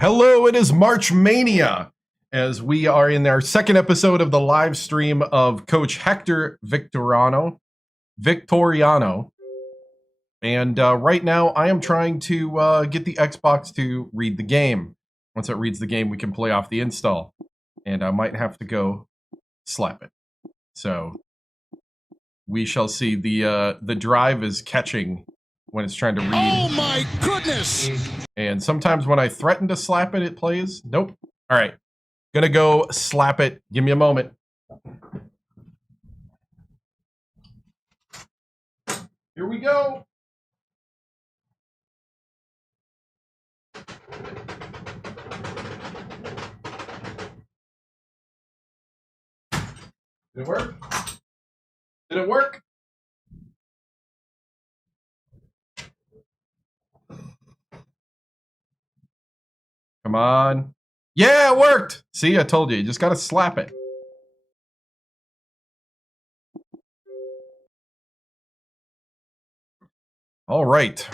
Hello, it is March Mania, as we are in our second episode of the live stream of Coach Hector Victoriano. And right now, I am trying to get the Xbox to read the game. Once it reads the game, we can play off the install. And I might have to go slap it. So we shall see. The drive is catching when it's trying to read. Oh my goodness! And sometimes when I threaten to slap it, it plays. Nope. All right. Gonna go slap it. Give me a moment. Here we go. Did it work? Did it work? Come on. Yeah, it worked. See, I told you. You just got to slap it. All right.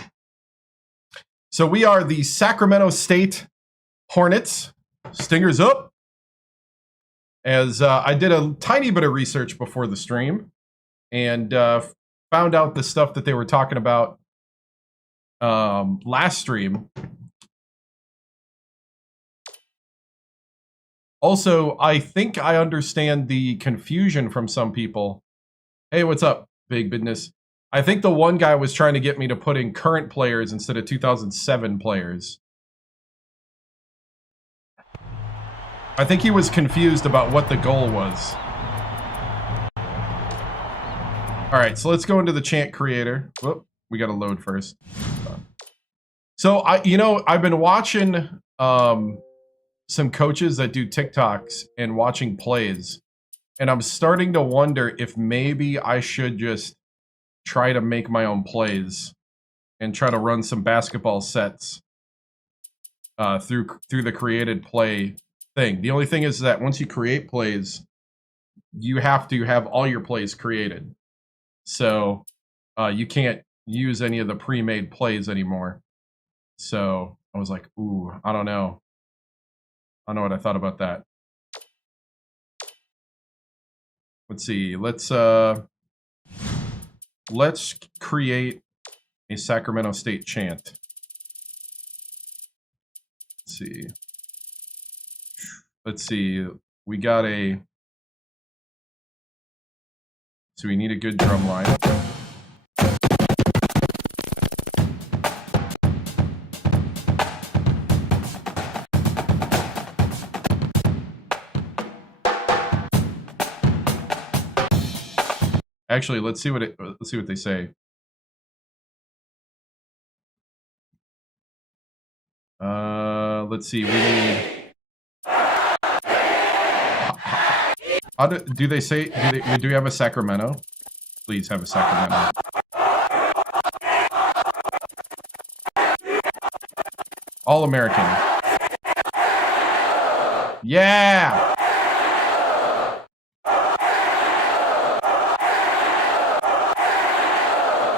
So we are the Sacramento State Hornets. Stingers up. As I did a tiny bit of research before the stream and found out the stuff that they were talking about last stream. Also, I think I understand the confusion from some people. Hey, what's up, big business? I think the one guy was trying to get me to put in current players instead of 2007 players. I think he was confused about what the goal was. All right, so let's go into the chant creator. Whoop, we got to load first. So I've been watching some coaches that do TikToks and watching plays, and I'm starting to wonder if maybe I should just try to make my own plays and try to run some basketball sets through the created play thing. The only thing is that once you create plays, you have to have all your plays created. So you can't use any of the pre-made plays anymore. So I was like, ooh, I don't know. I don't know what I thought about that. Let's see. Let's create a Sacramento State chant. Let's see. Let's see. We got a. So we need a good drum line. Actually, let's see what they say. Let's see. We need. How do they say? Do we have a Sacramento? Please have a Sacramento. All American. Yeah.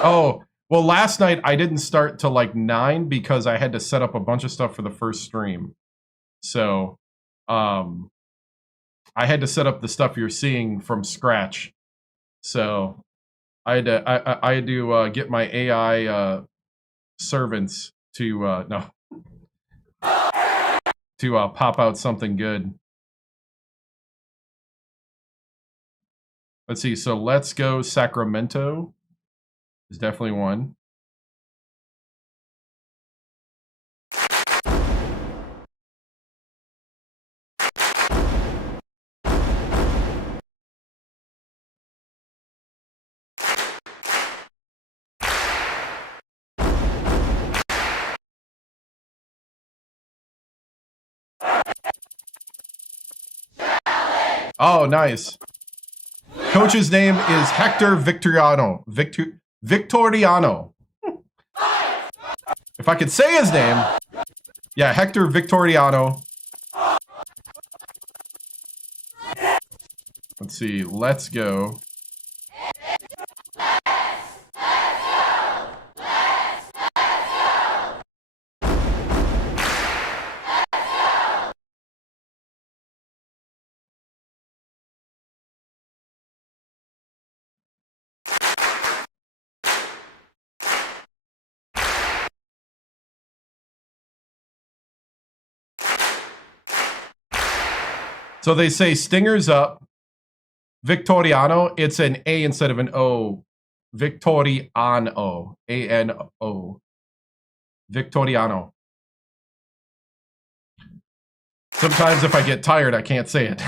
Oh, well, last night I didn't start till like 9 because I had to set up a bunch of stuff for the first stream. So, I had to set up the stuff you're seeing from scratch. So, I had to get my AI servants to pop out something good. Let's see. So let's go Sacramento. Is definitely one. Oh, nice. Coach's name is Hector Victoriano. Victoriano. If I could say his name. Yeah, Hector Victoriano. Let's see. Let's go. So they say Stingers up. Victoriano. It's an A instead of an O. Victoriano. A-N-O. Victoriano. Sometimes if I get tired, I can't say it.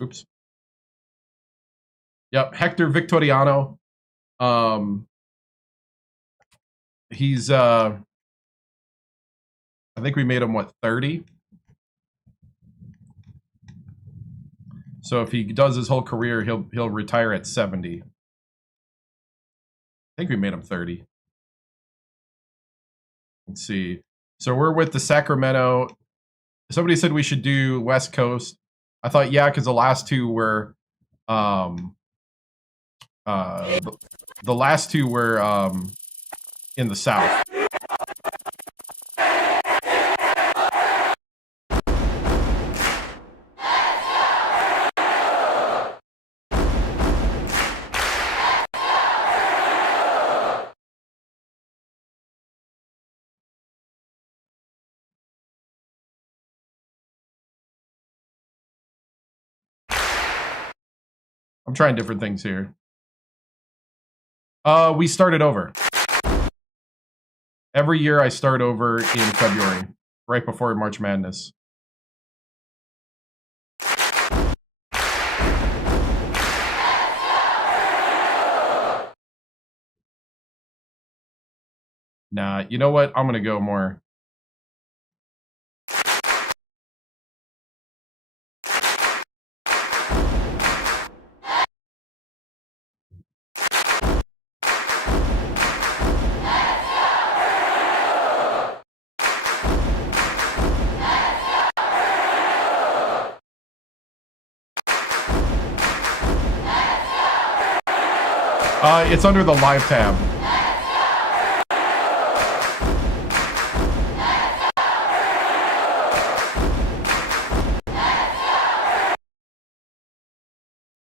Oops. Yep, Hector Victoriano. He's I think we made him what, 30? So if he does his whole career, he'll retire at 70. I think we made him 30. Let's see. So we're with the Sacramento. Somebody said we should do West Coast. I thought, yeah, because the last two were the last two were in the South. I'm trying different things here. We started over. Every year I start over in February, right before March Madness. Nah, you know what? I'm gonna go more. It's under the live tab.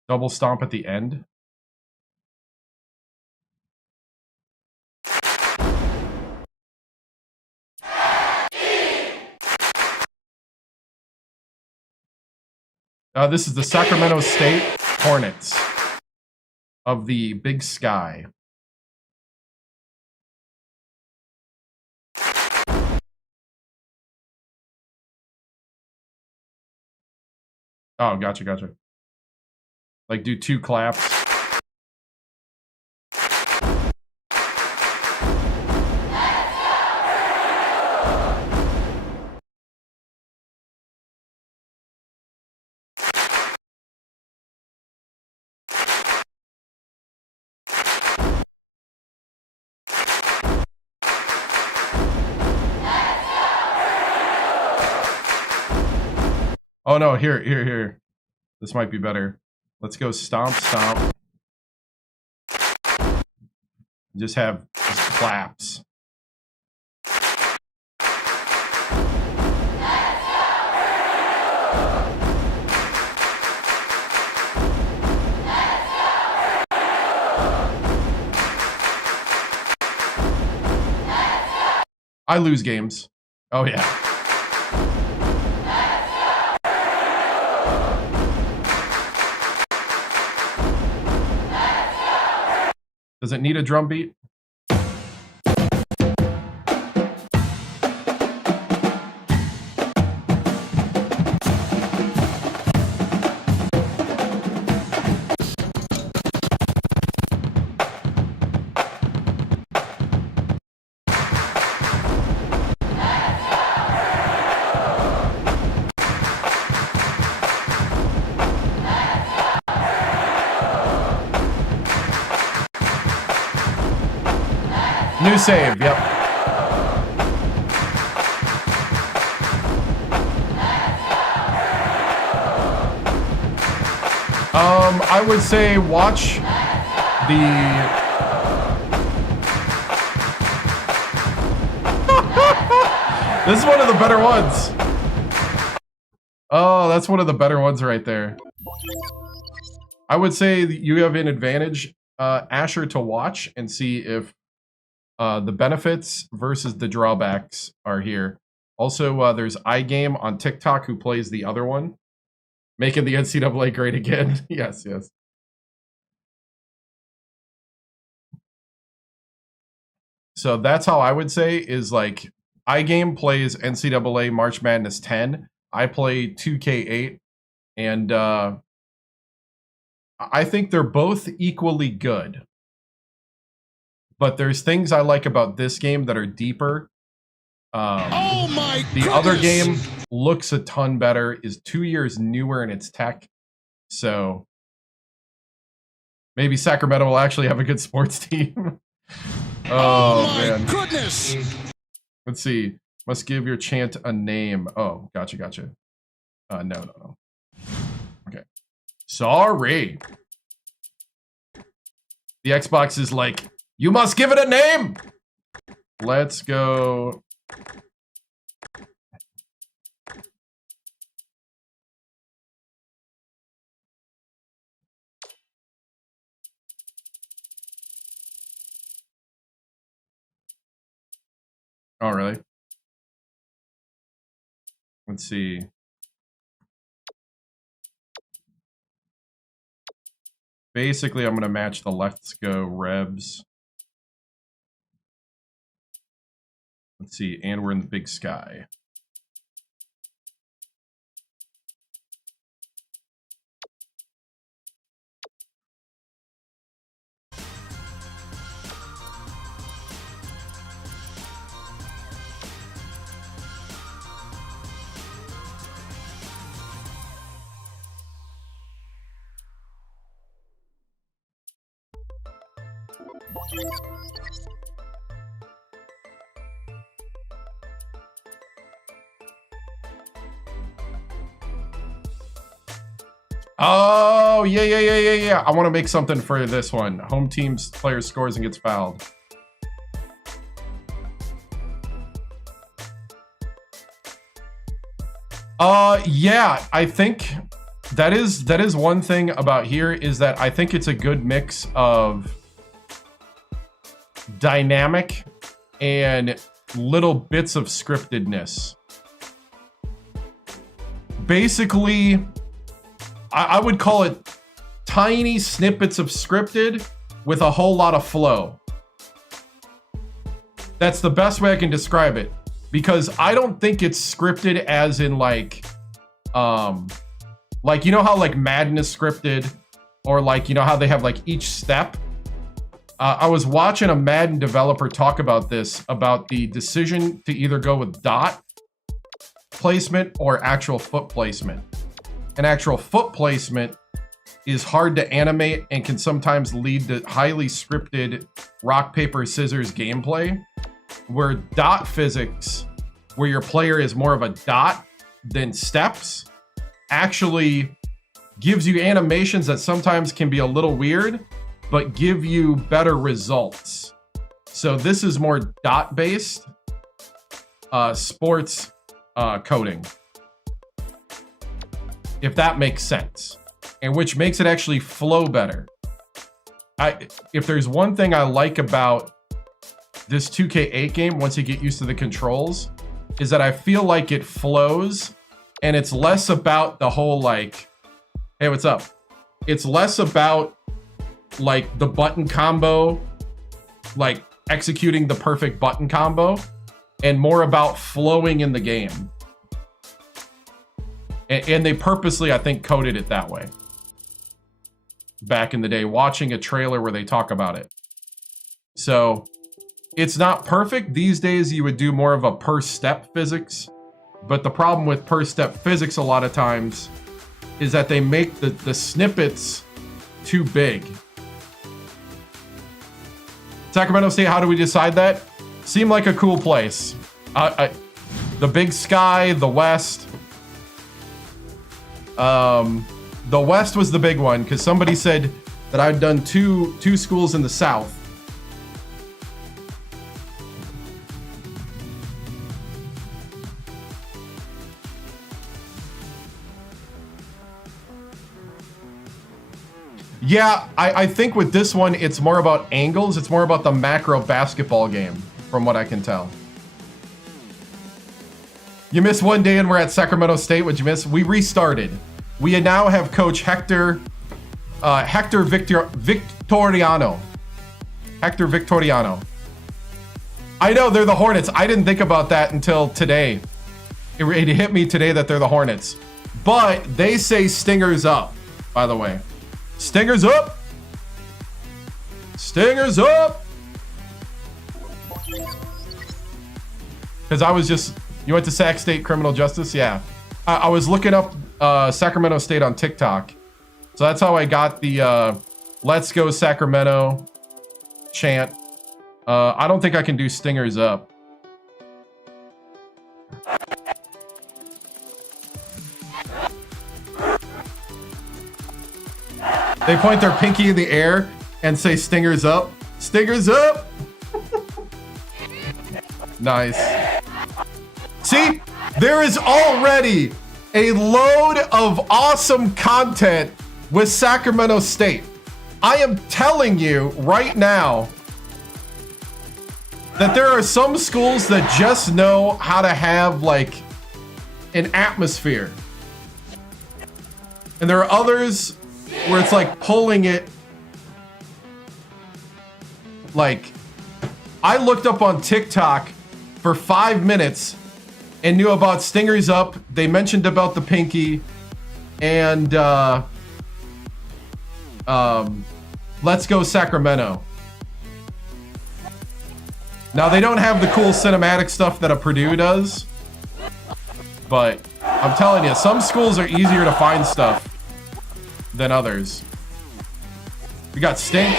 Double stomp at the end. This is the Sacramento State Hornets of the Big Sky. Oh, gotcha. Like do 2 claps. Oh no, here. This might be better. Let's go stomp. Just claps. I lose games. Oh yeah. Does it need a drum beat? New save, yep. I would say watch the... This is one of the better ones. Oh, that's one of the better ones right there. I would say that you have an advantage, Asher, to watch and see if the benefits versus the drawbacks are here. Also, there's iGame on TikTok who plays the other one, making the NCAA great again. Yes, yes. So that's how I would say is like iGame plays NCAA March Madness 10. I play 2K8, and I think they're both equally good. But there's things I like about this game that are deeper. Oh my The other game looks a ton better, is 2 years newer in its tech. So maybe Sacramento will actually have a good sports team. Oh my man. goodness. Let's see. Must give your chant a name. Oh, gotcha. No. Okay. Sorry. The Xbox is like, you must give it a name. Let's go. Oh, really? Let's see. Basically, I'm going to match the Let's Go Rebs. Let's see. And we're in the big sky. Oh, yeah. I want to make something for this one. Home team's player scores and gets fouled. Yeah, I think that is one thing about here is that I think it's a good mix of dynamic and little bits of scriptedness. Basically, I would call it tiny snippets of scripted with a whole lot of flow. That's the best way I can describe it, because I don't think it's scripted as in like you know how like Madden is scripted, or like, you know how they have like each step. I was watching a Madden developer talk about this, about the decision to either go with dot placement or actual foot placement. And actual foot placement is hard to animate and can sometimes lead to highly scripted rock, paper, scissors gameplay, where dot physics, where your player is more of a dot than steps, actually gives you animations that sometimes can be a little weird, but give you better results. So this is more dot-based sports coding, if that makes sense, and which makes it actually flow better. If there's one thing I like about this 2K8 game, once you get used to the controls, is that I feel like it flows, and it's less about the whole like, hey, what's up? It's less about like the button combo, like executing the perfect button combo, and more about flowing in the game. And they purposely, I think, coded it that way. Back in the day, watching a trailer where they talk about it. So it's not perfect. These days, you would do more of a per step physics. But the problem with per step physics a lot of times is that they make the snippets too big. Sacramento State, how do we decide that? Seemed like a cool place. The big sky, the West. The West was the big one, because somebody said that I'd done two schools in the South. Yeah, I think with this one, it's more about angles. It's more about the macro basketball game, from what I can tell. You missed one day and we're at Sacramento State. What'd you miss? We restarted. We now have Coach Hector Victoriano. Hector Victoriano. I know they're the Hornets. I didn't think about that until today. It hit me today that they're the Hornets. But they say Stingers up, by the way. Stingers up! Stingers up! Because I was just... You went to Sac State Criminal Justice? Yeah. I was looking up Sacramento State on TikTok. So that's how I got the Let's Go Sacramento chant. I don't think I can do Stingers up. They point their pinky in the air and say Stingers up. Stingers up! Nice. See, there is already a load of awesome content with Sacramento State. I am telling you right now that there are some schools that just know how to have like an atmosphere. And there are others where it's like pulling it. Like, I looked up on TikTok for 5 minutes and knew about Stingers up. They mentioned about the pinky and Let's Go Sacramento. Now they don't have the cool cinematic stuff that a Purdue does, but I'm telling you, some schools are easier to find stuff than others. We got Stink.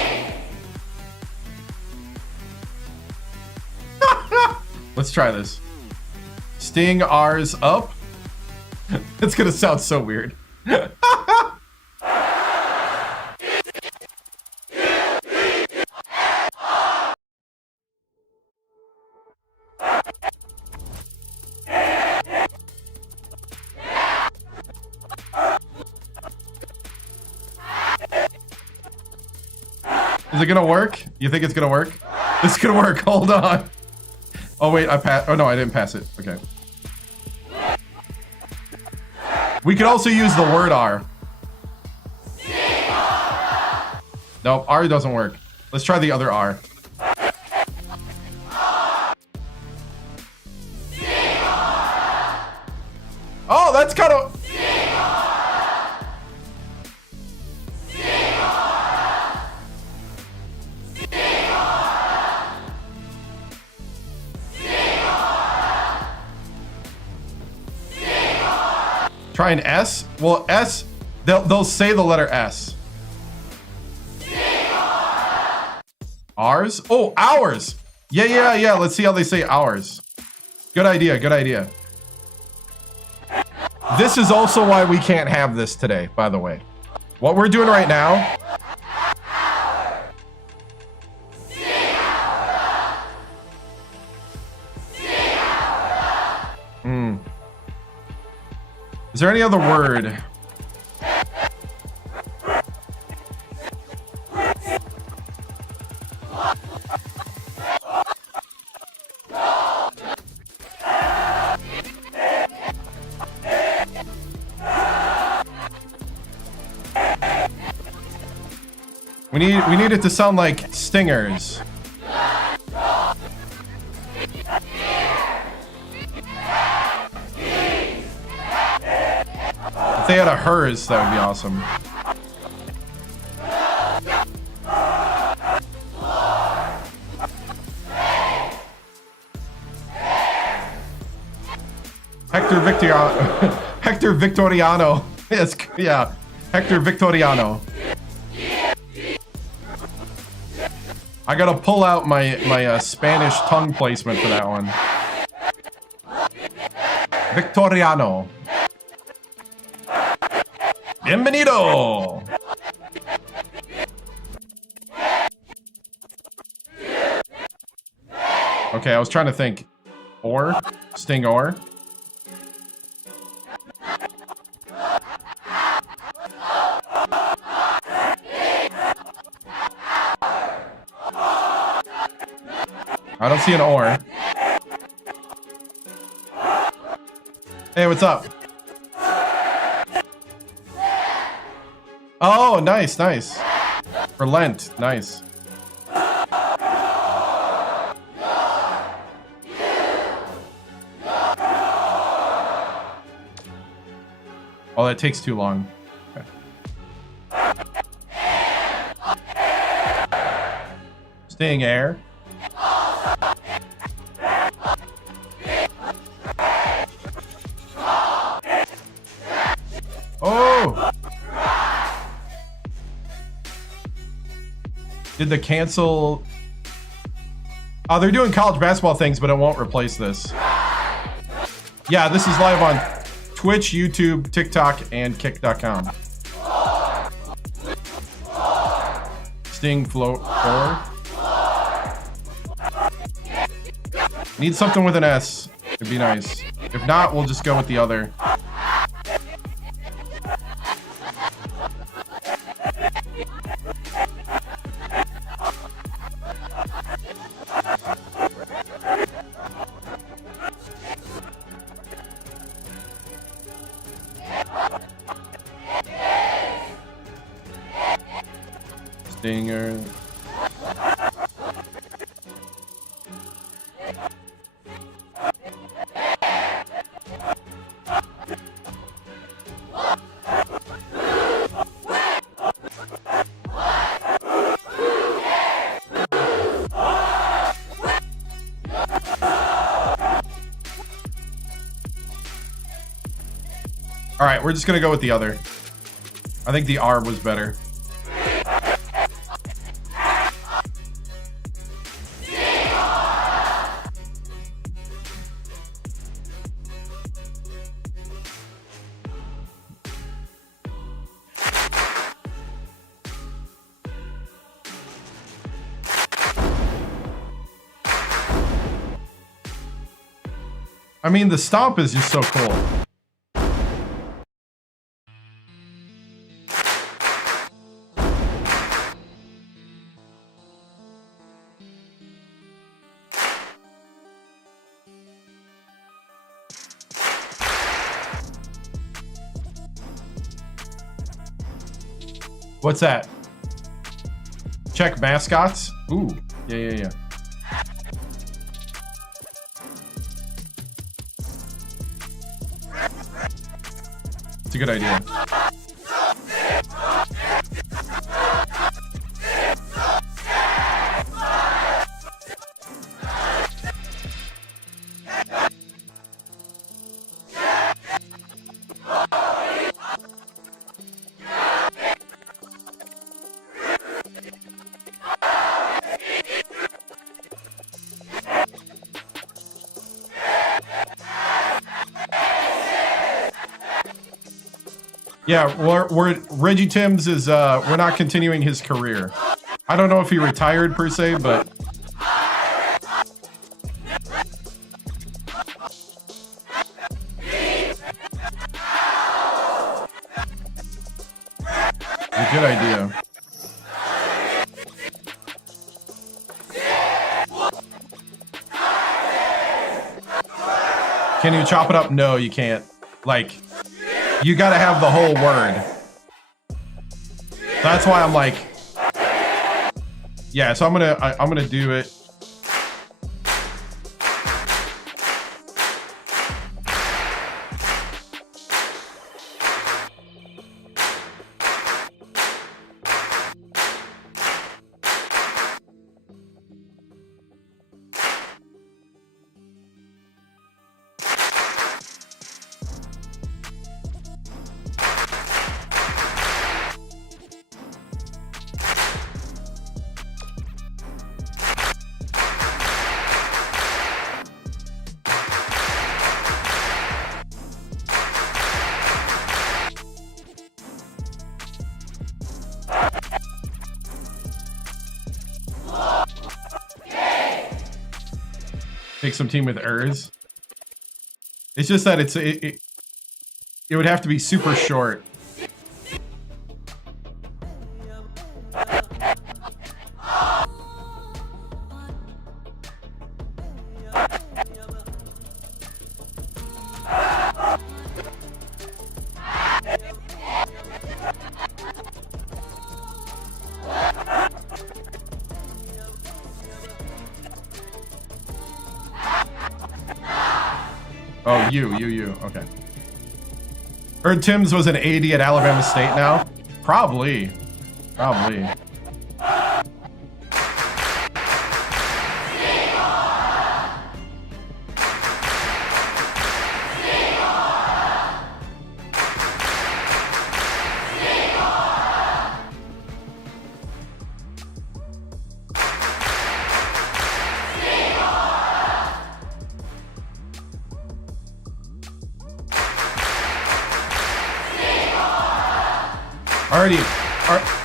Let's try this. Sting R's up. It's gonna sound so weird. Is it gonna work? You think it's gonna work? It's gonna work. Hold on. Oh wait, I passed. Oh no, I didn't pass it. Okay. We could also use the word R. Nope, R doesn't work. Let's try the other R. Oh, that's kind of... Try an S? Well, S, they'll say the letter S. Ours? Oh, ours. Yeah. Let's see how they say ours. Good idea, good idea. This is also why we can't have this today, by the way. What we're doing right now... Is there any other word? We need it to sound like Stingers. If they had a hers, that would be awesome. Hector Victoriano. Yes, yeah. Hector Victoriano. I gotta pull out my Spanish tongue placement for that one. Victoriano. Bienvenido! Okay, I was trying to think. Or? Sting or? I don't see an or. Hey, what's up? Oh, nice, nice. For Lent, nice. Oh, that takes too long. Okay. Staying air. Oh! Did the cancel... Oh, they're doing college basketball things, but it won't replace this. Yeah, this is live on Twitch, YouTube, TikTok, and Kick.com. Sting float forward. Need something with an S. It'd be nice. If not, we'll just go with the other. Stinger. All right, we're just gonna go with the other. I think the R was better. I mean, the stomp is just so cool. What's that? Check mascots? Ooh, yeah. It's a good idea. Yeah, we're Reggie Timms is we're not continuing his career. I don't know if he retired per se, but a good idea. Can you chop it up? No, you can't. Like, you gotta have the whole word. That's why I'm like, yeah. So I'm gonna do it. Take some team with Urs. It's just that it would have to be super short. Oh, you. Okay. Heard Tim's was an 80 at Alabama State now? Probably.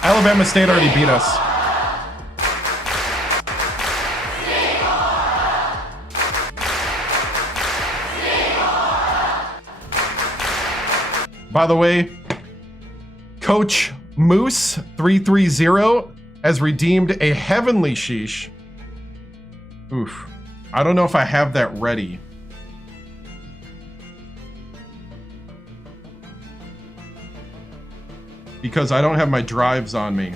Alabama State already beat us. By the way, Coach Moose 330 has redeemed a heavenly sheesh. Oof. I don't know if I have that ready. Because I don't have my drives on me.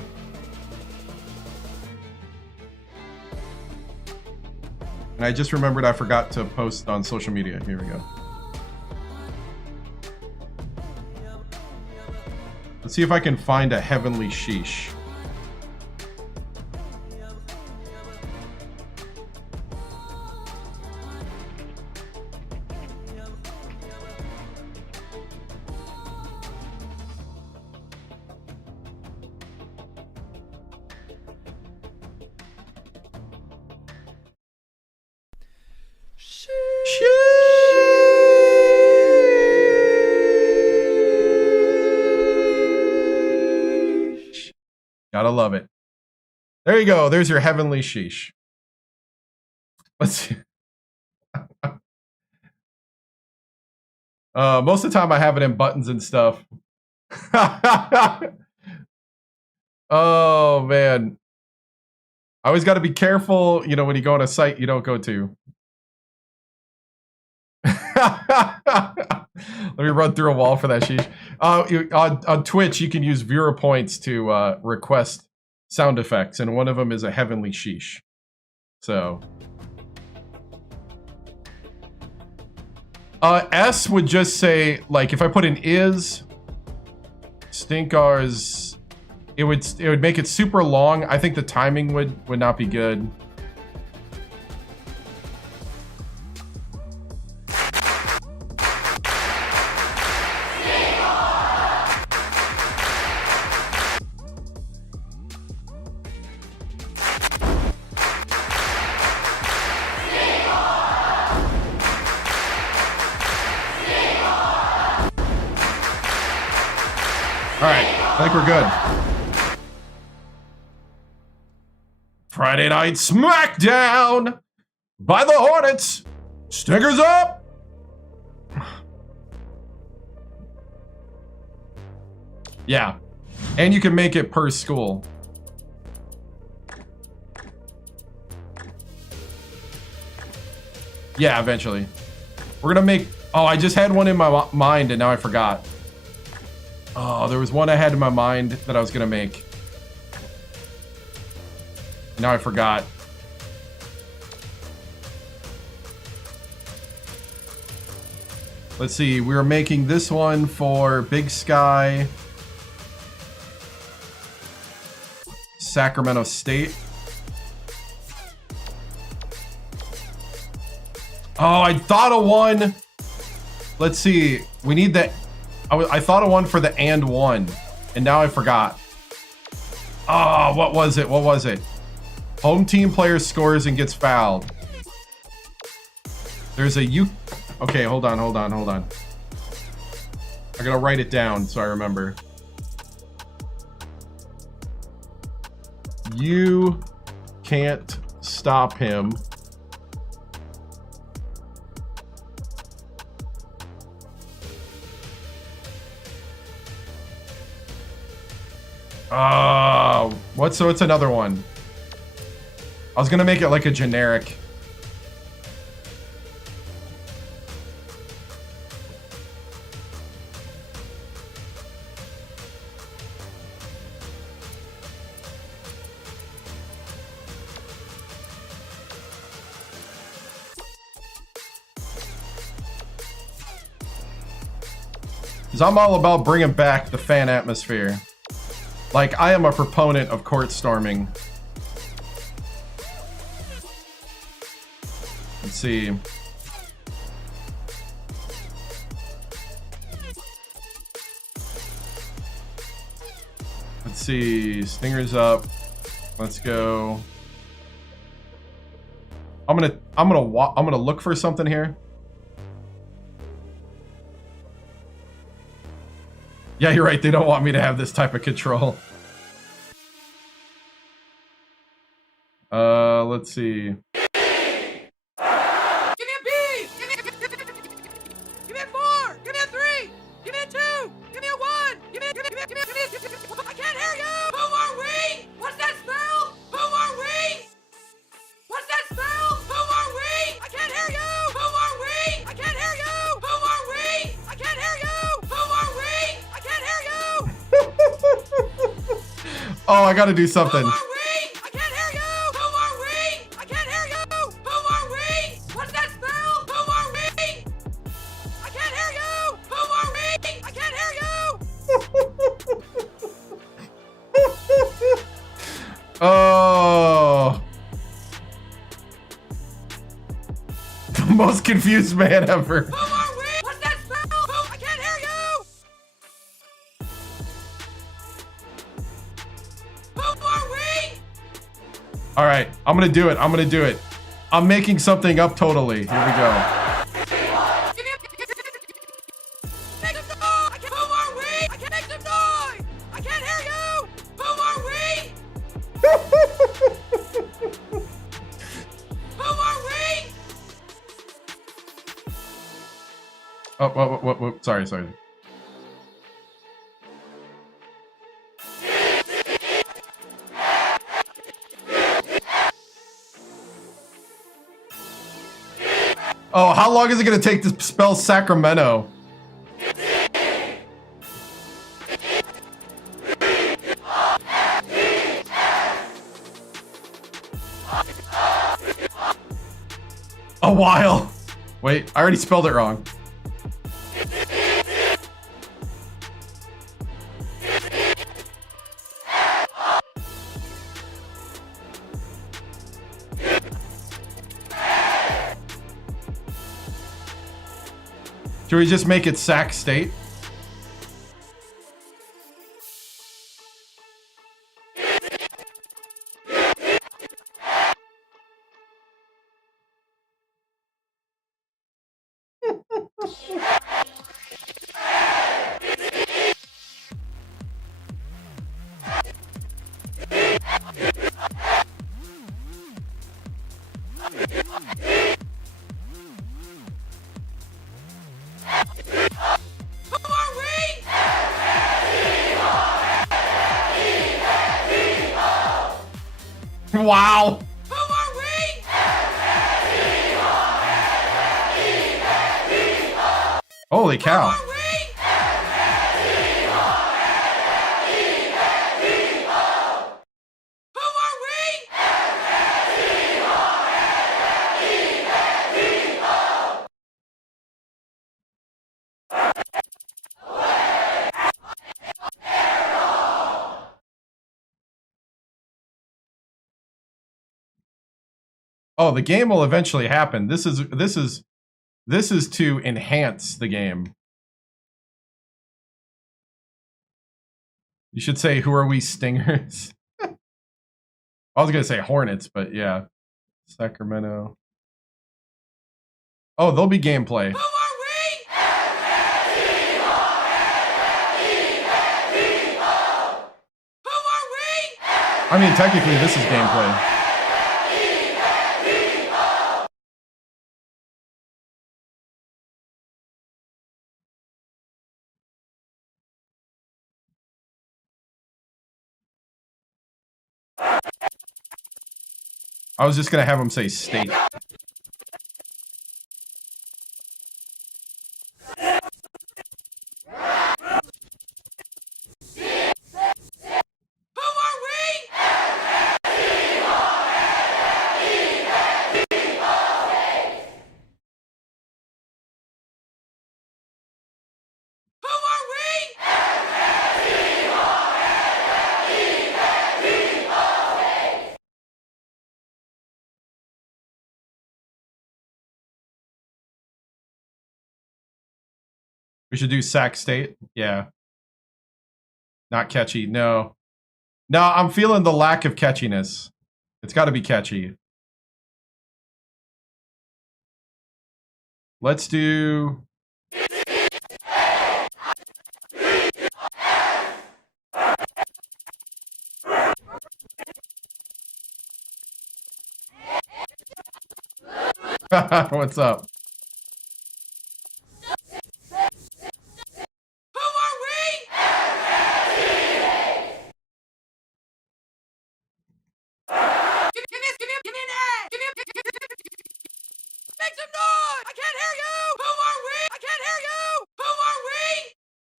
And I just remembered I forgot to post on social media. Here we go. Let's see if I can find a heavenly sheesh. Gotta love it. There you go. There's your heavenly sheesh. Let's see. Most of the time I have it in buttons and stuff. Oh, man. I always got to be careful, you know, when you go on a site you don't go to. Let me run through a wall for that sheesh. On Twitch, you can use viewer points to request sound effects, and one of them is a heavenly sheesh. So, S would just say, like, if I put an is, stinkars, it would make it super long. I think the timing would not be good. I think we're good. Friday Night Smackdown by the Hornets. Stickers up. Yeah. And you can make it per school. Yeah, eventually. We're gonna make... Oh, I just had one in my mind and now I forgot. Oh, there was one I had in my mind that I was gonna make. Now I forgot. Let's see, we were making this one for Big Sky, Sacramento State. Oh, I thought of one. Let's see, we need that. I thought of one for the and one, and now I forgot. Oh, what was it? What was it? Home team player scores and gets fouled. There's a you. Okay, hold on. I gotta write it down so I remember. You can't stop him. What's another one? I was gonna make it like a generic. I'm all about bringing back the fan atmosphere. Like, I am a proponent of court storming. Let's see. Let's see. Stinger's up. Let's go. I'm gonna look for something here. Yeah, you're right. They don't want me to have this type of control. Let's see. Give me a B! Give me a 4! Give me a 3! Give me a 2! Give me a 1! Give me a... I can't hear you! Who are we? What's that spell? Who are we? What's that spell? Who are we? I can't hear you! Who are we? I can't hear you! Who are we? I can't hear you! Who are we? I can't hear you! Oh, I gotta do something. Who are we? I can't hear you! Who are we? I can't hear you! Who are we? What's that spell? Who are we? I can't hear you! Who are we? I can't hear you! Oh. The most confused man ever. Who are we? What's that spell? Who? I can't hear you! Who are we? All right, I'm gonna do it. I'm gonna do it. I'm making something up totally. Here we go. Give me a... Make some noise! I can't... Who are we? I can't make some noise! I can't hear you! Who are we? Who are we? Oh, sorry. Oh, how long is it gonna take to spell Sacramento? A while. Wait, I already spelled it wrong. Should we just make it Sac State? Wow. Who are we? Holy cow. Who are we? Who are we? Oh, the game will eventually happen. This is to enhance the game. You should say, who are we, Stingers? I was gonna say Hornets, but yeah. Sacramento. Oh, there'll be gameplay. Who are we? Who are we? I mean, technically, this is gameplay. I was just gonna have him say state. Who are we? We should do Sac State. Yeah. Not catchy. No. No, I'm feeling the lack of catchiness. It's got to be catchy. Let's do... What's up? Who are we? Give me an A. Make some noise. I can't hear you. Who are we? I can't hear you. Who are we?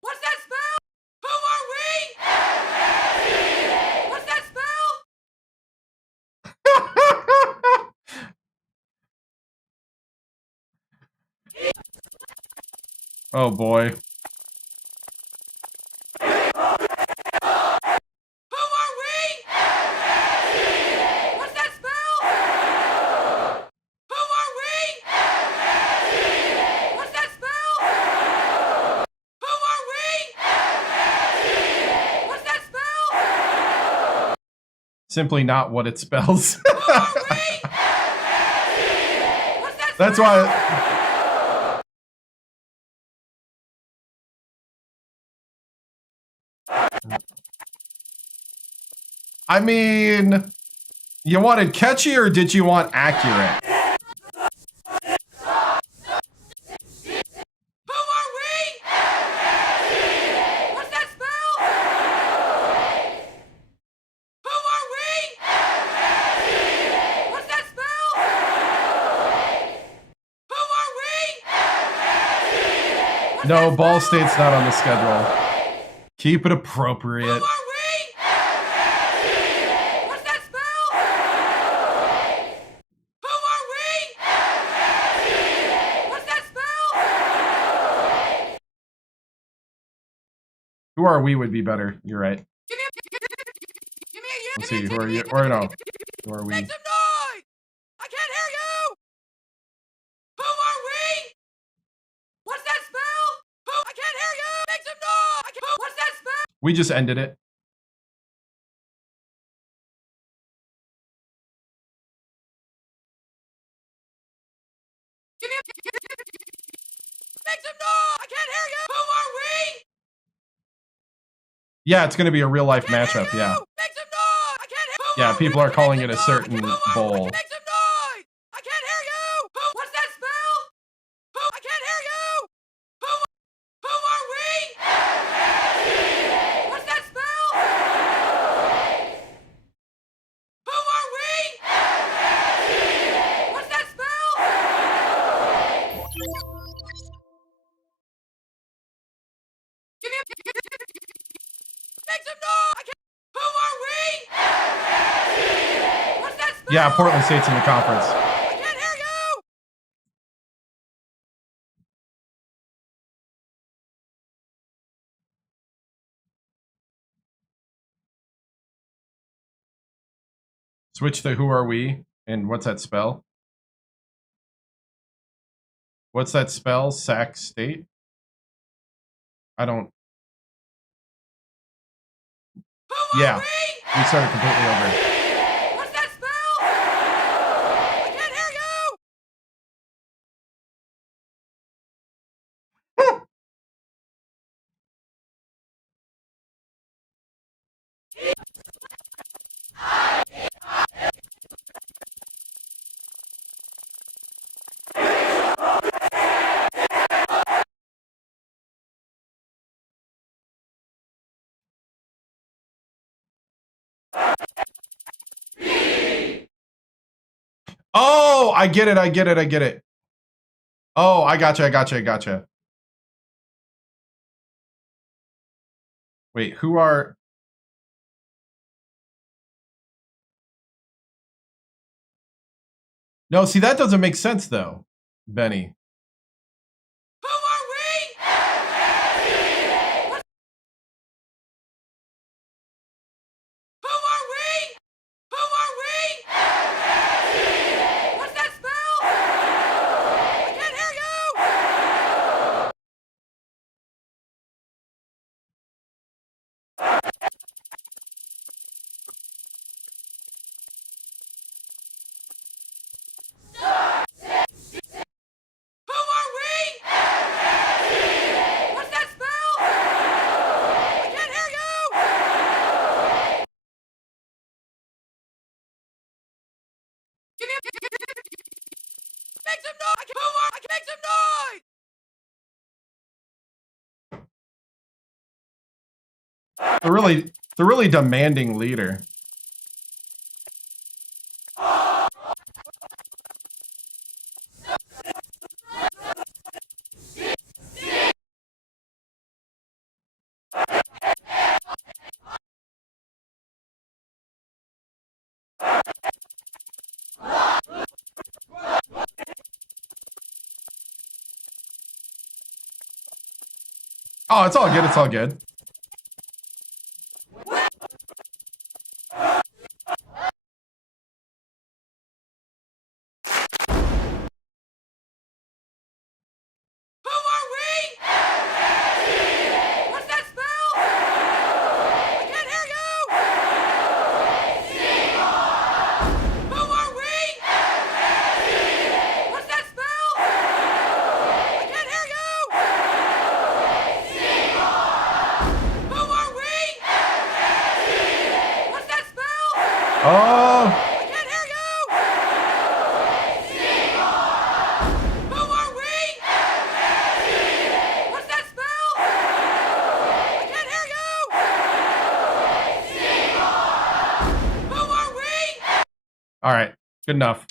What's that spell? Who are we? What's that spell? Oh boy. Simply not what it spells. That's why. I mean, you wanted catchy or did you want accurate? No, Ball State's not on the schedule. Keep it appropriate. Who are we? What's that spell? Who are we? What's that spell? Who are we would be better. You're right. Give me a year. Let's see. Who are you? Or no. Who are we? Make some noise! I can't hear you! Who are we? What's that spell? Who? I can't hear you! Make some noise! What's that spell? We just ended it. Make some noise! I can't hear you! Who are we? Yeah, it's going to be a real life matchup. Yeah. Make some noise! I can't hear. Yeah, people are calling it a certain bowl. Make some noise! I can't hear you! Who? What's that spell? Who? I can't hear you! Who are we? What's that spell? Who are we? What's that spell? Make some noise! I can't. Who are we? What's that spell? Yeah, Portland State's in the conference. I can't hear you! Switch to who are we? And what's that spell? What's that spell? Sac State? I don't... Yeah, we started completely over. What's that spell? I can't hear you! Oh, I get it. Oh, I gotcha. Wait, who are... No, see, that doesn't make sense, though, Benny. Who are we? Who are we? Who are we? What's that spell? I can't hear you! the really demanding leader. Oh, it's all good. It's all good. Who are we? What's that spell? I can't hear you! Who are we? What's that spell? I can't hear you! Who are we? What's that spell? Oh, I can't hear you! Who are we? What's that spell? I can't hear you! Who are we? all right. Good enough.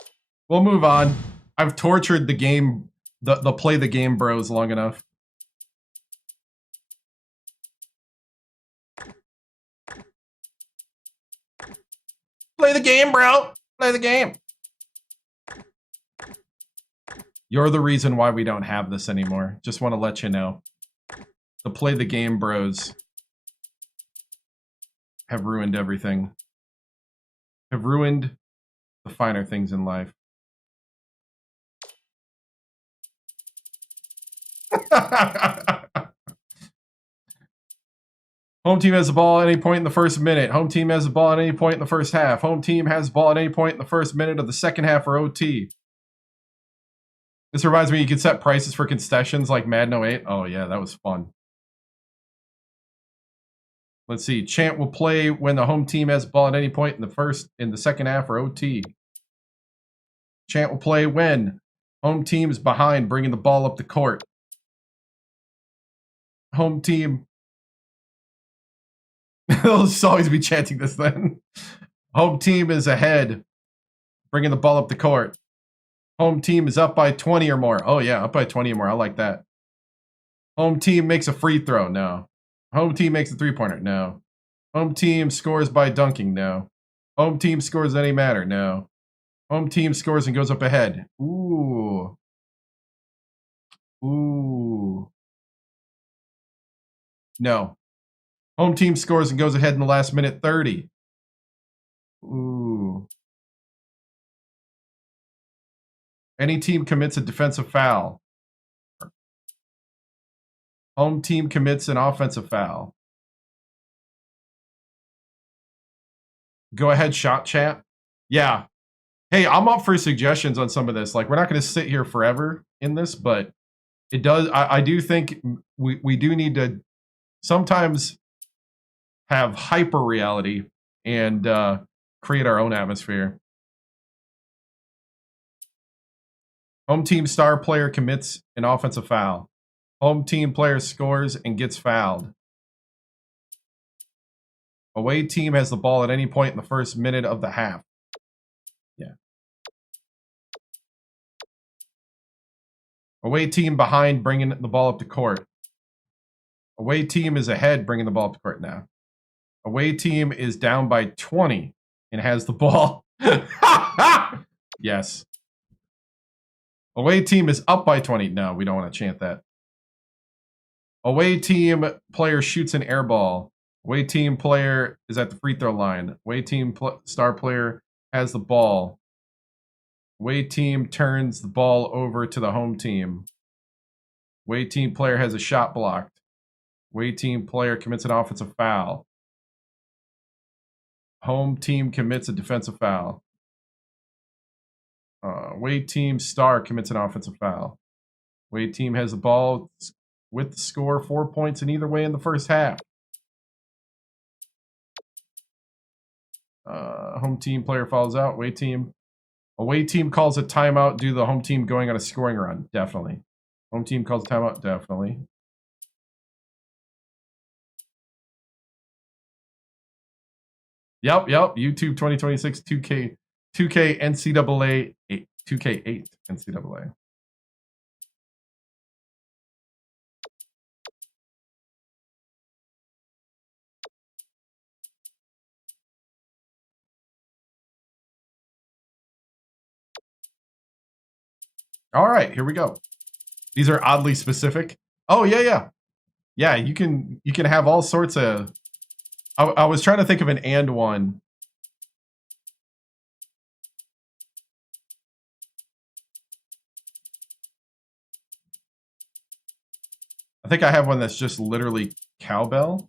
We'll move on. I've tortured the game, the play the game bros long enough. Play the game, bro. Play the game. You're the reason why we don't have this anymore. Just want to let you know. The play the game bros have ruined everything. Have ruined the finer things in life. Home team has the ball at any point in the first minute. Home team has the ball at any point in the first half. Home team has the ball at any point in the first minute of the second half or OT. This reminds me, you can set prices for concessions like Madden 08. Oh yeah, that was fun. Let's see. Chant will play when the home team has the ball at any point in the second half or OT. Chant will play when home team is behind, bringing the ball up the court. Home team. They'll just always be chanting this then. Home team is ahead, bringing the ball up the court. Home team is up by 20 or more. Oh yeah, up by 20 or more. I like that. Home team makes a free throw. No. Home team makes a three-pointer. No. Home team scores by dunking. No. Home team scores any matter. No. Home team scores and goes up ahead. Ooh. Ooh. No. Home team scores and goes ahead in the last minute 30. Ooh. Any team commits a defensive foul. Home team commits an offensive foul. Go ahead, shot chat. Yeah. Hey, I'm up for suggestions on some of this. Like, we're not going to sit here forever in this, but it does. I do think we do need to sometimes have hyper reality and create our own atmosphere. Home team star player commits an offensive foul. Home team player scores and gets fouled. Away team has the ball at any point in the first minute of the half. Yeah. Away team behind, bringing the ball up to court. Away team is ahead, bringing the ball up to court now. Away team is down by 20 and has the ball. Yes. Away team is up by 20. No, we don't want to chant that. Away team player shoots an air ball. Away team player is at the free throw line. Away team star player has the ball. Away team turns the ball over to the home team. Away team player has a shot blocked. Away team player commits an offensive foul. Home team commits a defensive foul. Away team star commits an offensive foul. Away team has the ball with the score 4 points in either way in the first half. Home team player fouls out. Away team calls a timeout due to the home team going on a scoring run. Definitely. Home team calls a timeout. Definitely. Yep. YouTube 2026 2K NCAA 8, 2K8 NCAA. All right, here we go. These are oddly specific. Oh yeah. You can have all sorts of. I was trying to think of an and one. I think I have one that's just literally cowbell.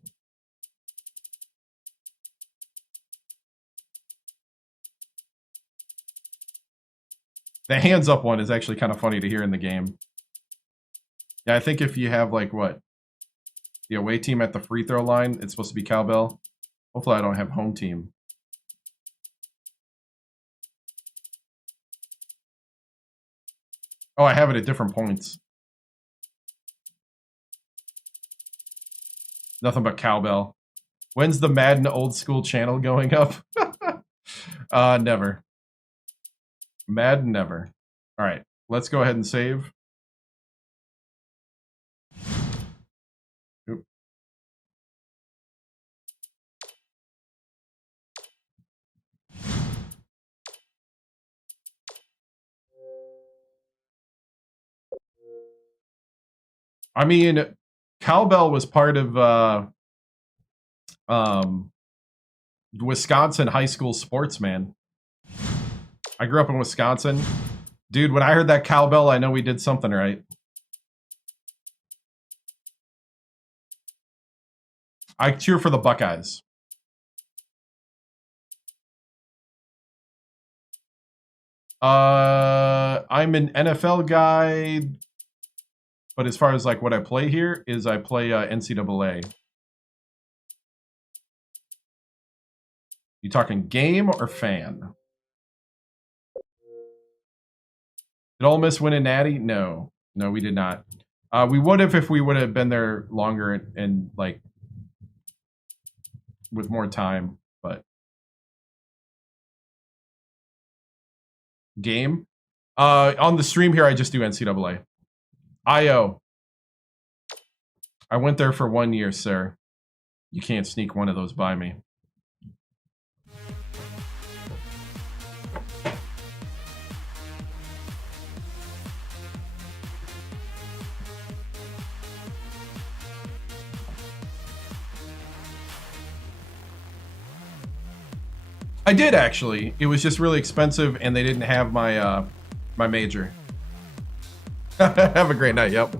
The hands up one is actually kind of funny to hear in the game. Yeah, I think if you have like what? The away team at the free throw line, it's supposed to be cowbell. Hopefully I don't have home team. Oh, I have it at different points. Nothing but cowbell. When's the Madden old school channel going up? Never. Madden never. All right, let's go ahead and save. Oop. I mean, cowbell was part of Wisconsin high school sports, man. I grew up in Wisconsin. Dude, when I heard that cowbell, I know we did something right. I cheer for the Buckeyes. I'm an NFL guy, but as far as like what I play here is I play NCAA. You talking game or fan? Did Ole Miss win a natty? No, we did not. We would have if we would have been there longer and like with more time. But game on the stream here, I just do NCAA. IO. I went there for 1 year, sir. You can't sneak one of those by me. I did actually. It was just really expensive, and they didn't have my my major. Have a great night. Yep.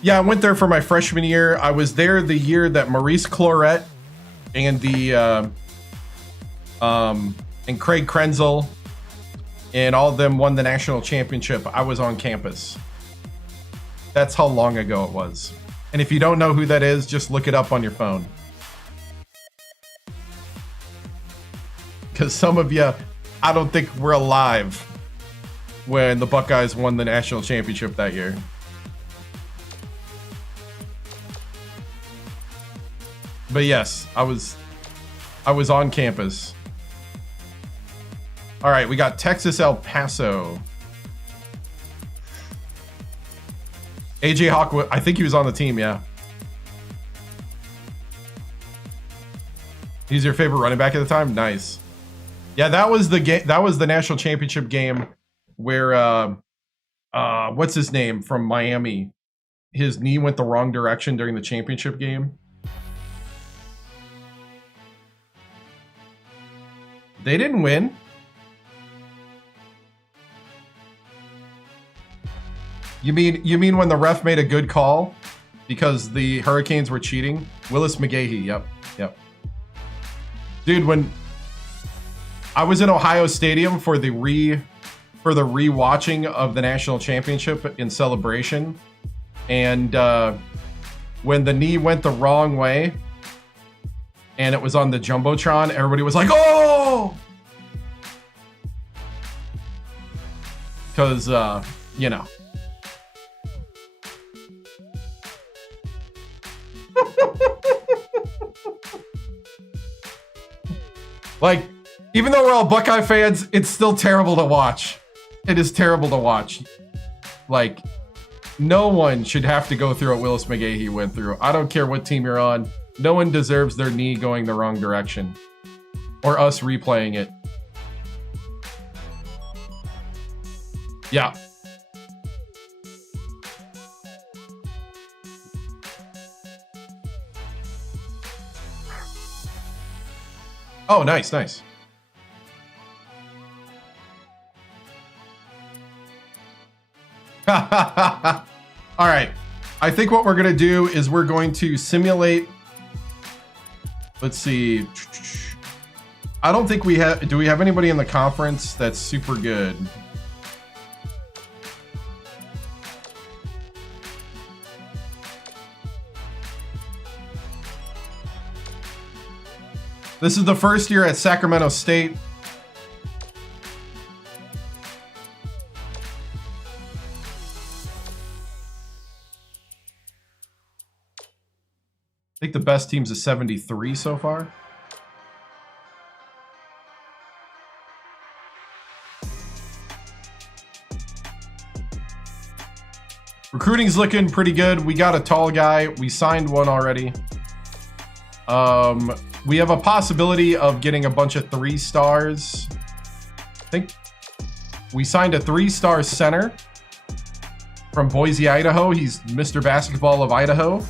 Yeah, I went there for my freshman year. I was there the year that Maurice Clarett and the and Craig Krenzel and all of them won the national championship. I was on campus. That's how long ago it was. And if you don't know who that is, just look it up on your phone. Because some of you, I don't think were alive when the Buckeyes won the national championship that year. But yes, I was on campus. All right, we got Texas El Paso. AJ Hawk, I think he was on the team, yeah. He's your favorite running back at the time? Nice. Yeah, that was the game. That was the national championship game where what's his name from Miami? His knee went the wrong direction during the championship game. They didn't win. You mean when the ref made a good call because the Hurricanes were cheating? Willis McGahee. Yep. Dude, when I was in Ohio Stadium for the rewatching of the national championship in celebration, and when the knee went the wrong way and it was on the Jumbotron, everybody was like, "Oh!" Because you know. Like, even though we're all Buckeye fans, it's still terrible to watch. It is terrible to watch. Like, no one should have to go through what Willis McGahee went through. I don't care what team you're on. No one deserves their knee going the wrong direction. Or us replaying it. Yeah. Oh, nice, nice. All right. I think what we're going to do is we're going to simulate. Let's see. I don't think we have. Do we have anybody in the conference that's super good? This is the first year at Sacramento State. I think the best team's a 73 so far. Recruiting's looking pretty good. We got a tall guy. We signed one already. We have a possibility of getting a bunch of 3 stars. I think we signed a 3-star center from Boise, Idaho. He's Mr. Basketball of Idaho.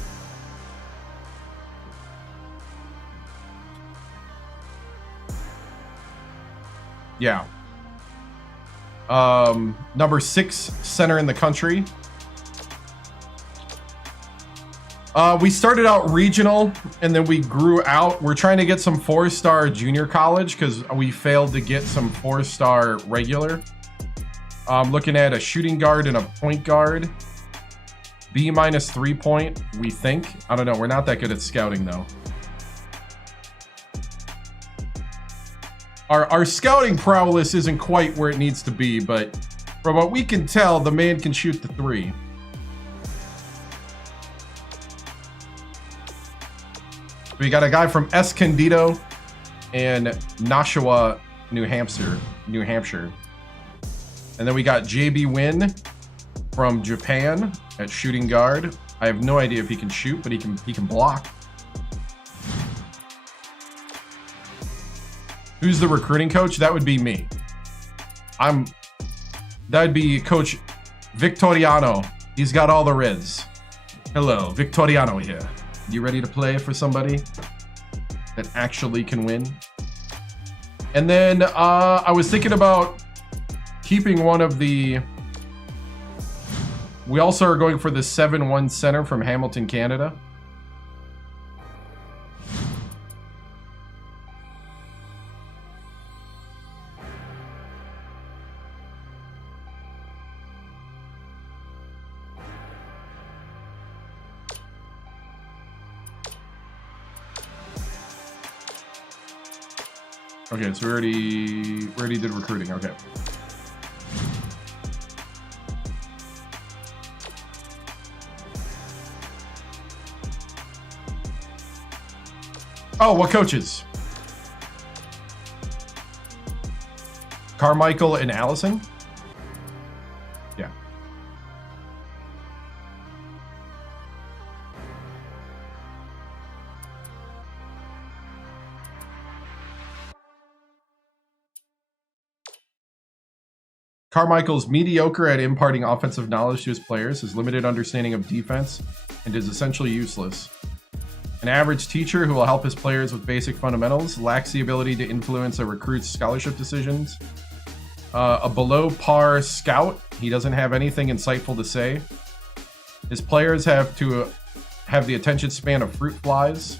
Yeah. Number 6 center in the country. We started out regional and then we grew out. We're trying to get some 4-star junior college because we failed to get some 4-star regular. Looking at a shooting guard and a point guard. B- 3-point, we think. I don't know. We're not that good at scouting though. Our scouting prowess isn't quite where it needs to be, but from what we can tell, the man can shoot the 3. We got a guy from Escondido and Nashua, New Hampshire. And then we got JB Wynn from Japan at shooting guard. I have no idea if he can shoot, but he can block. Who's the recruiting coach? That would be me. That'd be Coach Victoriano. He's got all the riz. Hello, Victoriano here. You ready to play for somebody that actually can win? And then I was thinking about keeping one of the... We also are going for the 7-1 center from Hamilton, Canada. Okay, so we already did recruiting. Okay. Oh, what coaches? Carmichael and Allison? Yeah. Carmichael's mediocre at imparting offensive knowledge to his players, his limited understanding of defense, and is essentially useless. An average teacher who will help his players with basic fundamentals, lacks the ability to influence a recruit's scholarship decisions. A below par scout, he doesn't have anything insightful to say. His players have to have the attention span of fruit flies.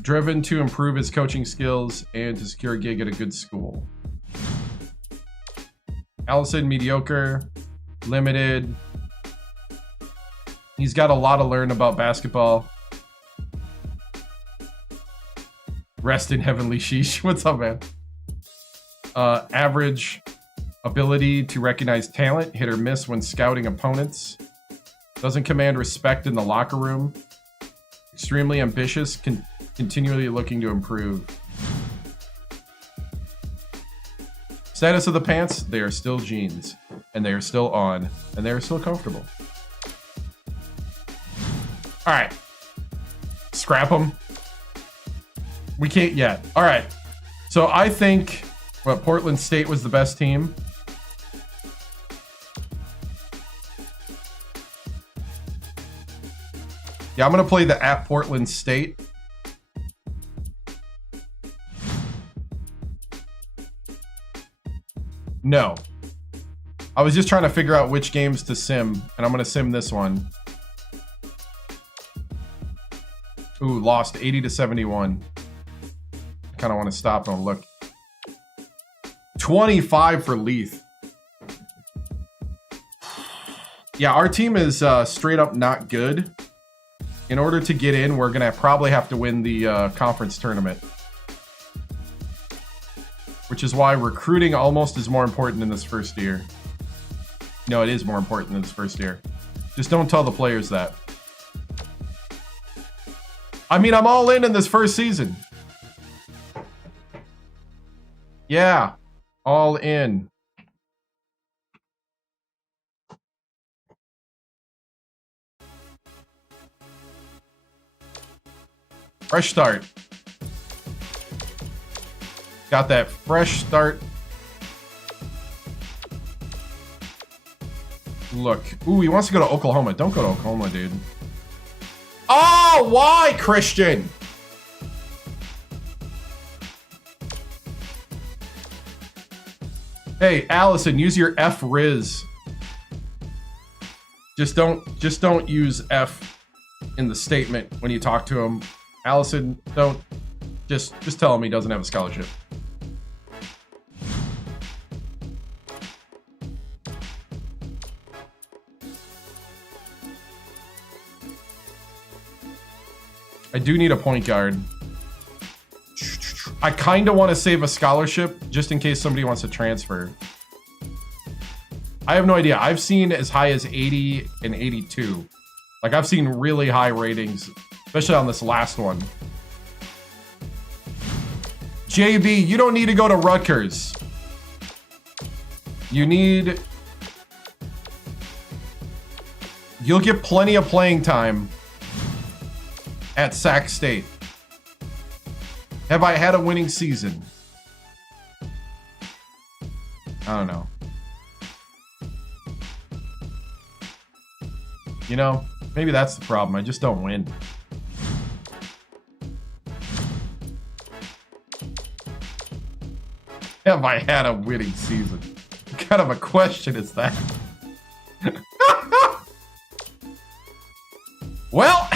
Driven to improve his coaching skills and to secure a gig at a good school. Allison, mediocre, limited. He's got a lot to learn about basketball. Rest in heavenly sheesh. What's up, man? Average ability to recognize talent, hit or miss when scouting opponents. Doesn't command respect in the locker room. Extremely ambitious, continually looking to improve. Status of the pants, they are still jeans. And they are still on. And they are still comfortable. Alright. Scrap them. We can't yet. Alright. So I think Portland State was the best team. Yeah, I'm going to play the at Portland State. No. I was just trying to figure out which games to sim, and I'm going to sim this one. Ooh, lost 80 to 71. I kind of want to stop and look. 25 for Leith. Yeah, our team is straight up not good. In order to get in, we're going to probably have to win the conference tournament. Which is why recruiting almost is more important in this first year. No, it is more important in this first year. Just don't tell the players that. I mean, I'm all in this first season. Yeah, all in. Fresh start. Got that fresh start. Look. Ooh, he wants to go to Oklahoma. Don't go to Oklahoma, dude. Oh, why, Christian? Hey, Allison, use your F Riz. Just don't use F in the statement when you talk to him. Allison, don't. Just tell him he doesn't have a scholarship. I do need a point guard. I kind of want to save a scholarship just in case somebody wants to transfer. I have no idea. I've seen as high as 80 and 82. Like, I've seen really high ratings, especially on this last one. JB, you don't need to go to Rutgers. You'll get plenty of playing time at Sac State. Have I had a winning season? I don't know. You know, maybe that's the problem. I just don't win. Have I had a winning season? What kind of a question is that? Well,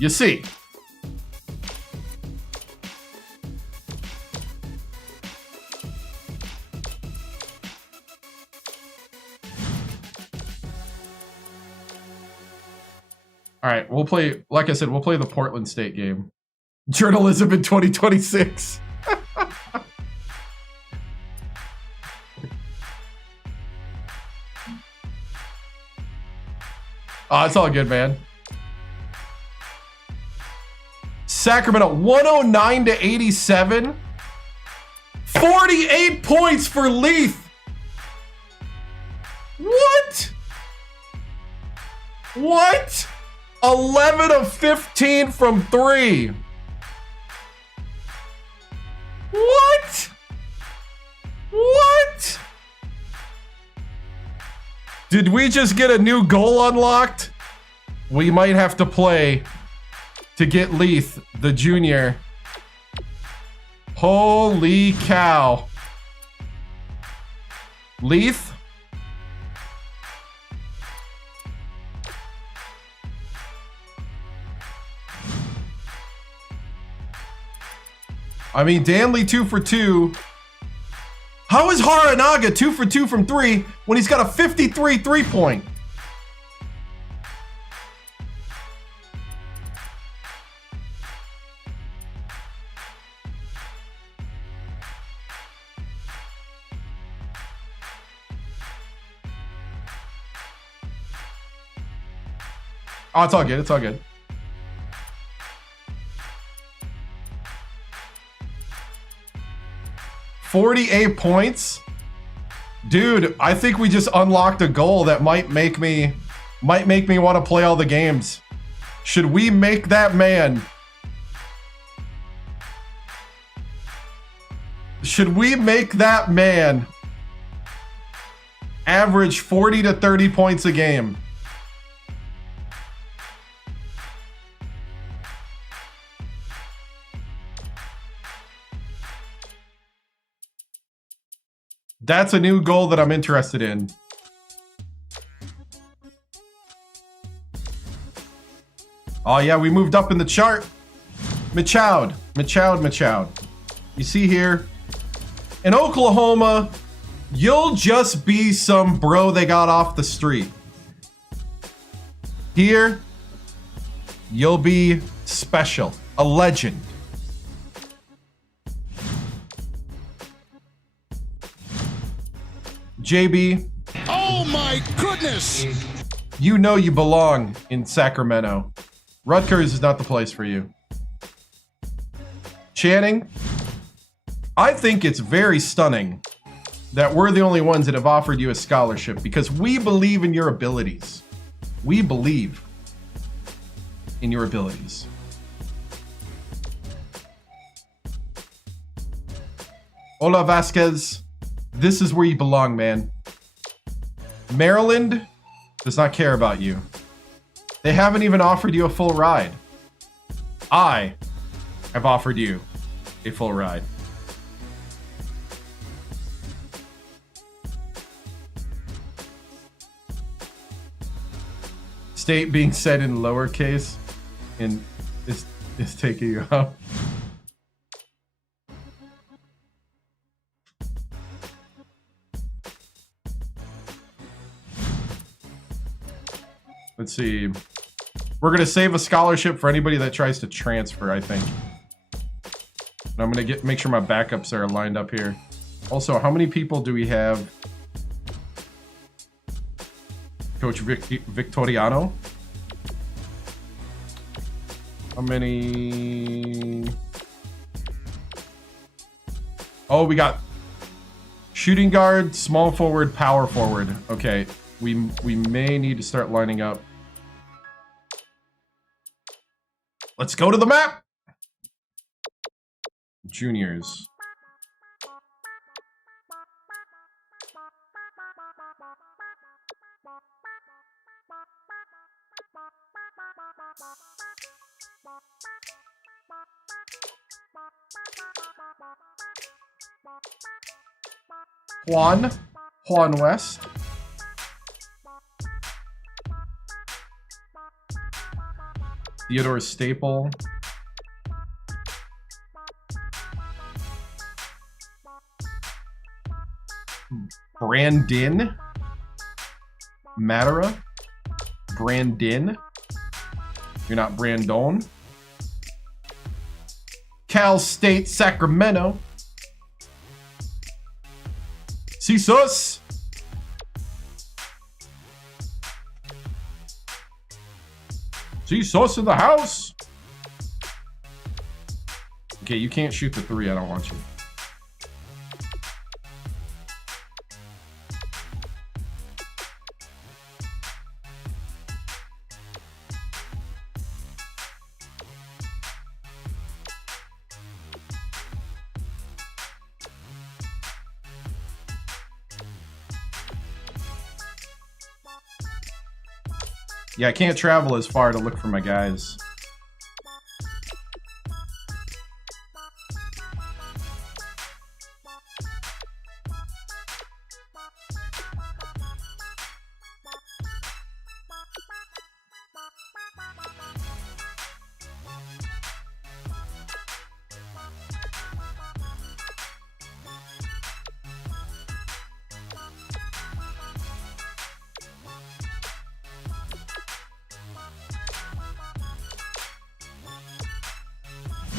you see. All right, we'll play, like I said, we'll play the Portland State game. Journalism in 2026. Oh, it's all good, man. Sacramento, 109 to 87. 48 points for Leith. What? What? 11 of 15 from 3. What? What? Did we just get a new goal unlocked? We might have to play to get Leith, the junior. Holy cow. Leith? I mean, Danley 2 for 2. How is Haranaga 2 for 2 from 3 when he's got a 53 3-point? Oh, it's all good. It's all good. $48 points. Dude, I think we just unlocked a goal that might make me want to play all the games. Should we make that man? Should we make that man average 40 to 30 points a game? That's a new goal that I'm interested in. Oh yeah, we moved up in the chart. Machowed. You see here, in Oklahoma, you'll just be some bro they got off the street. Here, you'll be special, a legend. JB. Oh my goodness! You know you belong in Sacramento. Rutgers is not the place for you. Channing, I think it's very stunning that we're the only ones that have offered you a scholarship because we believe in your abilities. We believe in your abilities. Hola Vasquez, this is where you belong, man. Maryland does not care about you. They haven't even offered you a full ride. I have offered you a full ride. State being said in lowercase and is taking you out. Let's see. We're going to save a scholarship for anybody that tries to transfer, I think. And I'm going to make sure my backups are lined up here. Also, how many people do we have? Coach Victoriano? How many? Oh, we got shooting guard, small forward, power forward. Okay, we may need to start lining up. Let's go to the map. Juniors. Juan West. Theodore Staple. Brandon Matera. Brandon. You're not Brandon. Cal State Sacramento. CSUS. CSUS in the house. Okay, you can't shoot the three. I don't want you. Yeah, I can't travel as far to look for my guys.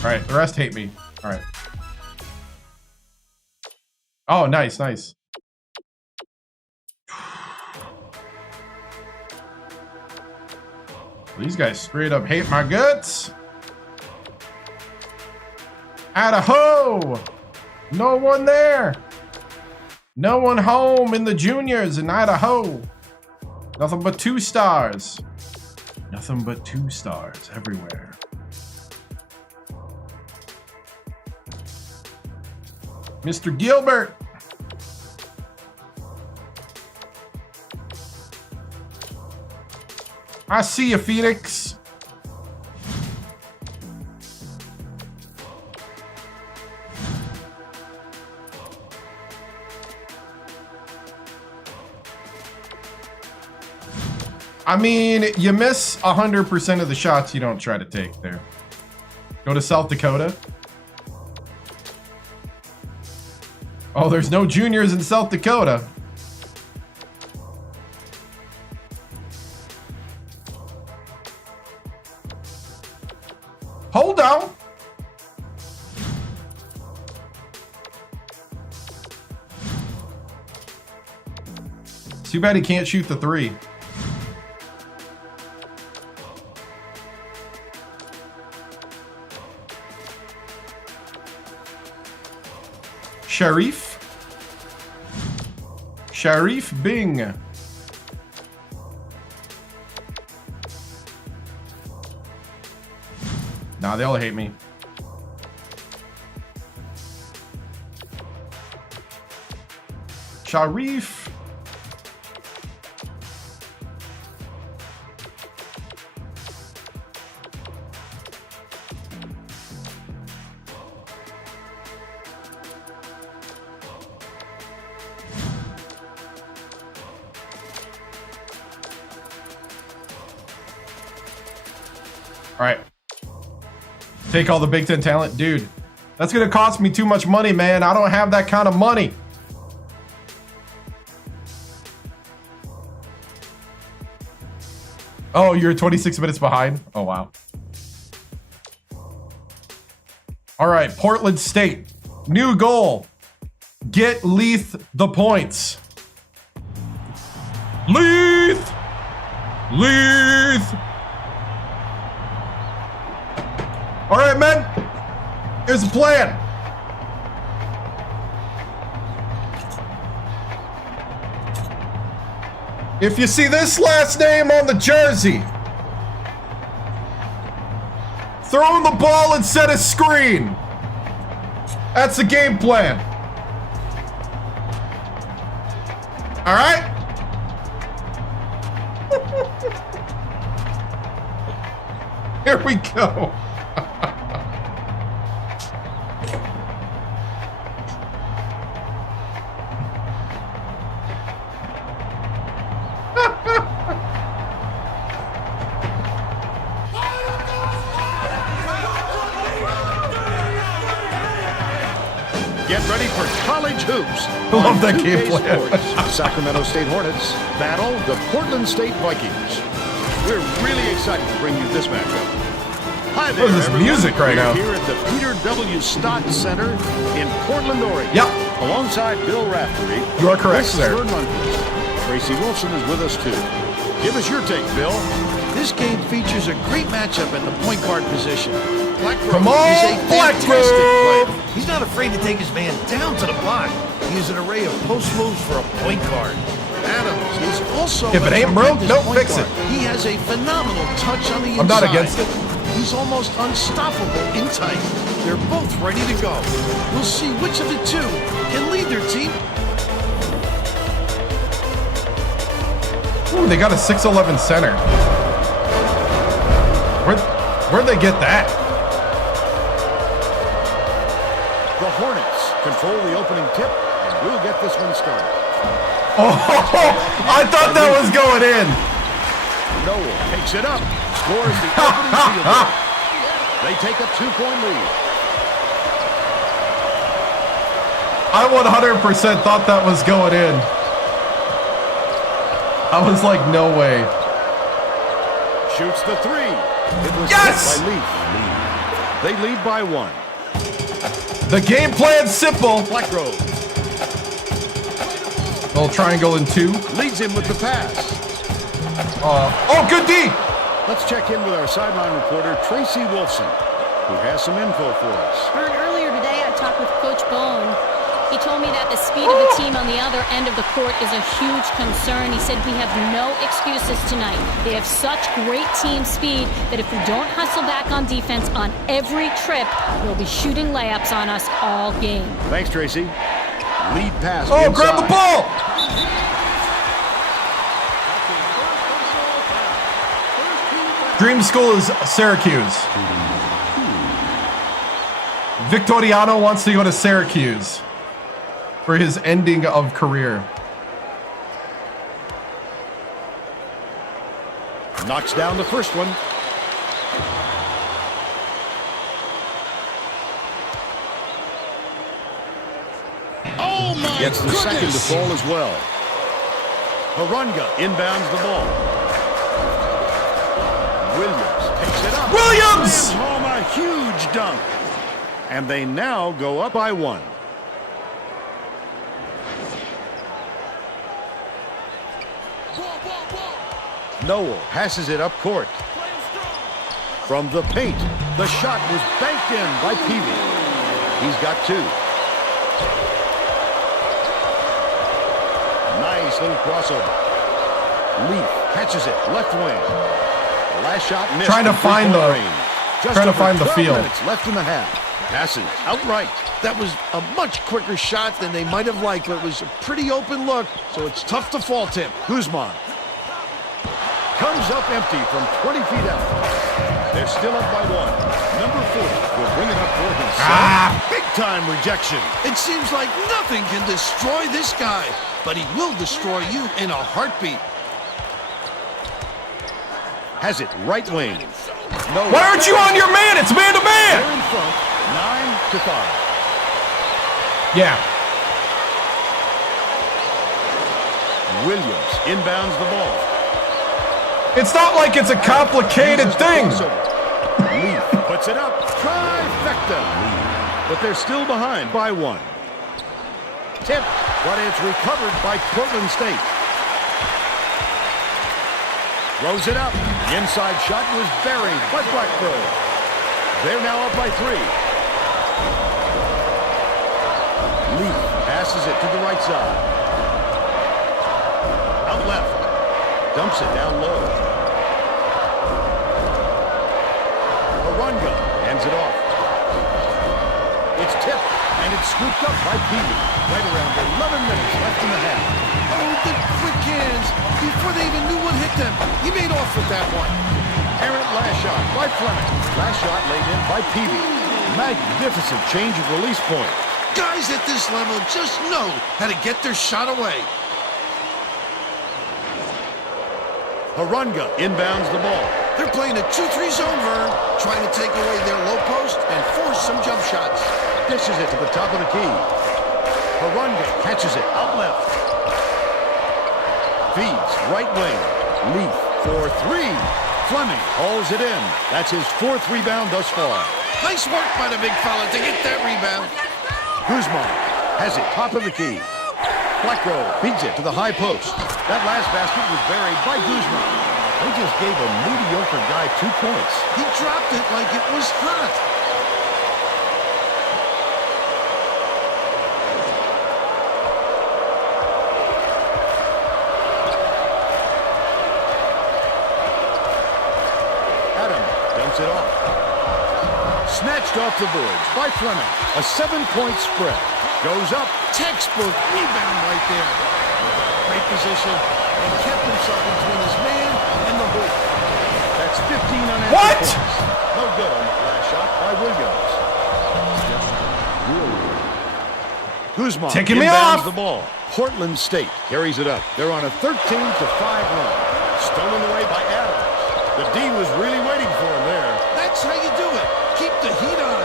Alright, the rest hate me. Alright. Oh, nice, nice. These guys straight up hate my guts. Idaho! No one there. No one home in the juniors in Idaho. Nothing but 2 stars. Nothing but 2 stars everywhere. Mr. Gilbert. I see you, Phoenix. I mean, you miss 100% of the shots you don't try to take there. Go to South Dakota. Oh, there's no juniors in South Dakota. Hold on. Too bad he can't shoot the 3. Sharif Bing. Nah, they all hate me. Sharif. All right. Take all the Big Ten talent. Dude, that's going to cost me too much money, man. I don't have that kind of money. Oh, you're 26 minutes behind? Oh, wow. All right, Portland State. New goal. Get Leith the points. Leith! Leith! All right, men. Here's the plan. If you see this last name on the jersey, throw him the ball and set a screen. That's the game plan. All right? Here we go. Get ready for college hoops. I love that game plan. Sacramento State Hornets battle the Portland State Vikings. We're really excited to bring you this matchup. Hi there, what is this everyone. music right now? Here at the Peter W. Stott Center in Portland, Oregon. Yep. Alongside Bill Raftery. You are correct, this sir. Is Tracy Wilson is with us too. Give us your take, Bill. This game features a great matchup at the point guard position. Come on, is a fantastic Blackgrove! player. He's not afraid to take his man down to the block. He has an array of post moves for a point guard. Adams is also If it a ain't broke, tremendous don't point fix guard. it. He has a phenomenal touch on the inside. I'm not against it. He's almost unstoppable in tight. They're both ready to go. We'll see which of the two can lead their team. Ooh, they got a 6'11" center. Where'd they get that? The Hornets control the opening tip, and we'll get this one started. Oh, I thought that was going in. Noel takes it up, scores the opening field goal. They take a 2-point lead. I 100% thought that was going in. I was like, no way. Shoots the 3. It was Yes! hit by Leaf. They lead by 1. The game plan's simple. Blackgrove Little triangle in 2. leads him with the pass. Oh, good D. Let's check in with our sideline reporter, Tracy Wolfson, who has some info for us. Vern, earlier today I talked with Coach Bone. He told me that the speed of the team on the other end of the court is a huge concern. He said we have no excuses tonight. They have such great team speed that if we don't hustle back on defense on every trip, they'll be shooting layups on us all game. Thanks, Tracy. Lead pass. Oh, grab the ball! Dream school is Syracuse. Victoriano wants to go to Syracuse for his ending of career. Knocks down the first one. Oh my Gets the goodness. second to fall as well. Harunga inbounds the ball. Williams takes it up. Williams! Slams home a huge dunk. And they now go up by 1. Noel passes it up court. From the paint, the shot was banked in by Peavy. He's got 2. Nice little crossover. Leaf catches it, left wing. The last shot missed. Trying to from find three-point the- range. Just trying to over find the 12 field. minutes left in the half. Passes outright. That was a much quicker shot than they might have liked, but it was a pretty open look, so it's tough to fault him. Guzman comes up empty from 20 feet out. They're still up by 1. Number 40 will bring it up for himself. Big-time rejection. It seems like nothing can destroy this guy, but he will destroy you in a heartbeat. Has it right wing. No. Why aren't you on your man? It's man to They're man! in front, 9-5. Yeah. Williams inbounds the ball. It's not like it's a complicated Uses the thing. crossover. Leaf puts it up. Trifecta. But they're still behind by 1. Tip, but it's recovered by Portland State. Throws it up. The inside shot was buried by Blackburn. They're now up by 3. Leaf passes it to the right side. Out left. Dumps it down low. Harunga hands it off. It's tipped, and it's scooped up by Peavy. Right around 11 minutes left in the half. Oh, the quick hands. Before they even knew what hit them, he made off with that one. Errant last shot by Fleming. Last shot laid in by Peavy. Magnificent change of release point. Guys at this level just know how to get their shot away. Harunga inbounds the ball. They're playing a 2-3 zone, Vern, trying to take away their low post and force some jump shots. Dishes it to the top of the key. Harunga catches it out left. Feeds right wing. Leaf for 3. Fleming hauls it in. That's his 4th rebound thus far. Nice work by the big fella to get that rebound. Guzman has it top of the key. Blackrow feeds it to the high post. That last basket was buried by Guzman. They just gave a mediocre guy 2 points. He dropped it like it was hot. Adam dumps it off. Snatched off the boards by Fleming. A 7-point spread. Goes up. Textbook rebound right there. Great position and kept himself between his man and the hoop. That's 15 unanswered What? points. No good on the last shot by Williams. Guzman Taking me inbounds off. the ball. Portland State carries it up. They're on a 13-5 run. Stolen away by Adams. The D was really waiting for him there. That's how you do it. Keep the heat on.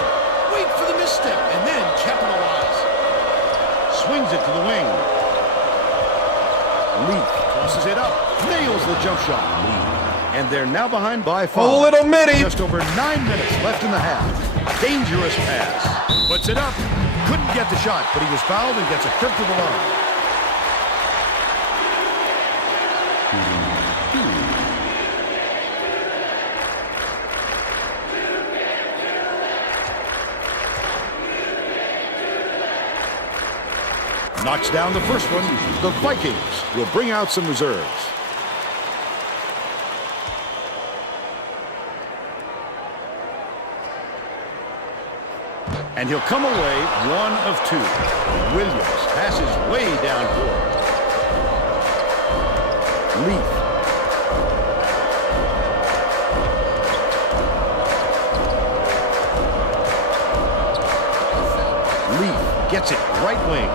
Wait for the misstep and then capitalize. Swings it to the wing. Leaf tosses it up. Nails the jump shot. And they're now behind by 5. A little mini. Just over 9 minutes left in the half. Dangerous pass. Puts it up. Couldn't get the shot, but he was fouled and gets a trip to the line. Knocks down the first one. The Vikings will bring out some reserves. And he'll come away 1 of 2. Williams passes way downfield. Leaf. Leaf gets it right wing.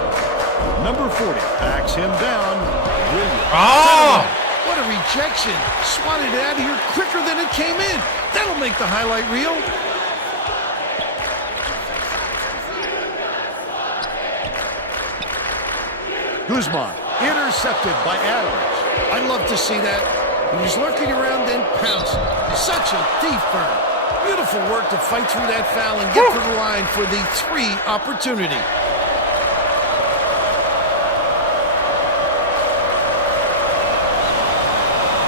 Number 40 backs him down. Williams. Oh! What a rejection. Swatted it out of here quicker than it came in. That'll make the highlight reel. Guzman intercepted by Adams. I'd love to see that. He was lurking around, then pounced. Such a thief burn. Beautiful work to fight through that foul and get to the line for the 3 opportunity.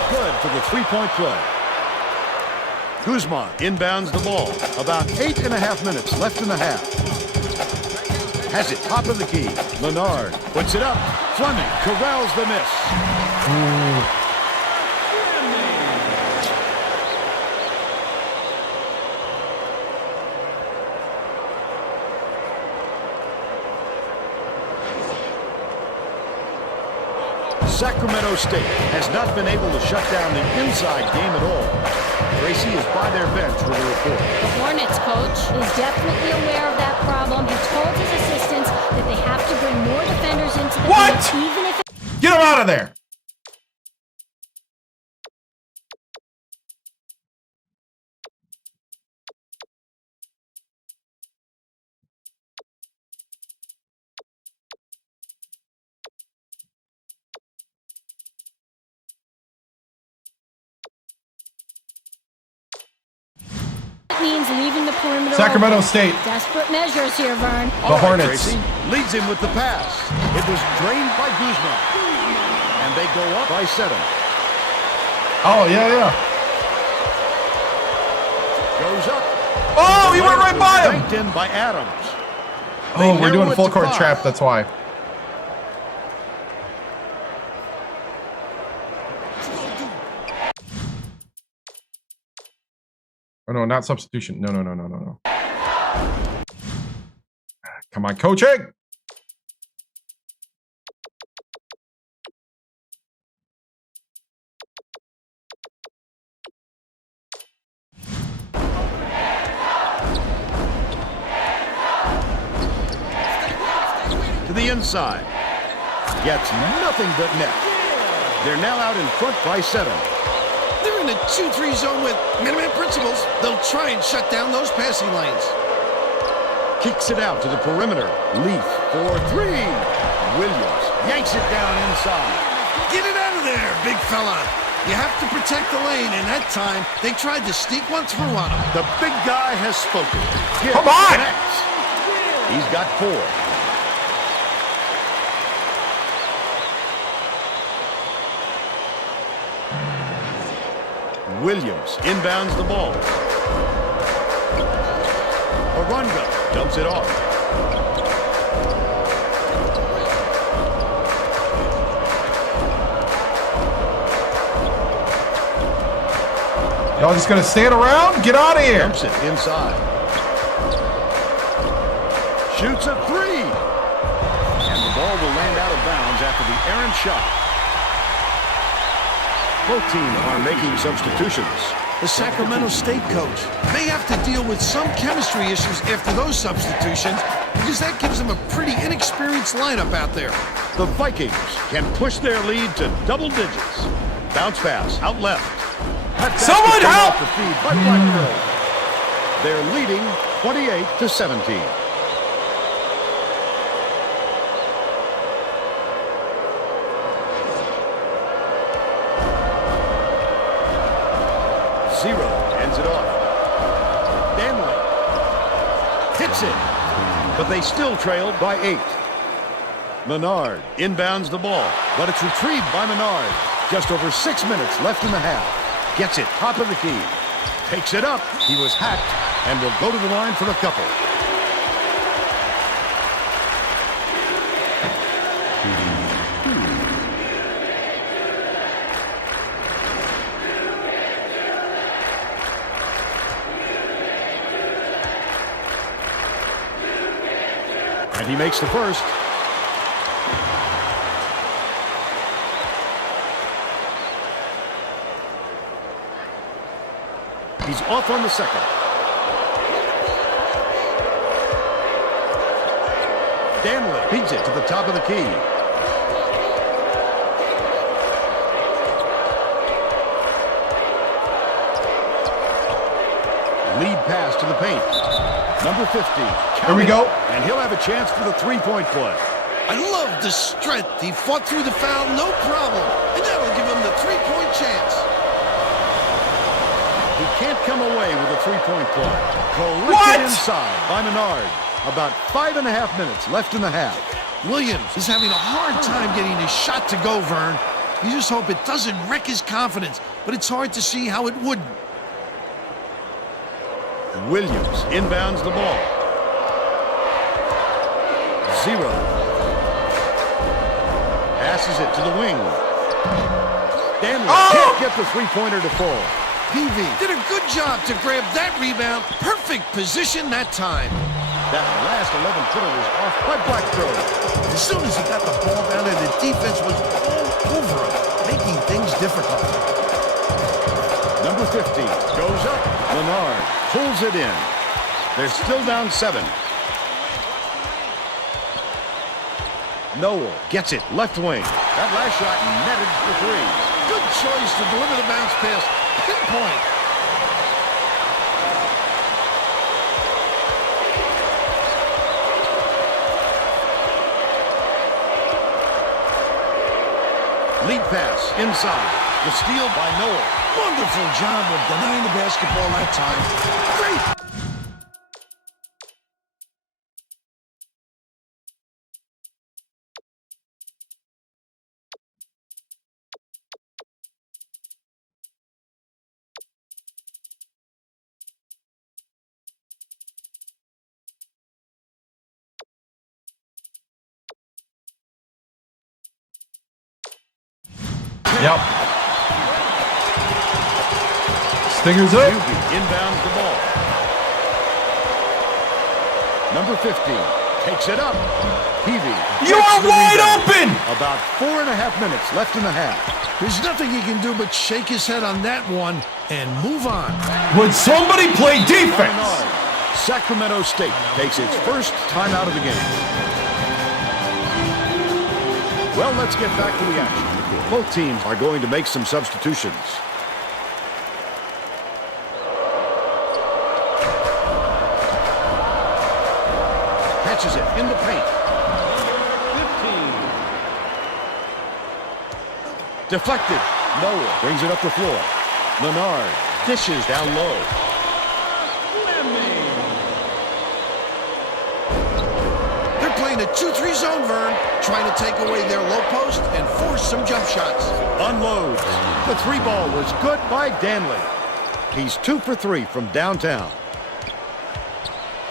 Good for the 3-point play. Guzman inbounds the ball. About 8.5 minutes left in the half. Has it top of the key. Leonard puts it up. Fleming corrals the miss. Sacramento State has not been able to shut down the inside game at all. Tracy is by their bench with a report. The Hornets coach is definitely aware of that problem. He told his assistants that they have to bring more defenders into the game, even if Get him out of there! means leaving the perimeter. Sacramento open. State. Desperate measures here, Vern. The Hornets. Tracy leads him with the pass. It was drained by Guzman. And they go up by 7. Oh, yeah. Goes up. Oh, he went right by him. Banked in by Adams. Oh, we're doing a full to court 5. trap, that's why. Oh, no, not substitution. No. Come on, coaching. To the inside. Gets nothing but net. They're now out in front by 7. They're in a 2-3 zone with man-to-man principles. They'll try and shut down those passing lanes. Kicks it out to the perimeter. Leaf for 3. Williams yanks it down inside. Get it out of there, big fella. You have to protect the lane, and that time they tried to sneak one through on him. The big guy has spoken. Come on! Connects. He's got 4. Williams inbounds the ball. Arunga dumps it off. Y'all just gonna stand around? Get out of here! Dumps it inside. Shoots a 3. And the ball will land out of bounds after the errant shot. Both teams are making substitutions. The Sacramento State coach may have to deal with some chemistry issues after those substitutions because that gives them a pretty inexperienced lineup out there. The Vikings can push their lead to double digits. Bounce pass out left. Someone help! The feed by Blackfield. They're leading 28-17. Zero ends it off. Danley hits it, but they still trail by 8. Menard inbounds the ball, but it's retrieved by Menard. Just over 6 minutes left in the half. Gets it top of the key. Takes it up. He was hacked and will go to the line for a couple. And he makes the first. He's off on the second. Danley beats it to the top of the key. Lead pass to the paint. Number 50. Here we go. And he'll have a chance for the three-point play. I love the strength. He fought through the foul, no problem. And that'll give him the three-point chance. He can't come away with a three-point play. Collected inside by Menard. About 5.5 minutes left in the half. Williams is having a hard time getting his shot to go, Vern. You just hope it doesn't wreck his confidence, but it's hard to see how it wouldn't. Williams inbounds the ball. 0. Passes it to the wing. Danley can't get the three-pointer to fall. PV did a good job to grab that rebound. Perfect position that time. That last 11-footer was off by Blackthrow. As soon as he got the ball down there, the defense was all over him, making things difficult. Number 50 goes up. Menard pulls it in. They're still down 7. Noel gets it left wing. That last shot netted for 3. Good choice to deliver the bounce pass. Pinpoint. Lead pass inside. The steal by Noel. Wonderful job of denying the basketball that time. Great. Yep. Stingers up. Inbounds the ball. Number 50 takes it up. Peavy. You are wide open! About 4.5 minutes left in the half. There's nothing he can do but shake his head on that one and move on. Would somebody play defense? Sacramento State takes its first time out of the game. Well, let's get back to the action. Both teams are going to make some substitutions. Catches it in the paint. 15. Deflected. Noah brings it up the floor. Menard dishes down low. They're playing a 2-3 zone, Vern, trying to take away their low post and force some jump shots. Unloads. The 3 ball was good by Danley. He's 2 for 3 from downtown.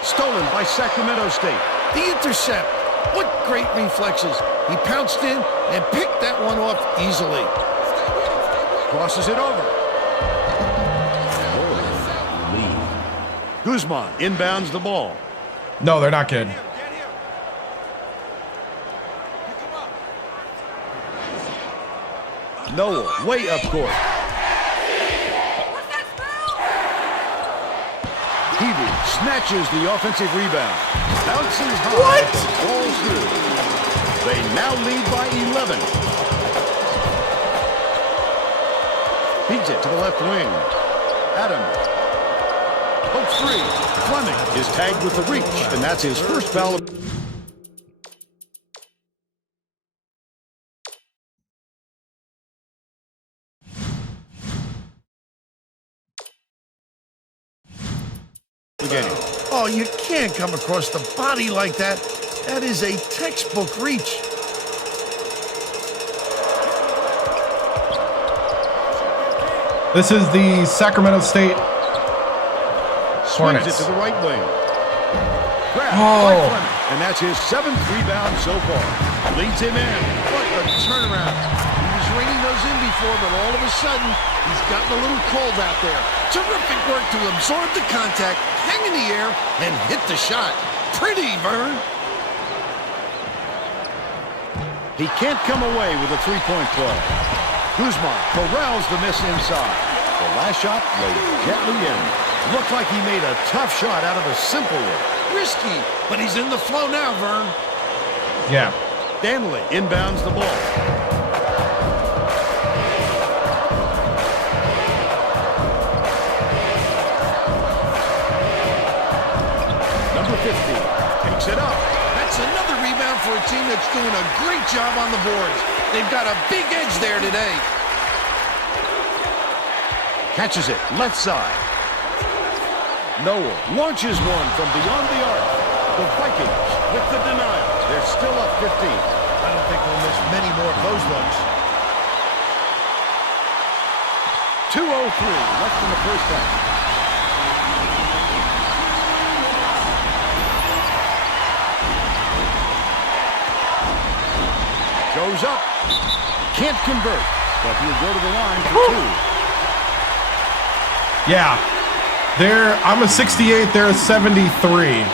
Stolen by Sacramento State. The intercept. What great reflexes. He pounced in and picked that one off easily. Crosses it over. Guzman inbounds the ball. No, they're not good. Noel way up court. Peavy snatches the offensive rebound. Bounces high. What? Falls through. They now lead by 11. Feeds it to the left wing. Adams. Poke 3. Fleming is tagged with the reach, and that's his first foul. Oh, you can't come across the body like that. That is a textbook reach. This is the Sacramento State Swings Hornets. it to the right wing. Grab by Fleming, and that's his 7th rebound so far. Leads him in. What a turnaround. He was ringing those in before, but all of a sudden, he's gotten a little cold out there. Terrific work to absorb the contact, hang in the air, and hit the shot. Pretty, Vern. He can't come away with a three-point play. Guzman corrals the miss inside. The last shot laid gently in. Looked like he made a tough shot out of a simple one. Risky, but he's in the flow now, Vern. Yeah. Stanley inbounds the ball. Number 15 takes it up. That's another rebound for a team that's doing a great job on the boards. They've got a big edge there today. Catches it left side. Noah launches one from beyond the arc. The Vikings with the denial. They're still up 15. I don't think we'll miss many more of those ones. 2:03 left in the first half. Goes up. Can't convert, but he'll go to the line for two. Yeah. I'm a 68, they're a 73.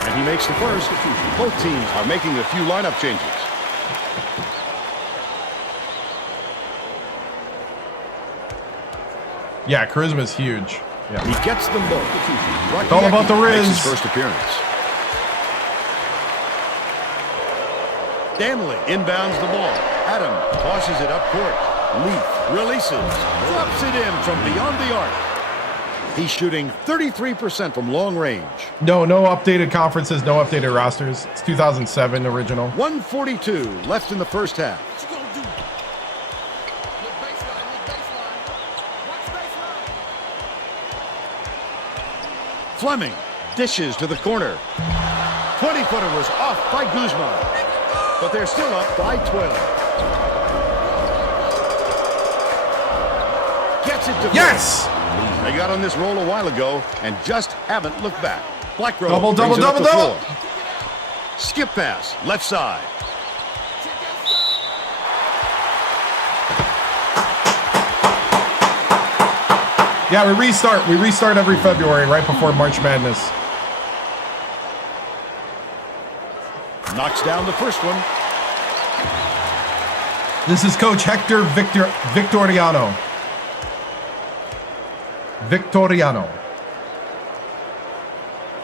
And he makes the first. Both teams are making a few lineup changes. Yeah, charisma's huge. Yeah. He gets them both. It's all about the Riz. Makes his first appearance. Stanley inbounds the ball. Adam tosses it up court. Leaf releases. Drops it in from beyond the arc. He's shooting 33% from long range. No updated conferences, no updated rosters. It's 2007 original. 1:42 left in the first half. Fleming dishes to the corner. 20-footer was off by Guzman. But they're still up by 12. Gets it to Yes! They got on this roll a while ago and just haven't looked back. Blackgrove Double, brings double, it up double, the double. floor. Skip pass, left side. Yeah, we restart. We restart every February right before March Madness. Knocks down the first one. This is Coach Hector Victoriano. Victoriano.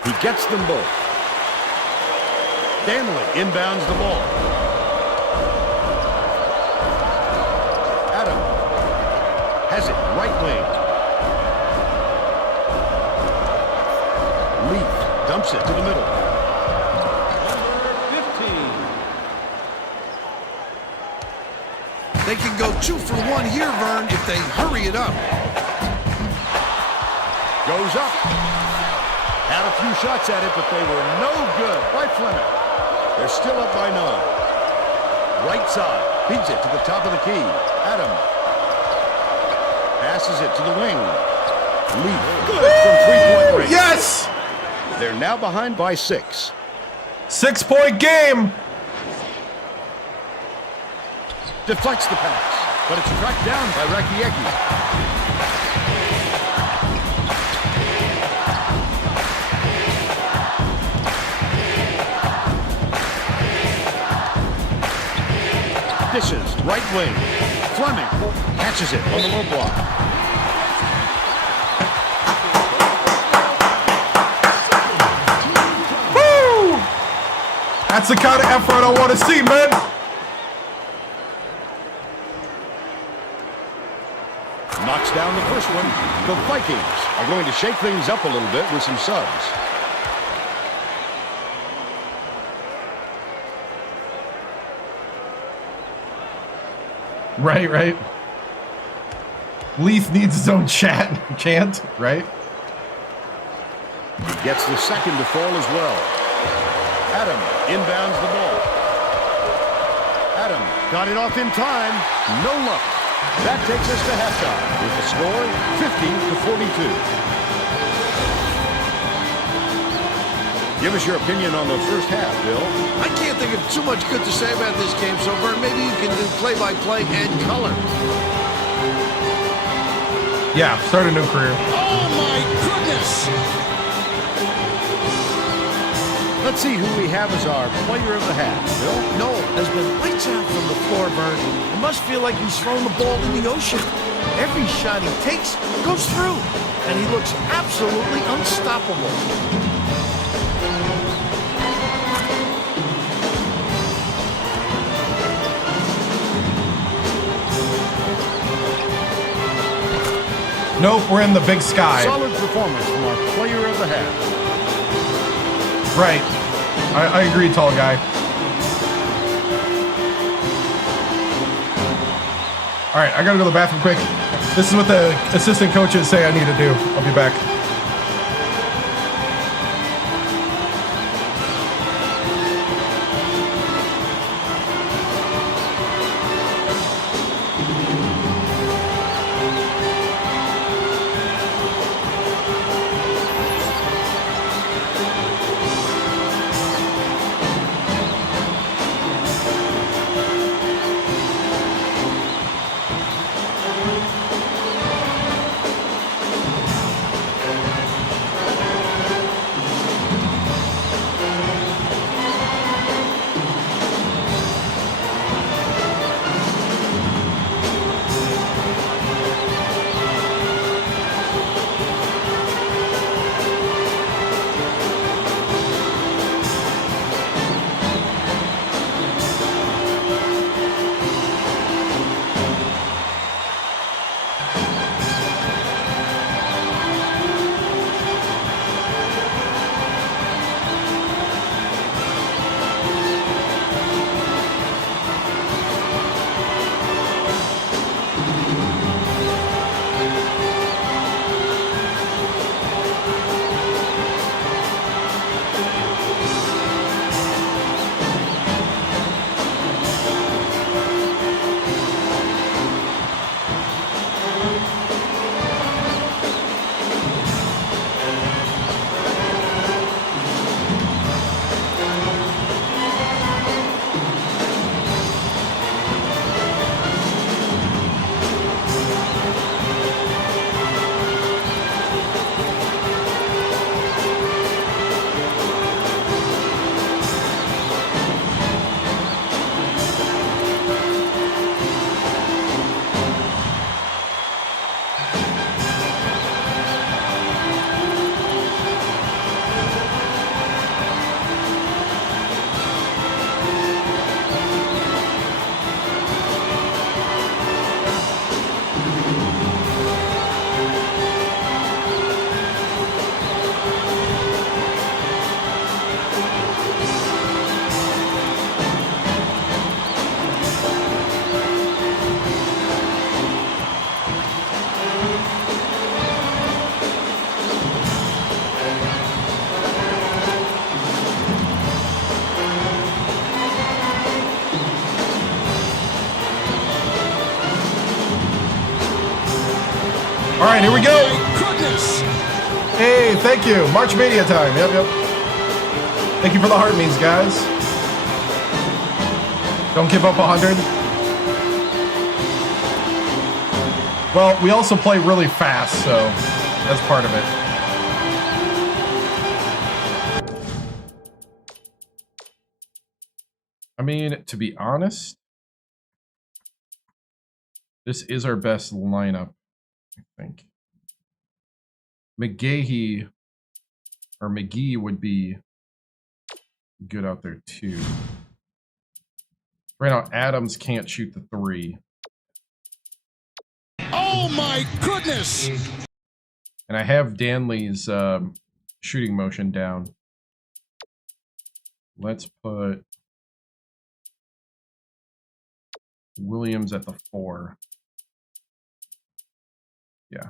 He gets them both. Stanley inbounds the ball. Adam has it right wing. Leaf dumps it to the middle. They can go 2 for 1 here, Vern, if they hurry it up. Goes up. Had a few shots at it, but they were no good by Fleming. They're still up by 9. Right side. Feeds it to the top of the key. Adam passes it to the wing. Leaf. Good from three-point range. Yes! They're now behind by 6. 6-point game. Deflects the pass, but it's tracked down by Rakiecki. Dishes, right wing. Fleming catches it on the low block. Woo! That's the kind of effort I want to see, man. Knocks down the first one. The Vikings are going to shake things up a little bit with some subs. Right. Leaf needs his own chant, right? He gets the second to fall as well. Adam inbounds the ball. Adam got it off in time. No luck. That takes us to halftime with the score 50-42. Give us your opinion on the first half, Bill. I can't think of too much good to say about this game, so Vern, maybe you can do play-by-play and color. Yeah, start a new career. Oh my goodness! Let's see who we have as our player of the half. Bill? Noel has been lights out from the floor, Bird. It must feel like he's thrown the ball in the ocean. Every shot he takes goes through, and he looks absolutely unstoppable. Nope, we're in the big sky. Solid performance from our player of the half. Right. I agree, tall guy. All right, I gotta go to the bathroom quick. This is what the assistant coaches say I need to do. I'll be back. All right, here we go. Goodness! Hey, thank you. March Mania time. Yep. Thank you for the heart means, guys. Don't give up 100. Well, we also play really fast, so that's part of it. I mean, to be honest, this is our best lineup, I think. McGee would be good out there too. Right now, Adams can't shoot the 3. Oh my goodness! And I have Danley's shooting motion down. Let's put Williams at the 4. Yeah.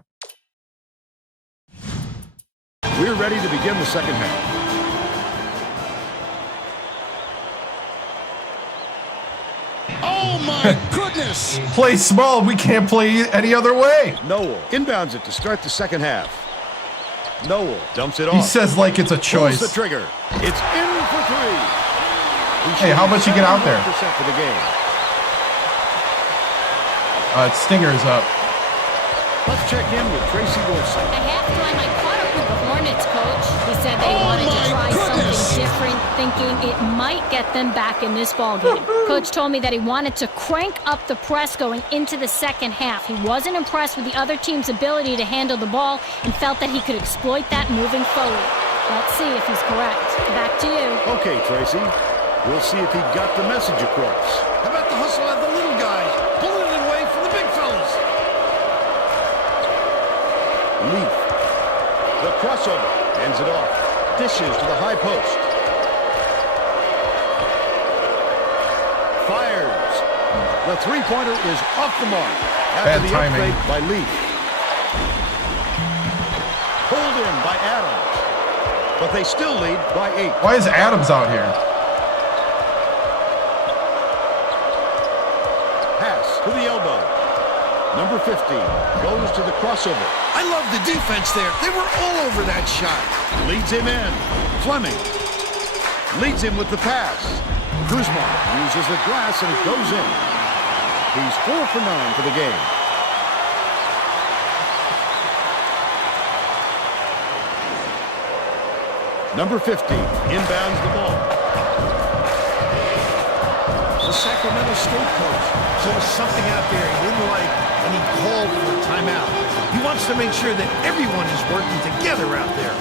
We're ready to begin the second half. Oh my goodness! Play small. We can't play any other way. Noel inbounds it to start the second half. Noel dumps it off. He says like it's a Pulls choice. the trigger. It's in for 3. Hey, how about you get out there? 71% for the game. Stinger's up. Let's check in with Tracy Wolfson. At halftime, I caught up with the Hornets coach. He said they wanted to try something different, thinking it might get them back in this ballgame. Coach told me that he wanted to crank up the press going into the second half. He wasn't impressed with the other team's ability to handle the ball and felt that he could exploit that moving forward. Let's see if he's correct. Back to you. Okay, Tracy. We'll see if he got the message across. How about the hustle of the little guys, pulling it away from the big fellas? Leaf. The crossover. Ends it off. Dishes to the high post. Fires. The three-pointer is off the mark. After Bad the timing. upgrade by Leaf. Pulled in by Adams. But they still lead by 8. Why is Adams out here? Pass to the elbow. Number 15 goes to the crossover. I love the defense there. They were all over that shot. Leads him in. Fleming leads him with the pass. Kuzma uses the glass and it goes in. He's 4 for 9 for the game. Number 15 inbounds the ball. The Sacramento State coach saw something out there he didn't like, and he called for a timeout. He wants to make sure that everyone is working together out there.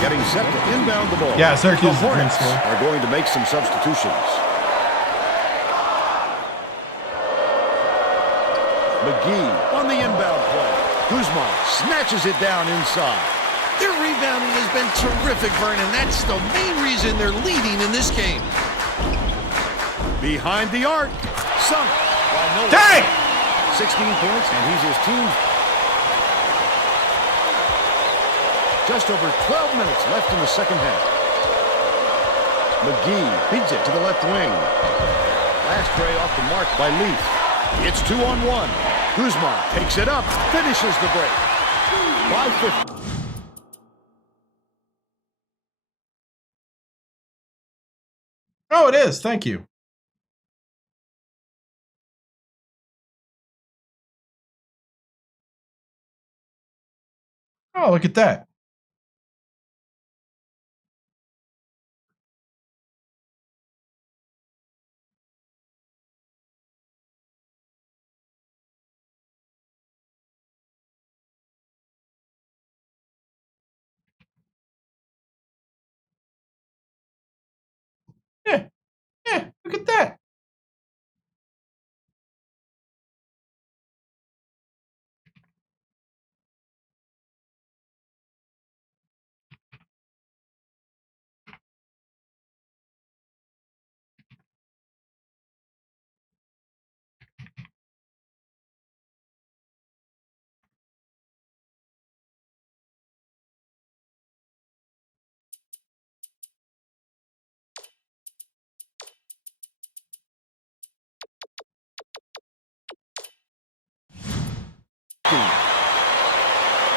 Getting set to inbound the ball. Yeah, Syracuse The is green Hornets school. are going to make some substitutions. McGee on the inbound play. Kuzma snatches it down inside. Their rebounding has been terrific, Vernon. That's the main reason they're leading in this game. Behind the arc. Sunk by Nolan. Dang! 16 points, and he's his team's. Just over 12 minutes left in the second half. McGee feeds it to the left wing. Last tray off the mark by Leaf. It's 2-on-1. Kuzma takes it up, finishes the break. 5-50. Oh, it is. Thank you. Oh, look at that. Yeah. Yeah, look at that.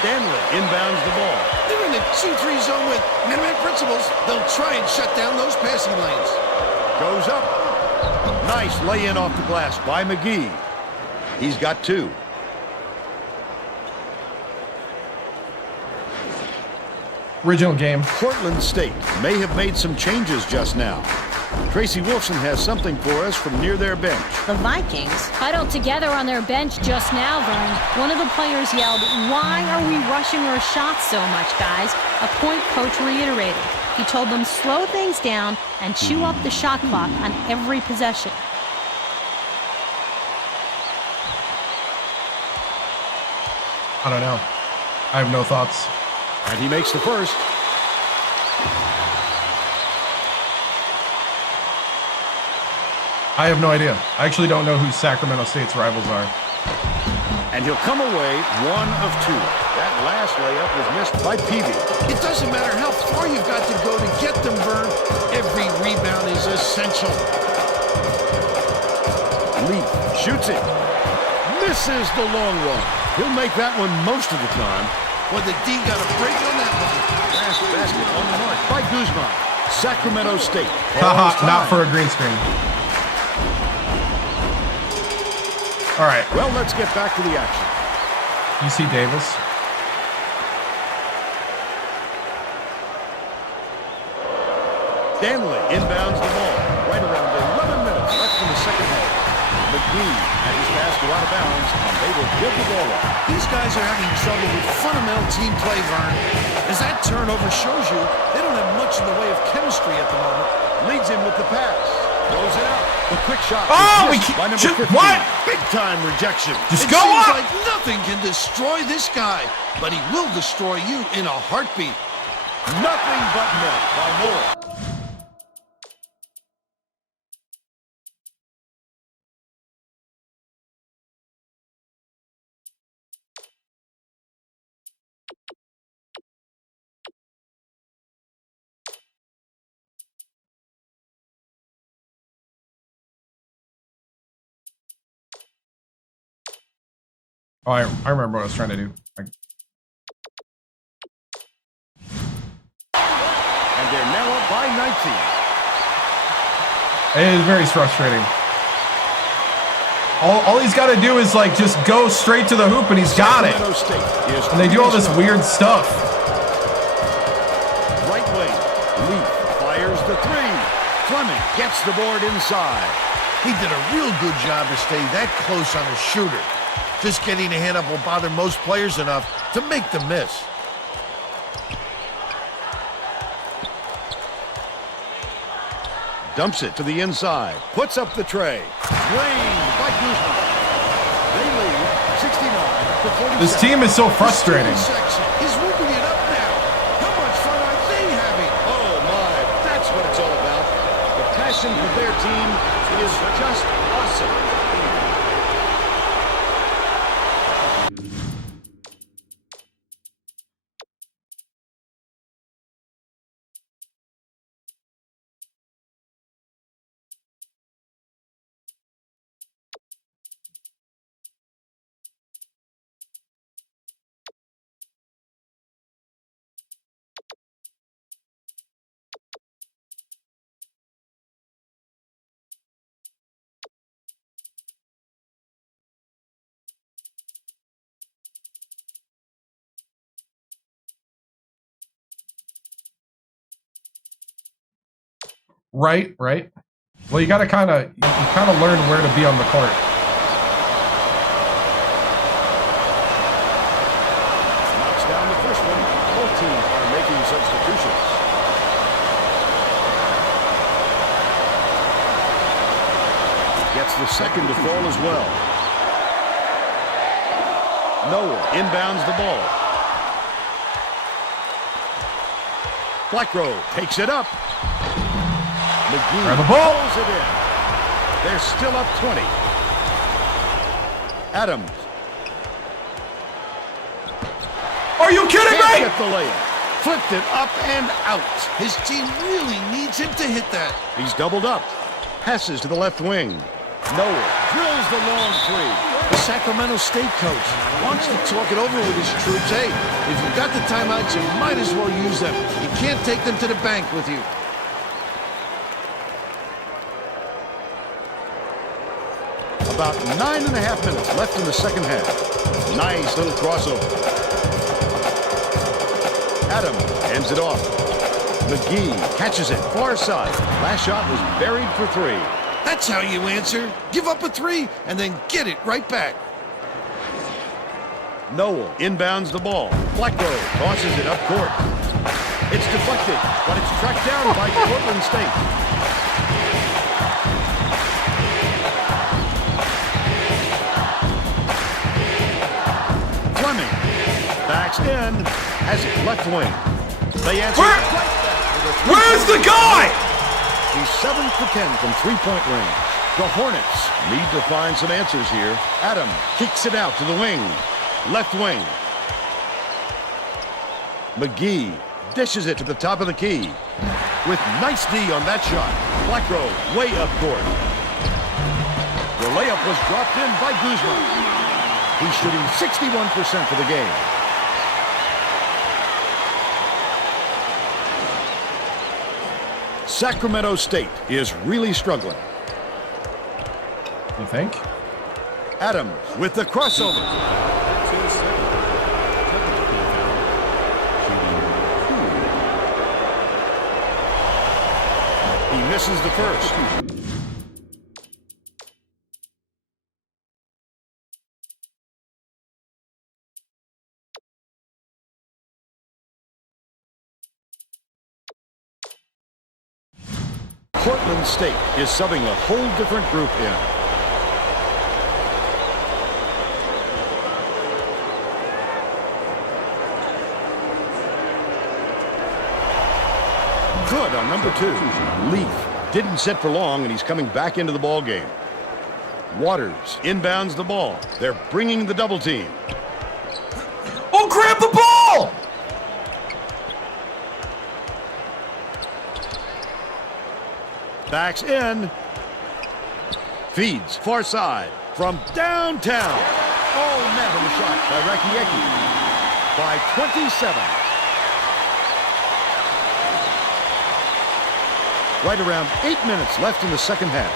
Stanley inbounds the ball. They're in the 2-3 zone with man-to-man principles. They'll try and shut down those passing lanes. Goes up. Nice lay-in off the glass by McGee. He's got 2. Original game. Portland State may have made some changes just now. Tracy Wolfson has something for us from near their bench. The Vikings. Huddled together on their bench just now, Vern. One of the players yelled, "Why are we rushing our shots so much, guys?" A point coach reiterated. He told them slow things down and chew up the shot clock on every possession. I don't know. I have no thoughts. And he makes the first. I have no idea. I actually don't know who Sacramento State's rivals are. And he'll come away 1 of 2. That last layup was missed by Peavy. It doesn't matter how far you've got to go to get them, Vern. Every rebound is essential. Leaf shoots it. This is the long one. He'll make that one most of the time. Well, the D got a break on that one. Last basket on the mark by Guzman. Sacramento State. Haha, not for a green screen. All right. Well, let's get back to the action. UC Davis. Stanley inbounds the ball. Right around 11 minutes left in the second half. McGee had his pass go out of bounds, and they will give the ball up. These guys are having trouble with fundamental team play, Vern. As that turnover shows you, they don't have much in the way of chemistry at the moment. Leads him with the pass. Throws it out. The quick shot. Oh, is missed by number 15. what? Big time rejection. Just It go seems up. like nothing can destroy this guy, but he will destroy you in a heartbeat. Nothing but net by Moore. Oh, I remember what I was trying to do. And they're now up by 19. It is very frustrating. All he's got to do is like just go straight to the hoop, and he's got it. Sacramento State is And they do all this weird stuff. right wing. Leaf fires the three. Fleming gets the board inside. He did a real good job to stay that close on a shooter. Just getting a hand up will bother most players enough to make them miss. Dumps it to the inside. Puts up the tray. Drained by Guzman. They lead 69-47. This team is so frustrating. He's whipping it up now. How much fun are they having? Oh my, that's what it's all about. The passion for their team is just awesome. Right. Well, you got to kind of learn where to be on the court. Knocks down the first one. Both teams are making substitutions. Gets the second to fall as well. Noah inbounds the ball. Blackgrove takes it up. McGee Grab the ball. pulls it in. They're still up 20. Adams. Are you kidding Can't me? get the layup. Flipped it up and out. His team really needs him to hit that. He's doubled up. Passes to the left wing. Noah drills the long three. The Sacramento State coach wants to talk it over with his troops. Hey, if you've got the timeouts, you might as well use them. You can't take them to the bank with you. About 9.5 minutes left in the second half. Nice little crossover. Adams ends it off. McGee catches it far side. Last shot was buried for three. That's how you answer. Give up a three and then get it right back. Noel inbounds the ball. Blackgrove tosses it up court. It's deflected, but it's tracked down by Portland State. Fleming backs in, has it left wing. They answer right back with a Where's the guy? He's 7 for 10 from three-point range. The Hornets need to find some answers here. Adam kicks it out to the wing. Left wing. McGee dishes it to the top of the key. With nice D on that shot. Blackgrove way up court. The layup was dropped in by Guzman. He's shooting 61% for the game. Sacramento State is really struggling. You think? Adams with the crossover. He misses the first. Portland State is subbing a whole different group in. Good on number 2. Leaf didn't sit for long, and he's coming back into the ball game. Waters inbounds the ball. They're bringing the double team. Oh, grab the ball! Backs in. Feeds far side from downtown. Oh, net on the shot by Rakiecki. By 27. Right around 8 minutes left in the second half.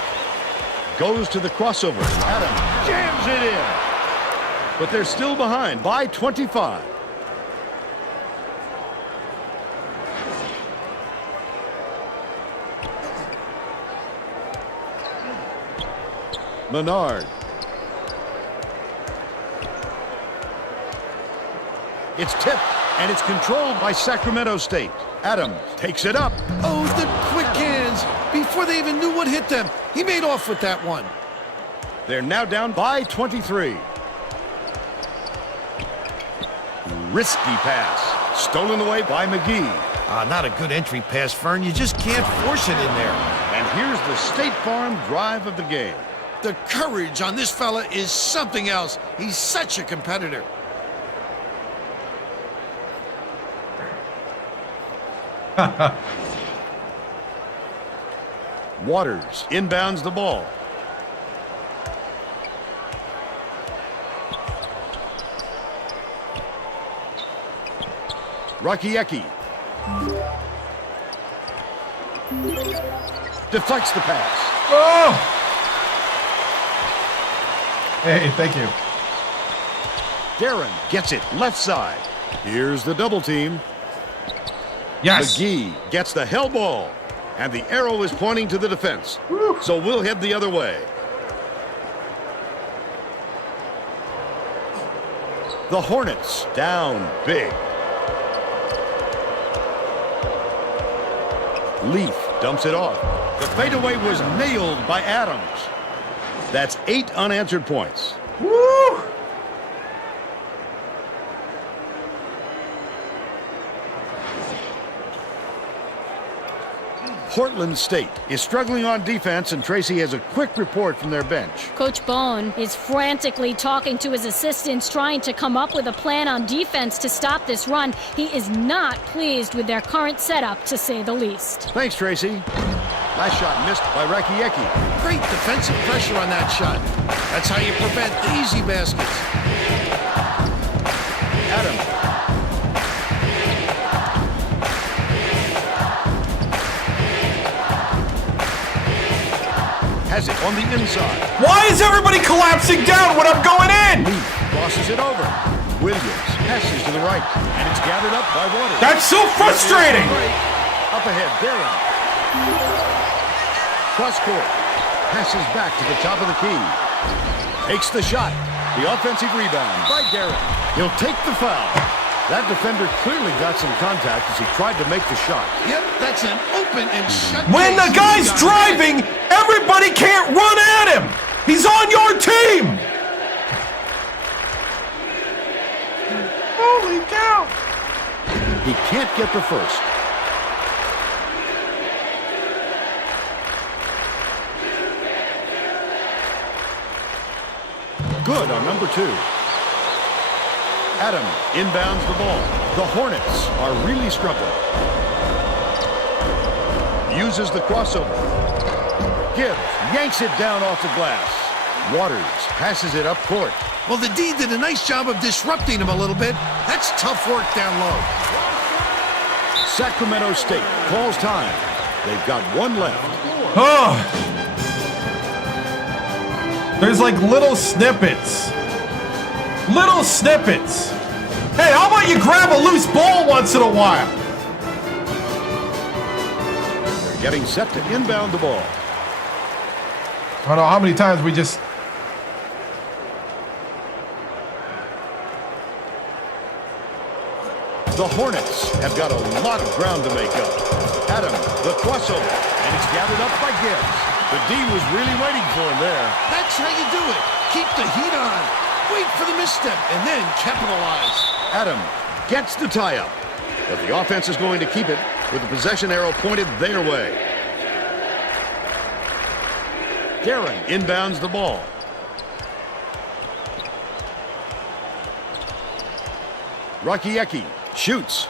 Goes to the crossover. Adams jams it in. But they're still behind by 25. Menard. It's tipped, and it's controlled by Sacramento State. Adams takes it up. Oh, the quick hands. Before they even knew what hit them, he made off with that one. They're now down by 23. Risky pass. Stolen away by McGee. Not a good entry pass, Fern. You just can't force it in there. And here's the State Farm drive of the game. The courage on this fella is something else. He's such a competitor. Waters inbounds the ball. Rakiecki deflects the pass. Oh! Hey, thank you. Darren gets it left side. Here's the double team. Yes. McGee gets the hell ball, and the arrow is pointing to the defense. Woo. So we'll head the other way. The Hornets down big. Leaf dumps it off. The fadeaway was nailed by Adams. That's 8 unanswered points. Woo! Portland State is struggling on defense, and Tracy has a quick report from their bench. Coach Bone is frantically talking to his assistants, trying to come up with a plan on defense to stop this run. He is not pleased with their current setup, to say the least. Thanks, Tracy. Last shot missed by Rakiecki. Great defensive pressure on that shot. That's how you prevent the easy baskets. Adams. Has it on the inside. Why is everybody collapsing down when I'm going in? Leaf crosses it over. Williams passes to the right, and it's gathered up by Waters. That's so frustrating. Up ahead, Darren. Cross court. Passes back to the top of the key. Takes the shot. The offensive rebound by Darren. He'll take the foul. That defender clearly got some contact as he tried to make the shot. Yep, that's an open and shut. When the guy's driving, everybody can't run at him. He's on your team. Holy cow. He can't get the first. Good on number 2. Adam inbounds the ball. The Hornets are really struggling. Uses the crossover. Gibbs yanks it down off the glass. Waters passes it up court. Well, the D did a nice job of disrupting him a little bit. That's tough work down low. Sacramento State calls time. They've got one left. Oh. There's like little snippets. Little snippets. Hey, how about you grab a loose ball once in a while? They're getting set to inbound the ball. I don't know how many times we just... The Hornets have got a lot of ground to make up. Adam, the crossover, and it's gathered up by Gibbs. The D was really waiting for him there. That's how you do it. Keep the heat on. Wait for the misstep and then capitalize. Adam gets the tie-up, but the offense is going to keep it with the possession arrow pointed their way. Darren inbounds the ball. Rakiecki shoots.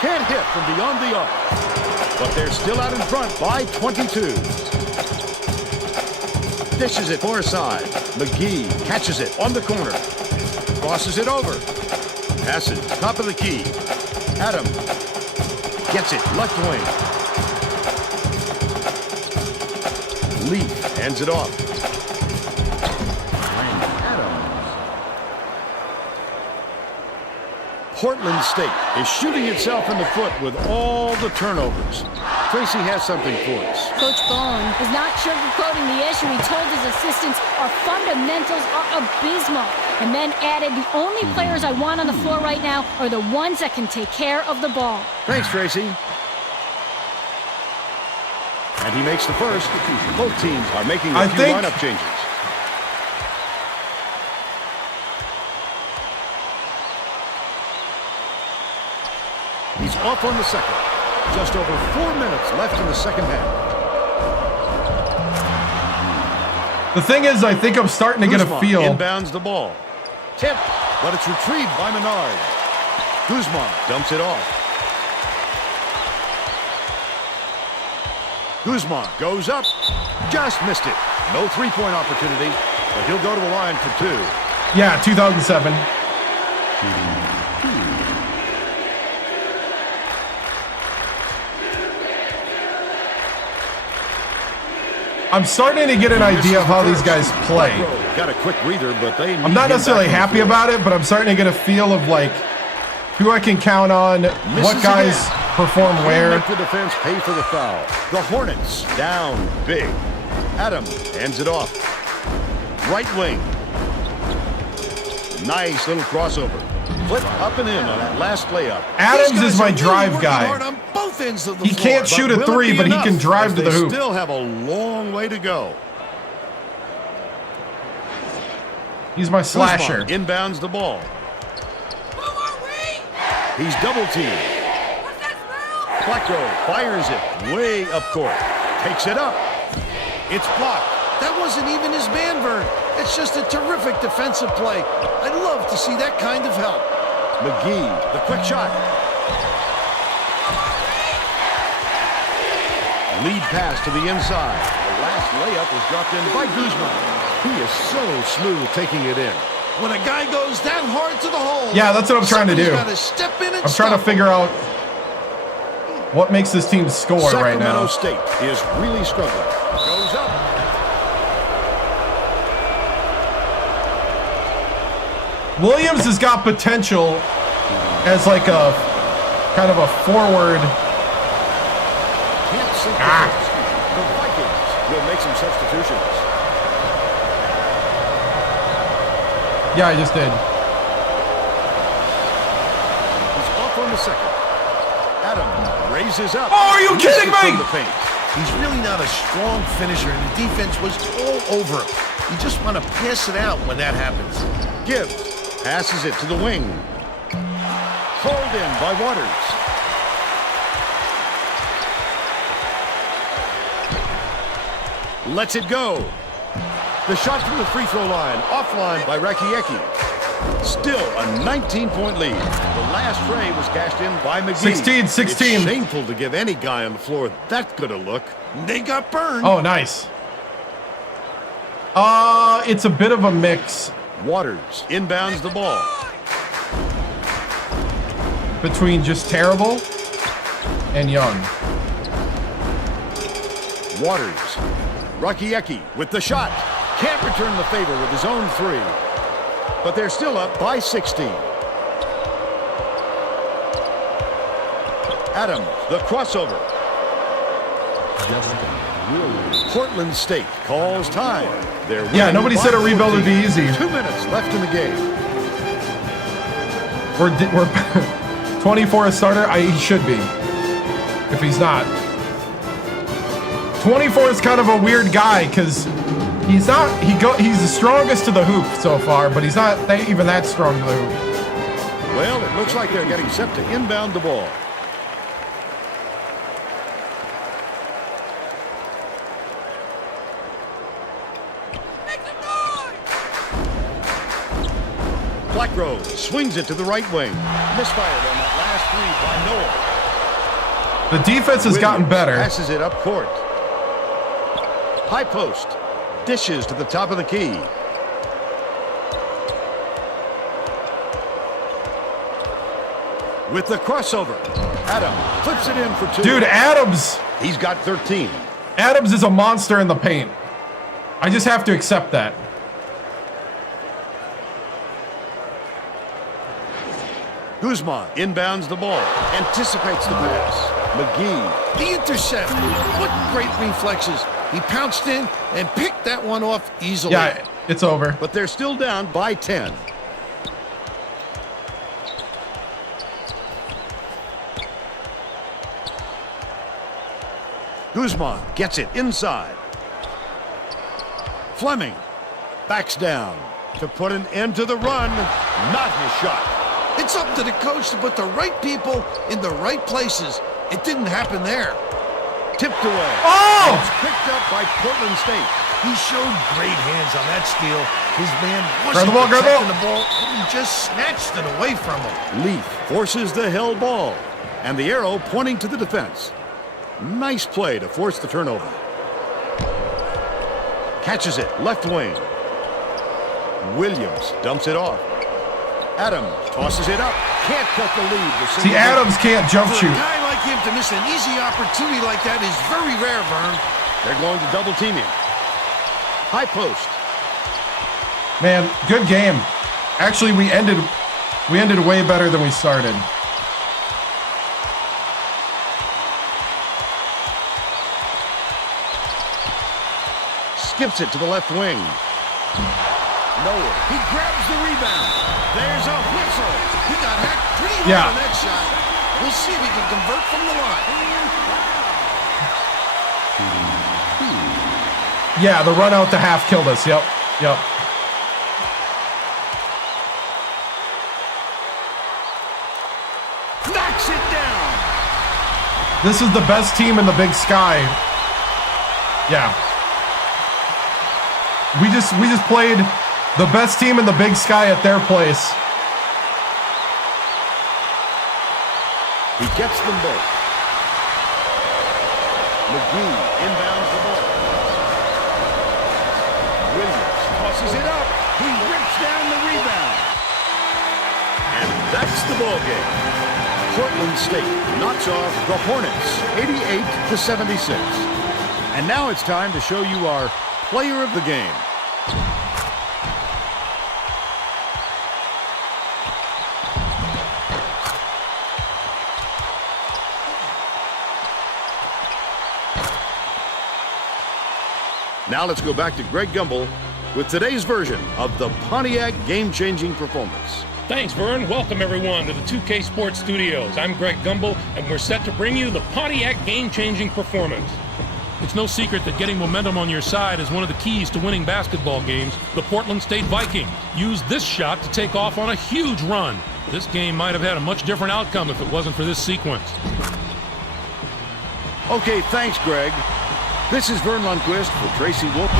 Can't hit from beyond the arc, but they're still out in front by 22. Dishes it far side. McGee catches it on the corner. Crosses it over. Passes top of the key. Adam gets it left wing. Leaf hands it off. Portland State is shooting itself in the foot with all the turnovers. Tracy has something for us. Coach Bone is not sugarcoating the issue. He told his assistants our fundamentals are abysmal, and then added, the only players I want on the floor right now are the ones that can take care of the ball. Thanks, Tracy. And he makes the first. Both teams are making a few lineup changes. He's off on the second. Just over 4 minutes left in the second half. The thing is, I think I'm starting to get a feel. Inbounds the ball. Tip, but it's retrieved by Menard. Guzman dumps it off. Guzman goes up. Just missed it. No three-point opportunity, but he'll go to the line for two. Yeah, 2007. I'm starting to get an idea of how these guys play. Got a quick breather, but I'm not necessarily happy about it, but I'm starting to get a feel of like who I can count on, what guys perform where. Let the defense pay for the foul. The Hornets down big. Adam hands it off. Right wing. Nice little crossover. Flip up and in on that last layup. Adams is my drive guy. He can't shoot a three, but he can drive to the hoop. They still have a long way to go. He's my slasher. Inbounds the ball. Who are we? He's double teamed. What's that smell? Flacco fires it way up court. Takes it up. It's blocked. That wasn't even his man, Vern. It's just a terrific defensive play. I'd love to see that kind of help. McGee, the quick shot. Lead pass to the inside. The last layup was dropped in by Guzman. He is so smooth taking it in. When a guy goes that hard to the hole, yeah, that's what I'm trying to do. Step in and I'm trying to figure out what makes this team score right now. Sacramento State is really struggling. Goes up. Williams has got potential as like a kind of a forward. Can't sink the first. The Vikings will make some substitutions. Yeah, I just did. He's off on the second. Adam raises up. Oh, are you kidding me? The paint. He's really not a strong finisher, and the defense was all over him. You just want to pass it out when that happens. Gibbs passes it to the wing. Hauled in by Waters. Lets it go. The shot from the free throw line, offline by Rakiecki. Still a 19-point lead. The last tray was cashed in by McGee. 16. It's shameful to give any guy on the floor that good a look. They got burned. Oh, nice. It's a bit of a mix. Waters inbounds the ball. Between just terrible and young. Waters. Rakiecki with the shot. Can't return the favor with his own three. But they're still up by 16. Adams, the crossover. Portland State calls time. They're Yeah, nobody said a rebuild would be easy. 2 minutes left in the game. We're 24 a starter. He should be. If he's not. 24 is kind of a weird guy because he's not. He's the strongest to the hoop so far, but he's not even that strong to the hoop. Well, it looks like they're getting set to inbound the ball. Blackgrove swings it to the right wing. Misfired on that last three by Noel. The defense has gotten better. Passes it up court. High post. Dishes to the top of the key. With the crossover. Adam flips it in for two. Dude, Adams. He's got 13. Adams is a monster in the paint. I just have to accept that. Guzman inbounds the ball. Anticipates the pass. McGee. The intercept. What great reflexes. He pounced in and picked that one off easily. Yeah, it's over. But they're still down by 10. Guzman gets it inside. Fleming backs down to put an end to the run. Not his shot. It's up to the coach to put the right people in the right places. It didn't happen there. Tipped away. Oh! It's picked up by Portland State. He showed great hands on that steal. His man Grab the wasn't ball, grab protecting the the ball and just snatched it away from him. Leaf forces the held ball. And the arrow pointing to the defense. Nice play to force the turnover. Catches it, left wing. Williams dumps it off. Adams tosses it up. Can't cut the lead. See, Adams can't jump For shoot. a guy like him to miss an easy opportunity like that is very rare, Vern. They're going to double team him. High post. Man, good game. Actually, we ended way better than we started. Skips it to the left wing. Noah. He grabs the rebound. There's a whistle. He got hacked pretty hard on that shot. We'll see if he can convert from the line. Yeah, the run out to half killed us. Yep. Knocks it down. This is the best team in the Big Sky. Yeah. We just played the best team in the Big Sky at their place. He gets them both. McGee inbounds the ball. Williams tosses it up. He rips down the rebound. And that's the ball game. Portland State knocks off the Hornets 88-76. And now it's time to show you our player of the game. Now let's go back to Greg Gumbel with today's version of the Pontiac game-changing performance. Thanks, Vern. Welcome, everyone, to the 2K Sports Studios. I'm Greg Gumbel, and we're set to bring you the Pontiac game-changing performance. It's no secret that getting momentum on your side is one of the keys to winning basketball games. The Portland State Vikings used this shot to take off on a huge run. This game might have had a much different outcome if it wasn't for this sequence. Okay, thanks, Greg. This is Vern Lundquist for Tracy Wolf.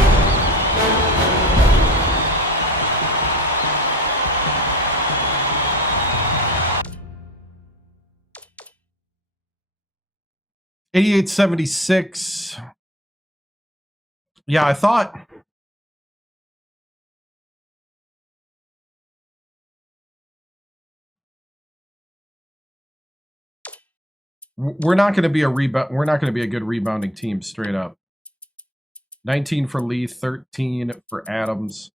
$88.76. Yeah, I thought we're not going to be a rebound. We're not going to be a good rebounding team straight up. 19 for Lee, 13 for Adams,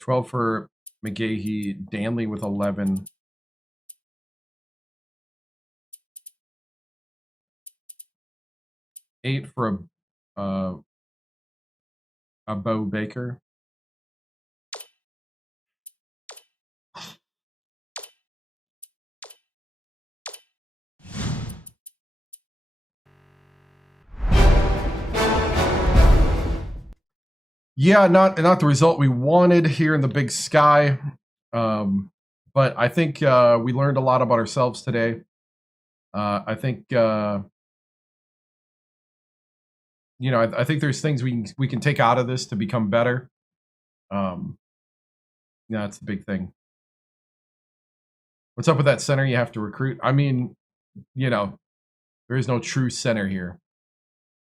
12 for McGahee, Danley with 11. Eight for a Bo Baker. Yeah, not the result we wanted here in the Big Sky, but I think we learned a lot about ourselves today. I think I think there's things we can take out of this to become better. Yeah, that's the big thing. What's up with that center you have to recruit? I mean, there is no true center here.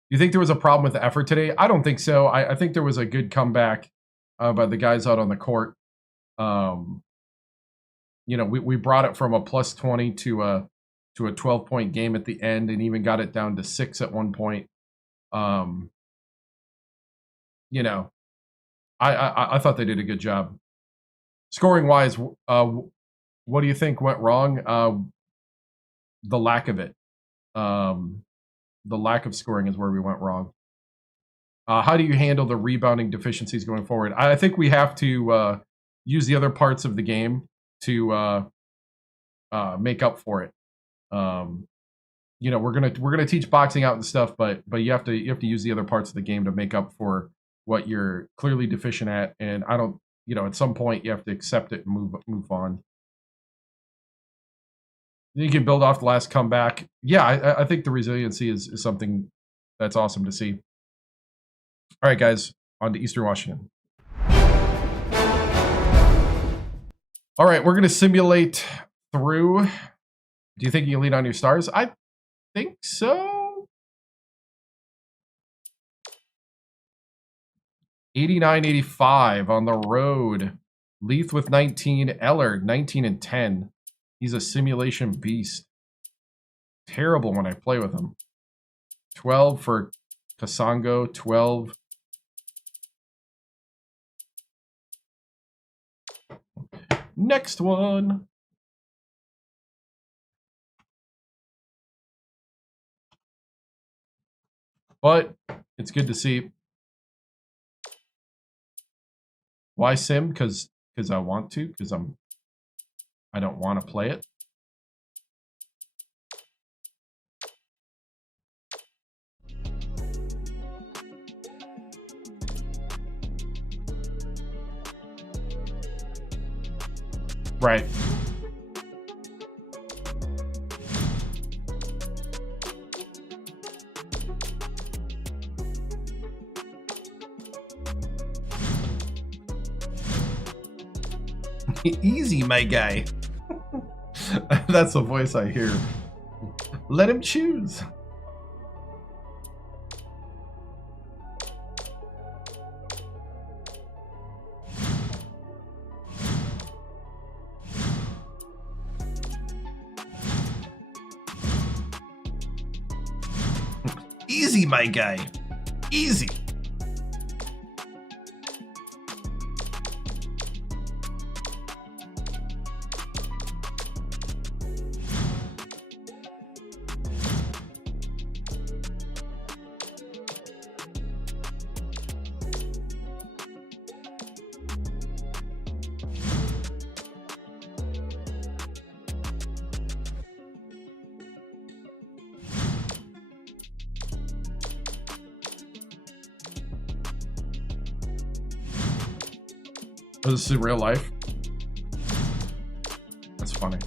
You think there was a problem with the effort today? I don't think so. I think there was a good comeback by the guys out on the court. We brought it from a plus 20 to a 12-point game at the end, and even got it down to 6 at one point. I thought they did a good job. Scoring wise, what do you think went wrong? The lack of it. The lack of scoring is where we went wrong. How do you handle the rebounding deficiencies going forward? I think we have to use the other parts of the game to make up for it. We're gonna teach boxing out and stuff, but you have to use the other parts of the game to make up for what you're clearly deficient at. And I don't, at some point you have to accept it and move on. You can build off the last comeback. Yeah, I think the resiliency is something that's awesome to see. All right, guys, on to Eastern Washington. All right, we're going to simulate through. Do you think you can lead on your stars? I think so. 89-85 on the road. Leith with 19. Eller, 19 and 10. He's a simulation beast. Terrible when I play with him. 12 for Kasango. 12. Next one. But it's good to see. Why sim? Because I want to. Because I don't want to play it. Right. Easy, my guy. That's the voice I hear. Let him choose. Easy, my guy. Easy. This is real life. That's funny.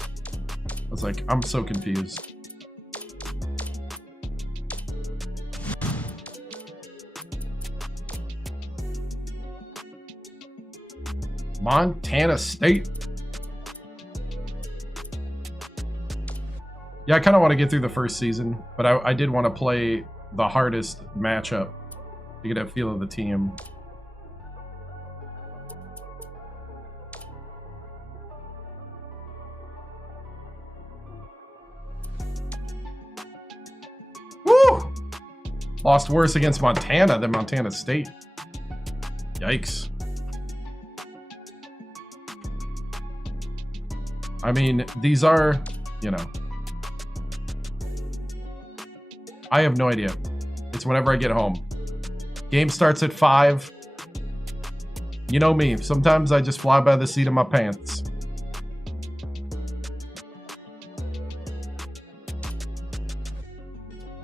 I was like, I'm so confused. Montana State. Yeah, I kind of want to get through the first season, but I did want to play the hardest matchup to get a feel of the team. Lost worse against Montana than Montana State. Yikes. I mean, these are, you know. I have no idea. It's whenever I get home. Game starts at 5. You know me. Sometimes I just fly by the seat of my pants.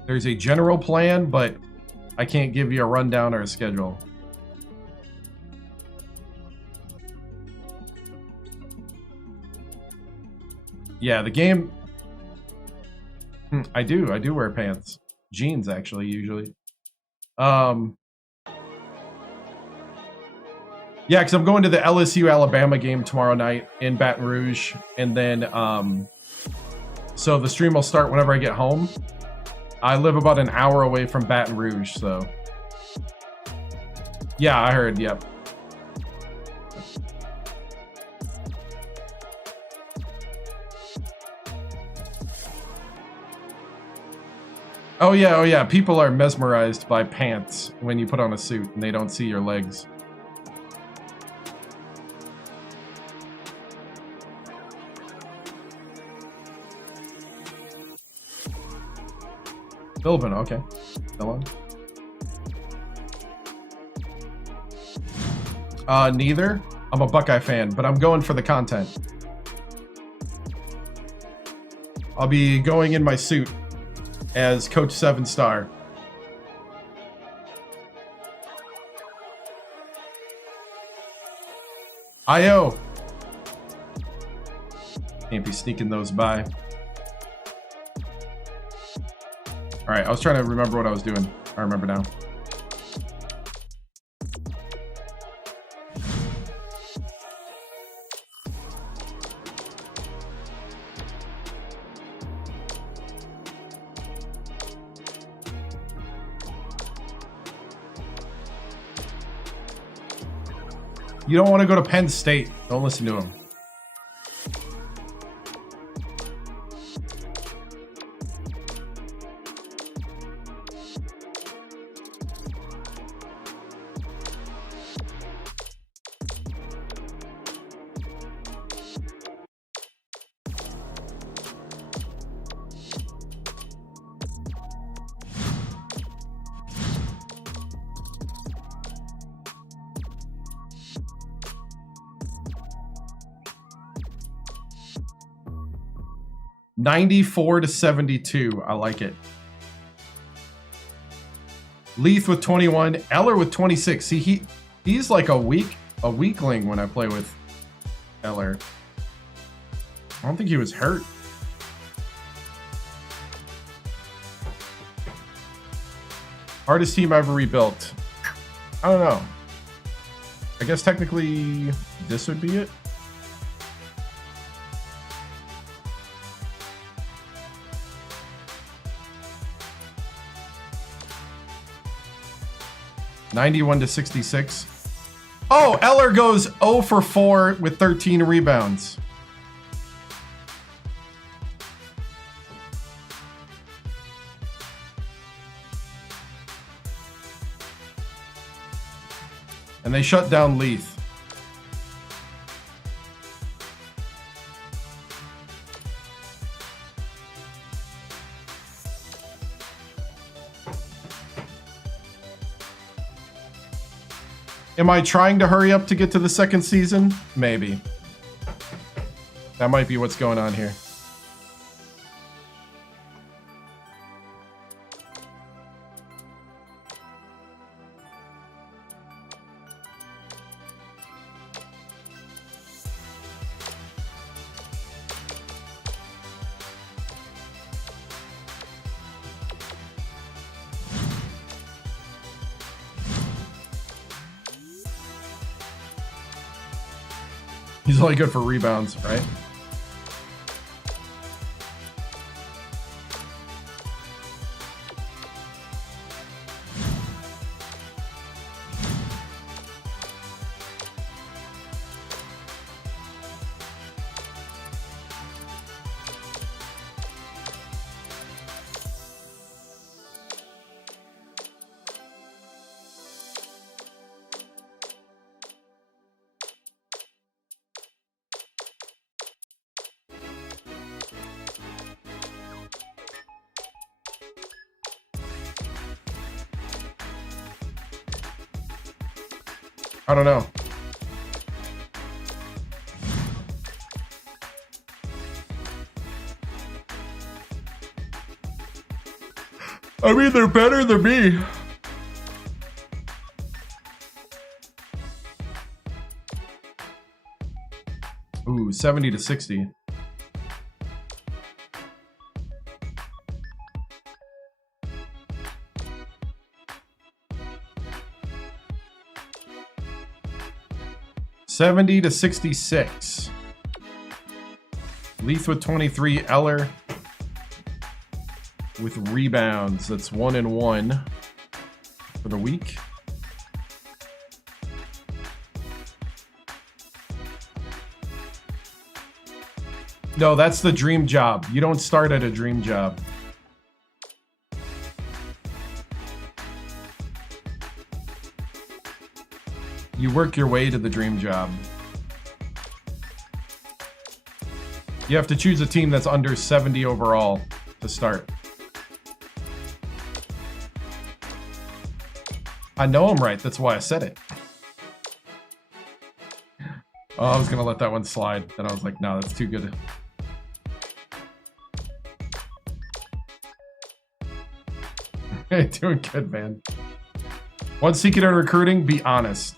There's a general plan, but I can't give you a rundown or a schedule. Yeah, the game... I do wear pants. Jeans, actually, usually. Yeah, because I'm going to the LSU-Alabama game tomorrow night in Baton Rouge. And then, so the stream will start whenever I get home. I live about an hour away from Baton Rouge, so... Yeah, I heard, yep. Oh yeah, people are mesmerized by pants when you put on a suit and they don't see your legs. Philippine, okay. Still on? Neither. I'm a Buckeye fan, but I'm going for the content. I'll be going in my suit as Coach 7-Star. IO. Can't be sneaking those by. Alright, I was trying to remember what I was doing. I remember now. You don't want to go to Penn State. Don't listen to him. $94-72. I like it. Leith with 21. Eller with 26. See, he's like a weakling when I play with Eller. I don't think he was hurt. Hardest team I ever rebuilt. I don't know. I guess technically this would be it. $91-66. Oh, Eller goes 0 for 4 with 13 rebounds. And they shut down Leith. Am I trying to hurry up to get to the second season? Maybe. That might be what's going on here. He's only good for rebounds, right? I don't know. I mean, they're better than me. Ooh, 70 to 60. $70 to 66. Leith with 23. Eller with rebounds. That's 1 and 1 for the week. No, that's the dream job. You don't start at a dream job. You work your way to the dream job. You have to choose a team that's under 70 overall to start. I know I'm right. That's why I said it. Oh, I was going to let that one slide. Then I was like, no, that's too good. Hey, doing good, man. One secret in recruiting, be honest.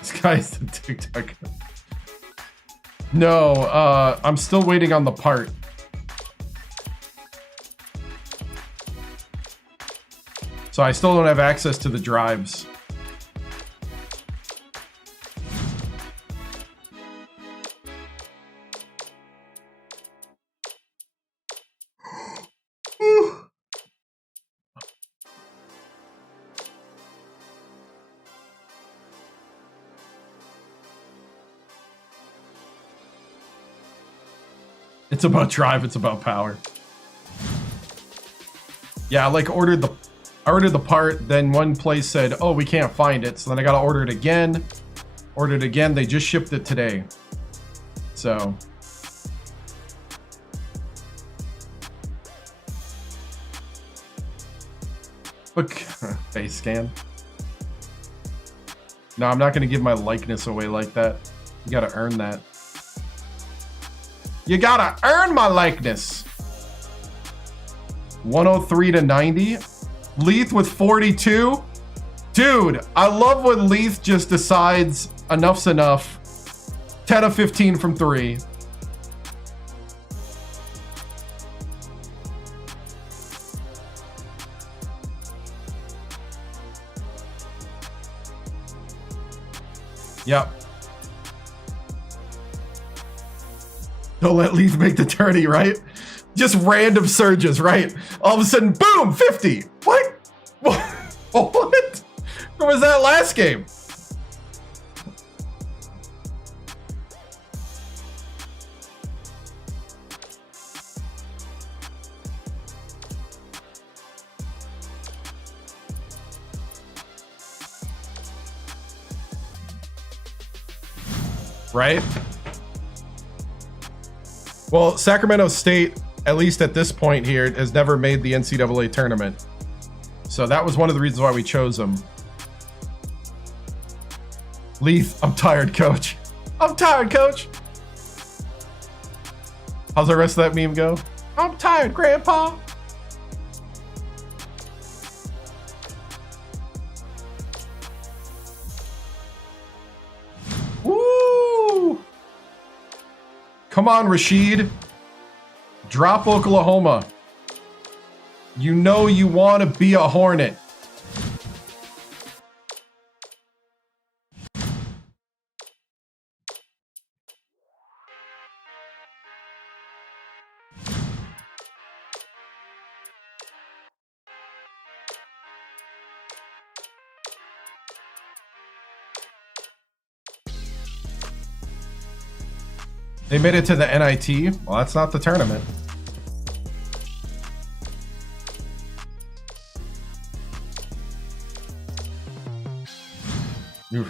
This guy's the TikTok. No, I'm still waiting on the part. So I still don't have access to the drives. It's about drive, it's about power. Yeah, I like ordered the part, then one place said, oh, we can't find it. So then I gotta order it again. Ordered again, they just shipped it today. So. Look, face scan. No, I'm not gonna give my likeness away like that. You gotta earn that. You gotta earn my likeness. 103 to 90. Leith with 42. Dude, I love when Leith just decides enough's enough. 10 of 15 from 3. Yep. Don't let Leith make the tourney, right? Just random surges, right? All of a sudden, boom, 50. What? What? Where was that last game? Right? Well, Sacramento State, at least at this point here, has never made the NCAA tournament. So that was one of the reasons why we chose them. Leith, I'm tired, coach. I'm tired, coach. How's the rest of that meme go? I'm tired, Grandpa. Woo! Come on, Rashid. Drop Oklahoma. You know you want to be a Hornet. They made it to the NIT. Well, that's not the tournament.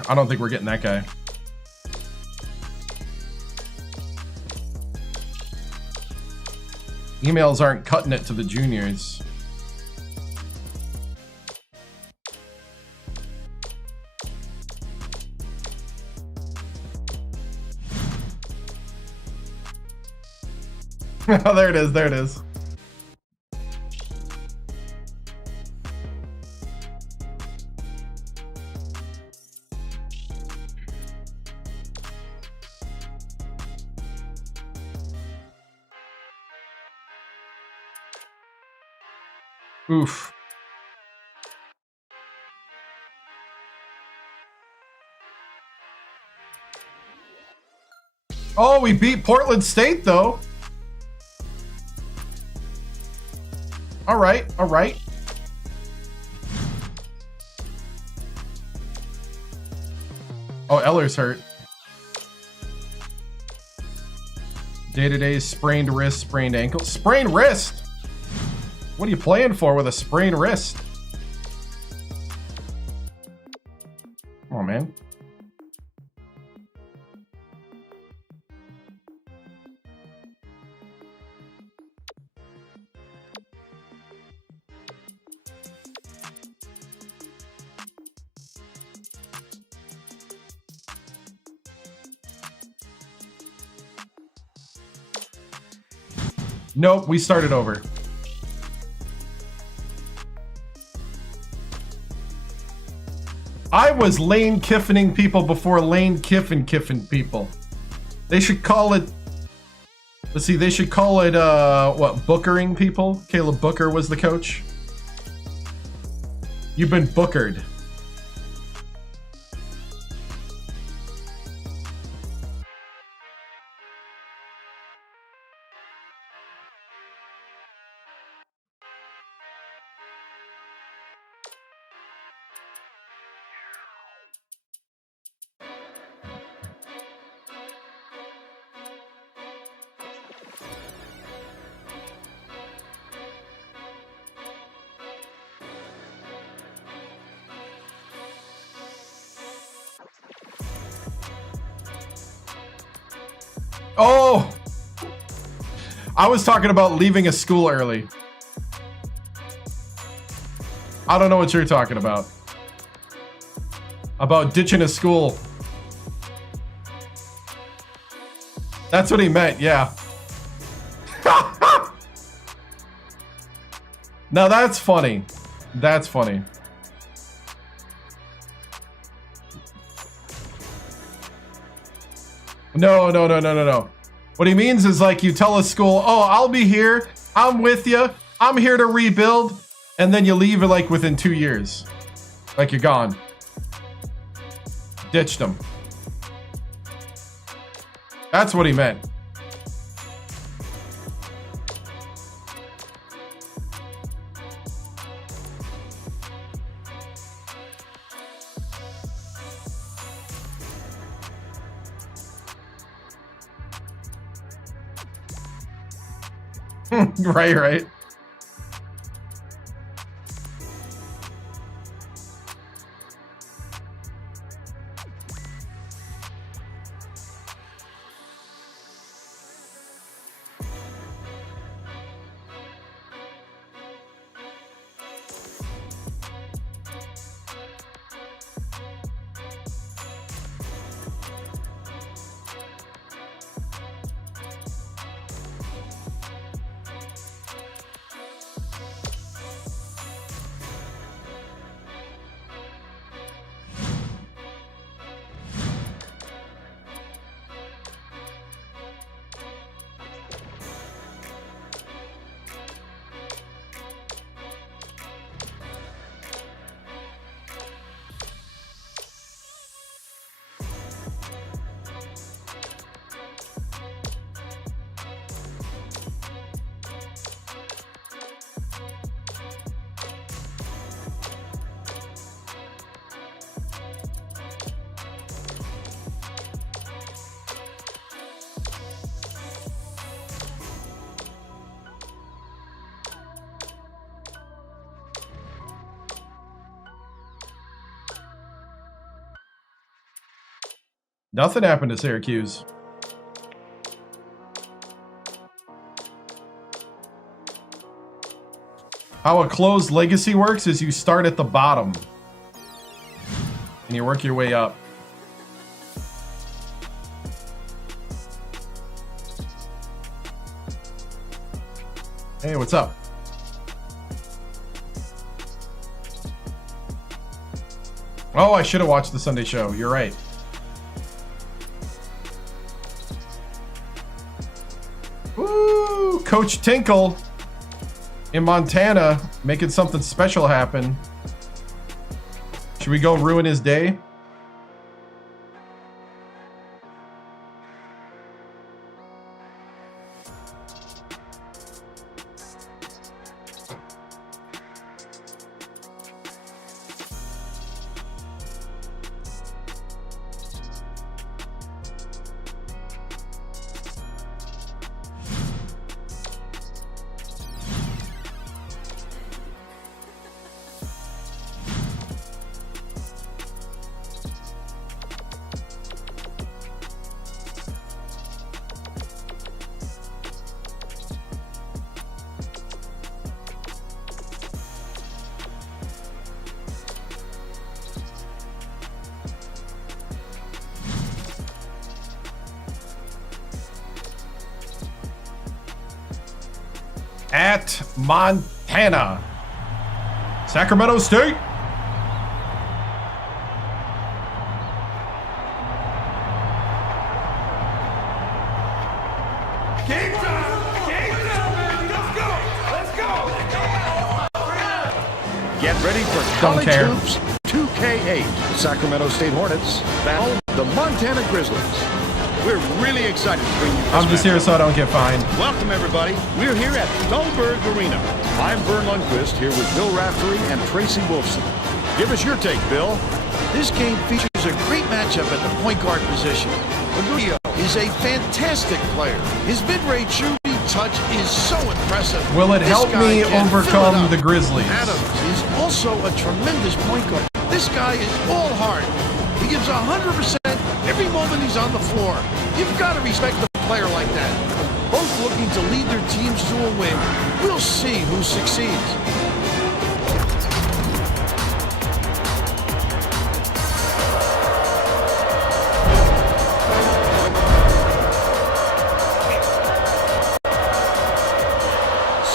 I don't think we're getting that guy. Emails aren't cutting it to the juniors. Oh, there it is. There it is. Oof. Oh, we beat Portland State, though. All right, all right. Oh, Eller's hurt. Day-to-day sprained wrist, sprained ankle. Sprained wrist? What are you playing for with a sprained wrist? Come on, man. Nope, we started over. I was Lane Kiffining people before Lane Kiffin people. They should call it... Let's see, they should call it, what, Bookering people? Caleb Booker was the coach. You've been bookered. Oh! I was talking about leaving a school early. I don't know what you're talking about. About ditching a school. That's what he meant, yeah. Now that's funny. That's funny. No. What he means is like you tell a school, oh, I'll be here. I'm with you. I'm here to rebuild. And then you leave it like within 2 years. Like you're gone. Ditched them. That's what he meant. Right. Nothing happened to Syracuse. How a closed legacy works is you start at the bottom and you work your way up. Hey, what's up? Oh, I should have watched the Sunday show. You're right. Ooh, Coach Tinkle in Montana making something special happen. Should we go ruin his day? At Montana, Sacramento State. Game time! Game time, baby! Let's go! Let's go! Get ready for Don't College care. Hoops 2K8. The Sacramento State Hornets battle the Montana Grizzlies. We're really excited to bring you this I'm just here matchup. so I don't get fined. Welcome, everybody. We're here at Stolberg Arena. I'm Vern Lundquist here with Bill Raftery and Tracy Wolfson. Give us your take, Bill. This game features a great matchup at the point guard position. Agudio is a fantastic player. His mid-range shooting touch is so impressive. Will it This help guy me can fill it overcome up. the Grizzlies? Adams is also a tremendous point guard. This guy is all heart. He gives 100% every moment he's on the floor. You've got to respect a player like that. Both looking to lead their teams to a win. We'll see who succeeds.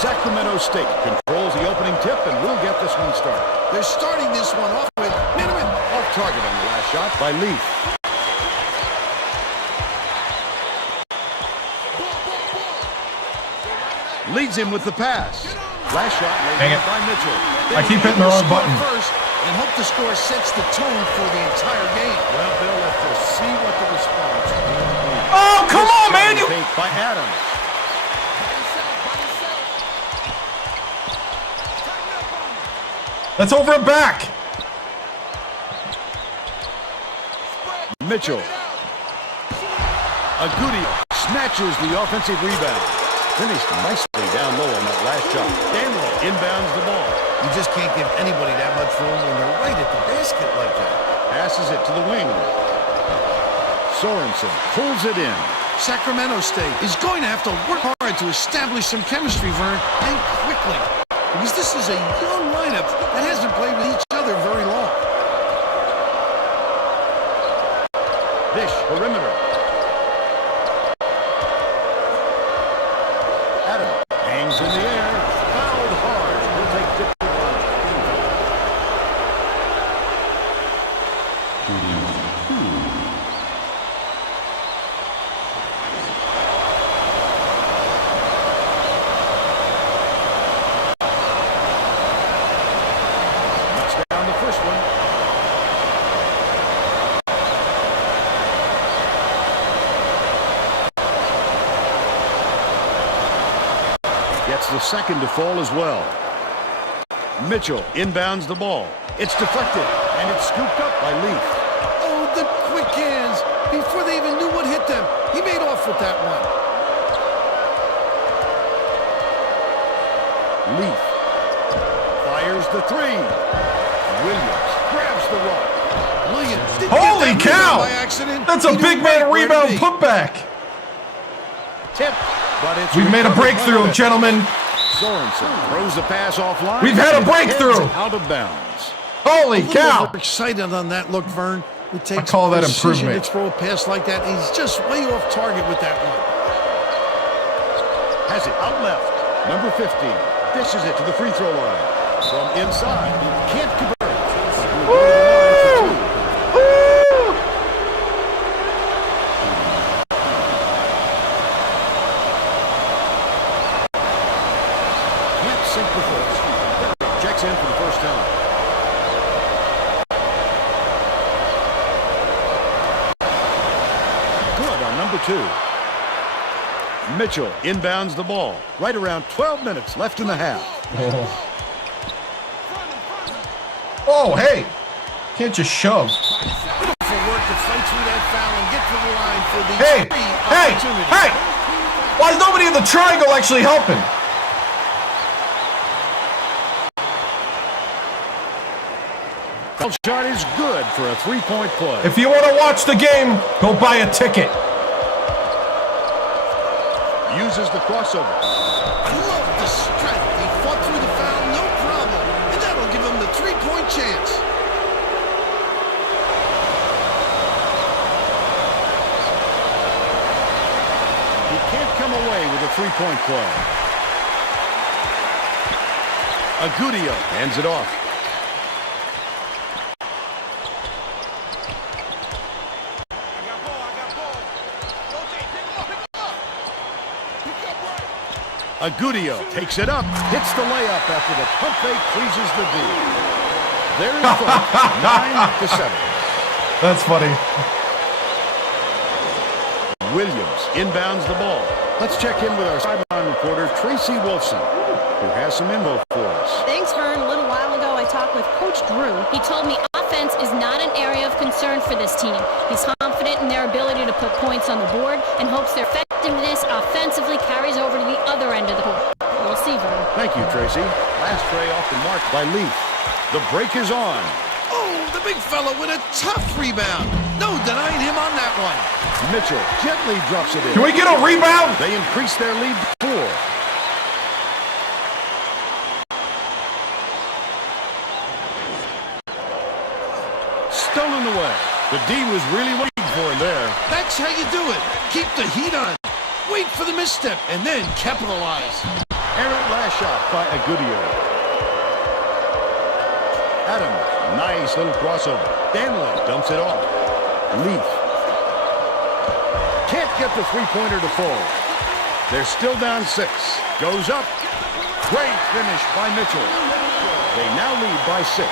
Sacramento State controls the opening tip, and we'll get this one started. They're starting this one off with Miniman. Off target on the last shot by Leaf. Leads him with the pass. Last shot Dang laid it. by Mitchell. I keep hitting the wrong Score button. first and hope the score sets the tone for the entire game. Well, Bill, let's just see what the response will be. Oh, come on, man! You Take by Adams. That's over and back. Mitchell. Agudio snatches the offensive rebound. Finished nicely down low on that last shot. Daniel inbounds the ball. You just can't give anybody that much room when they're right at the basket like that. Passes it to the wing. Sorensen pulls it in. Sacramento State is going to have to work hard to establish some chemistry, Vern, and quickly. Because this is a young lineup that hasn't played with each other very long. Dish, perimeter. Adam hangs in the air. Fouled hard. He'll take 51. Knocks down the first one. Gets the second to fall as well. Mitchell inbounds the ball. It's deflected, and it's scooped up by Leaf. Oh, the quick hands. Before they even knew what hit them, he made off with that one. Leaf fires the three. Williams grabs the rock. Williams didn't Holy get that rebound cow! by accident. That's a He knew big right man where to rebound be. putback. Tip, but it's We've made a recovered by breakthrough, Mitchell. gentlemen. Sorensen throws the pass offline. We've had a and breakthrough. heads Out of bounds. Holy A little cow! overexcited on that look, Vern. It takes call that precision improvement. to throw a pass like that. He's just way off target with that one. Has it out left. Number 15 dishes it to the free throw line. From inside, can't convert. Can't sink the first. Checks in for the first time. Good on number 2. Mitchell inbounds the ball. Right around 12 minutes left in the half. Oh, hey. Can't just shove. Beautiful work to fight through that foul and get to the line for the Hey, hey, opportunity. hey. Why is nobody in the triangle actually helping? Foul shot is good for a 3-point play. If you want to watch the game, go buy a ticket. Uses the crossover. I love the strength. He fought through the foul, no problem. And that'll give him the 3-point chance. He can't come away with a 3-point play. Agudio hands it off. Agudio takes it up, hits the layup after the pump fake freezes the D. There is front, 9-7. That's funny. Williams inbounds the ball. Let's check in with our sideline reporter, Tracy Wolfson, who has some info for us. Thanks, Vern. A little while ago, I talked with Coach Drew. He told me offense is not an area of concern for this team. He's confident in their ability to put points on the board and hopes their effectiveness offensively carries over to the other end of the court. We'll see, Vern. Thank you, Tracy. Last tray off the mark by Leaf. The break is on. Oh, the big fella with a tough rebound. No denying him on that one. Mitchell gently drops it in. Can we get a rebound? They increase their lead to 4. Stolen away. The D was really waiting for him there. That's how you do it. Keep the heat on. Wait for the misstep and then capitalize. Errant last shot by Agudio. Adams, nice little crossover. Danley dumps it off. Leaf. Can't get the three-pointer to fall. They're still down 6. Goes up. Great finish by Mitchell. They now lead by 6.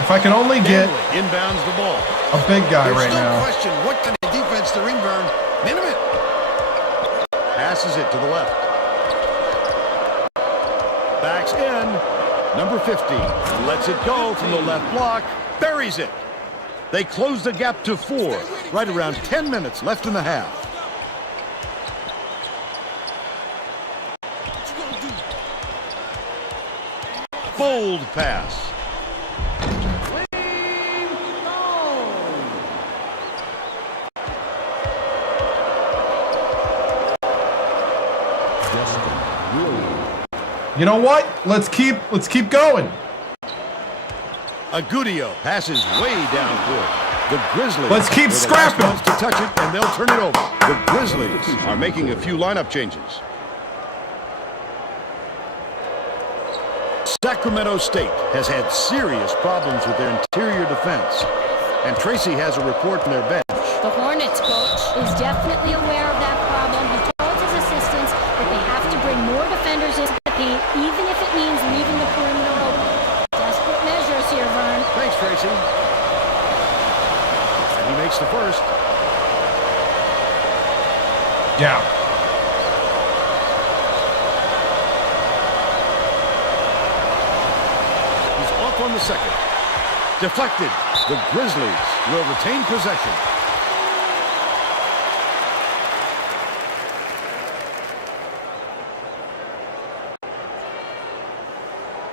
If I can only get Danley inbounds the ball. a big guy There's right no now. question what kind of defense they're in, Vern. Minute. Passes it to the left. Backs in. Number 15 lets it go from the left block. Buries it. They close the gap to 4. Right around 10 minutes left in the half. Bold pass. You know what? Let's keep going. Agudio passes way down court. The Grizzlies. Let's keep are the scrapping. last ones to touch it, and they'll turn it over. The Grizzlies are making a few lineup changes. Sacramento State has had serious problems with their interior defense, and Tracy has a report from their bench. The Hornets coach is definitely aware of that problem. He told his assistants that they have to bring more defenders into the paint, even if it means leaving the perimeter open. Desperate measures here, Vern. Thanks, Tracy. And he makes the first. Yeah. He's off on the second. Deflected. The Grizzlies will retain possession.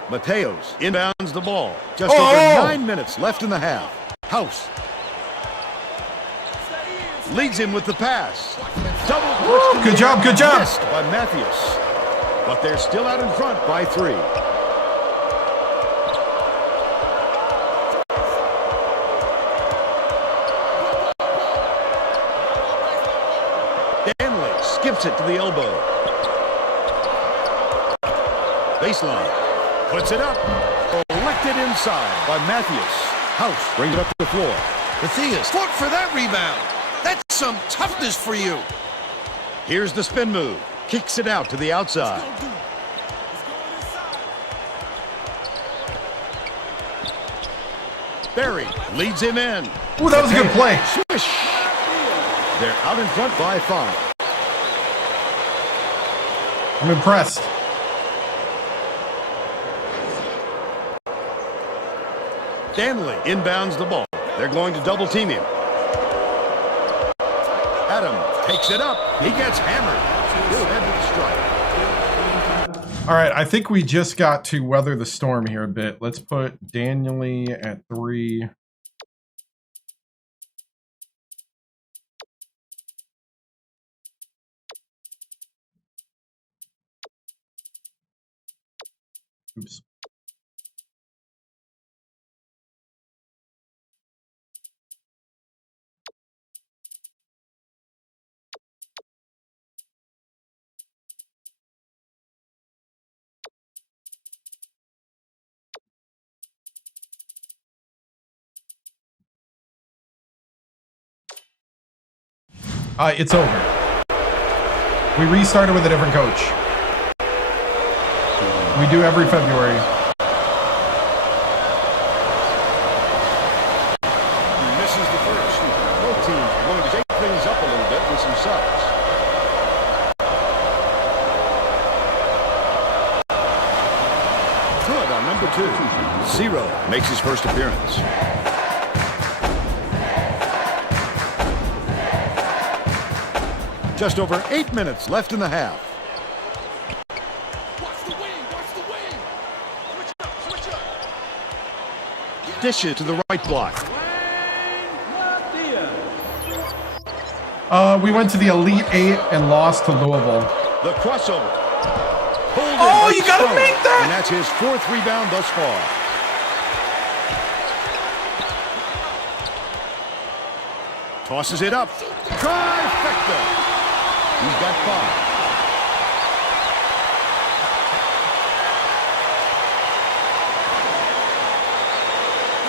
Mateos inbounds the ball. Just over 9 minutes left in the half. House leads him with the pass. Double push. Good job, good job. Missed by Matthews. But they're still out in front by 3. Danley skips Gets it to the elbow. Baseline. Puts it up. Collected inside by Matthews. House brings it up to the floor. Matthias fought for that rebound. That's some toughness for you. Here's the spin move. Kicks it out to the outside. Barry leads him in. Ooh, that was a good play. Swish. They're out in front by 5. I'm impressed. Stanley inbounds the ball. They're going to double team him. Adam takes it up. He gets hammered. He'll head to the strike. All right, I think we just got to weather the storm here a bit. Let's put Daniely at 3. Oops. It's over. We restarted with a different coach. We do every February. He misses the first. Both teams are going to shake things up a little bit with some subs. Good on number 2. Zero makes his first appearance. Just over 8 minutes left in the half. Dishes to the right block. We went to the Elite 8 and lost to Louisville. The crossover. Oh, you gotta make that! And that's his 4th rebound thus far. Tosses it up. Trifecta. He's got 5.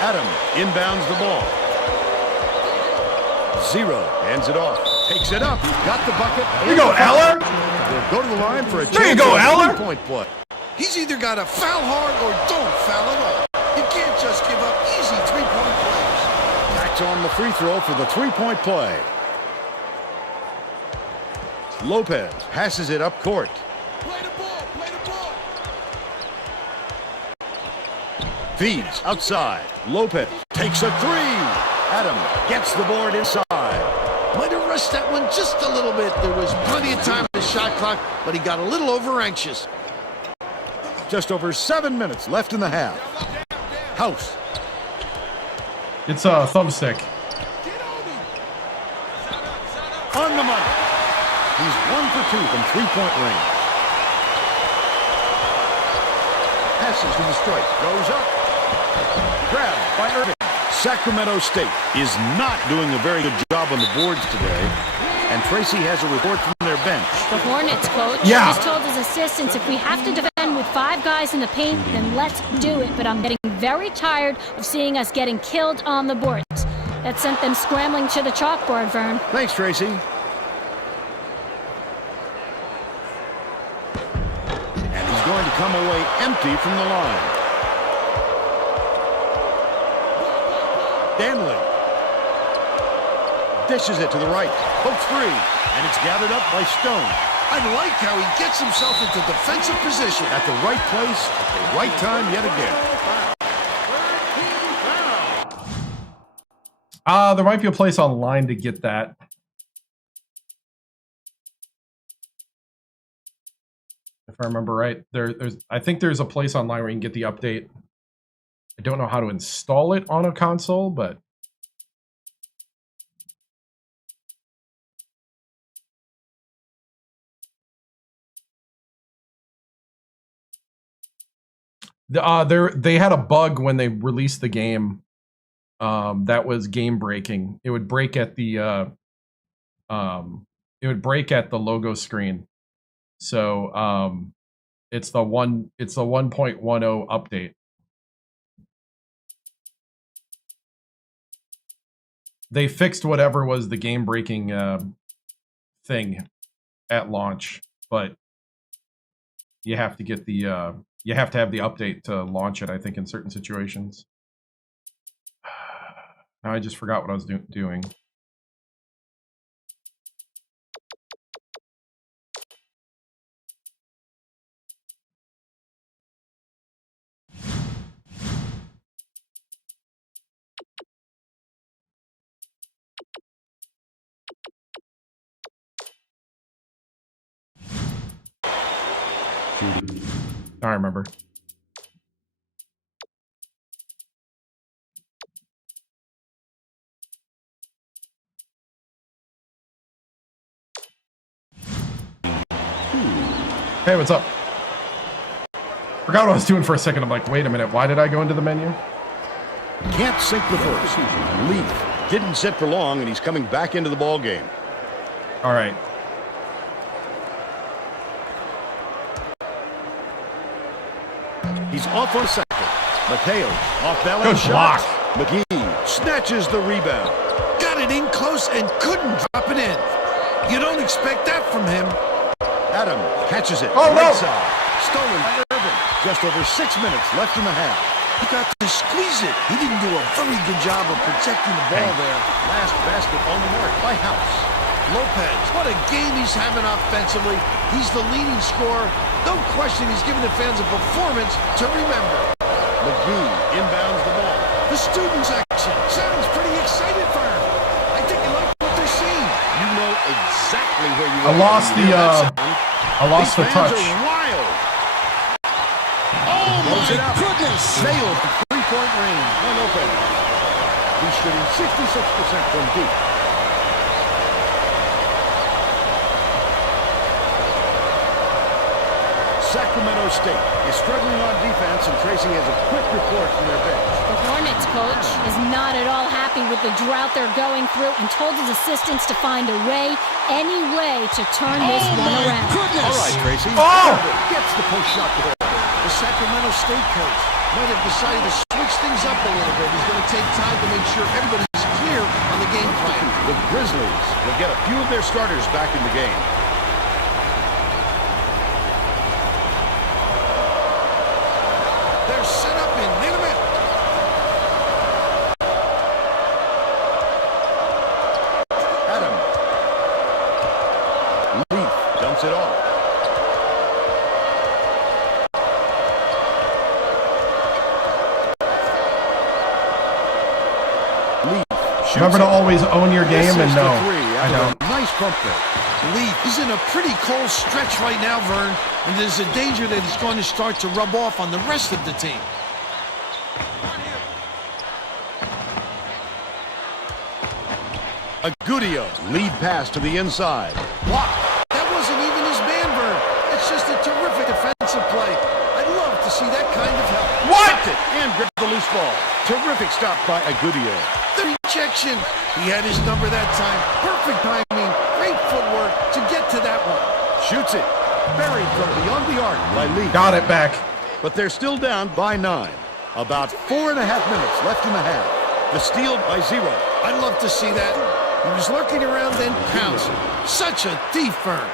Adam inbounds the ball. Zero hands it off. Takes it up. Got the bucket. There you go, Eller. They'll go to the line for a There you go, Eller. 3-point play. He's either got to foul hard or don't foul at all. You can't just give up easy 3-point plays. Backs on the free throw for the 3-point play. Lopez passes it up court. Play the ball. Play the ball. Feeds outside. Lopez takes a 3. Adam gets the board inside. Might have rushed that one just a little bit. There was plenty of time in the shot clock, but he got a little over anxious. Just over 7 minutes left in the half. House. It's a thumbstick. On the money. He's 1 for 2 from 3-point range. Passes to the strike. Goes up. Grabbed by Irving. Sacramento State is not doing a very good job on the boards today. And Tracy has a report from their bench. The Hornets coach just told his assistants, if we have to defend with 5 guys in the paint, then let's do it. But I'm getting very tired of seeing us getting killed on the boards. That sent them scrambling to the chalkboard, Vern. Thanks, Tracy. And he's going to come away empty from the line. Stanley dishes it to the right. Pokes free. And it's gathered up by Stone. I like how he gets himself into defensive position. At the right place, at the right time yet again. There might be a place online to get that. If I remember right, I think there's a place online where you can get the update. I don't know how to install it on a console, but they had a bug when they released the game. That was game breaking. It would break at the it would break at the logo screen. So it's the 1.10 update. They fixed whatever was the game breaking thing at launch, but you have to get the you have to have the update to launch it, I think, in certain situations. Now I just forgot what I was doing. I remember. Hey, what's up? Forgot what I was doing for a second. I'm like, wait a minute, why did I go into the menu? Can't sink the first. Leaf didn't sit for long, and he's coming back into the ball game. All right. He's off on second. Mateo off balance shot. McGee snatches the rebound. Got it in close and couldn't drop it in. You don't expect that from him. Adam catches it. Oh, right no. side. Stolen by Irvin. Just over 6 minutes left in the half. He got to squeeze it. He didn't do a very good job of protecting the ball there. Last basket on the mark by House. Lopez, what a game he's having offensively. He's the leading scorer. No question he's giving the fans a performance to remember. McGee inbounds the ball. The student section sounds pretty excited for him. I think they like what they're seeing. You know exactly where you I are. lost the I lost the These touch. fans are wild. Oh my goodness! Nailed the three-point range. Unopen. He's shooting 66% from deep. Sacramento State is struggling on defense, and Tracy has a quick report from their bench. The Hornets coach is not at all happy with the drought they're going through and told his assistants to find a way, any way, to turn this one around. All right, Tracy. Oh! Gets the post shot there. The Sacramento State coach might have decided to switch things up a little bit. He's going to take time to make sure everybody's clear on the game plan. The Grizzlies will get a few of their starters back in the game. They're set up in minute. Adam. Leaf dumps it off. Remember to always own your game, and no, I don't. Nice pump there. Leaf is in a pretty cold stretch right now, Vern, and there's a danger that he's going to start to rub off on the rest of the team. Agudio lead pass to the inside. Block. That wasn't even his man, Vern. It's just a terrific defensive play. I'd love to see that kind of help. What? And grab the loose ball. Terrific stop by Agudio. The rejection. He had his number that time. Perfect timing. Great footwork to get to that one. Shoots it. Buried from beyond the arc by Lee. Got it back. But they're still down by 9. About 4.5 minutes left in the half. The steal by 0. I'd love to see that. He was lurking around, then pounced. Such a thief, Vern.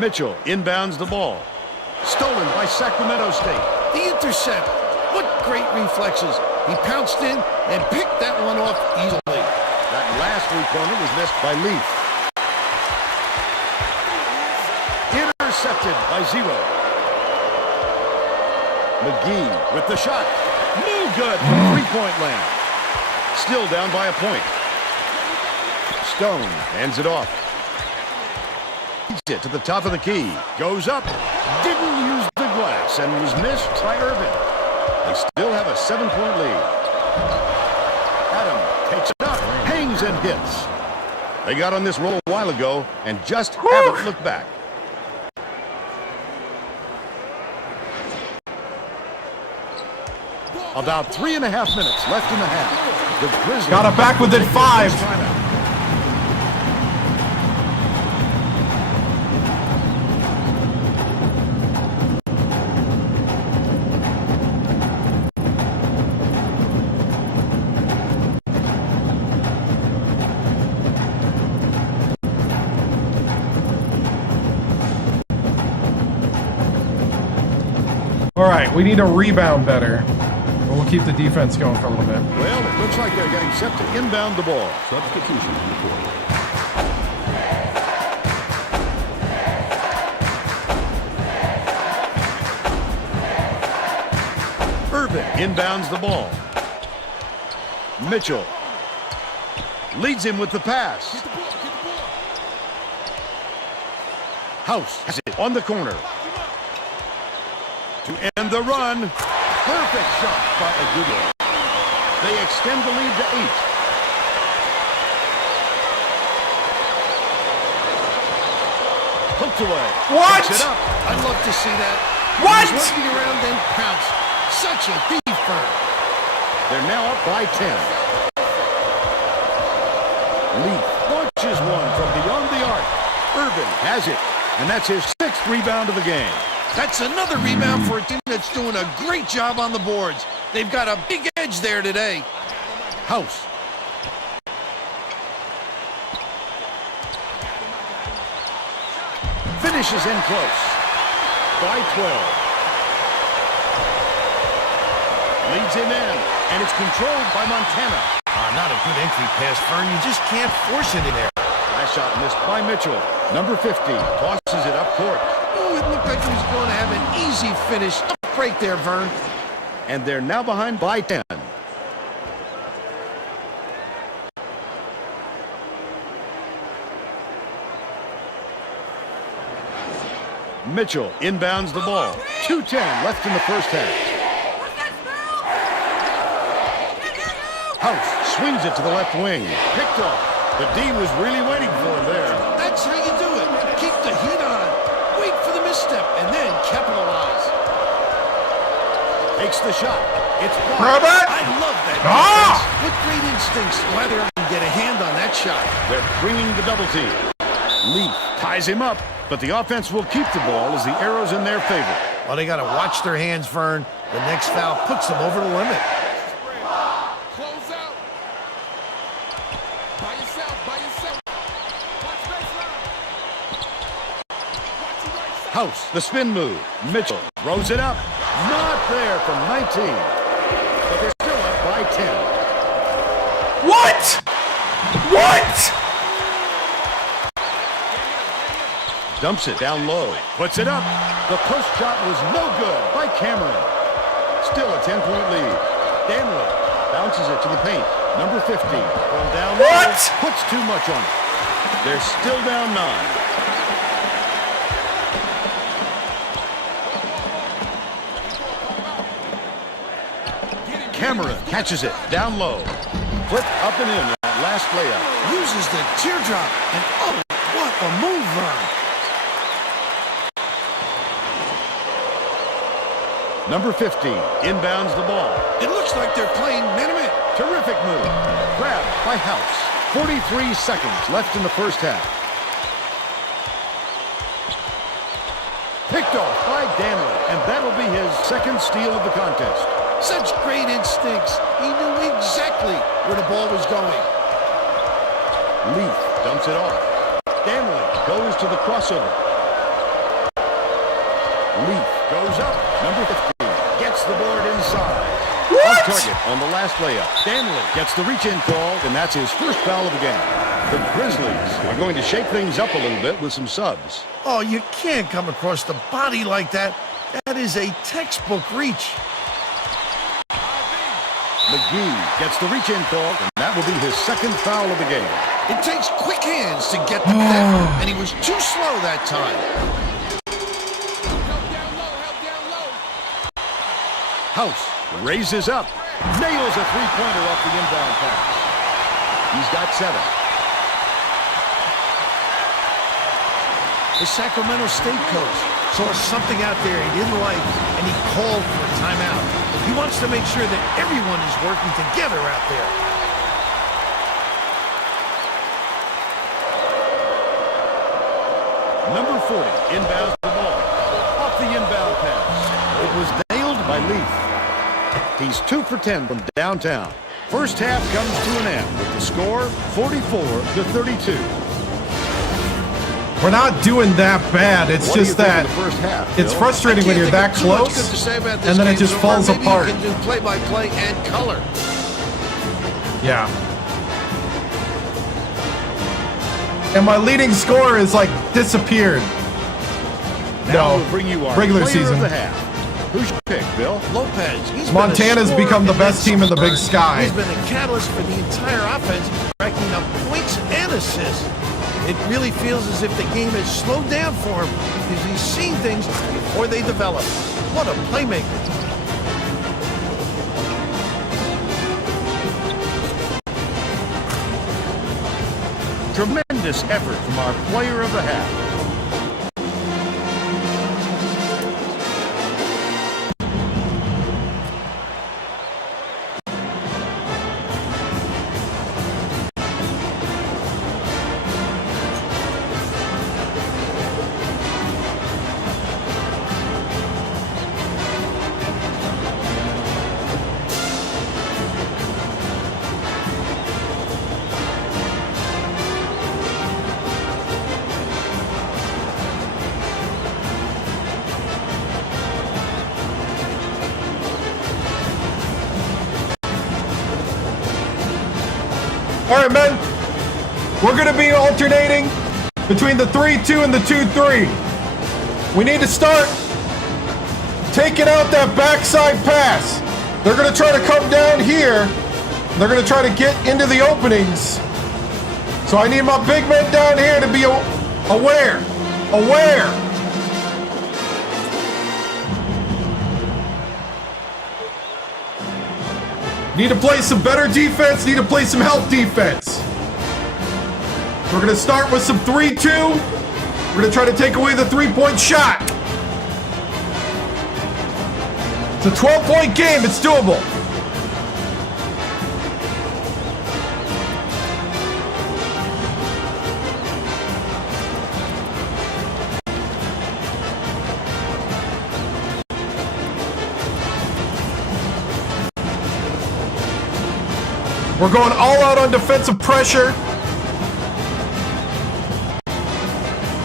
Mitchell inbounds the ball. Stolen by Sacramento State. The intercept. What great reflexes. He pounced in and picked that one off easily. That last three-pointer was missed by Leaf. Intercepted by 0. McGee with the shot. No good. Three-point land. Still down by a point. Stone hands it off. He's it to the top of the key. Goes up. Didn't use the glass and was missed by Irvin. They still have a 7-point lead. Adam takes it up, hangs and hits. They got on this roll a while ago and just haven't looked back. About 3.5 minutes left in the half. The Grizzlies Got it back within 5. All right, we need to rebound better. But we'll keep the defense going for a little bit. Well, it looks like they're getting set to inbound the ball. Substitution report. Irvin inbounds the ball. Mitchell leads him with the pass. House has it on the corner. To end the run. Perfect shot by a good one. They extend the lead to 8. Hooked away. What? Picks it up. I'd love to see that. What? He's working around then pounced. Such a deep burn. They're now up by 10. Leaf launches one from beyond the arc. Irvin has it, and that's his 6th rebound of the game. That's another rebound for a team that's doing a great job on the boards. They've got a big edge there today. House. Finishes in close. By 12. Leads him in, and it's controlled by Montana. Not a good entry pass, Fern. You just can't force it in there. Last shot missed by Mitchell. Number 50 tosses it up court. Oh, it looked like he was going to have an easy finish. Tough break there, Vern. And they're now behind by 10. Mitchell inbounds the ball. 2:10 left in the first half. What's that smell? Can't hear you! House swings it to the left wing. Picked off. The D was really waiting for him there. That's how you do it. Keep the heat on. Wait for the misstep, and then capitalize. Takes the shot. It's blocked. Grab it! I love that Ah! defense. What great instincts. Glad they can get a hand on that shot. They're bringing the double team. Leaf ties him up, but the offense will keep the ball as the arrow's in their favor. Well, they got to watch their hands, Vern. The next foul puts them over the limit. Close out. By yourself, by yourself. Watch baseline. Watch your right side. House, the spin move. Mitchell throws it up. Not there from 19. But they're still up by 10. What? What? Dumps it down low. Puts it up. The post shot was no good by Cameron. Still a 10-point lead. Danley bounces it to the paint. Number 50 from down low. What? Puts too much on it. They're still down 9. Cameron catches it down low. Flip up and in that last layup. Uses the teardrop, and oh, what a move, Vern. Number 50 inbounds the ball. It looks like they're playing man-to-man. Terrific move. Grabbed by House. 43 seconds left in the first half. Picked off by Danley, and that'll be his 2nd steal of the contest. Such great instincts. He knew exactly where the ball was going. Leaf dumps it off. Danley goes to the crossover. Leaf goes up. Number 50 gets the board inside. What? On target on the last layup. Danley gets the reach-in call, and that's his first foul of the game. The Grizzlies are going to shake things up a little bit with some subs. Oh, you can't come across the body like that. That is a textbook reach. McGee gets the reach-in call, and that will be his 2nd foul of the game. It takes quick hands to get the that, and he was too slow that time. Help down low, help down low. House raises up, nails a three-pointer off the inbound pass. He's got 7. The Sacramento State coach saw something out there he didn't like, and he called for a timeout. He wants to make sure that everyone is working together out there. Number 40 inbounds the ball. Off the inbound pass. It was nailed by Leaf. He's 2 for 10 from downtown. First half comes to an end with the score 44-32. We're not doing that bad. It's What do you just think that of the first half, it's Bill? frustrating when you're that close, and then it just falls apart. Maybe you can do play-by-play and color. Yeah. And my leading scorer is like disappeared. Now No, we'll bring you our regular player season. of the half. Who's your pick, Bill? Lopez. He's Montana's been a become the scorer best team in the Big this Sky. He's been a catalyst for the entire offense, racking up points and assists. It really feels as if the game has slowed down for him because he's seen things before they develop. What a playmaker. Tremendous effort from our player of the half. All right, men. We're going to be alternating between the 3-2 and the 2-3. We need to start taking out that backside pass. They're going to try to come down here. They're going to try to get into the openings. So I need my big men down here to be aware. Aware. Need to play some better defense. Need to play some help defense. We're going to start with some 3-2. We're going to try to take away the three-point shot. It's a 12-point game. It's doable. We're going all out on defensive pressure.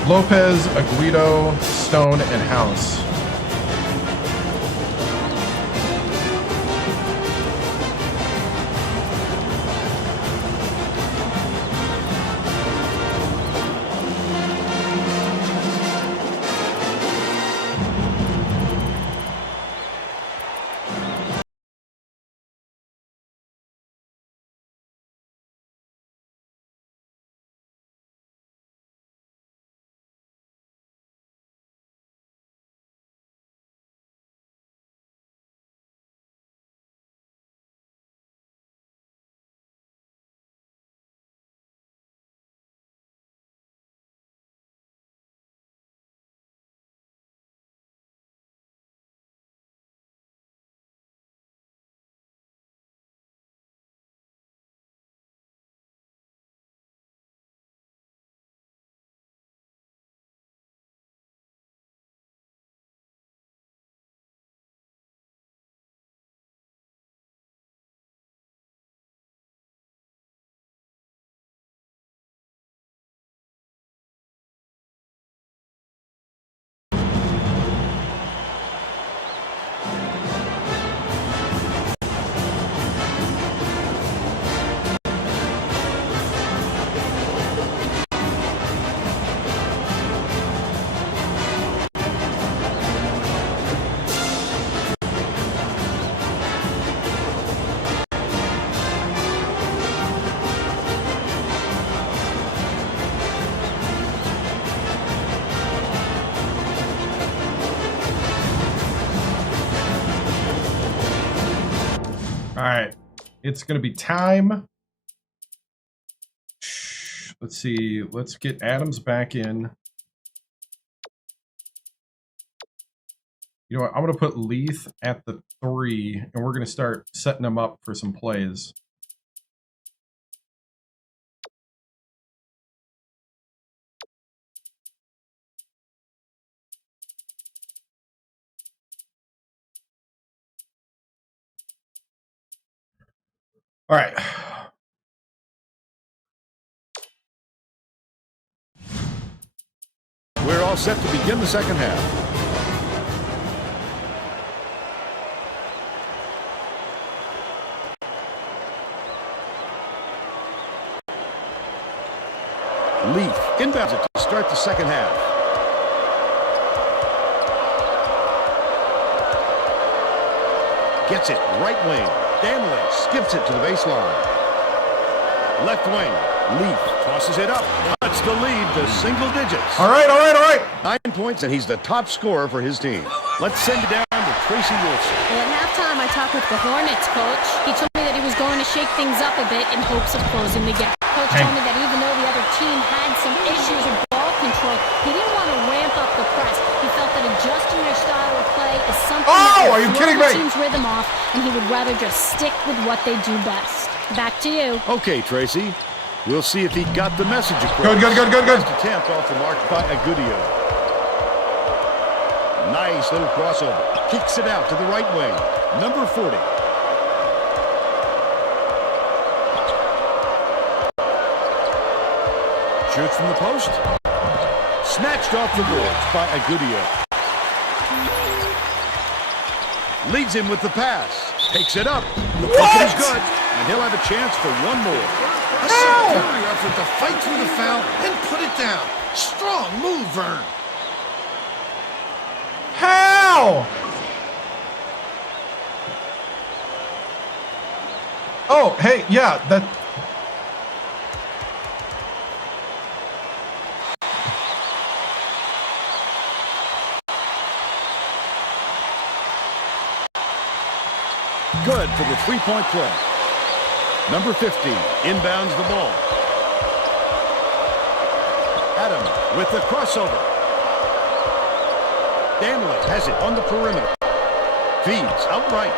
Lopez, Aguido, Stone, and House. All right, it's going to be time. Let's see. Let's get Adams back in. You know what? I'm going to put Leith at the 3, and we're going to start setting them up for some plays. All right. all set to begin the second half. Leaf inbounds it to start the second half. Gets it right wing. Danley skips it to the baseline. Left wing. Leaf tosses it up. Cuts the lead to single digits. All right, all right, all right. 9 points, and he's the top scorer for his team. Let's send it down to Tracy Wilson. Well, at halftime, I talked with the Hornets coach. He told me that he was going to shake things up a bit in hopes of closing the gap. Coach told me that even though the other team had some issues with ball control, he didn't want to ramp up the press. He felt that adjusting their style of play is something that are you would kidding throw me? the team's rhythm off, and he would rather just stick with what they do best. Back to you. Okay, Tracy. We'll see if he got the message across. Good, good, good, good, good. First attempt off the mark by Agudio. Nice little crossover. Kicks it out to the right wing. Number 40. Shoots from the post. Snatched off the boards by Agudio. Leads him with the pass. Takes it up. The bucket is good. And he'll have a chance for one more. A superior effort to fight through the foul and put it down. Strong move, Vern. How? Oh, hey, yeah, that... Good for the three-point play. Number 50 inbounds the ball. Adam with the crossover. Danley has it on the perimeter. Feeds outright.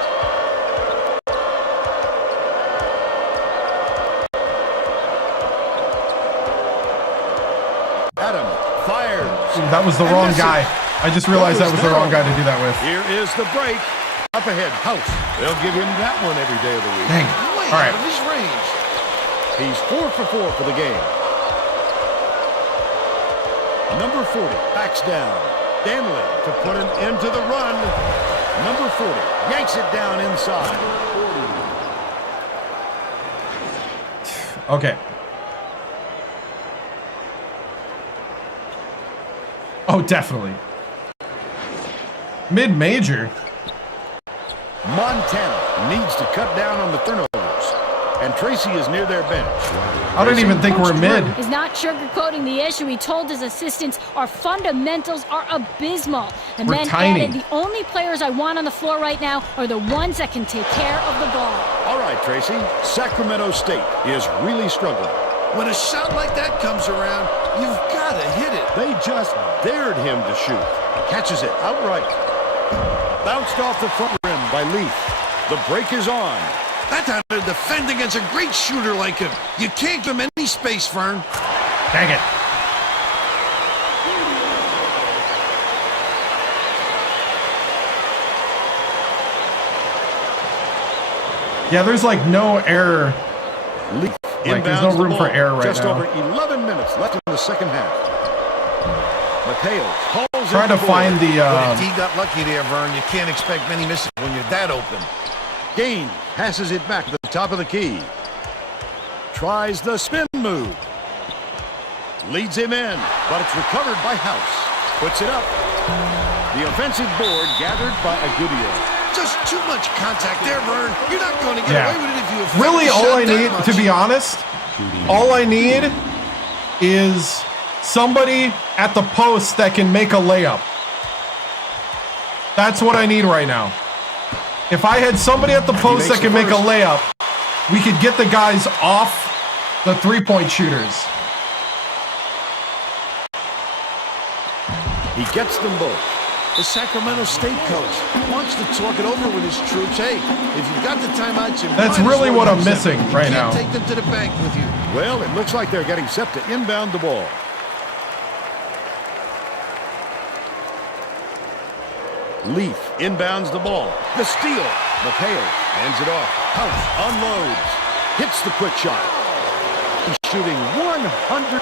Adam fires. That was the wrong guy. I just realized that was the wrong guy to do that with. Here is the break. Up ahead, House. They'll give him that one every day of the week. Dang. Way All right. out of his range. He's 4 for 4 for the game. Number 40 backs down. Danley to put an end to the run. Number 40 yanks it down inside. Okay. Oh, definitely. Mid-major. Montana needs to cut down on the turnovers. And Tracy is near their bench. I don't even think we're mid. He's not sugarcoating the issue. He told his assistants, our fundamentals are abysmal. And We're then tiny. added, the only players I want on the floor right now are the ones that can take care of the ball. All right, Tracy. Sacramento State is really struggling. When a shot like that comes around, you've got to hit it. They just dared him to shoot. Catches it outright. Bounced off the front rim by Leaf. The break is on. That's how to defend against a great shooter like him. You can't give him any space, Vern. Dang it. Yeah, there's like no error. Leaf Like, there's no inbounds the room for ball. error right Just now. over 11 minutes left in the second half. Mateo hauls Trying to in the find board. the... But he got lucky there, Vern. You can't expect many misses when you're that open. Gain passes it back to the top of the key. Tries the spin move. Leads him in, but it's recovered by House. Puts it up. The offensive board gathered by Agudio. Just too much contact there, Vern. You're not going to get Yeah. away with it if you affect Really, the all shot I that need, much. to be honest, all I need is somebody at the post that can make a layup. That's what I need right now. If I had somebody at the post that makes can the make a first. layup, we could get the guys off the three-point shooters. He gets them both. The Sacramento State coach wants to talk it over with his troops. Hey, if you've got the timeouts, you That's might as really well what I'm use them. missing You right can't now. take them to the bank with you. Well, it looks like they're getting set to inbound the ball. Leaf inbounds the ball. The steal. Mateo hands it off. House unloads. Hits the quick shot. He's shooting 100.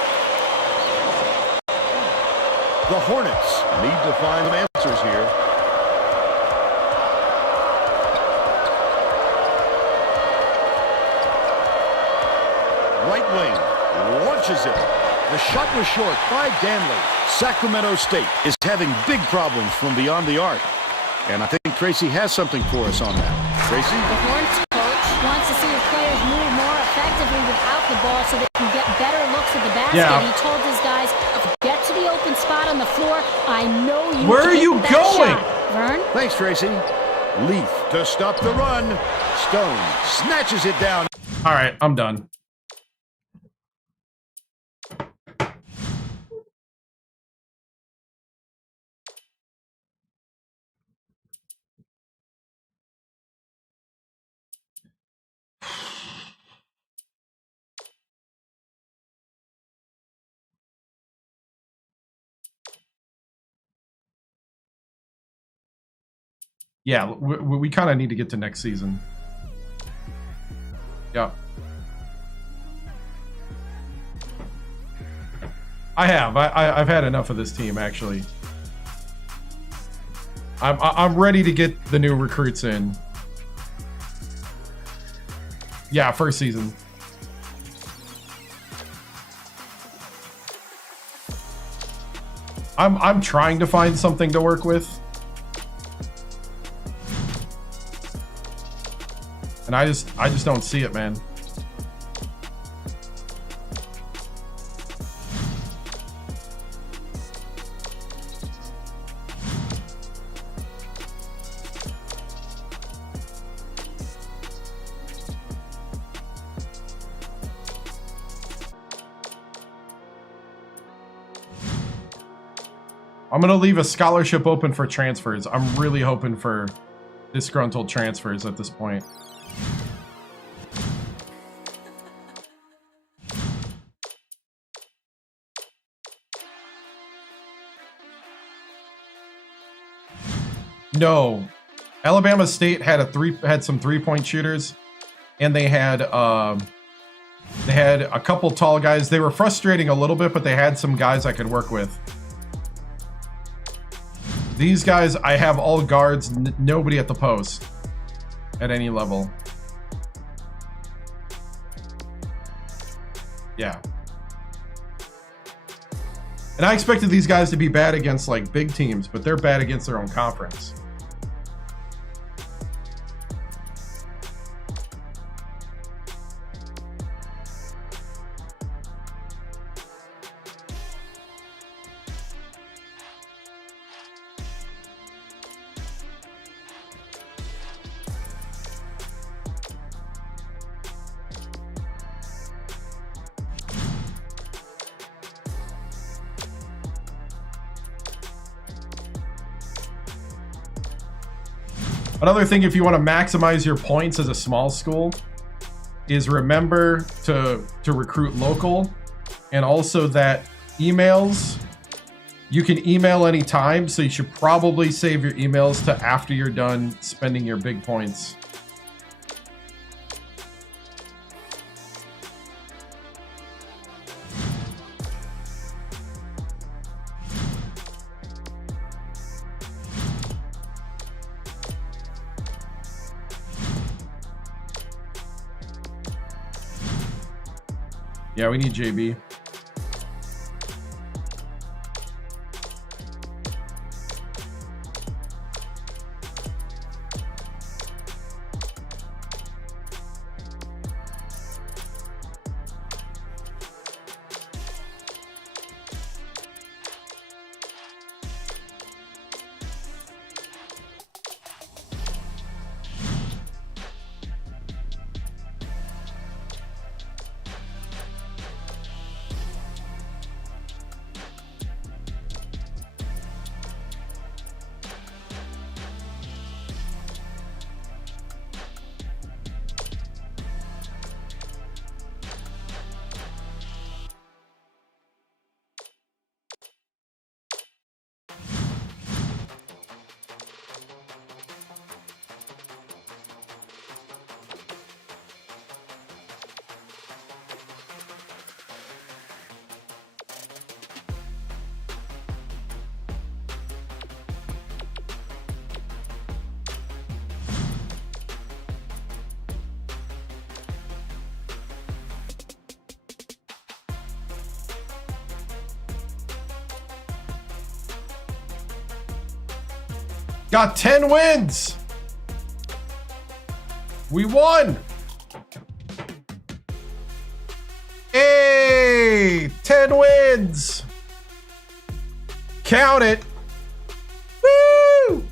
The Hornets need to find some answers here. Right wing launches it. The shot was short by Danley. Sacramento State is having big problems from beyond the arc. And I think Tracy has something for us on that. Tracy? The Hornets coach wants to see his players move more effectively without the ball so they can get better looks at the basket. Yeah. He told his guys, get to the open spot on the floor. I know you Where are can you hit that going? shot. Vern? Thanks, Tracy. Leaf to stop the run. Stone snatches it down. All right, I'm done. Yeah, we kind of need to get to next season. Yeah. I have. I've had enough of this team, actually. I'm ready to get the new recruits in. Yeah, first season. I'm trying to find something to work with. And I just don't see it, man. I'm going to leave a scholarship open for transfers. I'm really hoping for disgruntled transfers at this point. No. Alabama State had some three-point shooters, and they had a couple tall guys. They were frustrating a little bit, but they had some guys I could work with. These guys, I have all guards, nobody at the post at any level. Yeah. And I expected these guys to be bad against like big teams, but they're bad against their own conference. Another thing, if you want to maximize your points as a small school, is remember to recruit local, and also that emails, you can email anytime, so you should probably save your emails to after you're done spending your big points. Yeah, we need JB. Got 10 wins. We won. Hey, 10 wins. Count it. Woo!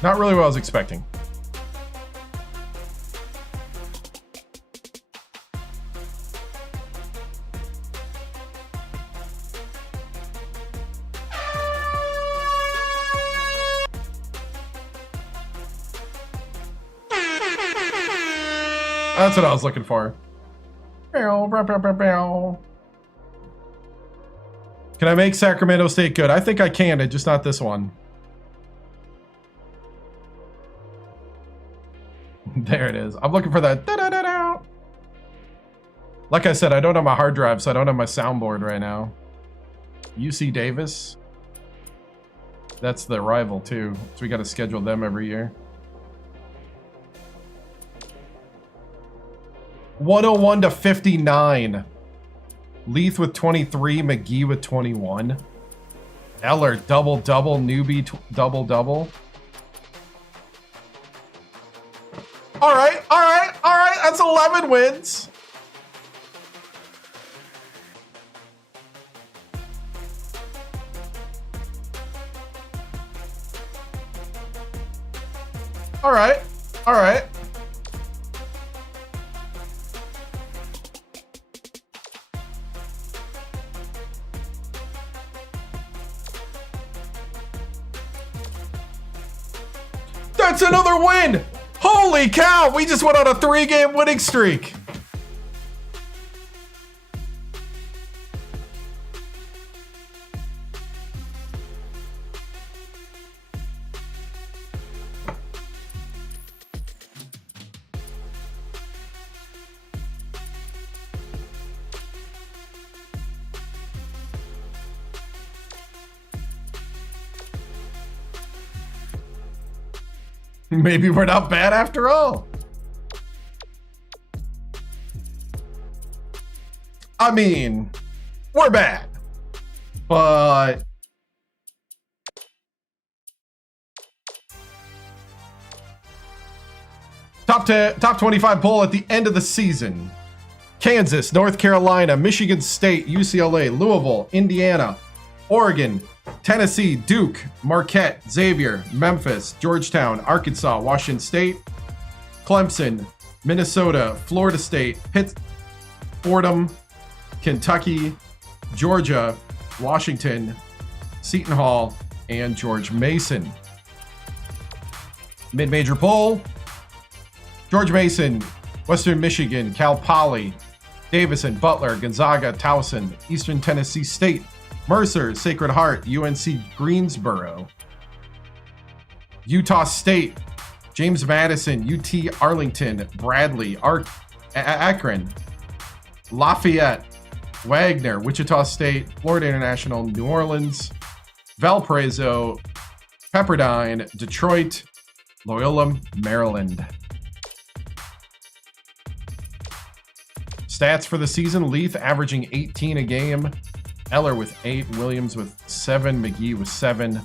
Not really what I was expecting. That's what I was looking for. Can I make Sacramento State good? I think I can, just not this one. There it is. I'm looking for that. Da-da-da-da. Like I said, I don't have my hard drive, so I don't have my soundboard right now. UC Davis. That's the rival, too. So we got to schedule them every year. 101 to 59. Leith with 23. McGee with 21. Eller, double-double. Newbie, double-double. All right. That's 11 wins. All right. That's another win. Holy cow, we just went on a 3-game winning streak. Maybe we're not bad after all. I mean, we're bad, but top 25 poll at the end of the season. Kansas, North Carolina, Michigan State, UCLA, Louisville, Indiana, Oregon, Tennessee, Duke, Marquette, Xavier, Memphis, Georgetown, Arkansas, Washington State, Clemson, Minnesota, Florida State, Fordham, Kentucky, Georgia, Washington, Seton Hall, and George Mason. Mid-major poll: George Mason, Western Michigan, Cal Poly, Davison, Butler, Gonzaga, Towson, Eastern Tennessee State, Mercer, Sacred Heart, UNC Greensboro, Utah State, James Madison, UT Arlington, Bradley, Akron, Lafayette, Wagner, Wichita State, Florida International, New Orleans, Valparaiso, Pepperdine, Detroit, Loyola, Maryland. Stats for the season: Leith averaging 18 a game, Eller with 8, Williams with 7, McGee with 7,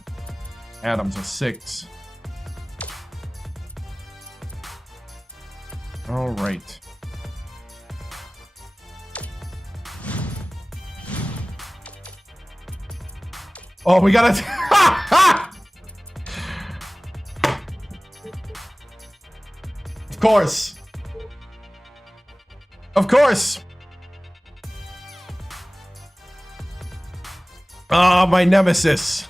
Adams with 6. All right. Oh, we got it. Of course. Of course. Ah, my nemesis.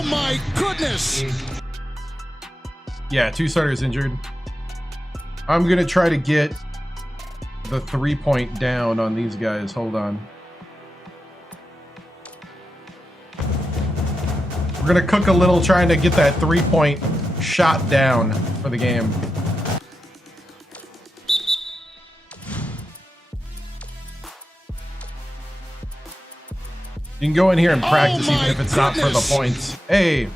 Oh my goodness! Yeah, 2 starters injured. I'm going to try to get the 3-point down on these guys. Hold on. We're going to cook a little trying to get that 3-point shot down for the game. You can go in here and practice even if it's not for the points. Hey.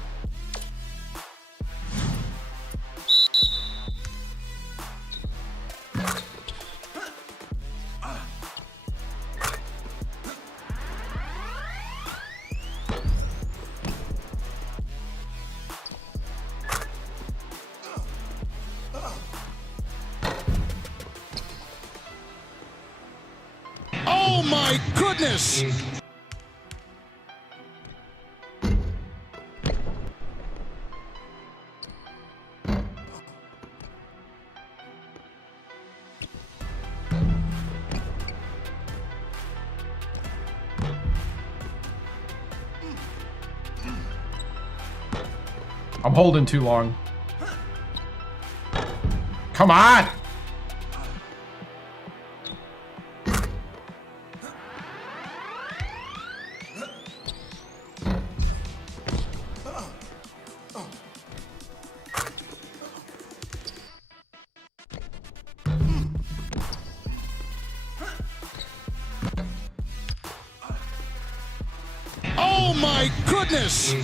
Oh my goodness! I'm holding too long. Come on! Oh my goodness!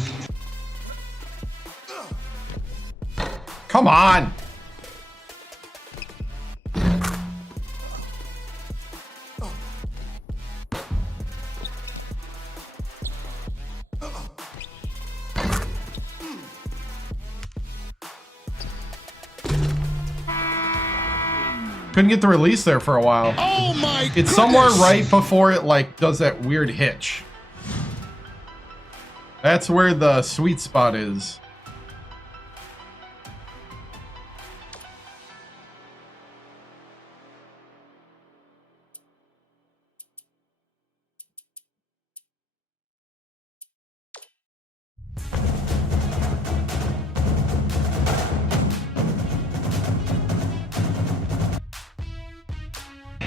Come on! Couldn't get the release there for a while. Oh my goodness! It's somewhere right before it like does that weird hitch. That's where the sweet spot is.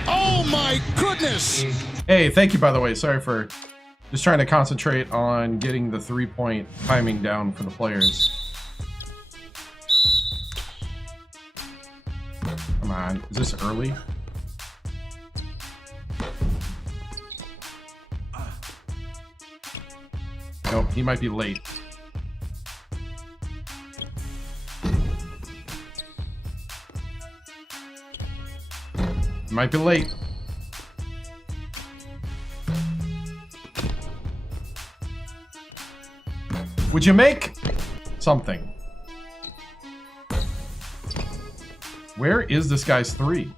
Oh my goodness! Hey, thank you, by the way. Sorry for just trying to concentrate on getting the 3-point timing down for the players. Come on. Is this early? Nope, he might be late. He might be late. Would you make something? Where is this guy's 3?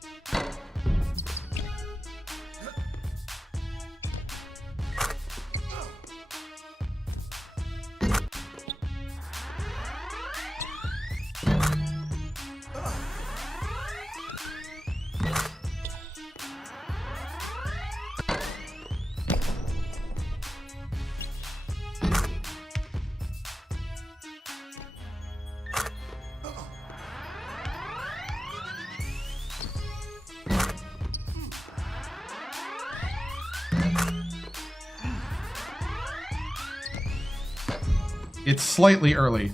It's slightly early.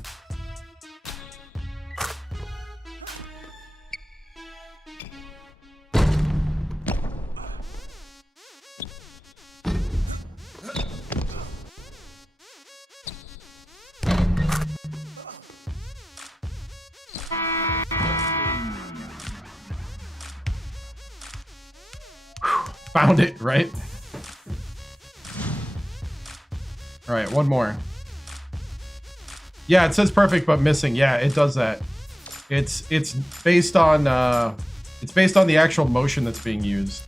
Found it, right? All right, one more. Yeah, it says perfect but missing. Yeah, it does that. It's based on the actual motion that's being used.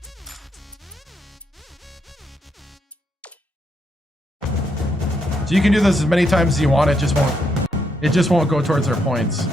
So you can do this as many times as you want. It just won't go towards their points.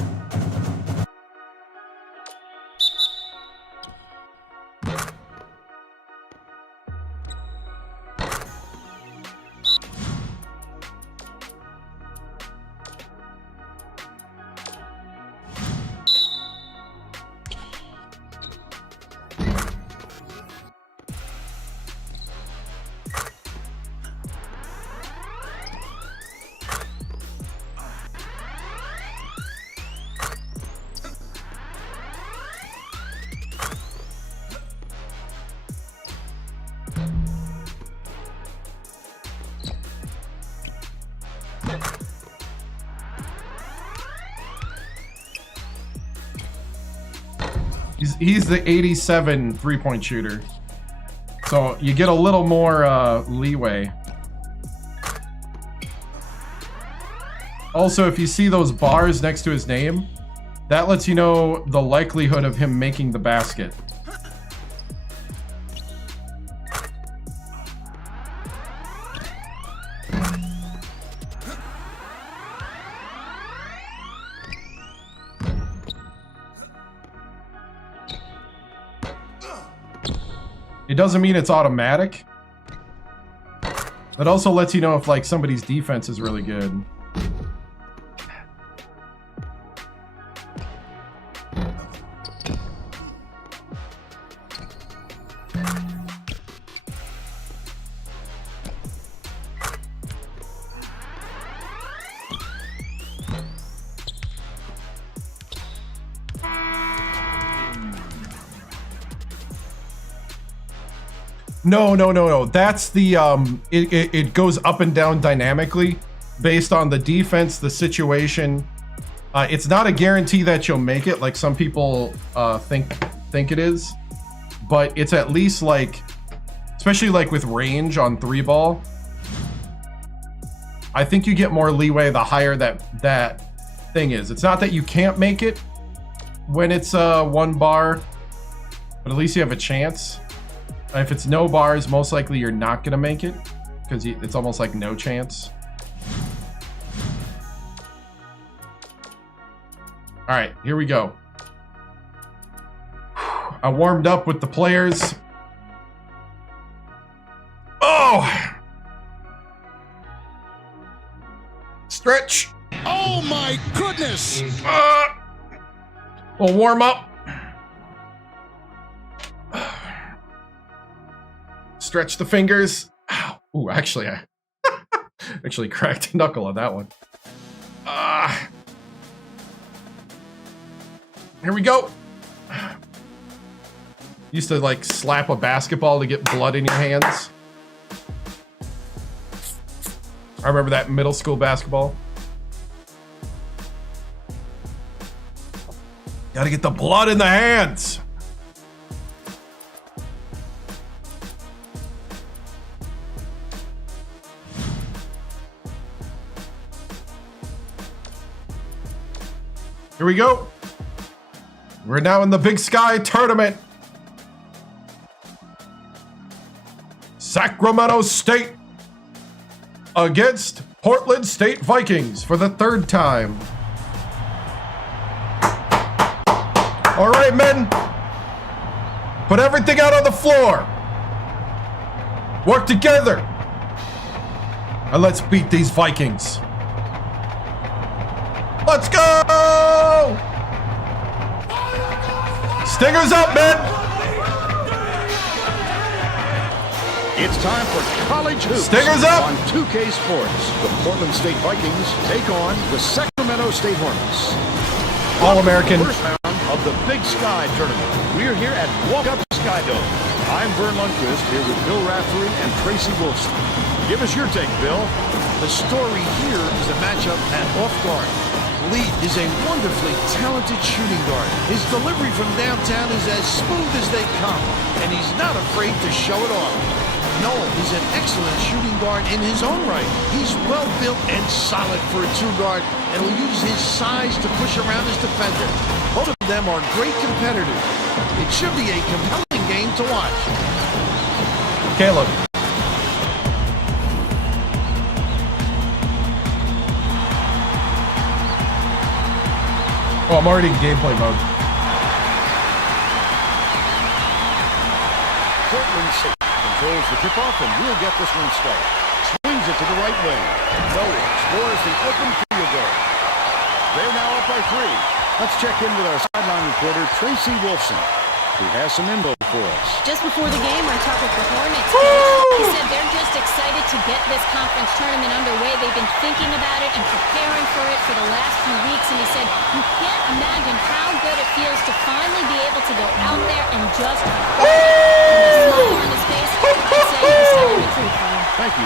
He's the 87 3-point shooter. So you get a little more leeway. Also, if you see those bars next to his name, that lets you know the likelihood of him making the basket. It doesn't mean it's automatic. That also lets you know if like somebody's defense is really good. No. That's the it goes up and down dynamically based on the defense, the situation. It's not a guarantee that you'll make it like some people think it is, but it's at least like, especially like with range on 3-ball. I think you get more leeway the higher that thing is. It's not that you can't make it when it's 1 bar, but at least you have a chance. If it's no bars, most likely you're not going to make it because it's almost like no chance. All right, here we go. I warmed up with the players. Oh! Stretch. Oh my goodness! We'll warm up. Stretch the fingers. Ow. Ooh, actually, I actually cracked a knuckle on that one. Here we go. Used to like slap a basketball to get blood in your hands. I remember that in middle school basketball. Gotta get the blood in the hands. Here we go. We're now in the Big Sky tournament. Sacramento State against Portland State Vikings for the 3rd time. All right, men. Put everything out on the floor. Work together. And let's beat these Vikings. Let's go! Stingers up, man! It's time for college hoops. Stingers up! On 2K Sports, the Portland State Vikings take on the Sacramento State Hornets. All-American. First round of the Big Sky tournament. We are here at Walk Up Sky Dome. I'm Vern Lundquist here with Bill Raftery and Tracy Wolfson. Give us your take, Bill. The story here is a matchup at off guard. Lee is a wonderfully talented shooting guard. His delivery from downtown is as smooth as they come, and he's not afraid to show it off. Noel is an excellent shooting guard in his own right. He's well built and solid for a 2-guard, and will use his size to push around his defender. Both of them are great competitors. It should be a compelling game to watch. Caleb. Oh, I'm already in gameplay mode. Portland State controls the tip-off, and we'll get this one started. Swings it to the right wing. Noah scores the open field goal. They're now up by 3. Let's check in with our sideline reporter, Tracy Wolfson, who has some info for us. Just before the game, I talked with the Hornets coach. He said they're just excited to get this conference tournament underway. They've been thinking about it and preparing for it for the last few weeks, and he said you can't imagine how good it feels to finally be able to go out there and just smile on his face. I said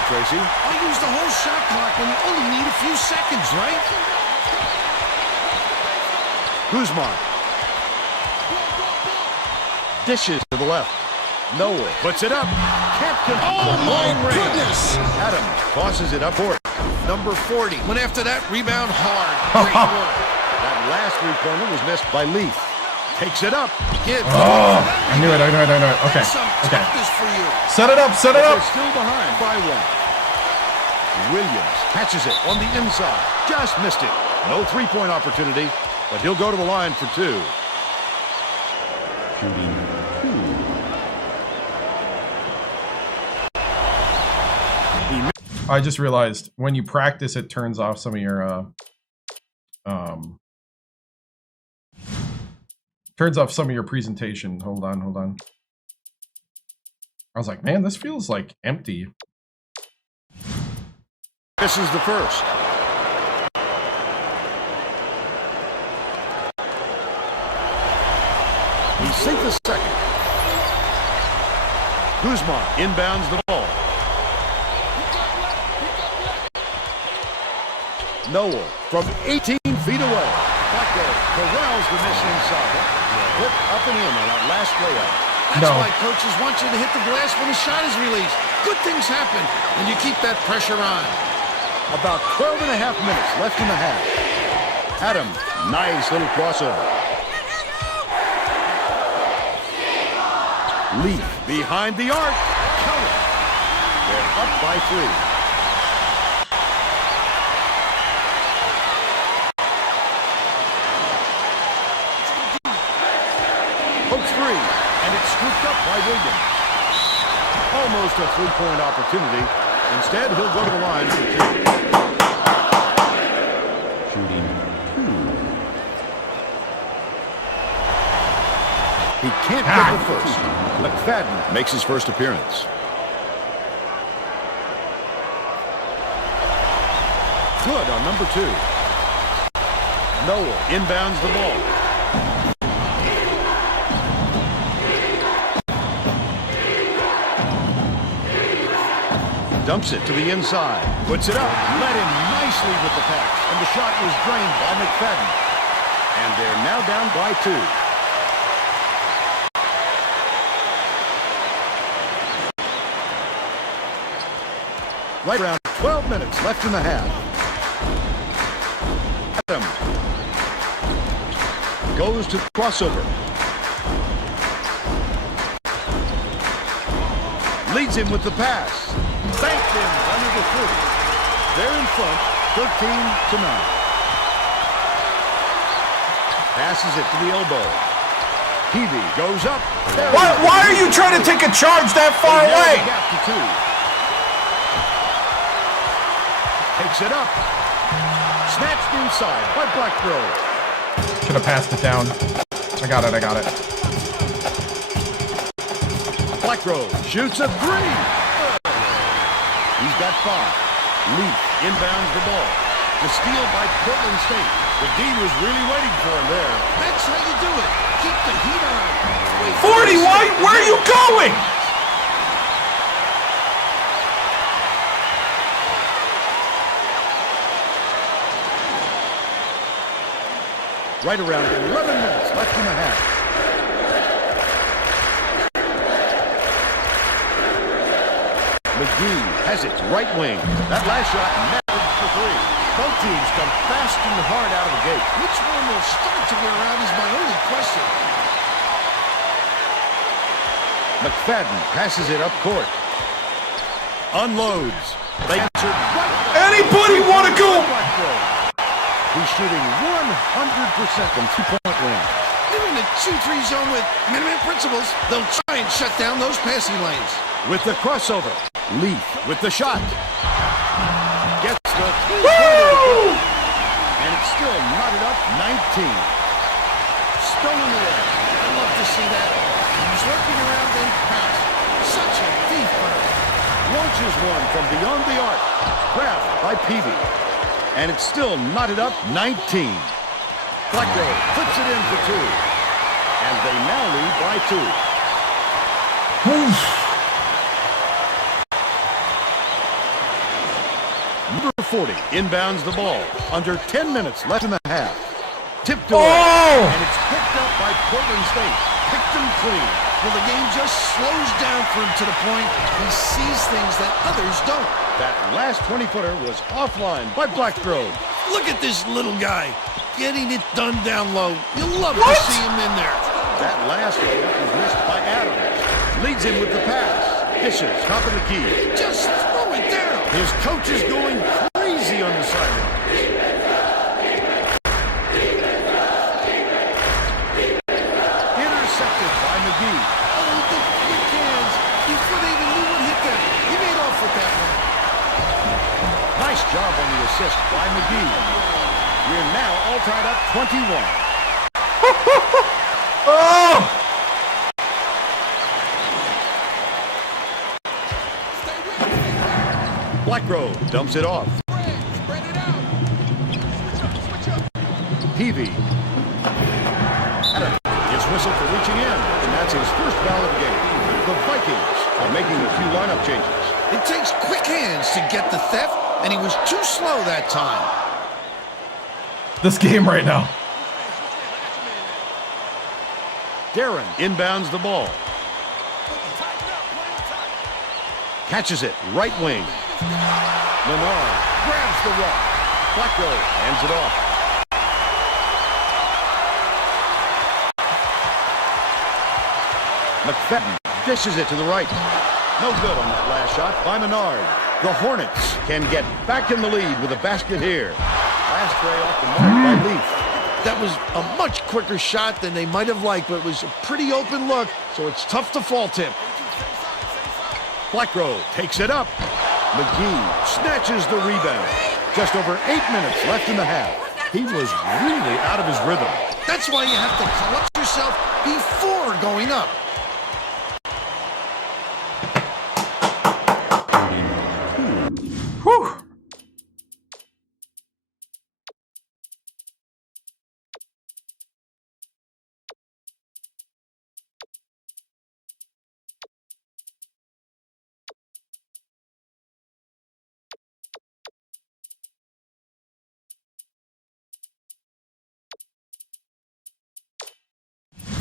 Tracy. I'll use the whole shot clock when you only need a few seconds, right? Guzman. Dishes to the left. Noel puts it up. Can't Oh, my goodness! Adam tosses it up court. Number 40 went after that rebound hard. Great work. That last three-pointer was missed by Leaf. Takes it up. Oh, I knew it. Okay, okay. For you. Set it up, set it up. They're still behind by one. Williams catches it on the inside. Just missed it. No three-point opportunity, but he'll go to the line for two. I just realized when you practice, it turns off some of your turns off some of your presentation. Hold on. I was like, man, this feels like empty. This is the first. He sinks the second. Guzman inbounds the ball. Noel from 18 feet away. Flacco corrals the miss inside. Put up and in on that last layup. That's why coaches want you to hit the glass when the shot is released. Good things happen when you keep that pressure on. About 12 and a half minutes left in the half. Adam, nice little crossover. Leaf behind the arc. Count it. They're up by 3. Three, and it's scooped up by Williams. Almost a three-point opportunity. Instead, he'll go to the line for two. Shooting 2. He can't get the first. McFadden makes his first appearance. Good on number 2. Noel inbounds the ball. Dumps it to the inside. Puts it up. Led in nicely with the pass. And the shot was drained by McFadden. And they're now down by 2. Right around 12 minutes left in the half. Adam goes to crossover. Leads him with the pass. Banked in under the 30. They're in front, 13-9. Passes it to the elbow. Peavy goes up. Why are you trying to take a charge that far away? Gap to 2. Takes it up. Snatched inside by Blackgrove. Should have passed it down. I got it. Blackgrove shoots a 3. He's got 5. Leaf inbounds the ball. The steal by Portland State. The D was really waiting for him there. That's how you do it. Keep the heat on. 40, where are you going? Right around 11 minutes left in the half. McGee has it right wing. That last shot managed for 3. Both teams come fast and hard out of the gate. Which one will start to wear out is my only question. McFadden passes it up court. Unloads. They answered right. Anybody want to go? He's shooting 100% from two-point range. They're in a 2-3 zone with minimum principles. They'll try and shut down those passing lanes. With the crossover. Leaf with the shot. Gets the three-pointer. And it's still knotted up 19. Stolen away. I'd love to see that. He's working around then pass. Such a deep burn. Launches one from beyond the arc. Grabbed by Peavy. And it's still knotted up 19. Flacco puts it in for 2. And they now lead by 2. 40 inbounds the ball. Under 10 minutes left in the half. Tipped away. Oh! And it's picked up by Portland State. Picked them clean. Well, the game just slows down for him to the point he sees things that others don't. That last 20-footer was offline by Blackgrove. Look at this little guy getting it done down low. You'll love to see him in there. That last layup was missed by Adams. Leads him with the pass. Dishes, top of the key. Just throw it down. His coach is going crazy on the sideline. Intercepted by McGee. Oh, the quick hands. Before they even knew what hit them. He made off with that one. Nice job on the assist by McGee. We're now all tied up 21. Oh! Blackgrove dumps it off. Peavy. Gets whistled for reaching in, and that's his first foul of the game. The Vikings are making a few lineup changes. It takes quick hands to get the theft, and he was too slow that time. This game right now. Darren inbounds the ball. Catches it, right wing. Menard grabs the rock. Blackgrove hands it off. McFadden dishes it to the right. No good on that last shot by Menard. The Hornets can get back in the lead with a basket here. Last tray off the mark by Leaf. That was a much quicker shot than they might have liked, but it was a pretty open look, so it's tough to fault him. Blackgrove takes it up. McGee snatches the rebound. Just over 8 minutes left in the half. He was really out of his rhythm. That's why you have to collect yourself before going up. Whew.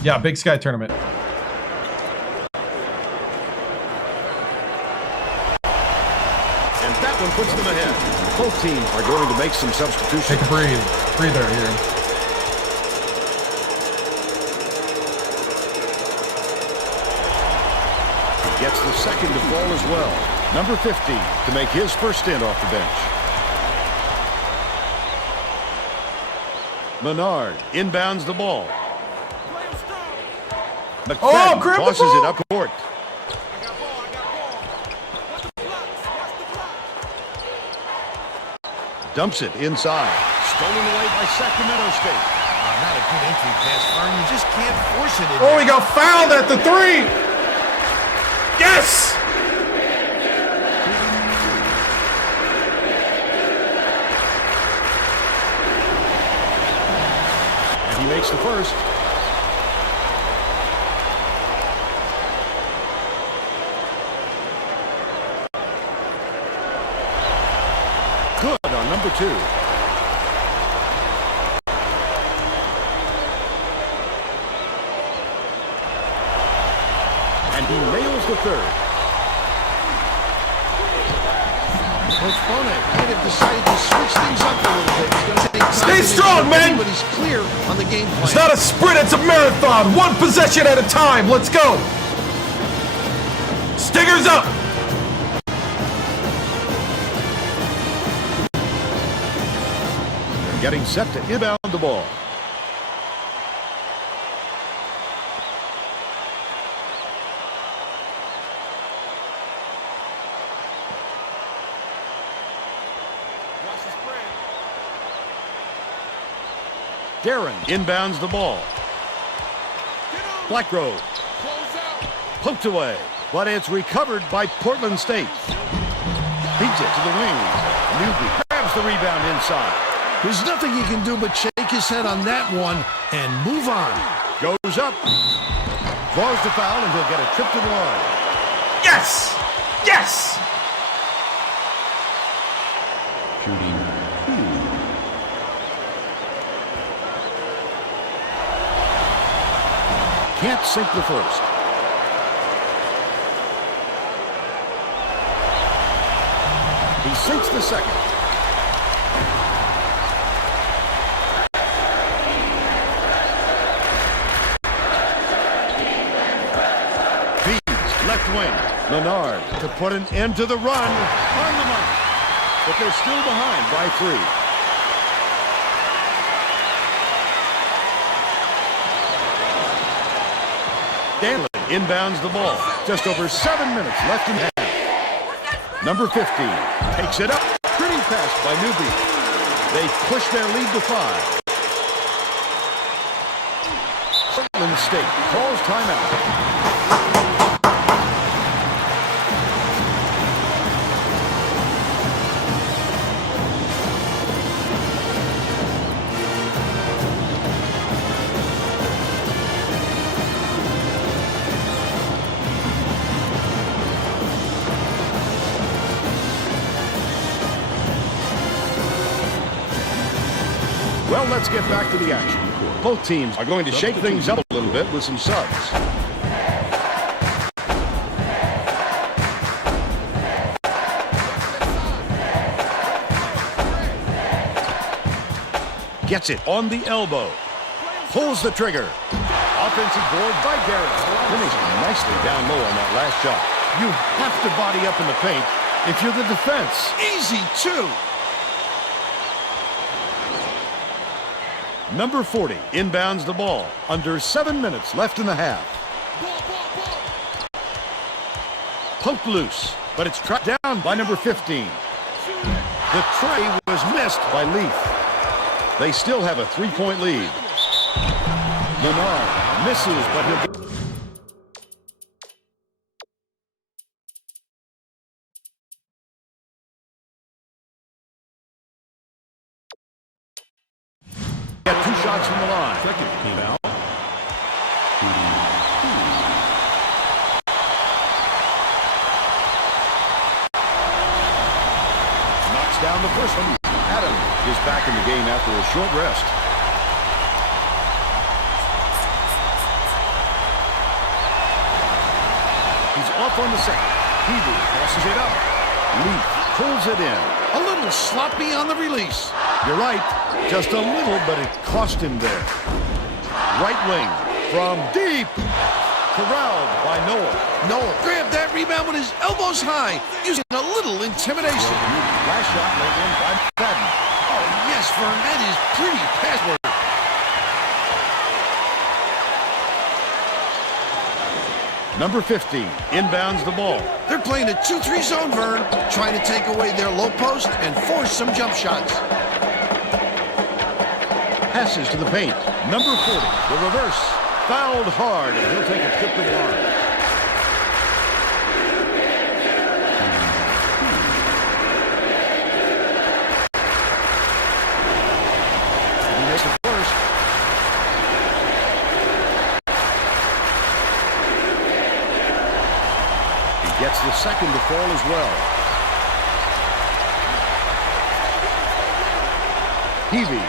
Yeah, Big Sky tournament. And that one puts them ahead. Both teams are going to make some substitutions. Take a breather here. Gets the second to fall as well. Number 15 to make his first stint off the bench. Menard inbounds the ball. McFadden tosses it up court. Dumps it inside. Stolen away by Sacramento State. Not a good entry pass, Vern. You just can't force it in Oh, there. he got fouled at the 3. Yes! And he makes the first. Good on number 2. And he nails the third. Coach Bonet might have decided to switch things up a little bit. It's going to take time. Stay strong, man! But he's clear on the game plan. It's not a sprint, it's a marathon. One possession at a time. Let's go. Stingers up. They're getting set to inbound the ball. Darren inbounds the ball. Blackgrove poked away, but it's recovered by Portland State. Feeds it to the wing. Newby grabs the rebound inside. There's nothing he can do but shake his head on that one and move on. Goes up. Draws the foul, and he'll get a trip to the line. Yes! Yes! Shooting can't sink the first. He sinks the second. Feeds left wing. Leonard to put an end to the run. On the mark. But they're still behind by 3. Stanley inbounds the ball. Just over 7 minutes left in the half. Number 15 takes it up. Pretty pass by Newby. They push their lead to 5. Portland State calls timeout. Well, let's get back to the action. Both teams are going to shake things up a little bit with some subs. Gets it on the elbow. Pulls the trigger. Offensive board by Garrett. Finished nicely down low on that last shot. You have to body up in the paint if you're the defense. Easy, too. Number 40 inbounds the ball. Under 7 minutes left in the half. Poked loose, but it's tracked down by number 15. The tray was missed by Leaf. They still have a 3-point lead. Leonard misses, but he'll... Got 2 shots from the line. Now. Knocks down the first one. Adam is back in the game after a short rest. He's off on the second. Hebrew passes it up. Leaf pulls it in. A little sloppy on the release. You're right. Just a little, but it cost him there. Right wing from deep. Corralled by Noel. Noel grabbed that rebound with his elbows high, using a little intimidation. Last shot laid in by Fadden. Oh, yes, Vern, that is pretty password. Number 15 inbounds the ball. They're playing a 2-3 zone, Vern, trying to take away their low post and force some jump shots. Passes to the paint. Number 40, the reverse. Fouled hard, and he'll take a trip to the line. He makes it first. He gets the second to fall as well. Heavey.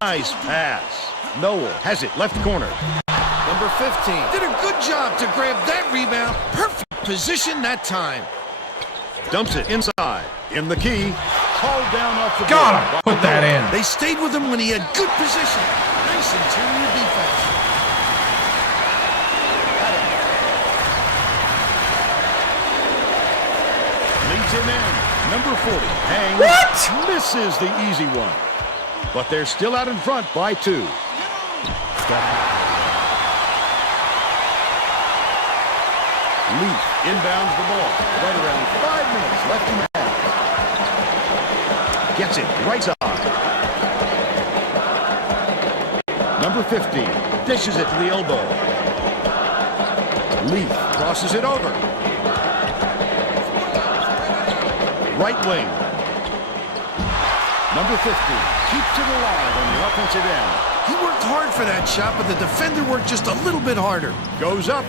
Nice pass. Noel has it left corner. Number 15 did a good job to grab that rebound. Perfect position that time. Dumps it inside. In the key. Called down off the Gotta board. put that in. They stayed with him when he had good position. Nice interior defense. Leads him in. Number 40 hangs. What? Misses the easy one. But they're still out in front by 2. Leaf inbounds the ball. Right around 5 minutes left in the half. Gets it right side. Number 15 dishes it to the elbow. Leaf crosses it over. Right wing. Number 50 keeps it alive on the offensive end. He worked hard for that shot, but the defender worked just a little bit harder. Goes up.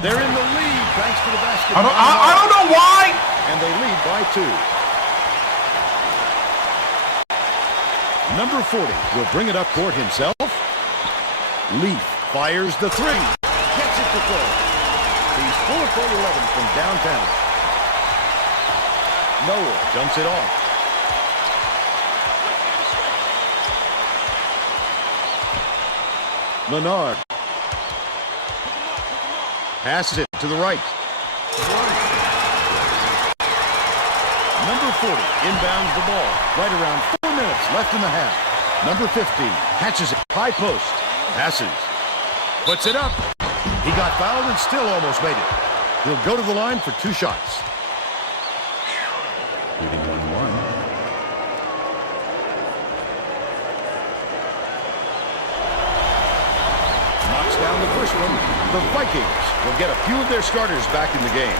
They're in the lead thanks to the basket. I don't know why. And they lead by 2. Number 40 will bring it up court himself. Leaf fires the three. Gets it to go. He's 4 for 11 from downtown. Noah dumps it off. Menard passes it to the right. Number 40 inbounds the ball. Right around 4 minutes left in the half. Number 15 catches it. High post. Passes. Puts it up. He got fouled and still almost made it. He'll go to the line for 2 shots. Leading 1-1. Knocks down the first one. The Vikings will get a few of their starters back in the game.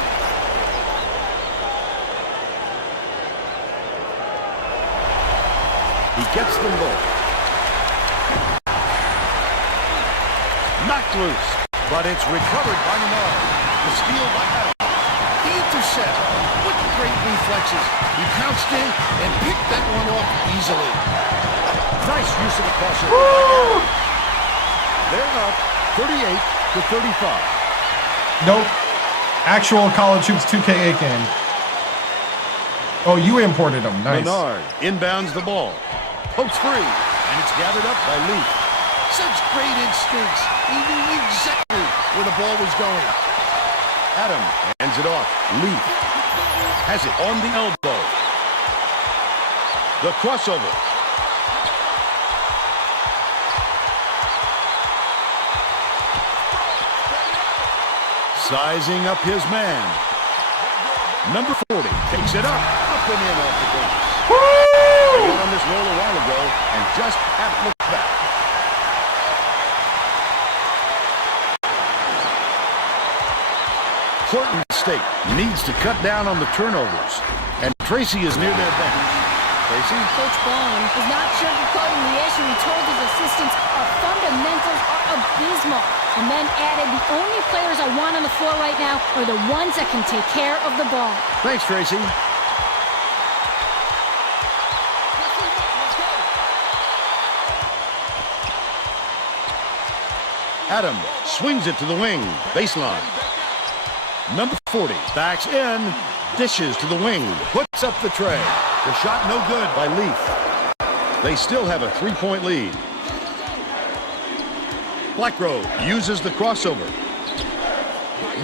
He gets them both. Knocked loose, but it's recovered by Menard. The steal by Adam. The intercept. What great reflexes. He pounced in and picked that one off easily. Nice use of the crossover. They're up 38-35. Nope. Actual College Hoops 2K8 game. Oh, you imported them. Nice. Menard inbounds the ball. Pokes free, and it's gathered up by Leaf. Such great instincts. He knew exactly where the ball was going. Adam hands it off. Leaf has it on the elbow. The crossover. Sizing up his man. Number 40 takes it up and in off the glass. They got on this roll a while ago and just haven't looked back. Portland State needs to cut down on the turnovers, and Tracy is near their bench. Tracy? Coach Bone is not sugarcoating the issue. He told his assistants our fundamentals are abysmal, and then added, the only players I want on the floor right now are the ones that can take care of the ball. Thanks, Tracy. Adam swings it to the wing, baseline. Number 40 backs in, dishes to the wing, puts up the tray. The shot no good by Leaf. They still have a 3-point lead. Blackrobe uses the crossover.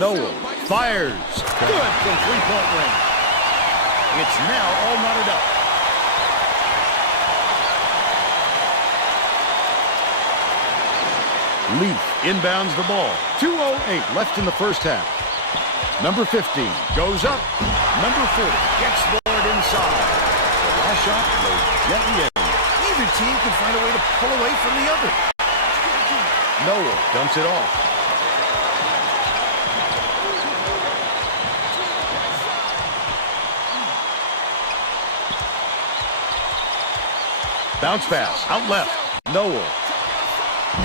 Noah fires. Good from 3-point range. It's now all knotted up. Leaf inbounds the ball. 2:08 left in the first half. Number 15 goes up. Number 40 gets the board inside. The last shot goes gently in. Either team can find a way to pull away from the other. Noah dumps it off. Bounce pass out left. Noah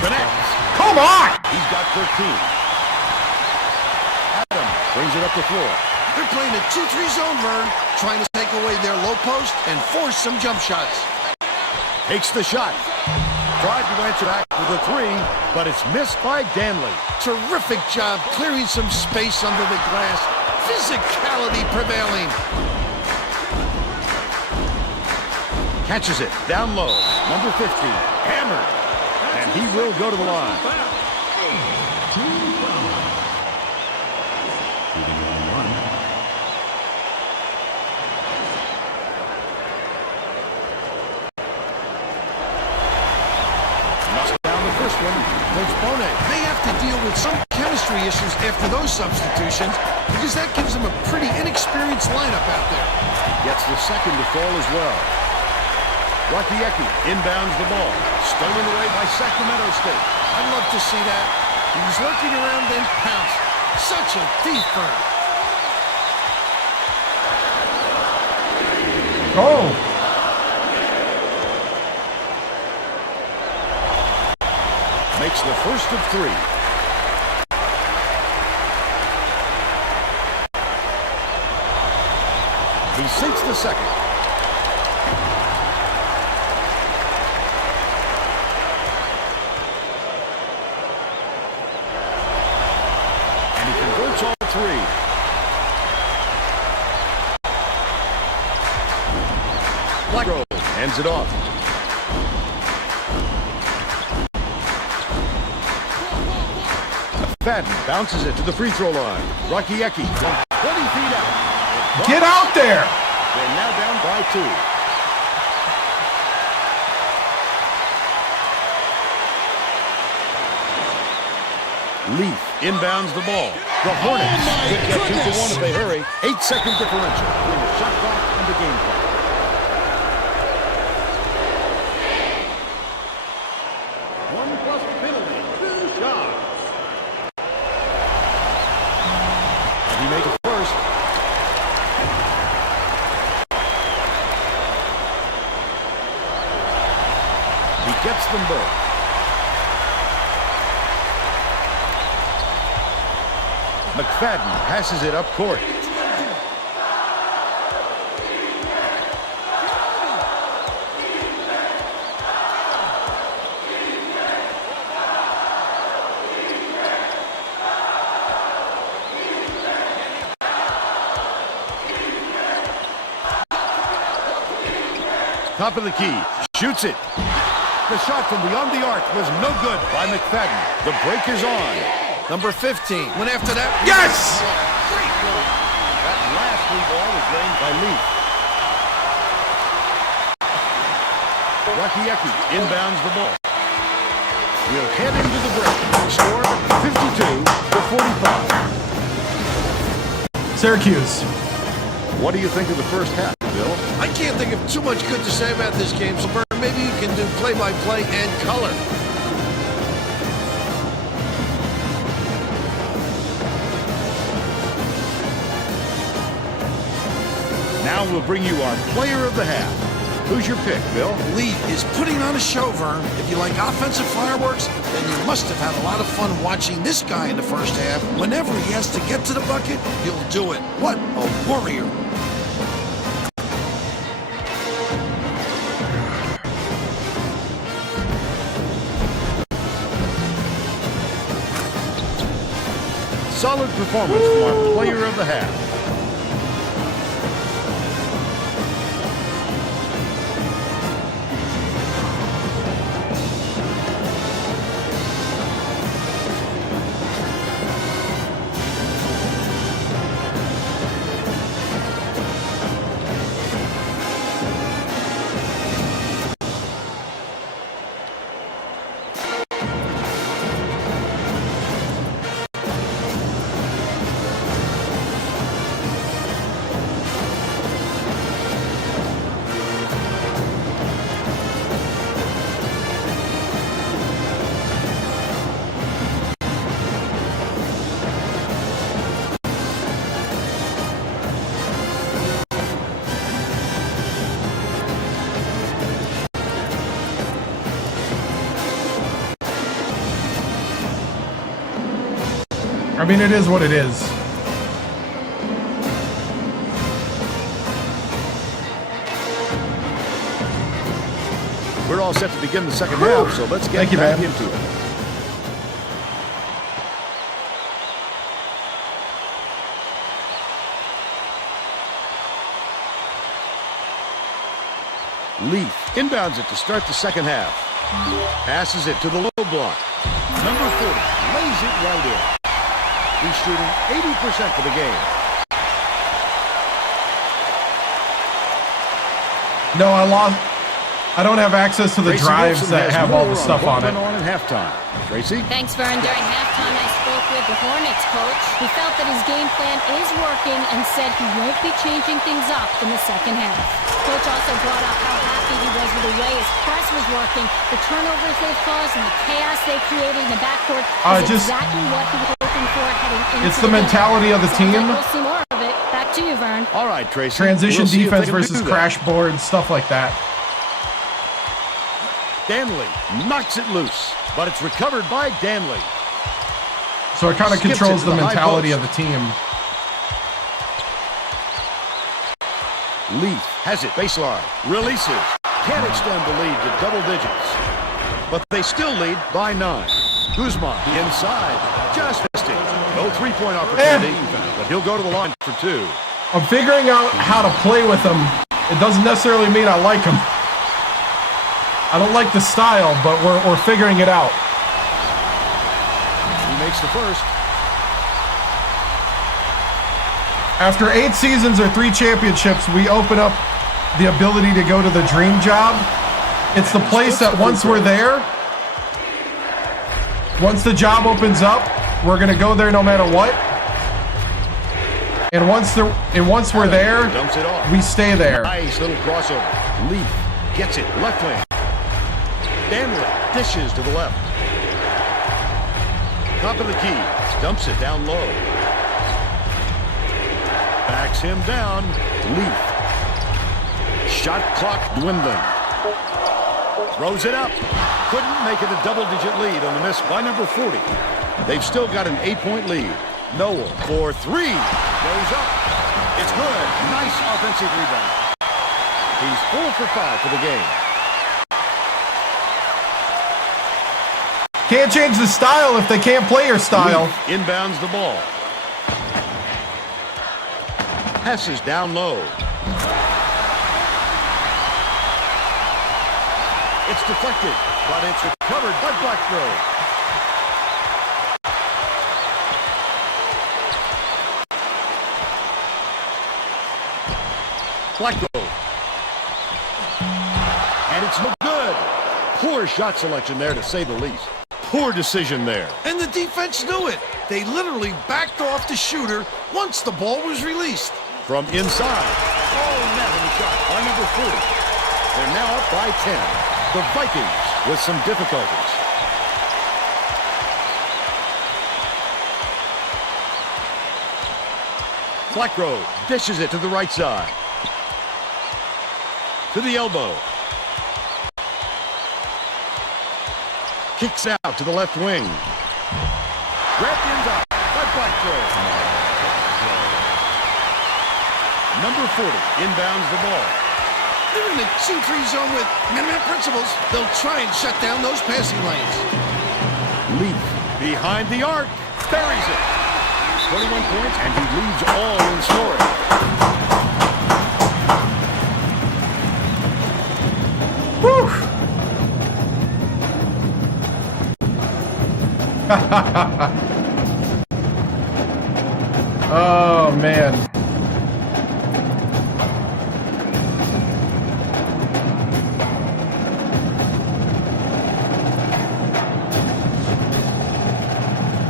connects. Come on! He's got 13. Adam brings it up the floor. They're playing a 2-3 zone, Vern, trying to take away their low post and force some jump shots. Takes the shot. Tried to answer back with a 3, but it's missed by Danley. Terrific job clearing some space under the glass. Physicality prevailing. Catches it down low. Number 50 hammered. And he will go to the line. Knocks down the first one. Coach Bone. They have to deal with some chemistry issues after those substitutions because that gives them a pretty inexperienced lineup out there. Gets the second to fall as well. Rakiecki inbounds the ball. Stolen away by Sacramento State. I'd love to see that. He was lurking around then pounced. Such a thief bird. Oh! Makes the first of 3. He sinks the second. three. Blackroll hands it off. Fadden bounces it to the free throw line. Rakiecki from 20 feet out. Get out there! They're now down by 2. Leaf inbounds the ball. The Hornets could get 2 for 1 if they hurry. 8-second differential between the shot clock and the game clock. One plus penalty. 2 shots. And he made it first. He gets them both. McFadden passes it up court. Top of the key, shoots it. The shot from beyond the arc was no good by McFadden. The break is on. Number 15 went after that. Yes! That last blue ball was drained by Leaf. Rakiecki inbounds the ball. We'll head into the break. Score 52-45. Syracuse. What do you think of the first half, Bill? I can't think of too much good to say about this game, so Vern, maybe you can do play-by-play and color. Now we'll bring you our player of the half. Who's your pick, Bill? Leaf is putting on a show, Vern. If you like offensive fireworks, then you must have had a lot of fun watching this guy in the first half. Whenever he has to get to the bucket, he'll do it. What a warrior. Solid performance from our player of the half. I mean, it is what it is. We're all set to begin the second half, so let's get back into it. Leaf inbounds it to start the second half. Passes it to the low block. Number 40 lays it right in. He's shooting 80% for the game. No, I don't have access to the drives that have all the stuff on it. On at halftime. Tracy? Thanks, Vern. During halftime, I spoke with the Hornets coach. He felt that his game plan is working and said he won't be changing things up in the second half. Coach also brought up how happy he was with the way his press was working, the turnovers they've caused, and the chaos they created in the backcourt is exactly what he was hoping for heading into It's the mentality of the team. We'll see more of it. Back to you, Vern. All right, Tracy. Transition defense versus crash board, stuff like that. Danley knocks it loose, but it's recovered by Danley. So it kind of controls the mentality of the team. Leaf has it baseline, releases, can't extend the lead to double digits, but they still lead by 9. Guzman inside, just missed it. No No three-point opportunity, but he'll go to the line for 2. I'm figuring out how to play with him. It doesn't necessarily mean I like him. I don't like the style, but we're figuring it out. He makes the first. After 8 seasons or 3 championships, we open up the ability to go to the dream job. It's the place that once we're there, once the job opens up, we're gonna go there no matter what. And once we're there, dumps it off. we stay there. Nice little crossover. Leaf gets it left wing. Stanley dishes to the left. Top of the key, dumps it down low. Backs him down. Leaf. Shot clock dwindling. Throws it up. Couldn't make it a double-digit lead on the miss by number 40. They've still got an 8-point lead. Noel for 3. Goes up. It's good. Nice offensive rebound. He's 4 for 5 for the game. Can't change the style if they can't play your style. Leaf inbounds the ball. Passes down low. It's deflected, but it's recovered by Blackgrove. Blackgrove. And it's no good. Poor shot selection there, to say the least. Poor decision there. And the defense knew it. They literally backed off the shooter once the ball was released. From inside. Oh, net in the shot by number 40. They're now up by 10. The Vikings with some difficulties. Blackgrove dishes it to the right side. To the elbow. Kicks out to the left wing. Grabbed inside by Blackgrove. Number 40 inbounds the ball. They're in the 2-3 zone with minimum principles. They'll try and shut down those passing lanes. Leaf behind the arc. Buries it. 21 points, and he leads all in scoring. Whew. Oh, man.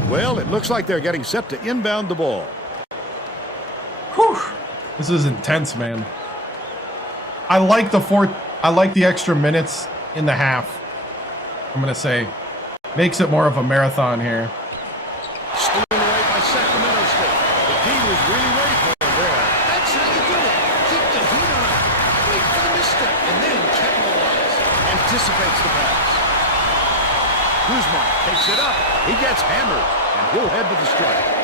Well, it looks like they're getting set to inbound the ball. Whew. This is intense, man. I like the extra minutes in the half. I'm gonna say, makes it more of a marathon here. Stolen away by Sacramento State. The D was really ready for it there. That's how you do it. Keep the heat on. Wait for the misstep and then capitalize. Anticipates the pass. Kuzma takes it up. He gets hammered, and he'll head to the strike.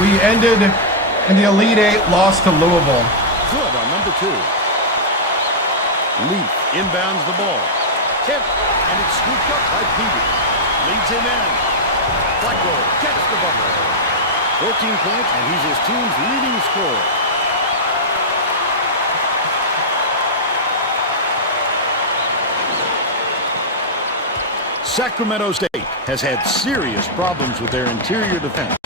We ended in the Elite Eight, lost to Louisville. Good on number 2. Leaf inbounds the ball. Tip, and it's scooped up by Peavy. Leads him in. Blackgrove gets the bucket. 14 points, and he's his team's leading scorer. Sacramento State has had serious problems with their interior defense.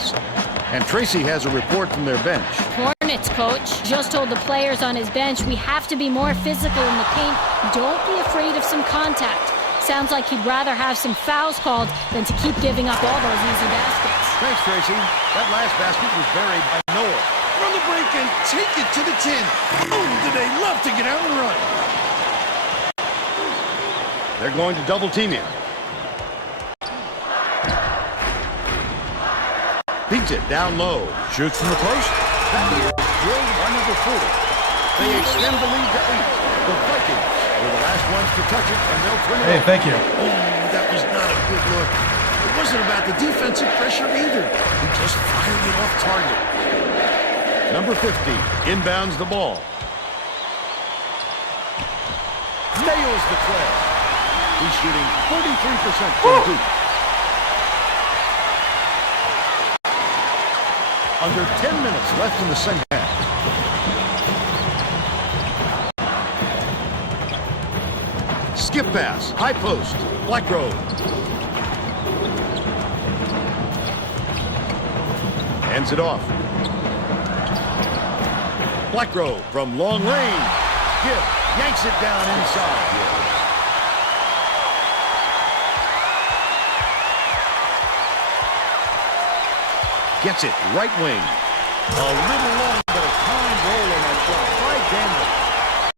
And Tracy has a report from their bench. Hornets coach just told the players on his bench we have to be more physical in the paint. Don't be afraid of some contact. Sounds like he'd rather have some fouls called than to keep giving up all those easy baskets. Thanks, Tracy. That last basket was buried by Noah. Run the break and take it to the 10. Oh, do they love to get out and run. They're going to double team him. Beats it down low. Shoots from the post. That is drilled by number 40. They extend the lead to 8. The Vikings were the last wants to touch it, and they'll turn it Hey, over. thank you. Oh, that was not a good look. It wasn't about the defensive pressure either. He just fired it off target. Number 50 inbounds the ball. Nails the play. He's shooting 43% from deep. Under 10 minutes left in the second half. Skip pass, high post, Blackgrove. Hands it off. Blackgrove from long range. Gibb yanks it down inside. Gets it right wing. A little long, but a kind roll on that shot by Daniel.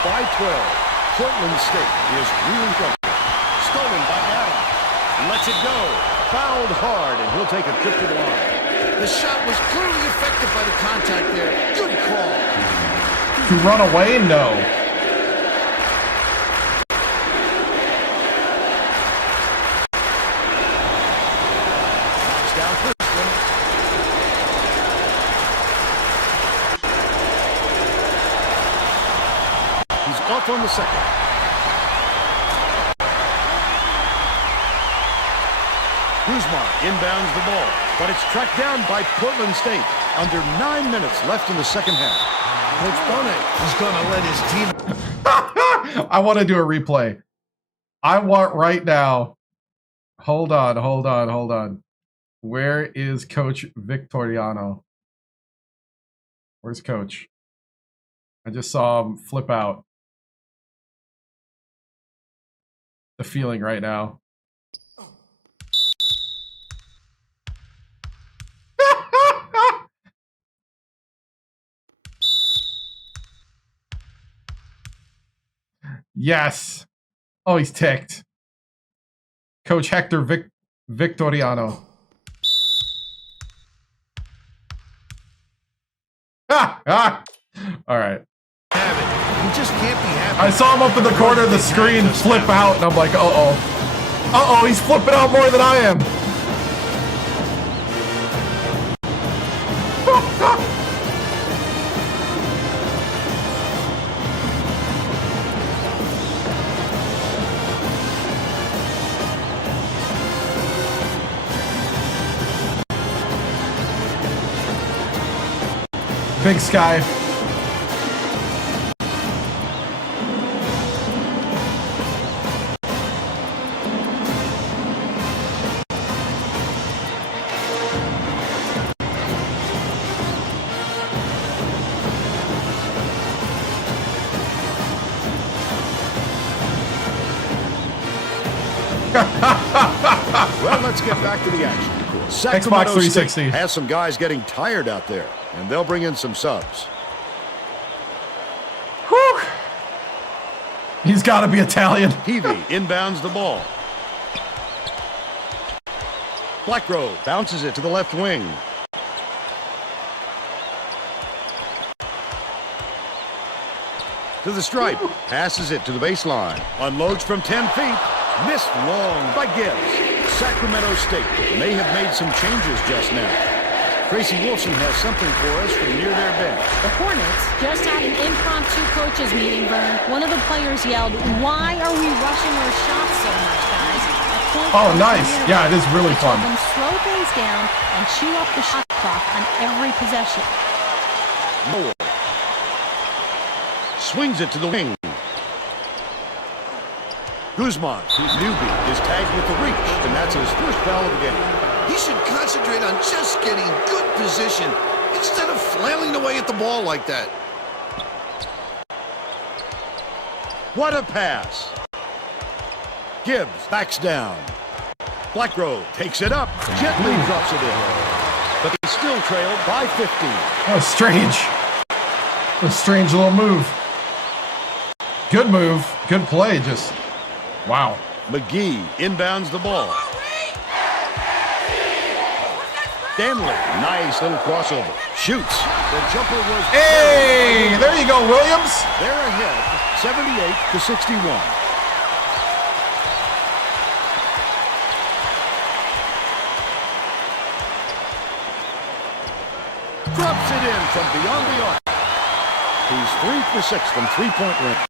By 12. Portland State is reeling from it. Stolen by Allen. Lets it go. Fouled hard, and he'll take a trip to the line. The shot was clearly affected by the contact there. Good call. To run away? No. Knocks down first one. He's off on the second. Guzman inbounds the ball, but it's tracked down by Portland State. Under 9 minutes left in the second half. Coach Bonet is going to let his team... I want to do a replay. I want right now. Hold on. Where is Coach Victoriano? Where's Coach? I just saw him flip out. The feeling right now. Yes. Oh, he's ticked. Coach Hector Victoriano. All right. You just can't be happy. I saw him up in the corner of the screen flip out, and I'm like, uh-oh. Uh-oh, he's flipping out more than I am. Big Sky. Well, let's get back to the action. Sacramento Xbox 360 State has some guys getting tired out there, and they'll bring in some subs. Whew. He's got to be Italian. Peavy inbounds the ball. Blackgrove bounces it to the left wing. To the stripe. Passes it to the baseline. Unloads from 10 feet. Missed long by Gibbs. Sacramento State may have made some changes just now. Tracy Wilson has something for us from near their bench. The Hornets just had an impromptu coaches meeting, Vern. One of the players yelled, "Why are we rushing our shots so much, guys?" Oh, nice. Yeah, it is really fun. Told them slow things down and chew up the shot clock on every possession. Moore swings it to the wing. Guzman, whose newbie, is tagged with the reach, and that's his first foul of the game. He should concentrate on just getting good position instead of flailing away at the ball like that. What a pass. Gibbs backs down. Blackgrove takes it up, gently drops it in. But they still trailed by 15. Oh, strange. A strange little move. Good move. Good play. Just, wow. McGee inbounds the ball. Stanley, nice little crossover. Shoots. The jumper was... Hey, there you go, Williams. They're ahead, 78-61. Drops it in from beyond the arc. He's 3 for 6 from three-point range.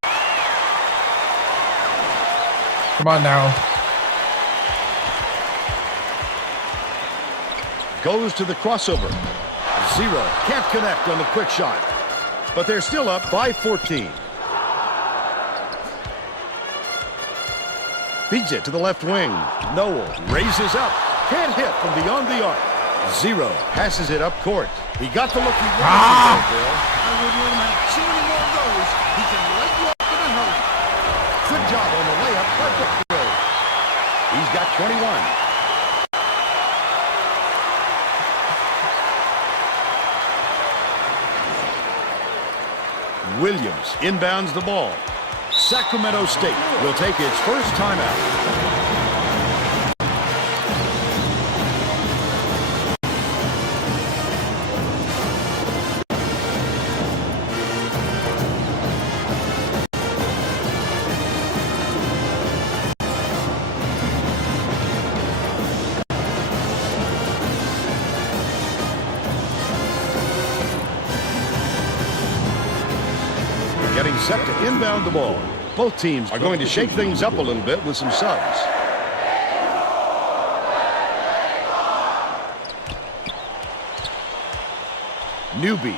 Come on now. Goes to the crossover. 0. Can't connect on the quick shot. But they're still up by 14. Feeds it to the left wing. Noel raises up. Can't hit from beyond the arc. 0 passes it up court. He got the look he wanted to, Bill. I wouldn't let him have too many more of those. He can light you up in a hurry. Good job on the layup. Perfect throw. He's got 21. Williams inbounds the ball. Sacramento State will take its first timeout. Getting set to inbound the ball. Both teams are going to shake things up a little bit with some subs. Newby.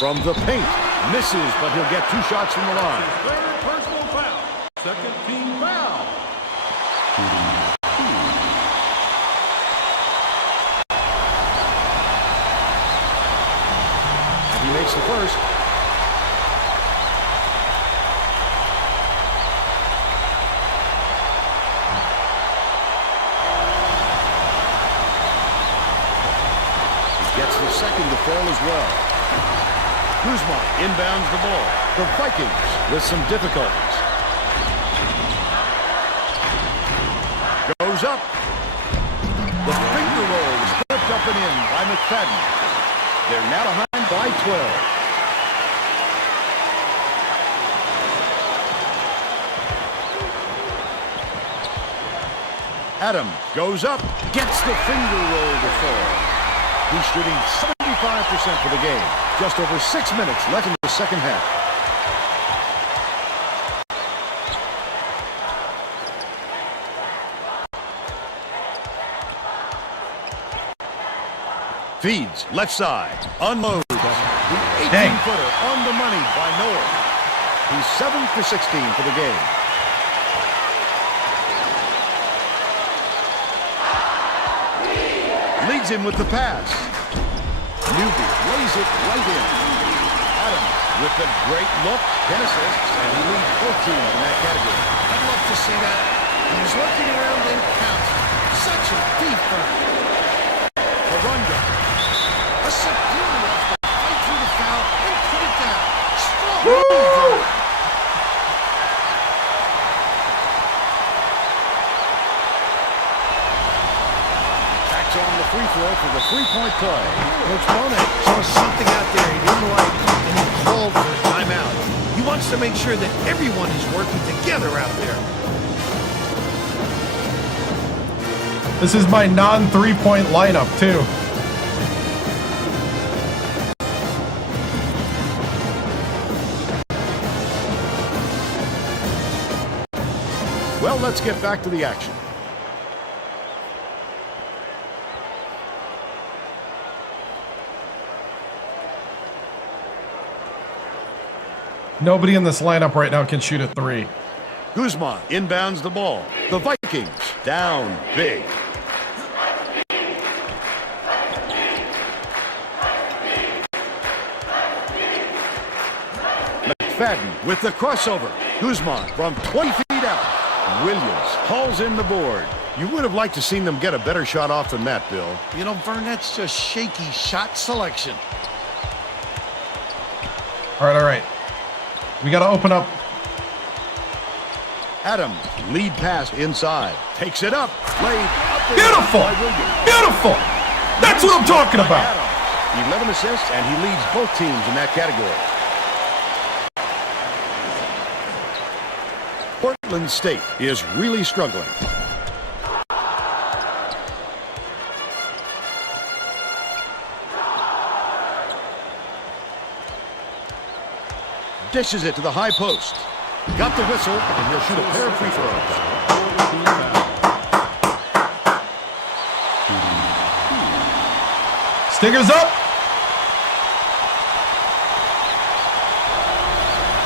From the paint. Misses, but he'll get 2 shots from the line. Third personal foul. Second team foul. He makes the first. He gets the second to fall as well. Kuzma inbounds the ball. The Vikings with some difficulties. Goes up. The finger roll is flipped up and in by McFadden. They're now behind by 12. Adams goes up, gets the finger roll to fall. He's shooting 75% for the game. Just over 6 minutes left in the second half. Feeds left side, unloads. The 18-footer on the money by Noel. He's 7 for 16 for the game. Leads him with the pass. Newby lays it right in. Adams with the great look, 10 assists, and he leads both teams in that category. I'd love to see that. He's looking around and counts. Such a deep burn. Arundel. A superior effort right through the foul and put it down. Strong move. Backs on the free throw for the three-point play. Coach Bonet saw something out there he didn't like, and he called for a timeout. He wants to make sure that everyone is working together out there. This is my non-3-point lineup, too. Well, let's get back to the action. Nobody in this lineup right now can shoot a 3. Kuzma inbounds the ball. The Vikings down big. McFadden with the crossover. Kuzma from 20 feet out. Williams hauls in the board. You would have liked to seen them get a better shot off than that, Bill. You know, Vern, that's just shaky shot selection. All right. We got to open up. Adams, lead pass inside. Takes it up. Laid up. Beautiful! By Williams. Beautiful! That's what I'm talking about. Adams, 11 assists, and he leads both teams in that category. Portland State is really struggling. Dishes it to the high post. Got the whistle, and he'll shoot a pair of free throws. Stingers up.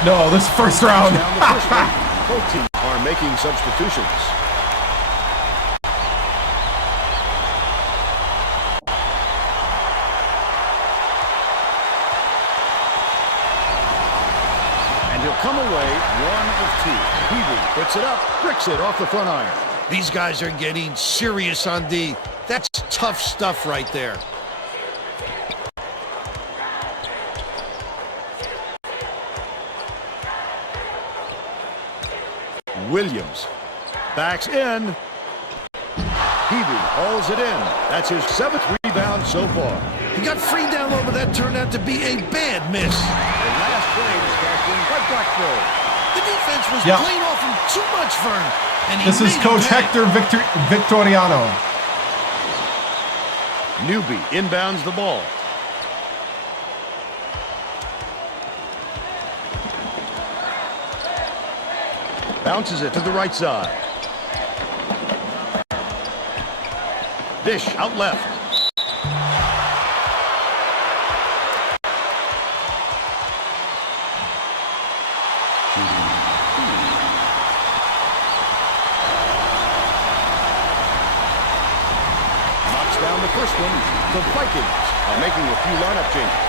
No, this is first round. Down the first one. Both teams are making substitutions. And he'll come away 1 of 2. Peavy puts it up, bricks it off the front iron. These guys are getting serious on D. That's tough stuff right there. Williams backs in. Peavy hauls it in. That's his 7th rebound so far. He got free down low, but that turned out to be a bad miss. The last play was cashed in by Blackroll. The defense was Yep. playing off him too much, Vern. And he This is made Coach him pay. Hector Victoriano. Newby inbounds the ball. Bounces it to the right side. Dish out left. Knocks down the first one. The Vikings are making a few lineup changes.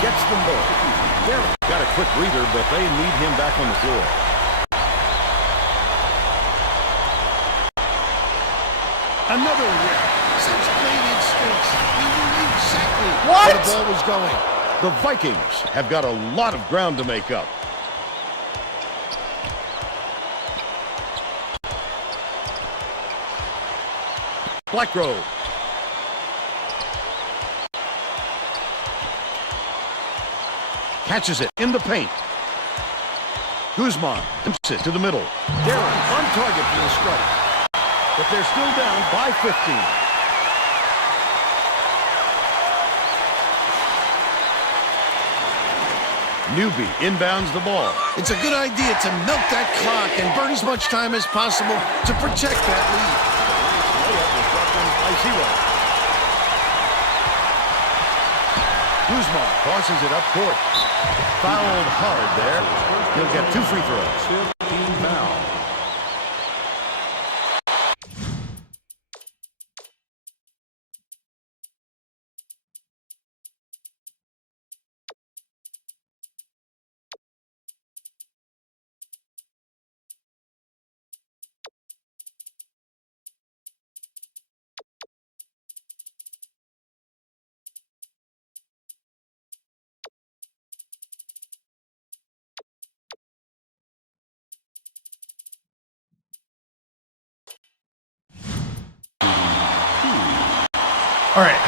Gets them both. Derek got a quick breather, but they need him back on the floor. Another rip. Such great instincts. He knew exactly What? where the ball was going. The Vikings have got a lot of ground to make up. Blackroll. Catches it in the paint. Guzman dumps it to the middle. Darren on target for the strike. But they're still down by 15. Newby inbounds the ball. It's a good idea to milk that clock and burn as much time as possible to protect that lead. Layup was dropped in by 0. Guzman tosses it up court. Fouled hard there. He'll get 2 free throws. All right.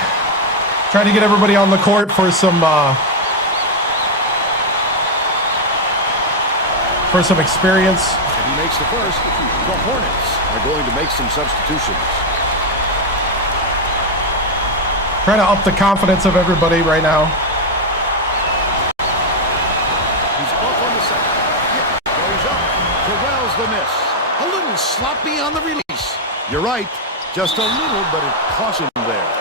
Trying to get everybody on the court for some experience. If he makes the first, the Hornets are going to make some substitutions. Trying to up the confidence of everybody right now. He's off on the second. Yeah, goes up. Corrals the miss. A little sloppy on the release. You're right. Just a little, but it cautioned there.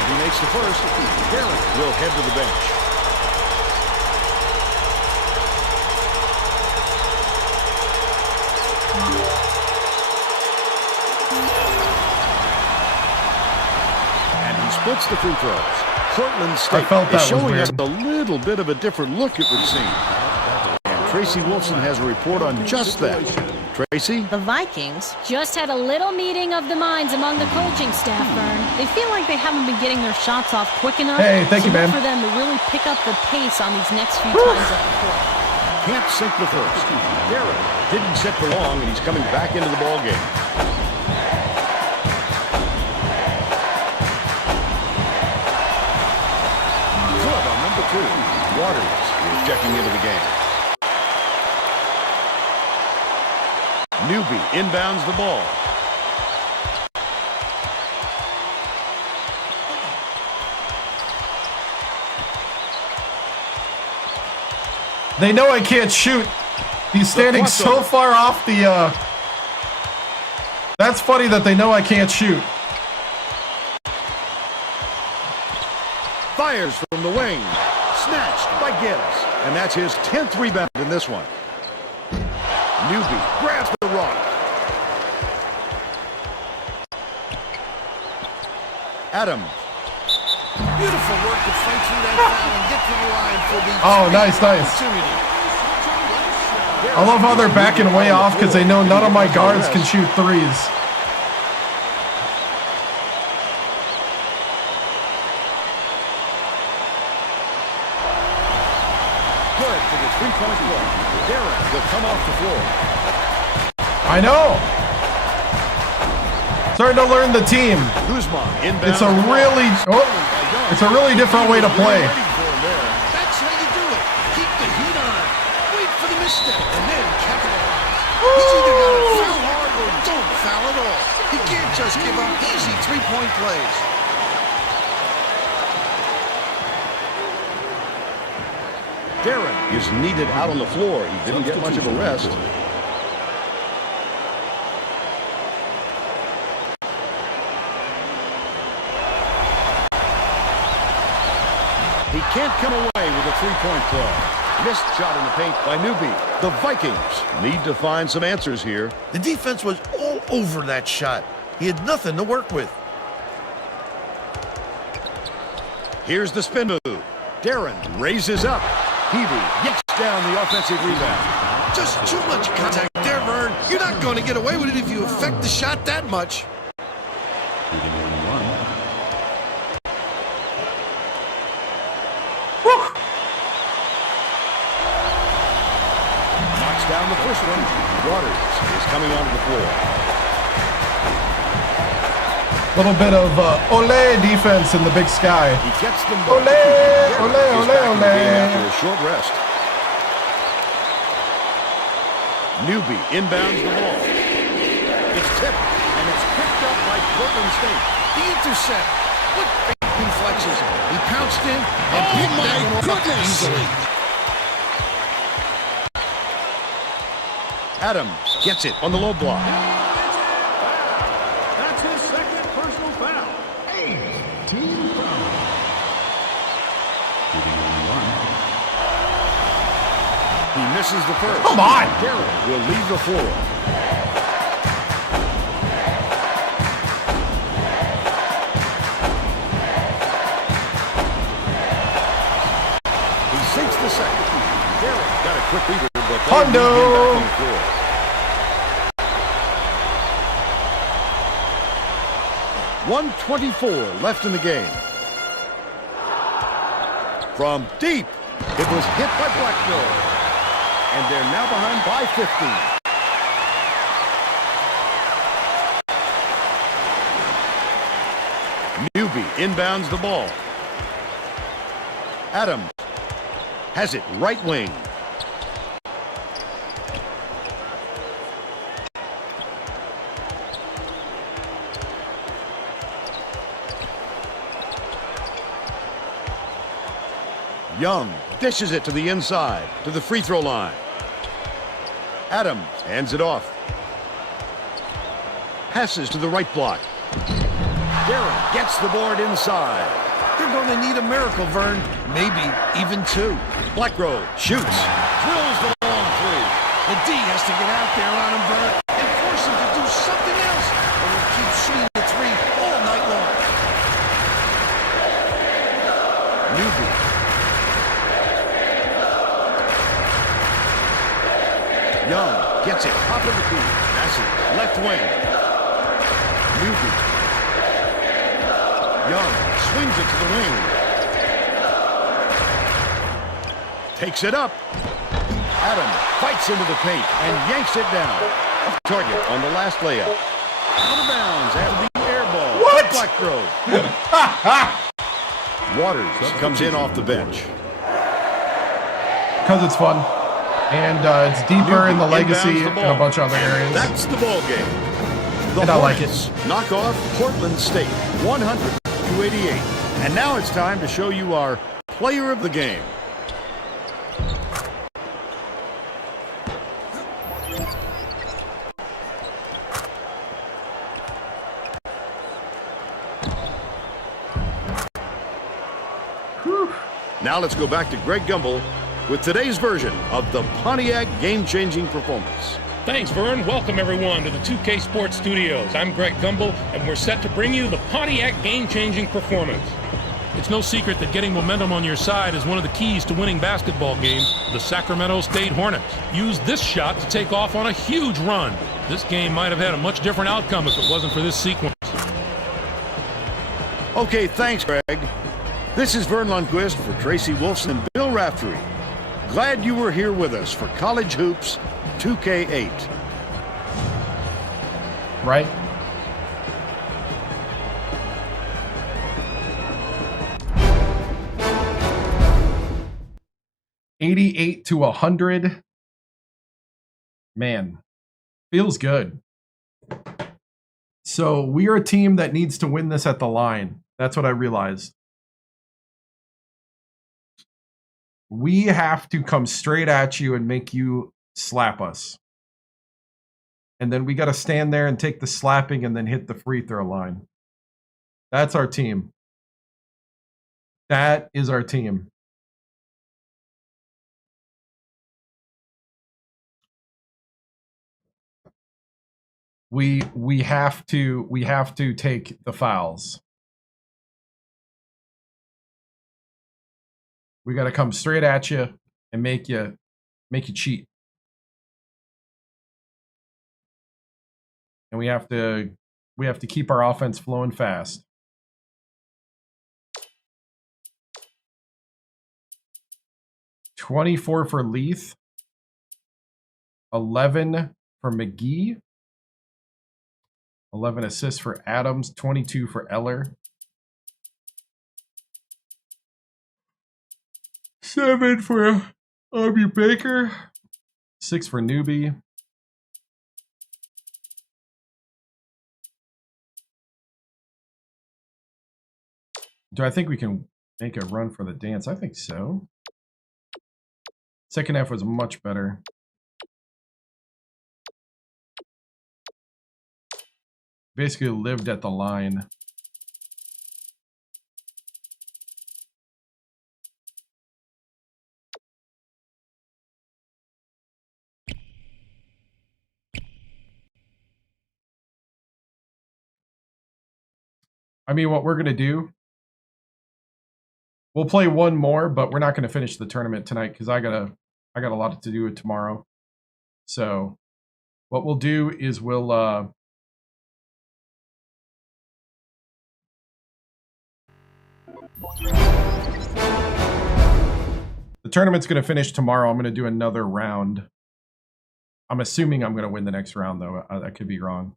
If he makes the first, Derek will head to the bench. And he splits the free throws. Portland State felt that is was showing us weird. a little bit of a different look, it would seem. And Tracy Wolfson has a report on just that. Tracy? The Vikings Just had a little meeting of the minds among the coaching staff, Vern. They feel like they haven't been getting their shots off quick enough. Hey, thank you, look man. for them to really pick up the pace on these next few times up the court. Can't sink the first. Derek didn't sit for long, and he's coming back into the ballgame. 2. Waters is checking into the game. Newby inbounds the ball. They know I can't shoot. He's standing so far off the, That's funny that they know I can't shoot. Fires from the wing. Snatched by Gibbs. And that's his 10th rebound in this one. Newby grabs the rock. Adams. Beautiful work to fight through that foul and get to the line for the nice. opportunity. I love how they're backing way off because they know none of my guards can shoot threes. Good for the three-point play. Darren will come off the floor. I know. Starting to learn the team. Guzman inbounds. It's a really different way to play. That's how you do it. Keep the heat on. Wait for the misstep and then capitalize. He's either got to foul hard or don't foul at all. He can't just give up easy three-point plays. Darren is needed out on the floor. He didn't get much of a rest. He can't come away with a three-point play. Missed shot in the paint by Newby. The Vikings need to find some answers here. The defense was all over that shot. He had nothing to work with. Here's the spin move. Darren raises up. Peavy gets down the offensive rebound. Just too much contact there, Vern. You're not going to get away with it if you affect the shot that much. Knocks down the first one. Waters is coming onto the floor. Little bit of ole defense in the Big Sky. He gets them both. Ole. After a short rest. Newby inbounds the ball. It's tipped, and it's picked up by Portland State. The intercept. What great reflexes. He pounced in and picked that one up easily. Adams gets it on the low block. That's his second personal foul. Team foul. He misses the first. Come on! Darren will leave the floor. He sinks the second. Darren got a quick leader, but they leave him back on the floor. .124 left in the game. From deep, it was hit by Blackburn. And they're now behind by 15. Newby inbounds the ball. Adams has it right wing. Young dishes it to the inside, to the free throw line. Adams hands it off. Passes to the right block. Darren gets the board inside. They're going to need a miracle, Vern. Maybe even two. Blackroad shoots. Drills the long three. The D has to get out there on him, Vern, and force him to do something else, or he'll keep shooting the three all night long. Newby. Young gets it, top of the key. Passes, left wing. Newby. Young swings it to the wing. Takes it up. Adams fights into the paint and yanks it down. Off target on the last layup. Out of bounds after the air ball. What? Blackroad. Waters comes in off the bench. because it's fun. And it's deeper in the legacy and a bunch of other areas. That's the ball game. The And I like Hornets knock off Portland State 100-88. And now it's time to show you our player of the game. Now let's go back to Greg Gumbel with today's version of the Pontiac game-changing performance. Thanks, Vern. Welcome, everyone, to the 2K Sports Studios. I'm Greg Gumbel, and we're set to bring you the Pontiac game-changing performance. It's no secret that getting momentum on your side is one of the keys to winning basketball games. The Sacramento State Hornets used this shot to take off on a huge run. This game might have had a much different outcome if it wasn't for this sequence. Okay, thanks, Greg. This is Vern Lundquist for Tracy Wolfson and Bill Raftery. Glad you were here with us for College Hoops 2K8. Right? $88 to $100. Man, feels good. So we are a team that needs to win this at the line. That's what I realized. We have to come straight at you and make you slap us. And then we got to stand there and take the slapping and then hit the free throw line. That's our team. That is our team. We have to take the fouls. We got to come straight at you and make you cheat. And we have to keep our offense flowing fast. $24 for Leith. 11 for McGee. 11 assists for Adams. 22 for Eller. 7 for Arby Baker. 6 for Newbie. Do I think we can make a run for the dance? I think so. Second half was much better. Basically lived at the line. I mean, what we're going to do, we'll play one more, but we're not going to finish the tournament tonight because I got a lot to do tomorrow. So what we'll do is we'll the tournament's going to finish tomorrow. I'm going to do another round. I'm assuming I'm going to win the next round, though. I could be wrong.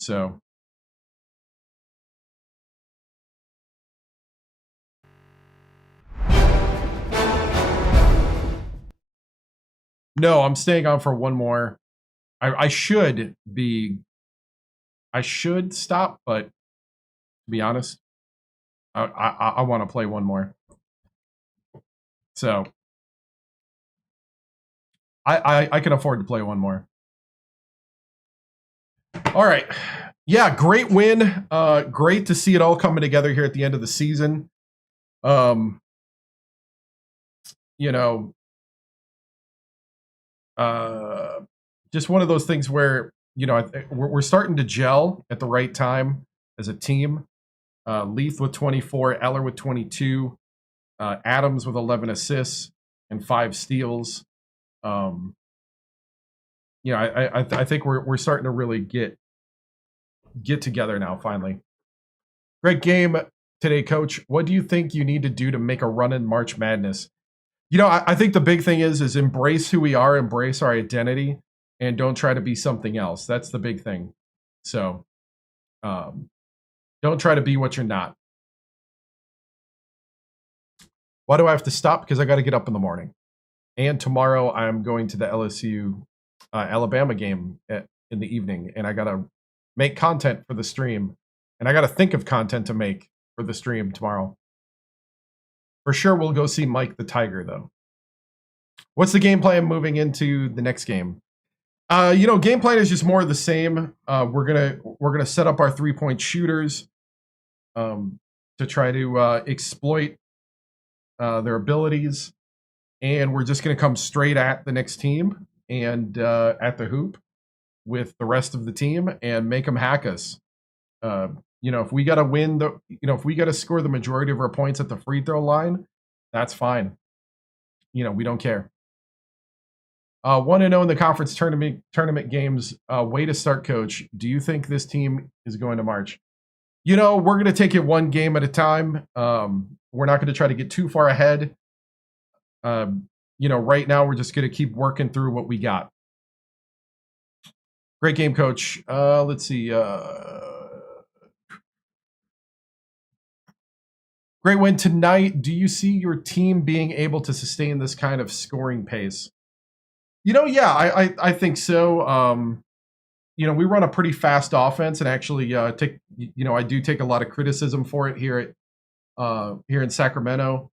So no, I'm staying on for one more. I should stop, but to be honest, I want to play one more. So I can afford to play one more. All right. Yeah, great win. Great to see it all coming together here at the end of the season. You know, just one of those things where, you know, we're starting to gel at the right time as a team. Leith with 24, Eller with 22, Adams with 11 assists and 5 steals. You know, I think we're starting to really get together now, finally. Great game today, Coach. What do you think you need to do to make a run in March Madness? You know, I think the big thing is embrace who we are, embrace our identity, and don't try to be something else. That's the big thing. So, don't try to be what you're not. Why do I have to stop? Because I got to get up in the morning. And tomorrow I'm going to the LSU Alabama game in the evening, and I got to make content for the stream, and I got to think of content to make for the stream tomorrow. For sure, we'll go see Mike the Tiger, though. What's the game plan moving into the next game? Game plan is just more of the same. We're gonna set up our 3-point shooters to try to exploit their abilities, and we're just gonna come straight at the next team and at the hoop with the rest of the team and make them hack us. If we got to win if we got to score the majority of our points at the free throw line, that's fine. We don't care. 1-0 in the conference tournament games. Way to start, coach. Do you think this team is going to march? We're going to take it one game at a time. We're not going to try to get too far ahead. Right now we're just going to keep working through what we got. Great game, coach. Let's see. Great win tonight. Do you see your team being able to sustain this kind of scoring pace? Yeah, I think so. We run a pretty fast offense, and actually I do take a lot of criticism for it here in Sacramento.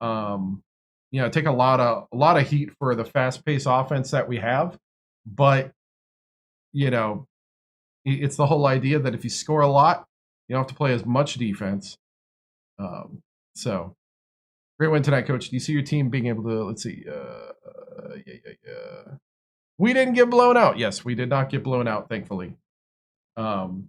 I take a lot of heat for the fast-paced offense that we have, but it's the whole idea that if you score a lot, you don't have to play as much defense. So great win tonight, coach. Do you see your team being able to, let's see, we didn't get blown out. Yes, we did not get blown out, thankfully. Like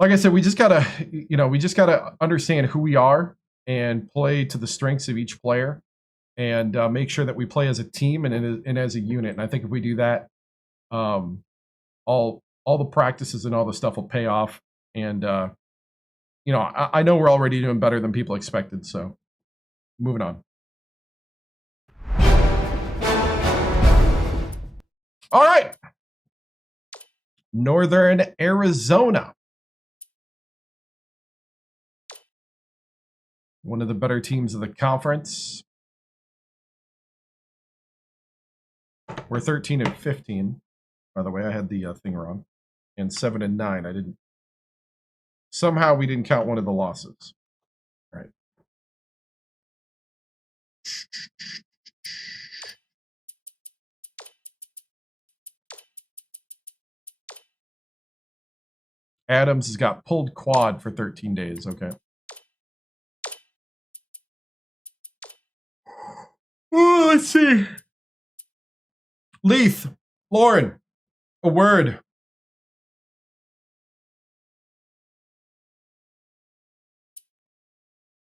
I said, we just gotta understand who we are and play to the strengths of each player, and make sure that we play as a team and as a unit. And I think if we do that, all the practices and all the stuff will pay off. And I know we're already doing better than people expected. So moving on. All right. Northern Arizona. One of the better teams of the conference. We're 13-15. By the way, I had the thing wrong. And 7-9. I didn't. Somehow we didn't count one of the losses. All right. Adams has got pulled quad for 13 days. Okay. Oh, let's see. Leith, Lauren, a word.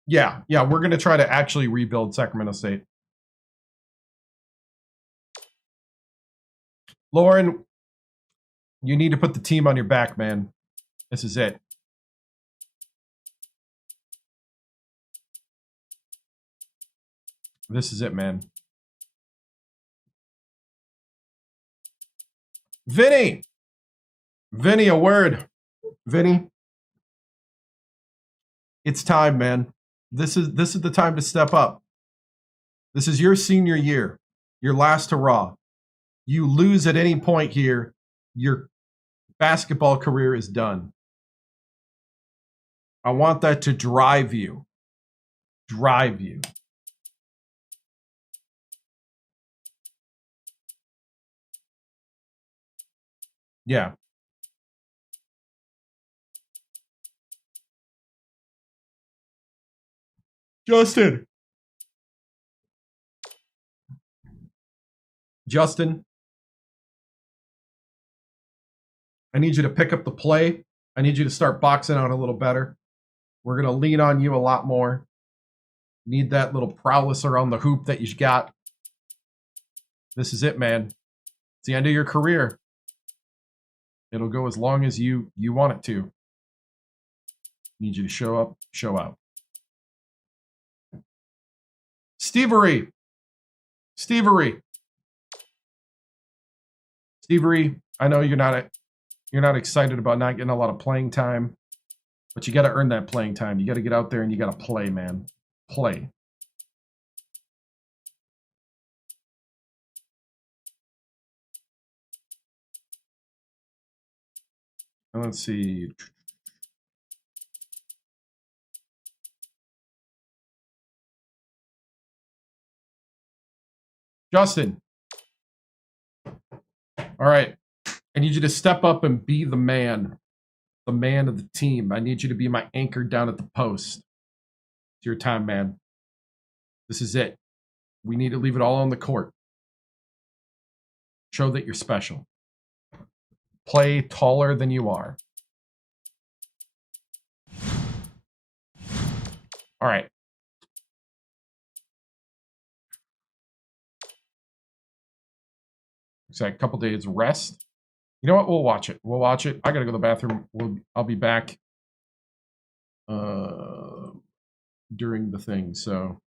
Yeah, we're going to try to actually rebuild Sacramento State. Lauren, you need to put the team on your back, man. This is it. This is it, man. Vinny, a word. Vinny, it's time, man. This is the time to step up. This is your senior year, your last hurrah. You lose at any point here, your basketball career is done. I want that to drive you. Drive you. Yeah. Justin, I need you to pick up the play. I need you to start boxing out a little better. We're going to lean on you a lot more. Need that little prowess around the hoop that you got. This is it, man. It's the end of your career. It'll go as long as you want it to. Need you to show up, show out. Stevery, I know you're not excited about not getting a lot of playing time, but you got to earn that playing time. You got to get out there and you got to play, man. Play. Let's see. Justin. All right. I need you to step up and be the man of the team. I need you to be my anchor down at the post. It's your time, man. This is it. We need to leave it all on the court. Show that you're special. Play taller than you are. All right. It's like a couple days rest. You know what? We'll watch it. We'll watch it. I gotta go to the bathroom. I'll be back during the thing. So.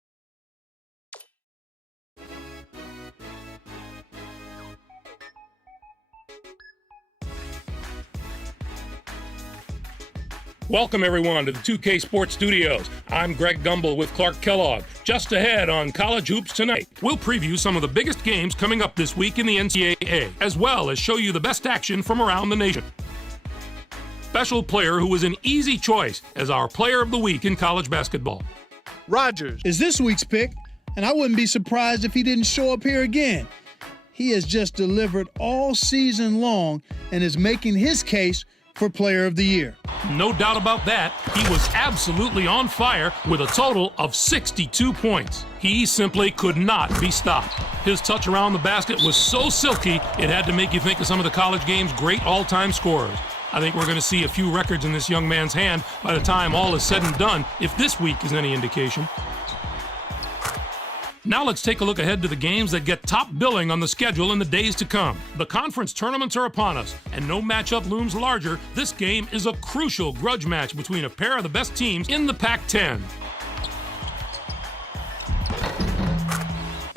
Welcome, everyone, to the 2K Sports Studios. I'm Greg Gumbel with Clark Kellogg. Just ahead on College Hoops Tonight, we'll preview some of the biggest games coming up this week in the NCAA, as well as show you the best action from around the nation. Special player who was an easy choice as our player of the week in college basketball. Rogers is this week's pick, and I wouldn't be surprised if he didn't show up here again. He has just delivered all season long and is making his case for Player of the Year. No doubt about that. He was absolutely on fire with a total of 62 points. He simply could not be stopped. His touch around the basket was so silky, it had to make you think of some of the college game's great all-time scorers. I think we're going to see a few records in this young man's hand by the time all is said and done, if this week is any indication. Now let's take a look ahead to the games that get top billing on the schedule in the days to come. The conference tournaments are upon us, and no matchup looms larger. This game is a crucial grudge match between a pair of the best teams in the Pac-10.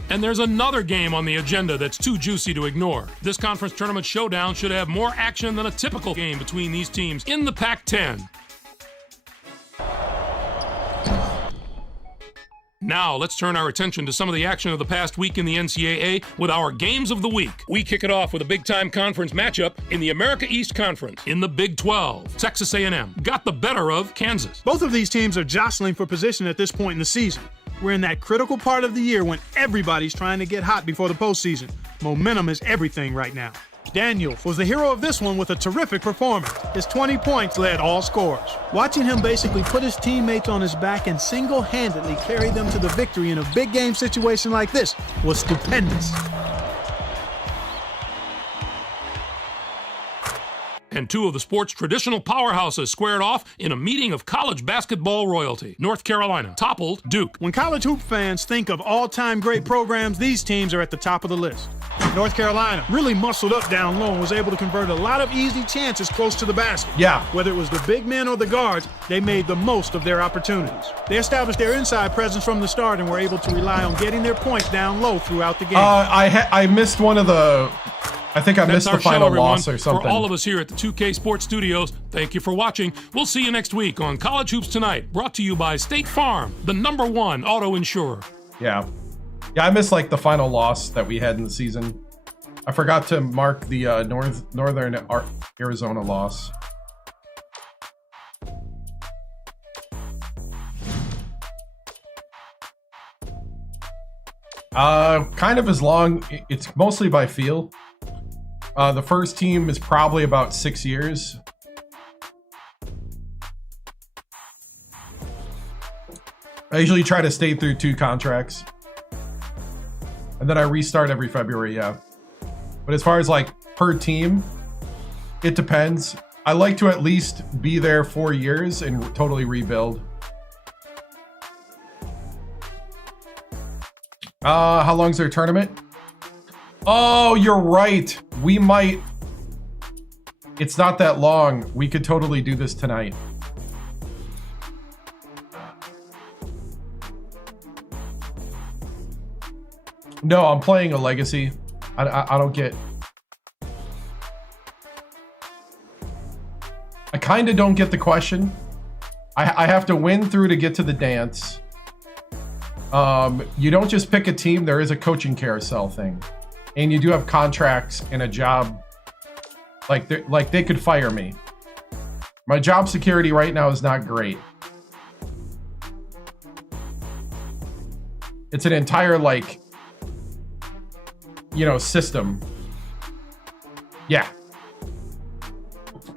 And there's another game on the agenda that's too juicy to ignore. This conference tournament showdown should have more action than a typical game between these teams in the Pac-10. Now, let's turn our attention to some of the action of the past week in the NCAA with our Games of the Week. We kick it off with a big-time conference matchup in the America East Conference. In the Big 12, Texas A&M got the better of Kansas. Both of these teams are jostling for position at this point in the season. We're in that critical part of the year when everybody's trying to get hot before the postseason. Momentum is everything right now. Daniel was the hero of this one with a terrific performance. His 20 points led all scorers. Watching him basically put his teammates on his back and single-handedly carry them to the victory in a big game situation like this was stupendous. And two of the sport's traditional powerhouses squared off in a meeting of college basketball royalty. North Carolina toppled Duke. When college hoop fans think of all-time great programs, these teams are at the top of the list. North Carolina really muscled up down low and was able to convert a lot of easy chances close to the basket. Yeah. Whether it was the big men or the guards, they made the most of their opportunities. They established their inside presence from the start and were able to rely on getting their points down low throughout the game. I missed one of the... I think I missed the final loss or something. For all of us here at the 2K Sports Studios, thank you for watching. We'll see you next week on College Hoops Tonight, brought to you by State Farm, the #1 auto insurer. Yeah. Yeah, I missed like the final loss that we had in the season. I forgot to mark the Northern Arizona loss. Kind of as long. It's mostly by feel. The first team is probably about 6 years. I usually try to stay through 2 contracts. And then I restart every February, yeah. But as far as like per team, it depends. I like to at least be there 4 years and totally rebuild. How long's their tournament? Oh, you're right. We might. It's not that long. We could totally do this tonight. No, I'm playing a legacy. I don't get... I kind of don't get the question. I have to win through to get to the dance. You don't just pick a team. There is a coaching carousel thing. And you do have contracts and a job. Like they could fire me. My job security right now is not great. It's an entire, like, you know, system. Yeah.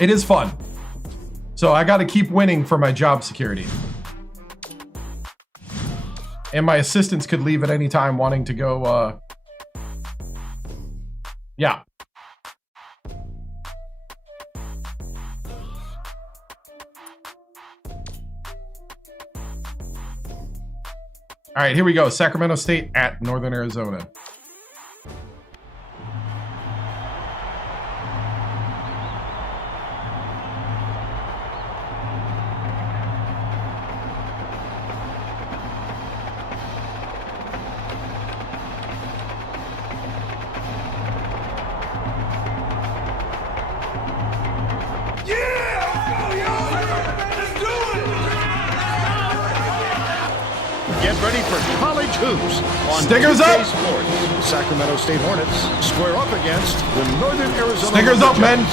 It is fun. So I got to keep winning for my job security. And my assistants could leave at any time wanting to go, yeah. All right, here we go. Sacramento State at Northern Arizona. Get ready for college hoops on Stickers up! Sports. The Sacramento State Hornets square up against the Northern Arizona. Stickers up, men!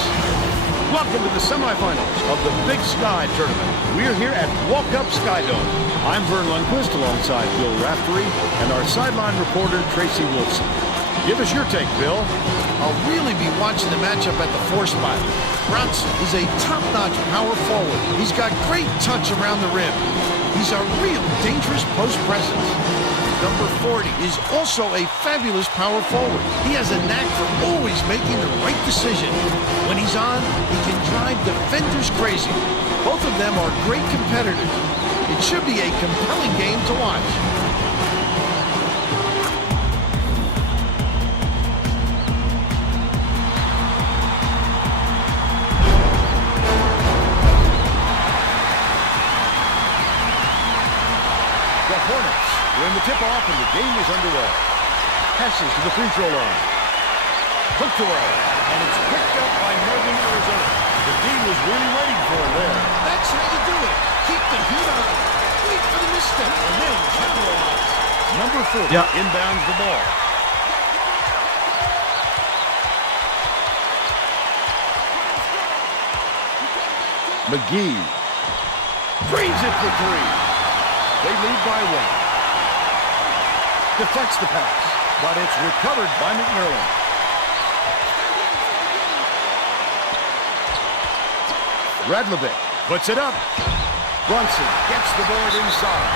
Welcome to the semifinals of the Big Sky Tournament. We're here at Walk Up Sky Dome. I'm Vern Lundquist alongside Bill Raftery and our sideline reporter Tracy Wolfson. Give us your take, Bill. I'll really be watching the matchup at the 4 spot. Bronson is a top-notch power forward. He's got great touch around the rim. He's a real dangerous post presence. Number 40 is also a fabulous power forward. He has a knack for always making the right decision. When he's on, he can drive defenders crazy. Both of them are great competitors. It should be a compelling game to watch. The Hornets win the tip-off and the game is underway. Passes to the free throw line. Hooked away, and it's picked up by Northern Arizona. The D was really waiting for him there. That's how you do it. Keep the heat on. Wait for the misstep and then capitalize. Number 40 inbounds the ball. McGee drains it for 3. They lead by 1. Deflects the pass, but it's recovered by McMillan. Radlovic puts it up. Brunson gets the board inside.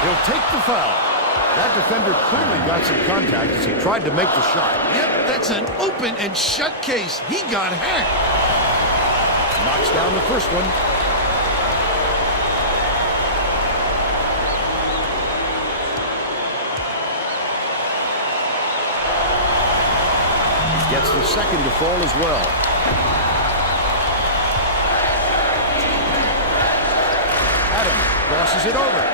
He'll take the foul. That defender clearly got some contact as he tried to make the shot. Yep, that's an open and shut case. He got hacked. Knocks down the first one. Gets the second to fall as well. Adam crosses it over.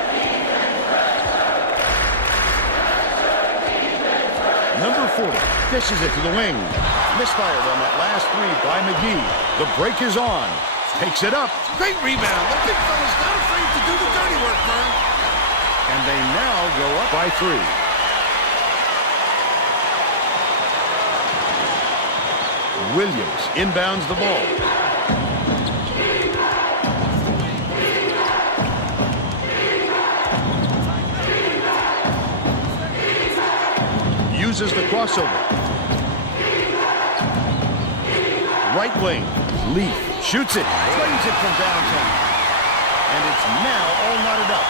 Number 40 dishes it to the wing. Misfired on that last 3 by McGee. The break is on. Takes it up. Great rebound. The big fella's not afraid to do the dirty work, Vern. And they now go up by 3. Williams inbounds the ball. Uses the crossover. Right wing. Leaf shoots it. Plays it from downtown. And it's now all knotted up.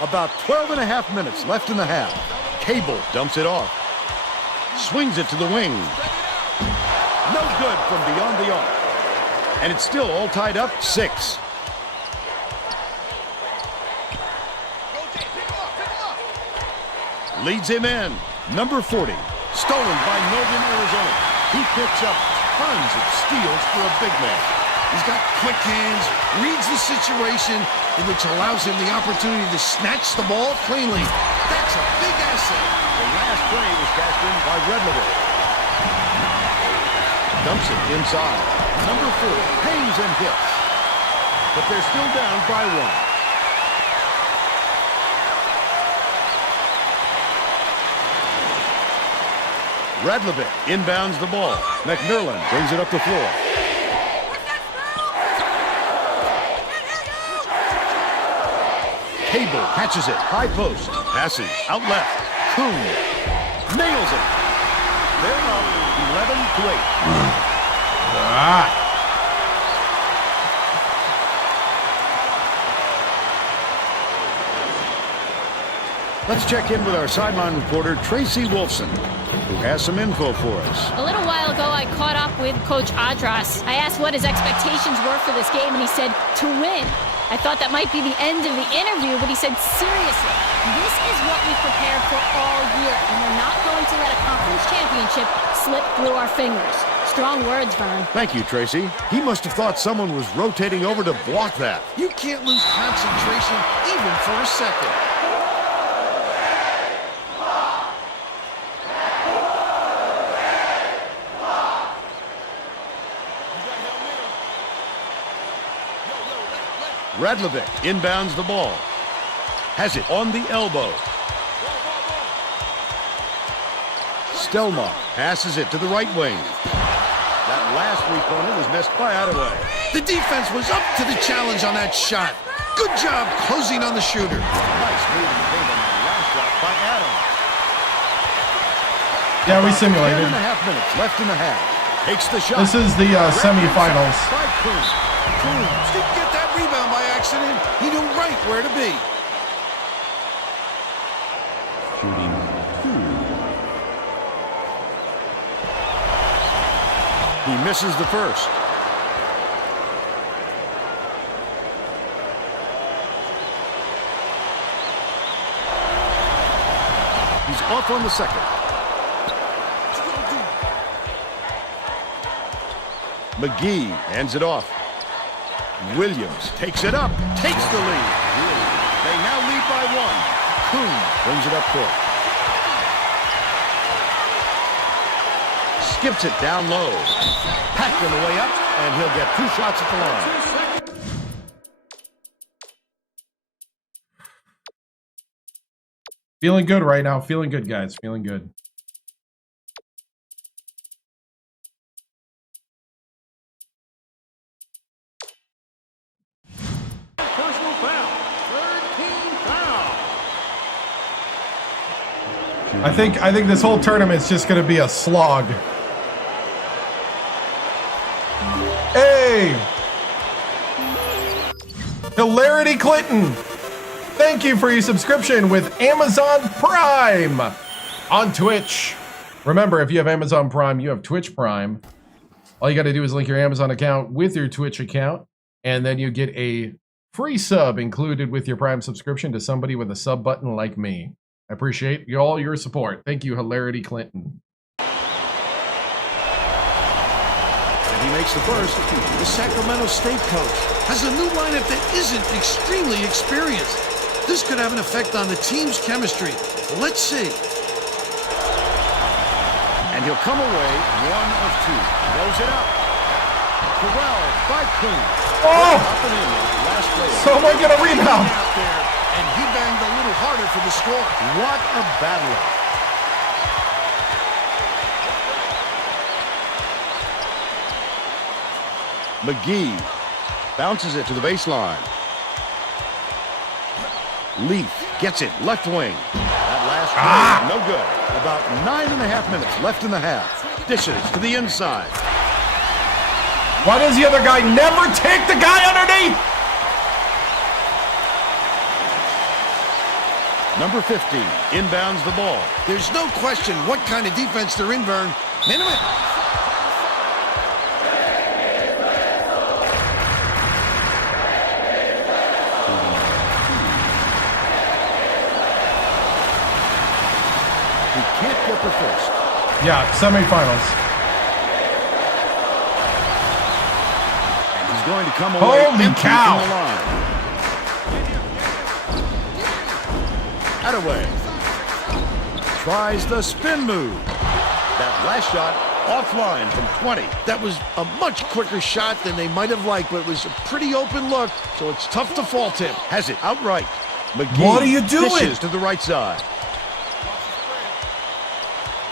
About 12 and a half minutes left in the half. Cable dumps it off. Swings it to the wing. No good from beyond the arc. And it's still all tied up 6. Leads him in. Number 40. Stolen by Northern Arizona. He picks up tons of steals for a big man. He's got quick hands, reads the situation, which allows him the opportunity to snatch the ball cleanly. That's a big asset. The last play was cashed in by Redlever. Dumps it inside. Number 4 hangs and hits. But they're still down by 1. Radlovic inbounds the ball. McMillan brings it up the floor. Cable catches it. High post. Passes out left. Kuhn nails it. They're up 11-8. Let's check in with our sideline reporter, Tracy Wolfson, who has some info for us. A little while ago, I caught up with Coach Adras. I asked what his expectations were for this game, and he said, to win. I thought that might be the end of the interview, but he said, seriously, this is what we prepared for all year, and we're not going to let a conference championship slip through our fingers. Strong words, Vern. Thank you, Tracy. He must have thought someone was rotating over to block that. You can't lose concentration even for a second. Radlovic inbounds the ball. Has it on the elbow. Stelmach passes it to the right wing. That last three-pointer was missed by Attaway. The defense was up to the challenge on that shot. Good job closing on the shooter. Nice move in the game on that last shot by Adam. Yeah, we simulated. 10.5 minutes left in the half. Takes the shot. This is the semifinals. Coombs didn't get that rebound by accident. He knew right where to be. He misses the first. He's off on the second. McGee hands it off. Williams takes it up, takes the lead. They now lead by one. Kuhn brings it up court. Skips it down low. Packed on the way up, and he'll get 2 shots at the line. Feeling good right now. Feeling good, guys. Feeling good. Personal foul. Third team foul. I think this whole tournament's just gonna be a slog. Hey! Hilarity Clinton! Thank you for your subscription with Amazon Prime on Twitch. Remember, if you have Amazon Prime, you have Twitch Prime. All you gotta do is link your Amazon account with your Twitch account, and then you get a free sub included with your Prime subscription to somebody with a sub button like me. I appreciate all your support. Thank you, Hilarity Clinton. And he makes the first. The Sacramento State coach has a new lineup that isn't extremely experienced. This could have an effect on the team's chemistry. Let's see. And he'll come away 1 of 2. Throws it up. Corralled by Kuhn. Oh! Up and in. Last play. Someone get a rebound. Out there, and he banged a little harder for the score. What a battle. McGee bounces it to the baseline. Leaf gets it left wing. That last play, no good. About 9.5 minutes left in the half. Dishes to the inside. Why does the other guy never take the guy underneath? Number 15 inbounds the ball. There's no question what kind of defense they're in, Vern. Minimum. He can't get the first. Yeah, semifinals. And he's going to come away Holy empty cow. from the line. Attaway tries the spin move. That last shot offline from 20. That was a much quicker shot than they might have liked, but it was a pretty open look, so it's tough to fault him. Has it outright. McGee What are you doing? dishes to the right side.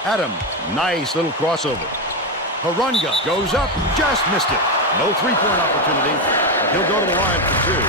Adams, nice little crossover. Harunga goes up, just missed it. No three-point opportunity, but he'll go to the line for two.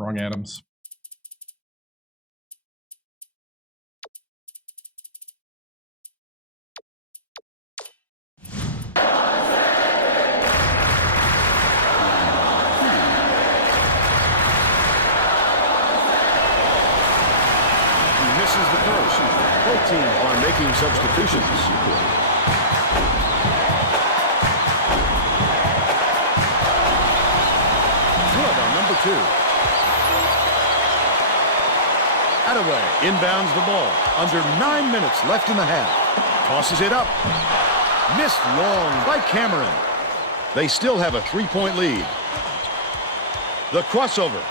Wrong Adams. Misses the first. Both teams are making substitutions. Good on number 2. Attaway inbounds the ball. Under 9 minutes left in the half. Tosses it up. Missed long by Cameron. They still have a 3-point lead. The crossover.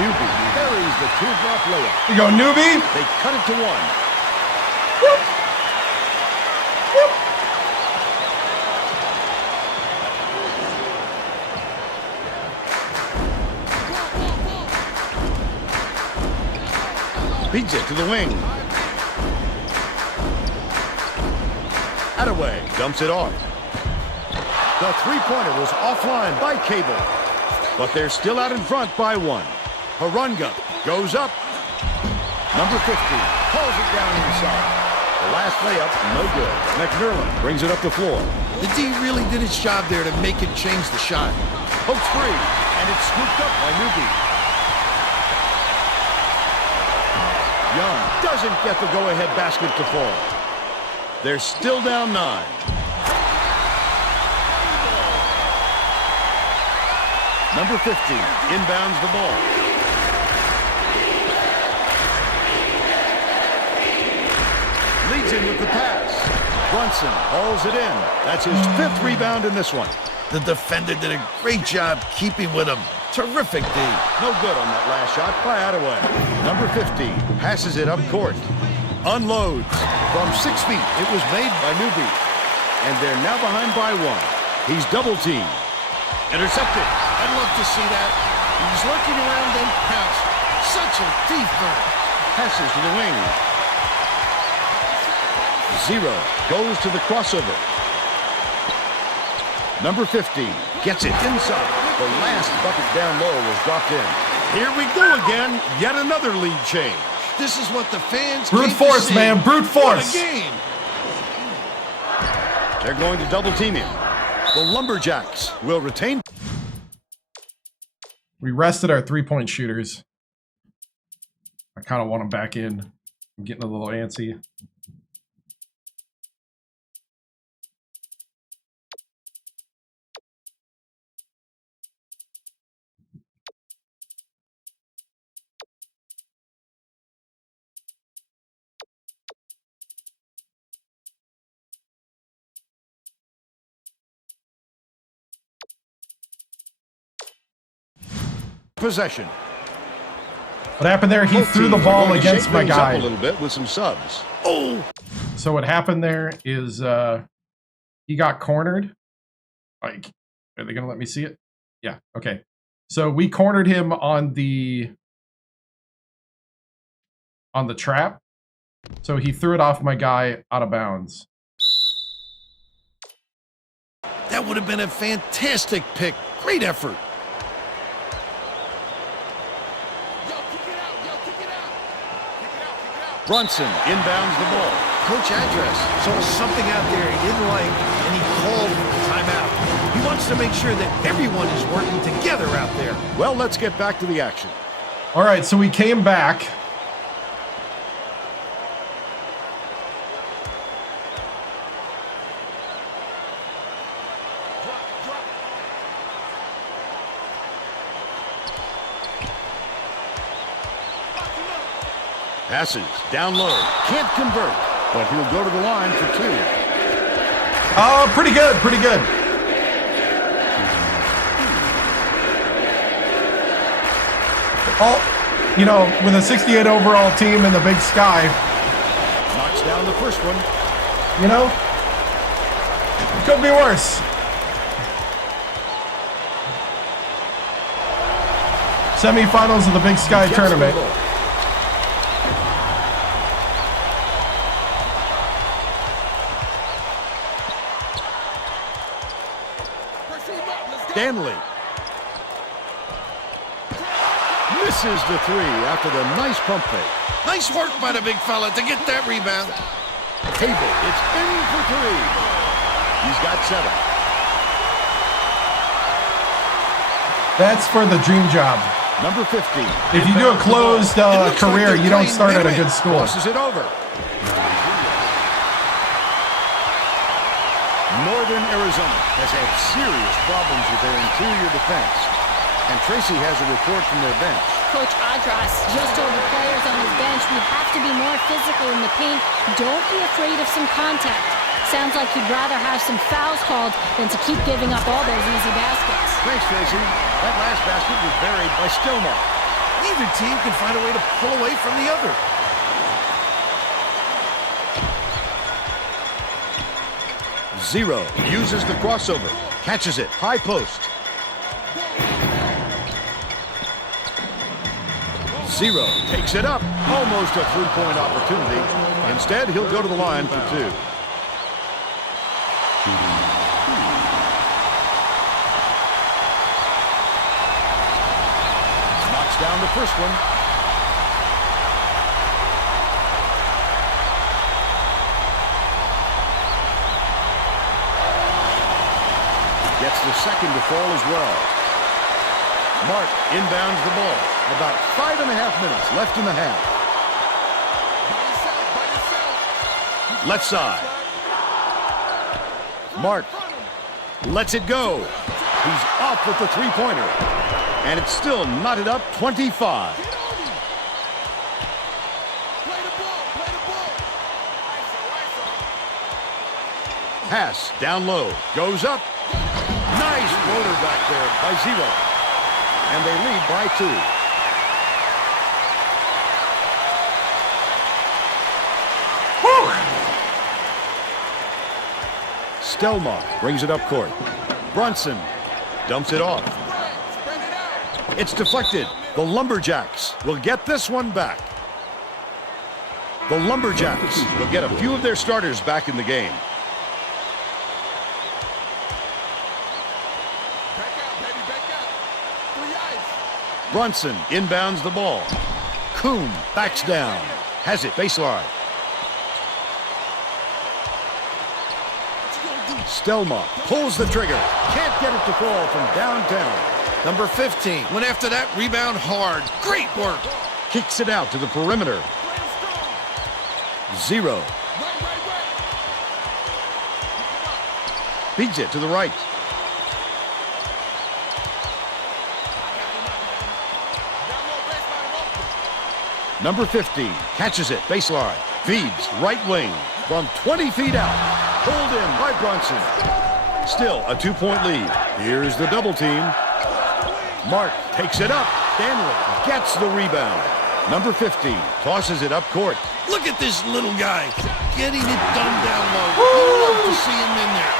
Newby buries the teardrop layup. You go, Newby. They cut it to 1. Whoop. Whoop. Feeds it to the wing. Attaway dumps it off. The three-pointer was offline by Cable, but they're still out in front by 1. Harunga goes up. Number 50 calls it down inside. The last layup, no good. McNerlin brings it up the floor. The D really did its job there to make it change the shot. Pokes free, and it's scooped up by Newby. Young doesn't get the go-ahead basket to fall. They're still down 9. Number 50 inbounds the ball. Leads in with the pass. Brunson hauls it in. That's his 5th rebound in this one. The defender did a great job keeping with him. Terrific D. No good on that last shot by Attaway. Number 50 passes it up court. Unloads. From 6 feet, it was made by Newby. And they're now behind by 1. He's double-teamed. Intercepted. I'd love to see that. He's lurking around and pounce. Such a defense. Passes to the wing. 0 goes to the crossover. Number 50 gets it inside. The last bucket down low was dropped in. Here we go again. Yet another lead change. This is what the fans brute force, man. Brute force. What a game. They're going to double team him. The Lumberjacks will retain. We rested our 3-point shooters. I kind of want them back in. I'm getting a little antsy. Possession. What happened there? He threw the ball against my guy. A little bit with some subs. Oh! So what happened there is he got cornered. Like, are they gonna let me see it? Yeah. Okay. So we cornered him on the trap. So he threw it off my guy out of bounds. That would have been a fantastic pick. Great effort. Brunson inbounds the ball. Coach Address saw something out there he didn't like, and he called timeout. He wants to make sure that everyone is working together out there. Well, let's get back to the action. All right, so we came back. Passes down low. Can't convert, but he'll go to the line for 2. Oh, pretty good, pretty good. all, you know, with a 68 overall team in the Big Sky. Knocks down the first one. You know, it could be worse. Semifinals of the Big Sky tournament. Stanley. Misses the three after the nice pump fake. Nice work by the big fella to get that rebound. Cable, it's in for three. He's got 7. That's for the dream job. Number 15. If you do a closed career, you don't start at a good school. Crosses it over. Northern Arizona has had serious problems with their interior defense. And Tracy has a report from their bench. Coach Adras just told the players on his bench, we have to be more physical in the paint. Don't be afraid of some contact. Sounds like you'd rather have some fouls called than to keep giving up all those easy baskets. Thanks, Tracy. That last basket was buried by Stillmar. Neither team can find a way to pull away from the other. Zero uses the crossover. Catches it. High post. Zero takes it up. Almost a three-point opportunity. Instead, he'll go to the line for 2. Knocks down the first one. Gets the second to fall as well. Mark inbounds the ball. About 5.5 minutes left in the half. Left side. Mark lets it go. He's off with the three-pointer. And it's still knotted up 25. Pass down low. Goes up. Nice floater back there by Zero. And they lead by 2. Whew. Stelmach brings it up court. Brunson dumps it off. It's deflected. The Lumberjacks will get this one back. The Lumberjacks will get a few of their starters back in the game. Brunson inbounds the ball. Kuhn backs down. Has it baseline. Stelmach pulls the trigger. Can't get it to fall from downtown. Number 15 went after that rebound hard. Great work. Kicks it out to the perimeter. Zero. Feeds it to the right. Number 15 catches it, baseline, feeds right wing from 20 feet out. Pulled in by Brunson. Still a 2-point lead. Here's the double team. Mark takes it up. Stanley gets the rebound. Number 15 tosses it up court. Look at this little guy getting it done down low. Love to see him in there.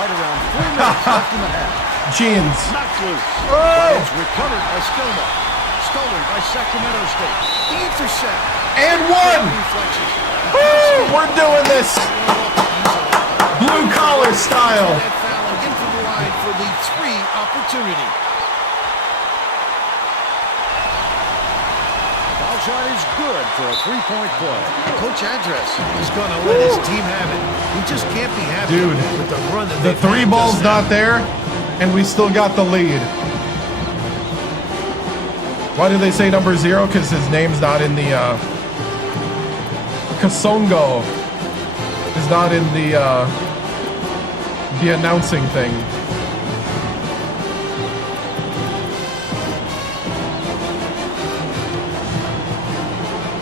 Right around 3 minutes left in the half. Jeans. Knocked loose. But it's recovered by Stillmar. Stolen by Sacramento State. The intercept. And one. Woo! We're doing this. Blue collar style. That foul and into the line for the 3 opportunity. Foul shot is good for a 3-point play. Coach Adras is going to let his team have it. He just can't be happy with the run that the 3 ball's not there, and we still got the lead. Why do they say number 0? Because his name's not in the Kasongo is not in the announcing thing.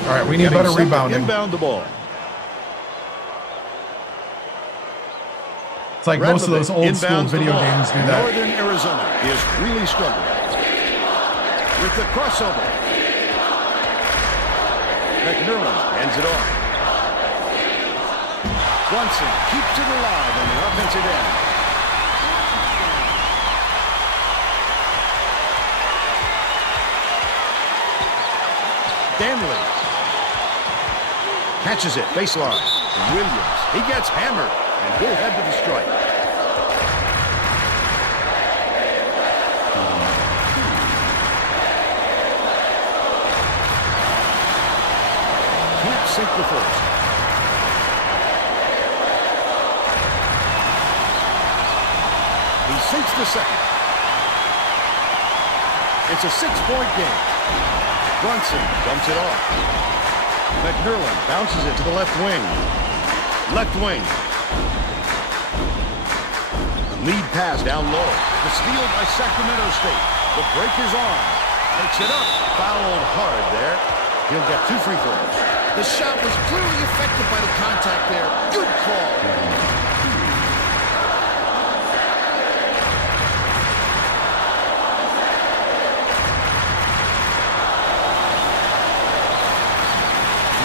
All right, we need better rebounding. Inbound the ball. It's like most of those old school video games do that. Northern Arizona is really struggling. with the crossover. McMillan hands it off. Brunson keeps it alive on the offensive end. Danley catches it, baseline. Williams, he gets hammered, and he'll head to the strike. Can't sink the first. He sinks the second. It's a 6-point game. Brunson dumps it off. McMillan bounces it to the left wing. Left wing. Lead pass down low. The steal by Sacramento State. The break is on. Takes it up. Fouled hard there. He'll get 2 free throws. The shot was clearly affected by the contact there. Good call.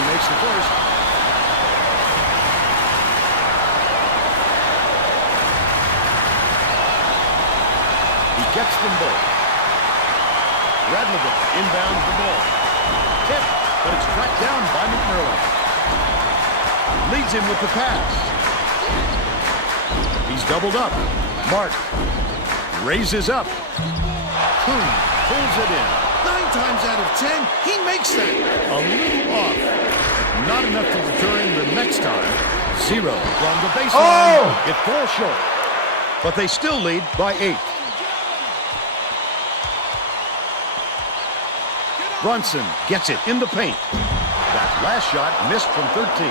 Makes the first. He gets them both. Radligan inbounds the ball. Tip, but it's tracked down by McMillan. Leads him with the pass. He's doubled up. Mark raises up. Kuhn pulls it in. 9 times out of 10, he makes that. A little off. Not enough to deter him the next time. 0 from the baseline. Oh! It falls short. But they still lead by 8. Brunson gets it in the paint. That last shot missed from 13.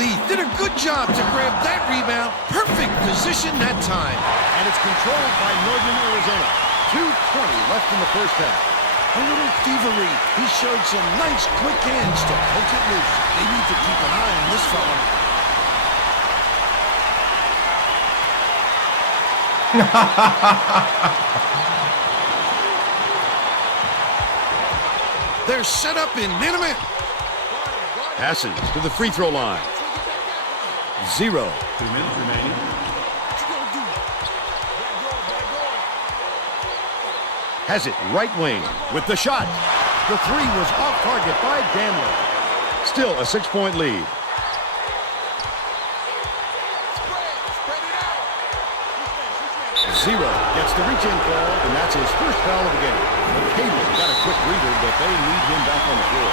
Lee did a good job to grab that rebound. Perfect position that time. And it's controlled by Northern Arizona. 2:20 left in the first half. A little thievery. He showed some nice quick hands to poke it loose. They need to keep an eye on this fella. They're set up in minute. Passes to the free throw line. 0. 2 minutes remaining. Has it right wing with the shot. The 3 was off target by Danley. Still a 6-point lead. Zero gets the reach-in call, and that's his first foul of the game. Cable got a quick breather, but they need him back on the floor.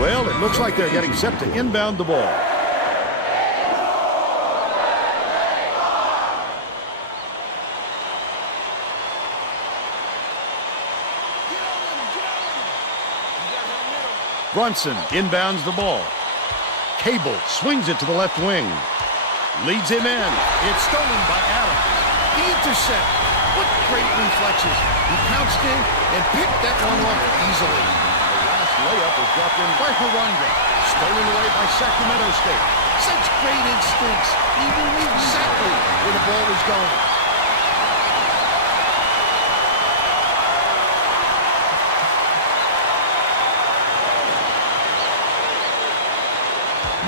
Well, it looks like they're getting set to inbound the ball. Brunson inbounds the ball. Cable swings it to the left wing. Leads him in. It's stolen by Adams. The intercept. What great reflexes. He pounced in and picked that one up easily. Layup is dropped in by Haronga. Stolen away by Sacramento State. Such great instincts. He knew exactly where the ball was going.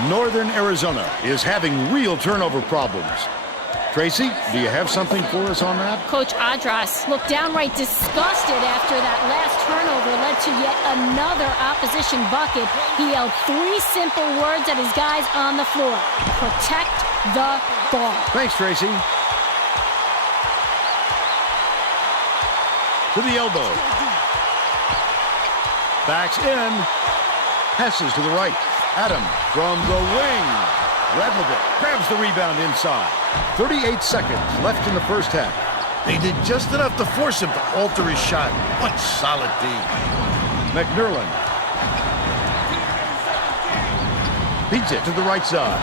Northern Arizona is having real turnover problems. Tracy, do you have something for us on that? Coach Adras looked downright disgusted after that last turnover led to yet another opposition bucket. He yelled 3 simple words at his guys on the floor. Protect the ball. Thanks, Tracy. To the elbow. Backs in. Passes to the right. Adam from the wing. Radligan grabs the rebound inside. 38 seconds left in the first half. They did just enough to force him to alter his shot. What solid D. McMillan Feeds it to the right side.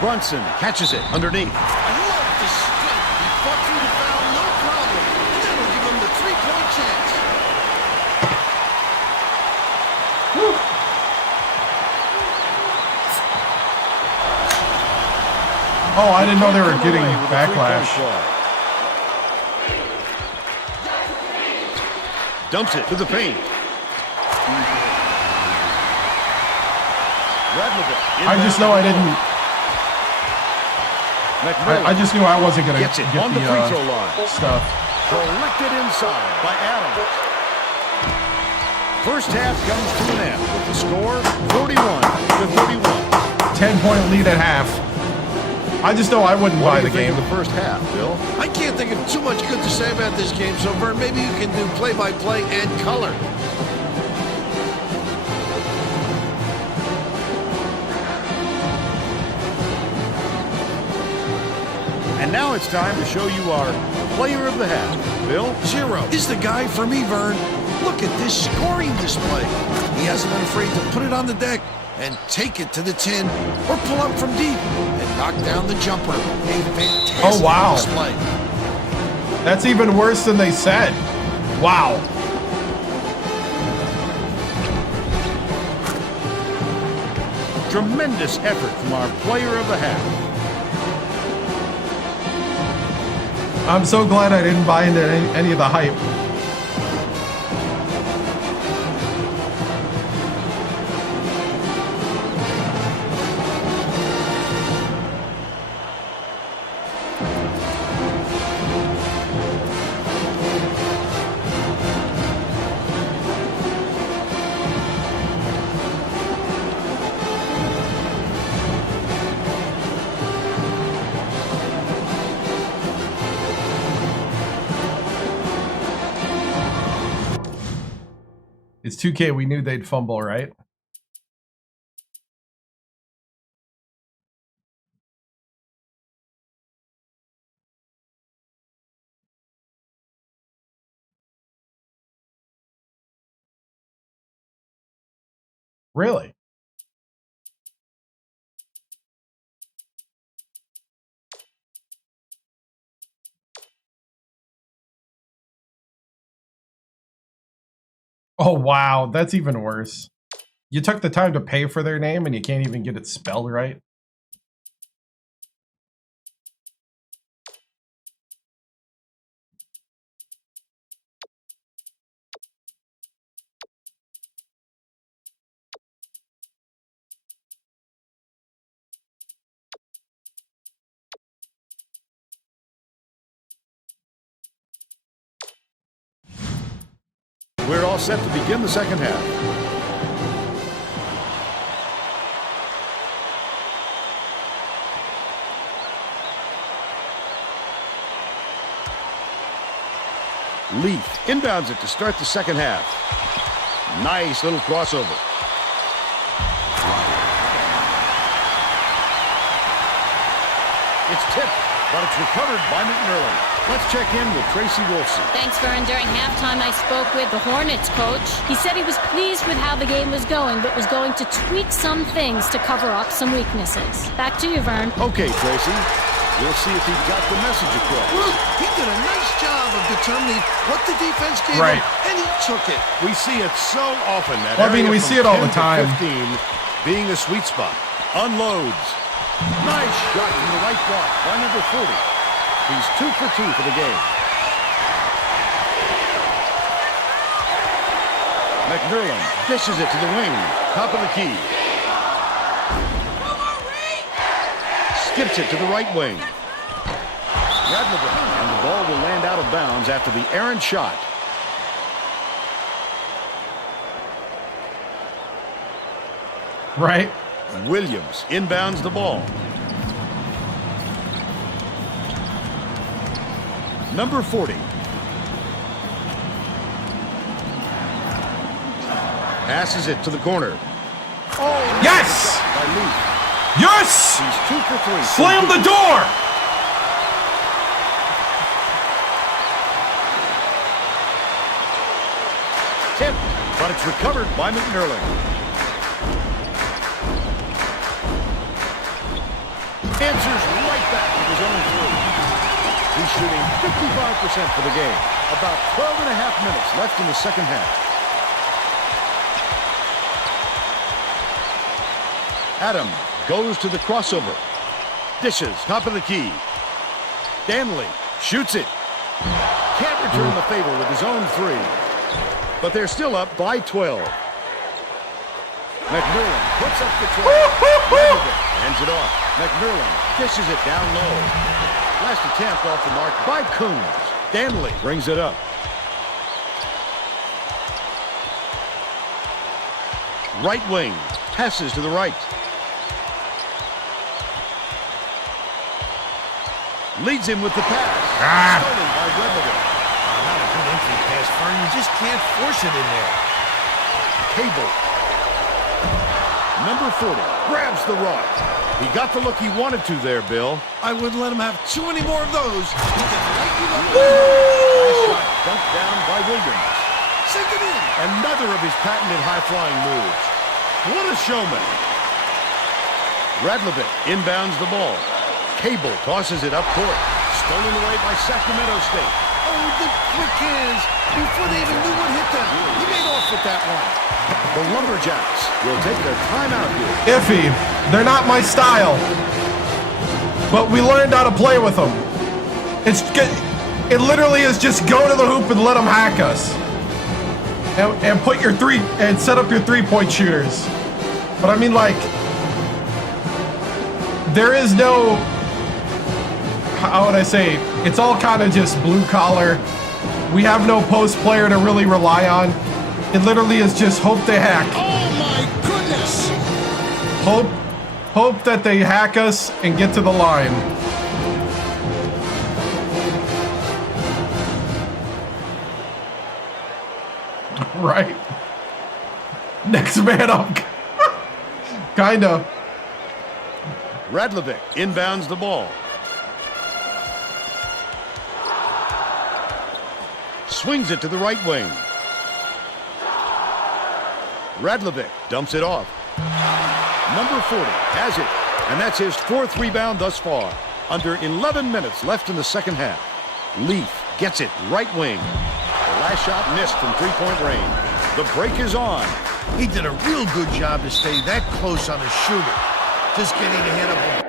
Brunson catches it underneath. I love the strength. He fought through the foul, no problem. And that'll give him the three-point chance. Woo. Oh, I didn't know they were getting backlash. Dumps it to the paint. I just know I didn't. I just knew I wasn't going to get on the free throw line. Stuff. Collected inside by Adams. First half comes to an end with the score 41-31. 10-point lead at half. I just know I wouldn't buy the game. The first half, Bill. I can't think of too much good to say about this game, so Vern, maybe you can do play-by-play and color. And now it's time to show you our player of the half. Bill? 0 is the guy for me, Vern. Look at this scoring display. He hasn't been afraid to put it on the deck and take it to the 10 or pull up from deep and knock down the jumper. A fantastic display. That's even worse than they said. Wow. Tremendous effort from our player of the half. I'm so glad I didn't buy into any of the hype. It's 2K. We knew they'd fumble, right? Really? Oh, wow. That's even worse. You took the time to pay for their name and you can't even get it spelled right. We're all set to begin the second half. Leaf inbounds it to start the second half. Nice little crossover. It's tipped, but it's recovered by McMillan. Let's check in with Tracy Wolfson. Thanks, Vern. During halftime, I spoke with the Hornets coach. He said he was pleased with how the game was going, but was going to tweak some things to cover up some weaknesses. Back to you, Vern. Okay, Tracy. We'll see if he got the message across. He did a nice job of determining what the defense gave him, and he took it. We see it so often. That well, I mean, we see it all the time. 15 being a sweet spot. Unloads. Nice shot from the right block by number 40. He's 2 for 2 for the game. McMillan dishes it to the wing. Top of the key. Skips it to the right wing. Radleberg, and the ball will land out of bounds after the errant shot. Right. Williams inbounds the ball. Number 40. Passes it to the corner. Oh, yes! By Leaf. Yes! He's 2 for 3. Slam the door! Tip, but it's recovered by McMillan. answers right back with his own three. He's shooting 55% for the game. About 12 and a half minutes left in the second half. Adam goes to the crossover. Dishes, top of the key. Danley shoots it. Can't return the favor with his own three. But they're still up by 12. McMillan puts up the 12. Hands it off. McMillan dishes it down low. Last attempt off the mark by Coons. Danley brings it up. Right wing passes to the right. Leads him with the pass. Stolen by Redlevitt. Not a good entry pass, Fern. You just can't force it in there. Cable. Number 40 grabs the rock. He got the look he wanted to there, Bill. I wouldn't let him have too many more of those. He can light you up. Nice shot dunked down by Williams. Sink it in. Another of his patented high-flying moves. What a showman. Radlevitt inbounds the ball. Cable tosses it up court. Stolen away by Sacramento State. Oh, the quick hands. Before they even knew what hit them. He made off with that one. The Lumberjacks will take their timeout here. Iffy. They're not my style. But we learned how to play with them. It literally is just go to the hoop and let them hack us. And put your and set up your three-point shooters. But I mean, like, there is no, how would I say, it's all kind of just blue collar. We have no post player to really rely on. It literally is just hope they hack. Oh my goodness! Hope that they hack us and get to the line. Right. Next man up. Kinda. Radlevitt inbounds the ball. Swings it to the right wing. Radlevitt dumps it off. Number 40 has it, and that's his fourth rebound thus far. Under 11 minutes left in the second half. Leaf gets it right wing. The last shot missed from three-point range. The break is on. He did a real good job to stay that close on his shooter. Just getting ahead of him.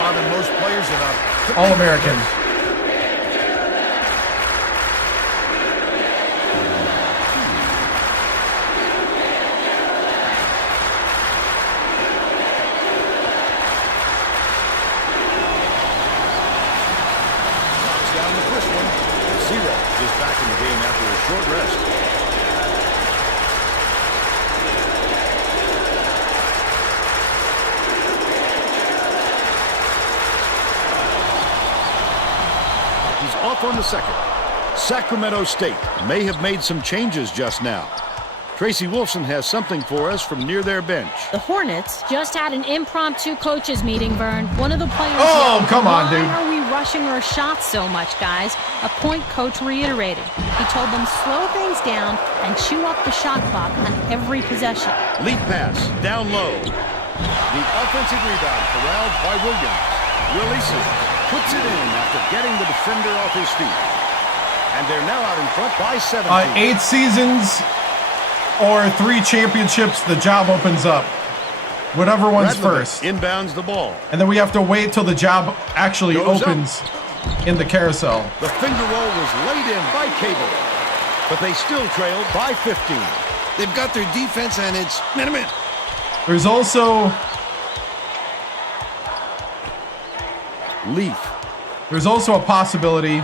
Than most players enough. All-American. Knocks down the first one. Zero is back in the game after a short rest. Off on the second. Sacramento State may have made some changes just now. Tracy Wolfson has something for us from near their bench. The Hornets just had an impromptu coaches meeting, Vern. One of the players Oh, yelled, come on, dude. Why are we rushing our shots so much, guys? A point coach reiterated. He told them slow things down and chew up the shot clock on every possession. Lead pass down low. The offensive rebound corralled by Williams. Releases. Puts it in after getting the defender off his feet. And they're now out in front by 17. 8 seasons or 3 championships, the job opens up. Whatever one's first. Inbounds the ball. And then we have to wait till the job actually opens in the carousel. The finger roll was laid in by Cable. But they still trailed by 15. They've got their defense, and it's minute. There's also Leaf. There's also a possibility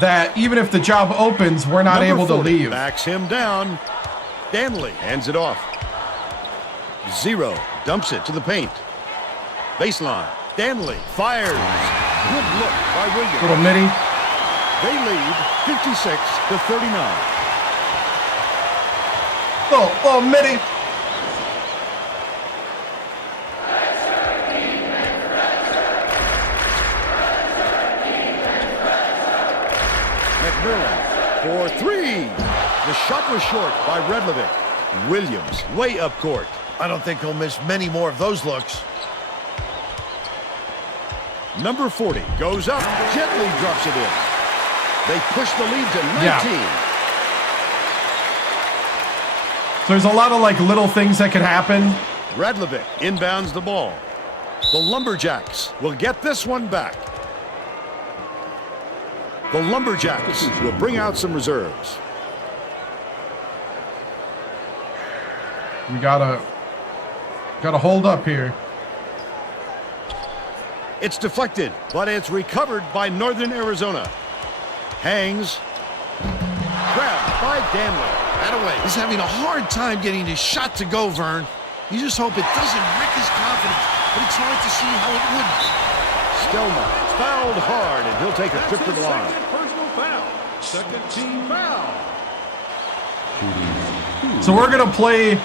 that even if the job opens, we're not able to leave. Backs him down. Danley hands it off. Zero dumps it to the paint. Baseline. Danley fires. Good look by Williams. Little midi. They lead 56-39. Oh, midi. The shot was short by Redlevic. Williams way up court. I don't think he'll miss many more of those looks. Number 40 goes up, gently drops it in. They push the lead to 19. Yeah. So there's a lot of like little things that could happen. Radlovic inbounds the ball. The Lumberjacks will get this one back. The Lumberjacks will bring out some reserves. We gotta hold up here. It's deflected, but it's recovered by Northern Arizona. Hangs. Grabbed by Danley. Attaway is having a hard time getting his shot to go, Vern. You just hope it doesn't wreck his confidence, but it's hard to see how it wouldn't. Stelma fouled hard, and he'll take a trip to the line. Personal foul. Second team foul. So we're gonna play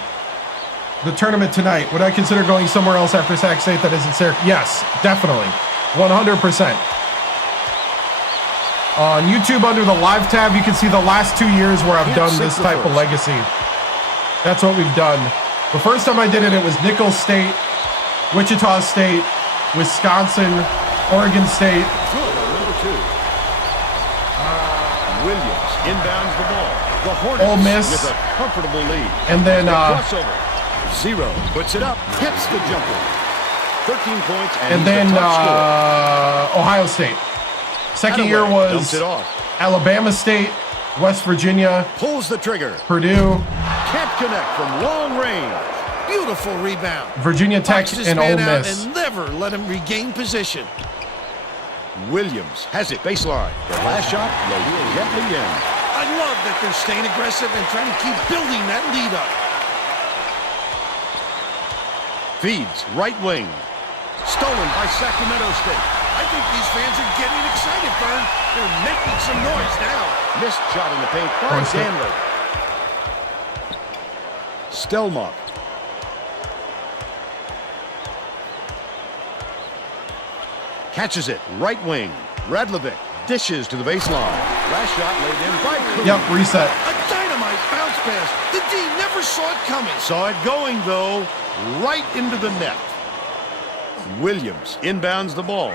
the tournament tonight. Would I consider going somewhere else after Sac State that isn't Syracuse? Yes, definitely, 100%. On YouTube, under the live tab, you can see the last 2 years where I've done this type of legacy. That's what we've done. The first time I did it, it was Nicholls State, Wichita State, Wisconsin, Oregon State. Number 2. Williams inbounds the ball. The Hornets Ole Miss with a comfortable lead. And then crossover. Zero puts it up, hits the jumper. 13 points, and then the top scorer. Ohio State. Second Attaway year was dumps it off. Alabama State, West Virginia, Pulls the trigger. Purdue, Can't connect from long range. Beautiful rebound. Virginia Tech, Box this and Ole man out Miss. and never let him regain position. Williams has it baseline. The last shot low gently in. I love that they're staying aggressive and trying to keep building that lead up. Feeds right wing. Stolen by Sacramento State. I think these fans are getting excited, Vern. They're making some noise now. Missed shot in the paint by Danley. Stelmach. Catches it, right wing. Radlovic dishes to the baseline. Last shot laid in by Coon. Yep, reset. A dynamite bounce pass. The D never saw it coming. Saw it going, though, right into the net. Williams inbounds the ball.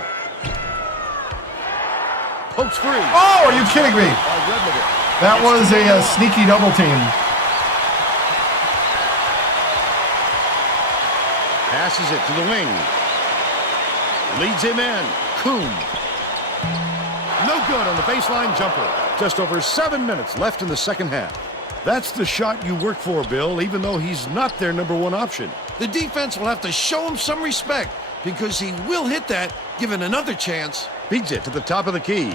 Pokes free. Oh, are you kidding me? That was a sneaky double team. Passes it to the wing. Leads him in. Coon. No good on the baseline jumper. Just over 7 minutes left in the second half. That's the shot you work for, Bill, even though he's not their number one option. The defense will have to show him some respect because he will hit that given another chance. Feeds it to the top of the key.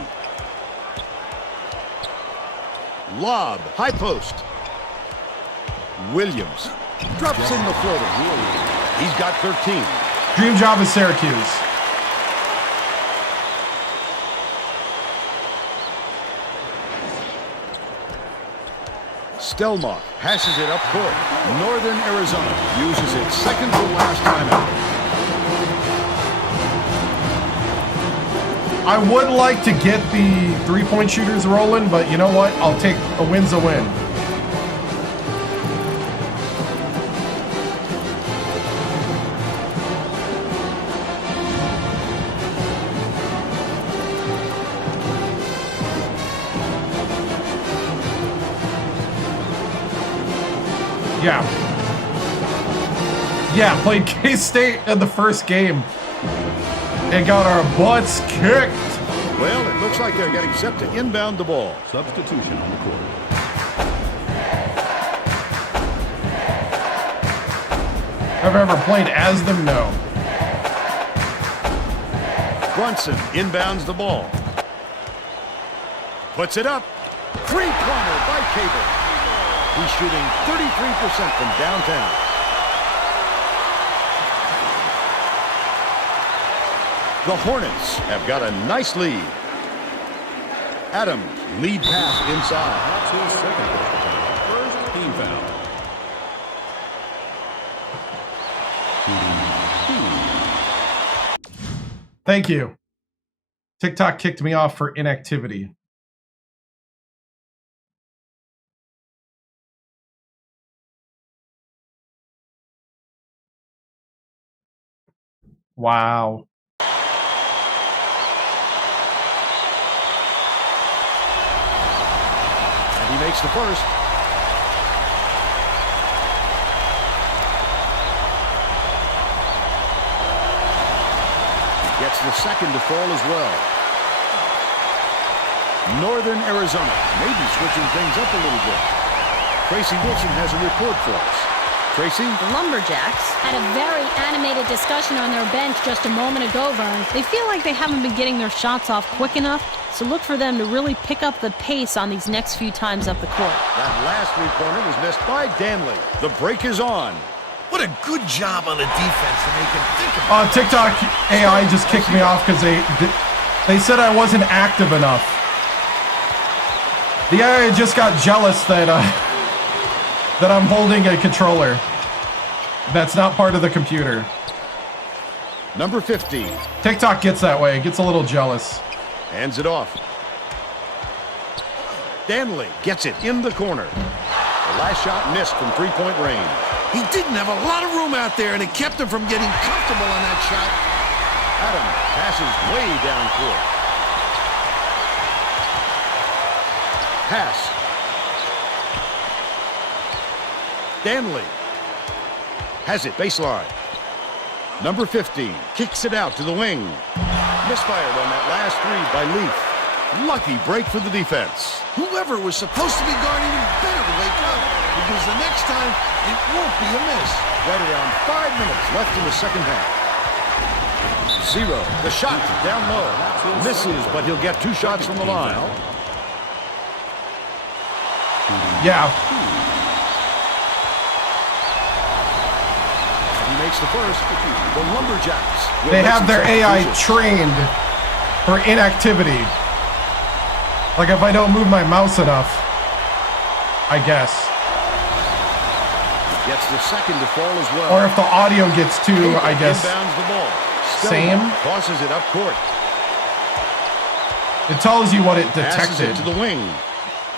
Lob, high post. Williams drops in the floater. He's got 13. Dream job is Syracuse. Stelmach passes it up court. Northern Arizona uses its second to last timeout. I would like to get the three-point shooters rolling, but you know what? I'll take a win's a win. Yeah, played K-State in the first game and got our butts kicked. Well, it looks like they're getting set to inbound the ball. Substitution on the court. Have I ever played as them? No. Brunson inbounds the ball. Puts it up. Three-pointer by Cable. He's shooting 33% from downtown. The Hornets have got a nice lead. Adams, lead pass inside. That's his second first team foul. Thank you. TikTok kicked me off for inactivity. Wow. And he makes the first. He gets the second to fall as well. Northern Arizona maybe switching things up a little bit. Tracy Wilson has a report for us. Tracy? The Lumberjacks had a very animated discussion on their bench just a moment ago, Vern. They feel like they haven't been getting their shots off quick enough, so look for them to really pick up the pace on these next few times up the court. That last three-pointer was missed by Danley. The break is on. What a good job on the defense to make him think about TikTok AI just kicked me off because they said I wasn't active enough. The AI just got jealous that that I'm holding a controller that's not part of the computer. Number 50. TikTok gets that way. It gets a little jealous. Hands it off. Danley gets it in the corner. The last shot missed from three-point range. He didn't have a lot of room out there, and it kept him from getting comfortable on that shot. Adams passes way down court. Pass. Danley has it baseline. Number 15 kicks it out to the wing. Misfired on that last three by Leaf. Lucky break for the defense. Whoever was supposed to be guarding him better wake up, because the next time it won't be a miss. Right around 5 minutes left in the second half. Zero. The shot down low. Misses, but he'll get two shots from the line. Yeah. He makes the first. The Lumberjacks. They have their AI trained for inactivity. Like if I don't move my mouse enough, I guess. Gets the second to fall as well. Or if the audio gets too, I guess, inbounds the ball. same. Tosses it up court. It tells you what it Passes detected. it to the wing.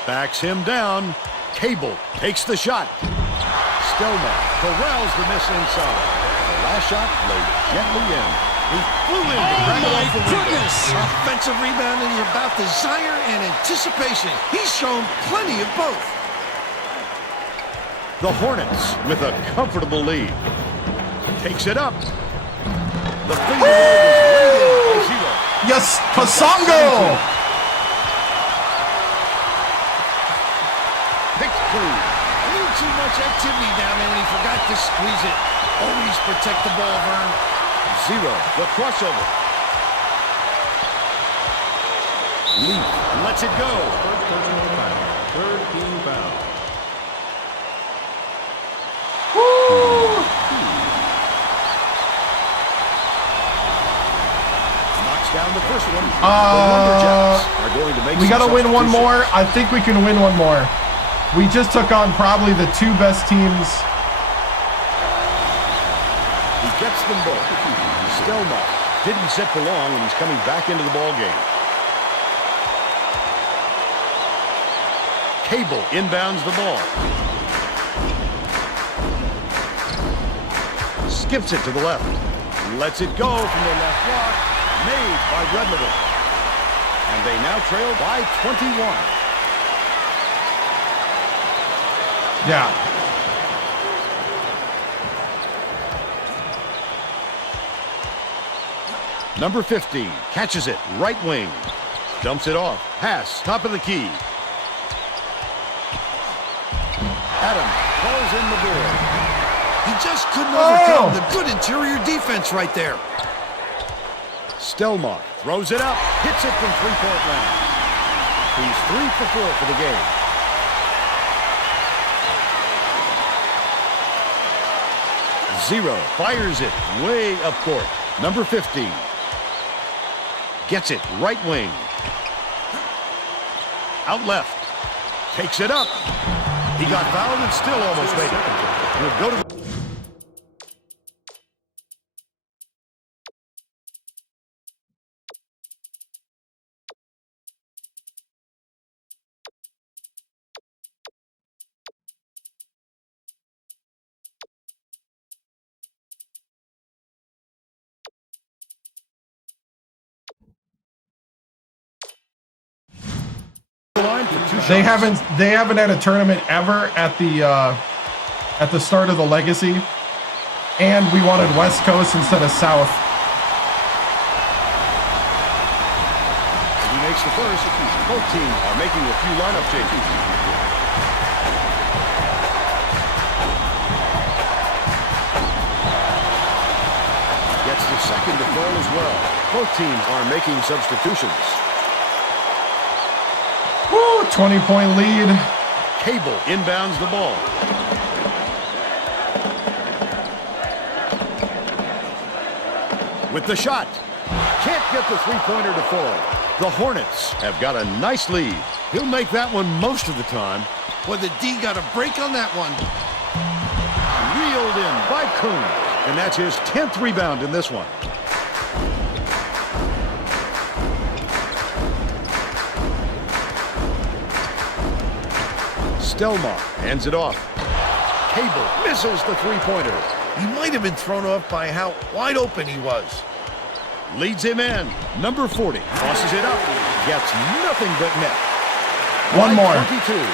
Backs him down. Cable takes the shot. Stelma corrals the miss inside. The last shot laid gently in. He flew in to crack it off the window. Offensive rebound is about desire and anticipation. He's shown plenty of both. The Hornets with a comfortable lead. Takes it up. The finger roll was laid in by zero. Yes, Kasongo! Picked clean. A little too much activity down there, and he forgot to squeeze it. Always protect the ball, Vern. Zero. The crossover. Leaf lets it go. Third team foul. Knocks down the first one. The Lumberjacks are going to make We got to win one more. substitutions. I think we can win one more. We just took on probably the two best teams. He gets them both. Stelma didn't sit for long, and he's coming back into the ball game. Cable inbounds the ball. Skips it to the left. Lets it go from the left block. Made by Redleton. And they now trail by 21. Yeah. Number 15 catches it, right wing. Dumps it off. Pass, top of the key. Adams calls in the board. He just couldn't overcome the good interior defense right there. Stelmach throws it up, hits it from three-point line. He's 3 for 4 for the game. Zero fires it way up court. Number 15 gets it right wing. Out left. Takes it up. He got fouled and still almost made it. He'll go to the They haven't had a tournament ever at the start of the Legacy, and we wanted West Coast instead of South. He makes the first. Both teams are making a few lineup changes. Gets the second to fall as well. Both teams are making substitutions. Woo, 20-point lead. Cable inbounds the ball. With the shot. Can't get the three-pointer to fall. The Hornets have got a nice lead. He'll make that one most of the time. Boy, the D got a break on that one. Reeled in by Kuhn. And that's his 10th rebound in this one. Stelmach hands it off. Cable misses the three-pointer. He might have been thrown off by how wide open he was. Leads him in. Number 40 tosses it up. Gets nothing but net. One more. 22.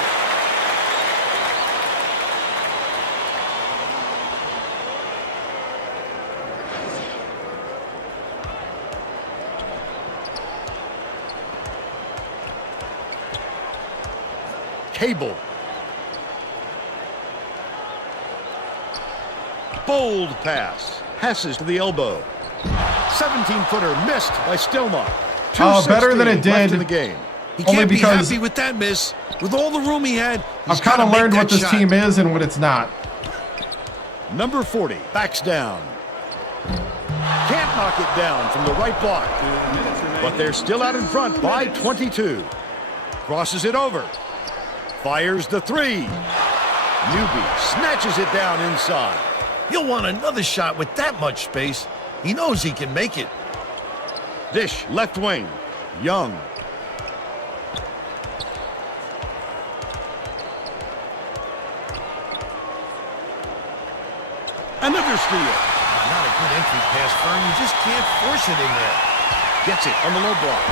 Cable. Bold pass. Passes to the elbow. 17-footer missed by Stelmach. Oh, better than it left did. in the game. He Only can't be because happy with that miss. With all the room he had, I've kind of learned what this team is and what it's not. Number 40 backs down. Can't knock it down from the right block. But they're still out in front by 22. Crosses it over. Fires the three. Newby snatches it down inside. He'll want another shot with that much space. He knows he can make it. Dish left wing. Young. Another steal. Not a good entry pass, Fern. You just can't force it in there. Gets it on the low block.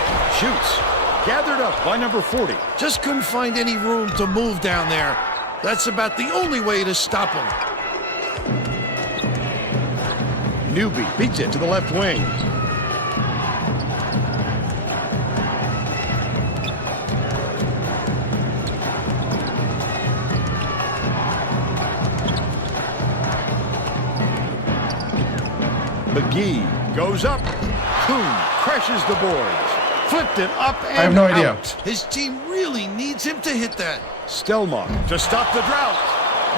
Shoots. Gathered up by number 40. Just couldn't find any room to move down there. That's about the only way to stop him. Newby beats it to the left wing. McGee goes up. Kuhn crashes the boards. Flipped it up and I have no idea. out. His team really needs him to hit that. Stelmach to stop the drought.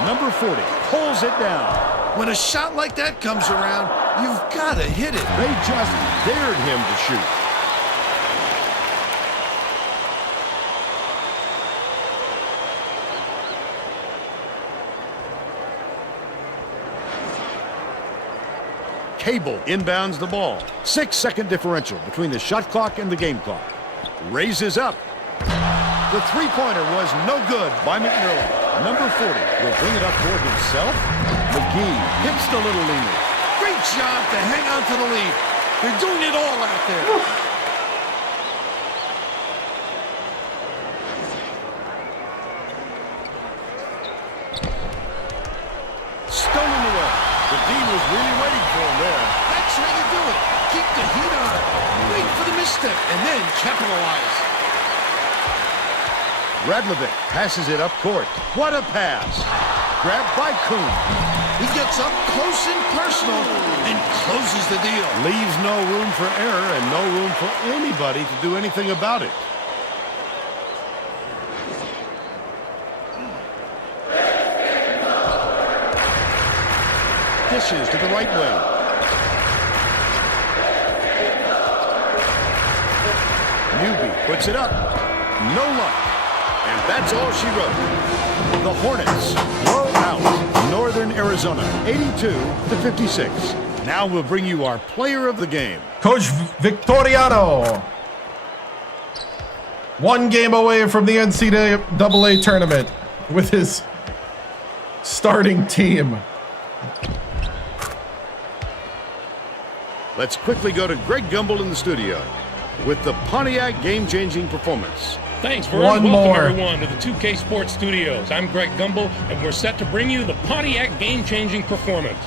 Number 40 pulls it down. When a shot like that comes around, you've got to hit it. They just dared him to shoot. Cable inbounds the ball. 6-second differential between the shot clock and the game clock. Raises up. The three-pointer was no good by McMillan. Number 40 will bring it up toward himself. McGee hits the little leaner. Great job to hang on to the lead. They're doing it all out there. Stolen away. The Dean was really waiting for him there. That's how you do it. Keep the heat on. Wait for the misstep and then capitalize. Radlovic passes it up court. What a pass. Grabbed by Kuhn. He gets up close and personal and closes the deal. Leaves no room for error and no room for anybody to do anything about it. Dishes to the right wing. Newby puts it up. No luck. And that's all she wrote. The Hornets blow out Northern Arizona 82-56. Now we'll bring you our player of the game. Coach Victoriano. One game away from the NCAA tournament with his starting team. Let's quickly go to Greg Gumbel in the studio with the Pontiac game-changing performance. Thanks, Vern. One Welcome, more. everyone, to the 2K Sports Studios. I'm Greg Gumbel, and we're set to bring you the Pontiac game-changing performance.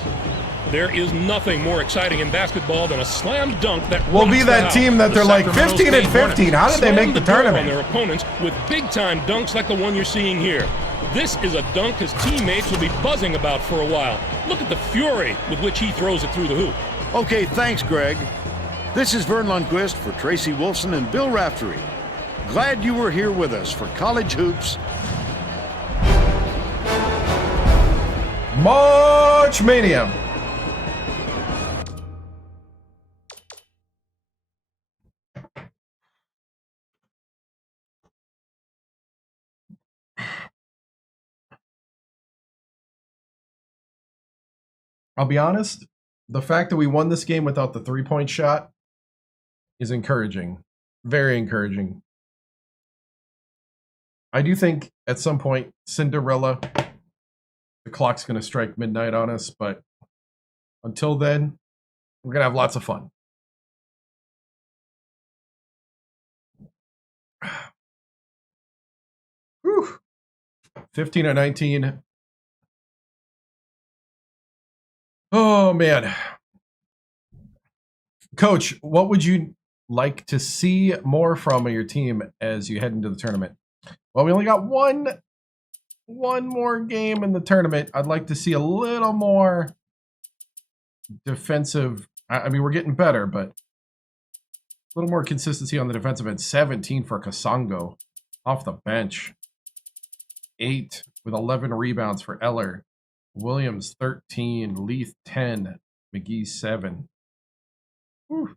There is nothing more exciting in basketball than a slam dunk that We'll be rocks that the house. team that The they're like Sacramento 15 and State Hornets 15. How did they make slammed the door tournament? on their opponents with big-time dunks like the one you're seeing here. This is a dunk his teammates will be buzzing about for a while. Look at the fury with which he throws it through the hoop. Okay, thanks, Greg. This is Vern Lundquist for Tracy Wolfson and Bill Raftery. Glad you were here with us for College Hoops. March Mania. I'll be honest, the fact that we won this game without the three-point shot is encouraging. Very encouraging. I do think at some point, Cinderella, the clock's going to strike midnight on us, but until then, we're going to have lots of fun. Whew. 15 or 19. Oh, man. Coach, what would you like to see more from your team as you head into the tournament? Well, we only got one more game in the tournament. I'd like to see a little more defensive. I mean, we're getting better, but a little more consistency on the defensive end. 17 for Kasongo off the bench. 8 with 11 rebounds for Eller. Williams 13, Leith 10, McGee 7. Whew.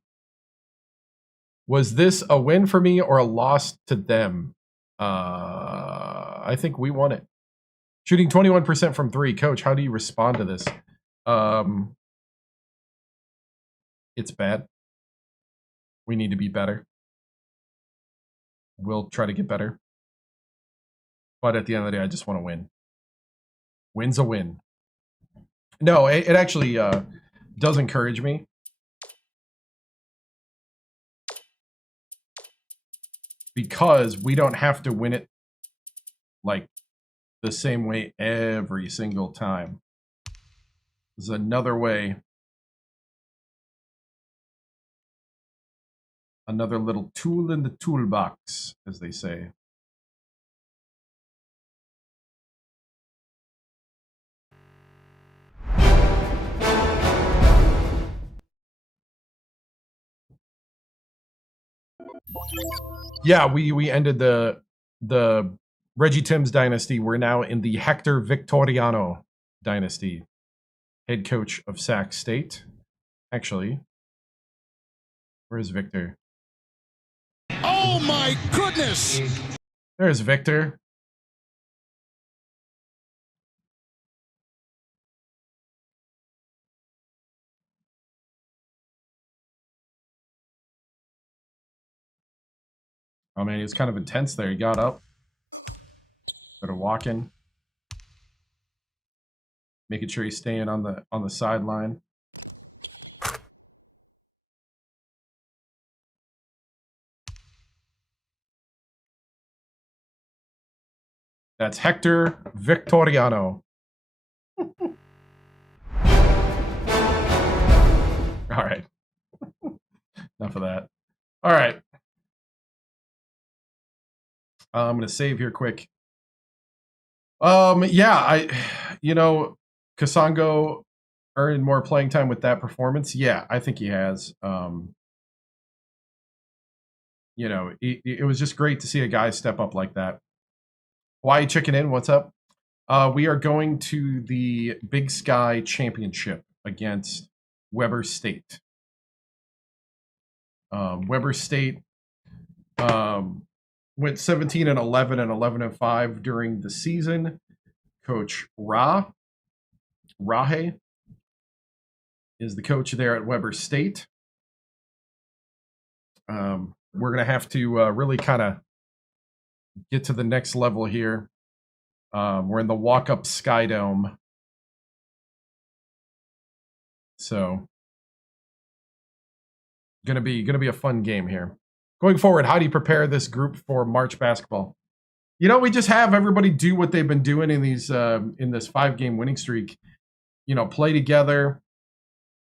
Was this a win for me or a loss to them? I think we won it. Shooting 21% from 3. Coach, how do you respond to this? It's bad. We need to be better. We'll try to get better. But at the end of the day, I just want to win. Win's a win. No, it actually does encourage me. Because we don't have to win it like the same way every single time. There's another way. Another little tool in the toolbox, as they say. Yeah, we ended the Reggie Timms dynasty. We're now in the Hector Victoriano dynasty. Head coach of Sac State. Actually, where's Victor? Oh my goodness! There's Victor. Oh man, he was kind of intense there. He got up, started walking, making sure he's staying on the sideline. That's Hector Victoriano. All right. Enough of that. All right. I'm going to save here quick. Yeah, Kasongo earned more playing time with that performance. Yeah, I think he has. It was just great to see a guy step up like that. Why Chicken In? What's up? We are going to the Big Sky Championship against Weber State. Weber State went 17 and 11 and 11 and 5 during the season. Coach Rahe is the coach there at Weber State. We're going to have to really kind of get to the next level here. We're in the walk-up Sky Dome. So, gonna be a fun game here. Going forward, how do you prepare this group for March basketball? You know, we just have everybody do what they've been doing in these in this 5-game winning streak. You know, play together.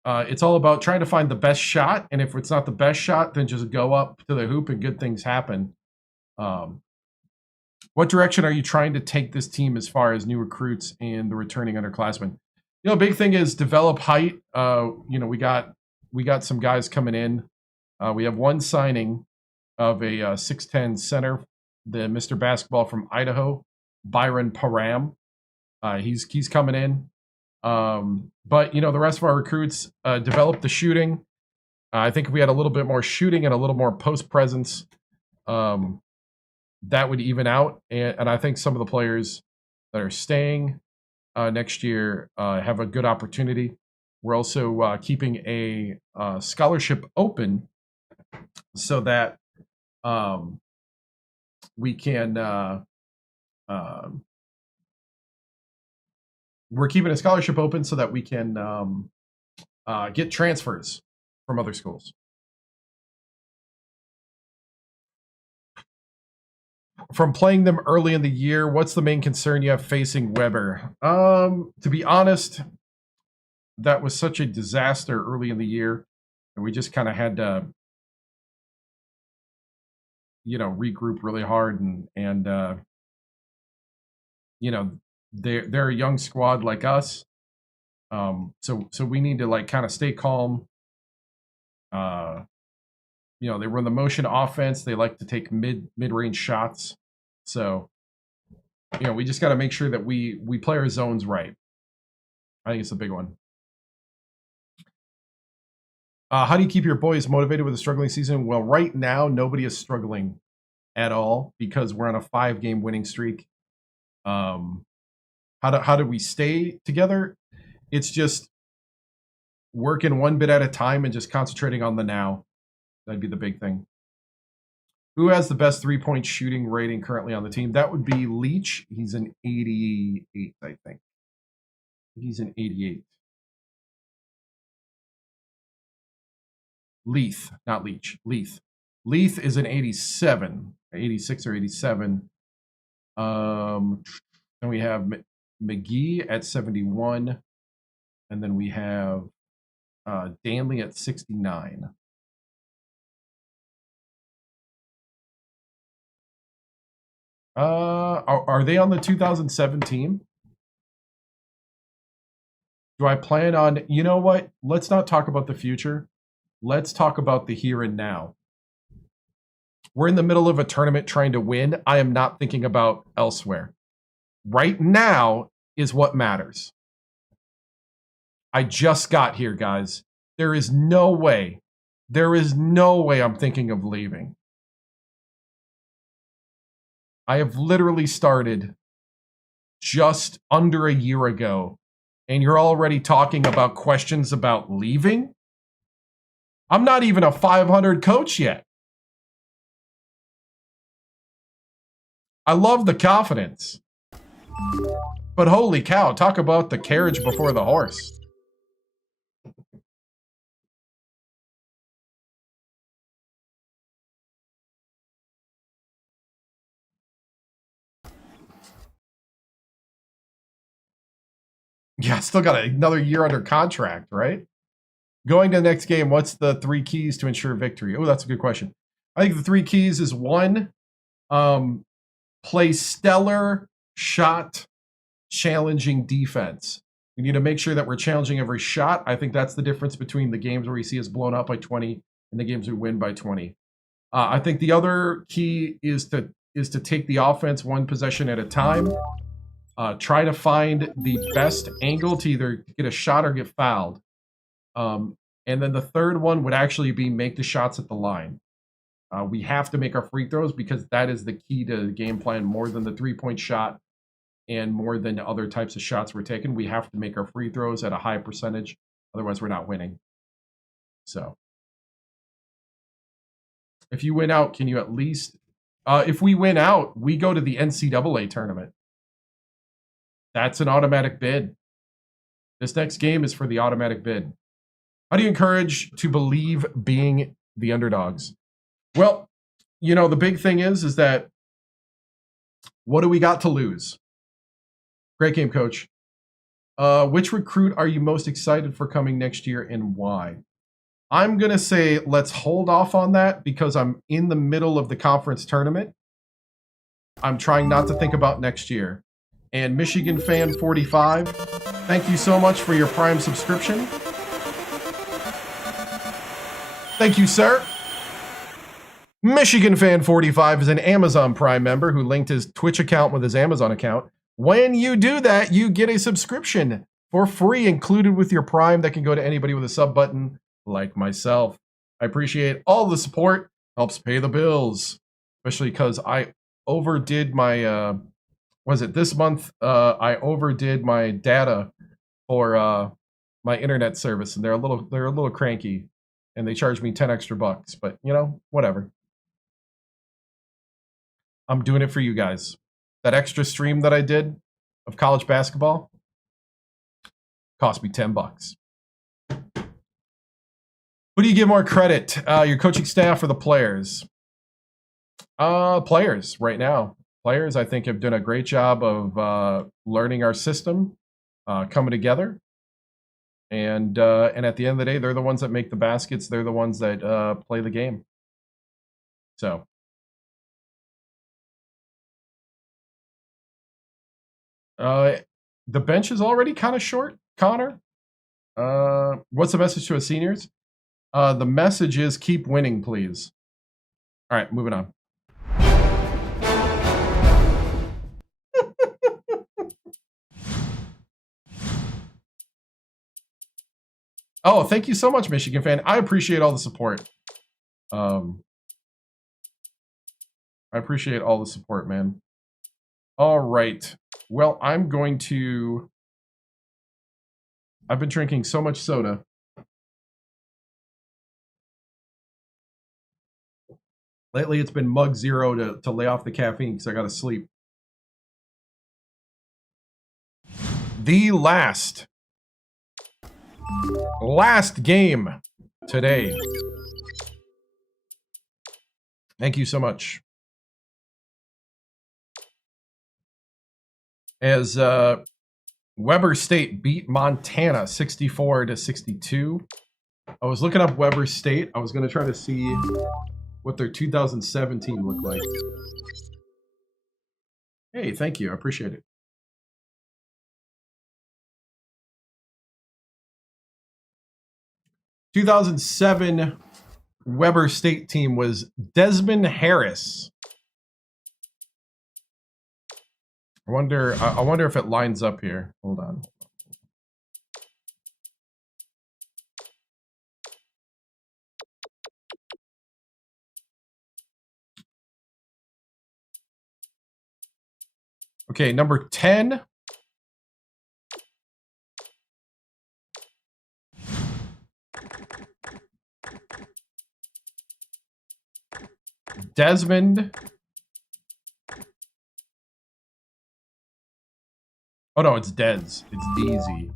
It's all about trying to find the best shot, and if it's not the best shot, then just go up to the hoop and good things happen. What direction are you trying to take this team as far as new recruits and the returning underclassmen? You know, big thing is develop height. You know, we got some guys coming in. We have one signing of a 6'10" center, the Mr. Basketball from Idaho, Byron Param. He's coming in. But, you know, the rest of our recruits develop the shooting. I think if we had a little bit more shooting and a little more post presence, that would even out. And I think some of the players that are staying next year have a good opportunity. We're also keeping a scholarship open so that we can we're keeping a scholarship open so that we can get transfers from other schools. From playing them early in the year, what's the main concern you have facing Weber? To be honest, that was such a disaster early in the year, and we just kind of had to, you know, regroup really hard, and you know, they're a young squad like us, so we need to like kind of stay calm. You know, they run the motion offense. They like to take mid-range shots. So, you know, we just got to make sure that we play our zones right. I think it's a big one. How do you keep your boys motivated with a struggling season? Well, right now, nobody is struggling at all because we're on a 5-game winning streak. How do we stay together? It's just working one bit at a time and just concentrating on the now. That'd be the big thing. Who has the best 3-point shooting rating currently on the team? That would be Leach. He's an 88, I think. He's an 88. Leith, not Leach. Leith. Leith is an 87, 86 or 87. Then we have McGee at 71. And then we have Danley at 69. Are they on the 2007 team? Do I plan on, you know what? Let's not talk about the future. Let's talk about the here and now. We're in the middle of a tournament trying to win. I am not thinking about elsewhere. Right now is what matters. I just got here, guys. There is no way I'm thinking of leaving. I have literally started just under a year ago, and you're already talking about questions about leaving? I'm not even a 500 coach yet. I love the confidence. But holy cow, talk about the carriage before the horse. Yeah, still got another year under contract, right? Going to the next game, what's the 3 keys to ensure victory? Oh, that's a good question. I think the 3 keys is 1, play stellar shot challenging defense. We need to make sure that we're challenging every shot. I think that's the difference between the games where you see us blown up by 20 and the games we win by 20. I think the other key is to take the offense one possession at a time. Try to find the best angle to either get a shot or get fouled. And then the third one would actually be make the shots at the line. We have to make our free throws because that is the key to the game plan more than the 3-point shot and more than other types of shots we're taking. We have to make our free throws at a high percentage. Otherwise, we're not winning. So if you win out, can you at least... if we win out, we go to the NCAA tournament. That's an automatic bid. This next game is for the automatic bid. How do you encourage to believe being the underdogs? Well, you know, the big thing is that what do we got to lose? Great game, coach. Which recruit are you most excited for coming next year and why? I'm going to say let's hold off on that because I'm in the middle of the conference tournament. I'm trying not to think about next year. And Michigan Fan 45, thank you so much for your Prime subscription. Thank you, sir. Michigan Fan 45 is an Amazon Prime member who linked his Twitch account with his Amazon account. When you do that, you get a subscription for free included with your Prime that can go to anybody with a sub button like myself. I appreciate all the support. Helps pay the bills, especially because I overdid my, was it this month? I overdid my data for my internet service, and they're a little cranky, and they charged me 10 extra bucks. But you know, whatever. I'm doing it for you guys. That extra stream that I did of college basketball cost me 10 bucks. Who do you give more credit? Your coaching staff or the players? Players right now. Players, I think, have done a great job of learning our system, coming together. And at the end of the day, they're the ones that make the baskets. They're the ones that play the game. So. The bench is already kind of short, Connor. What's the message to us seniors? The message is keep winning, please. All right, moving on. Oh, thank you so much, Michigan Fan. I appreciate all the support. I appreciate all the support, man. All right. Well, I've been drinking so much soda. Lately, it's been mug zero to lay off the caffeine because I got to sleep. The last game today. Thank you so much. As Weber State beat Montana 64-62. I was looking up Weber State. I was going to try to see what their 2017 looked like. Hey, thank you. I appreciate it. ...2007 Weber State team was Desmond Harris. I wonder if it lines up here. Hold on. Okay, number 10. Desmond. Oh no, it's Deds. It's DZ.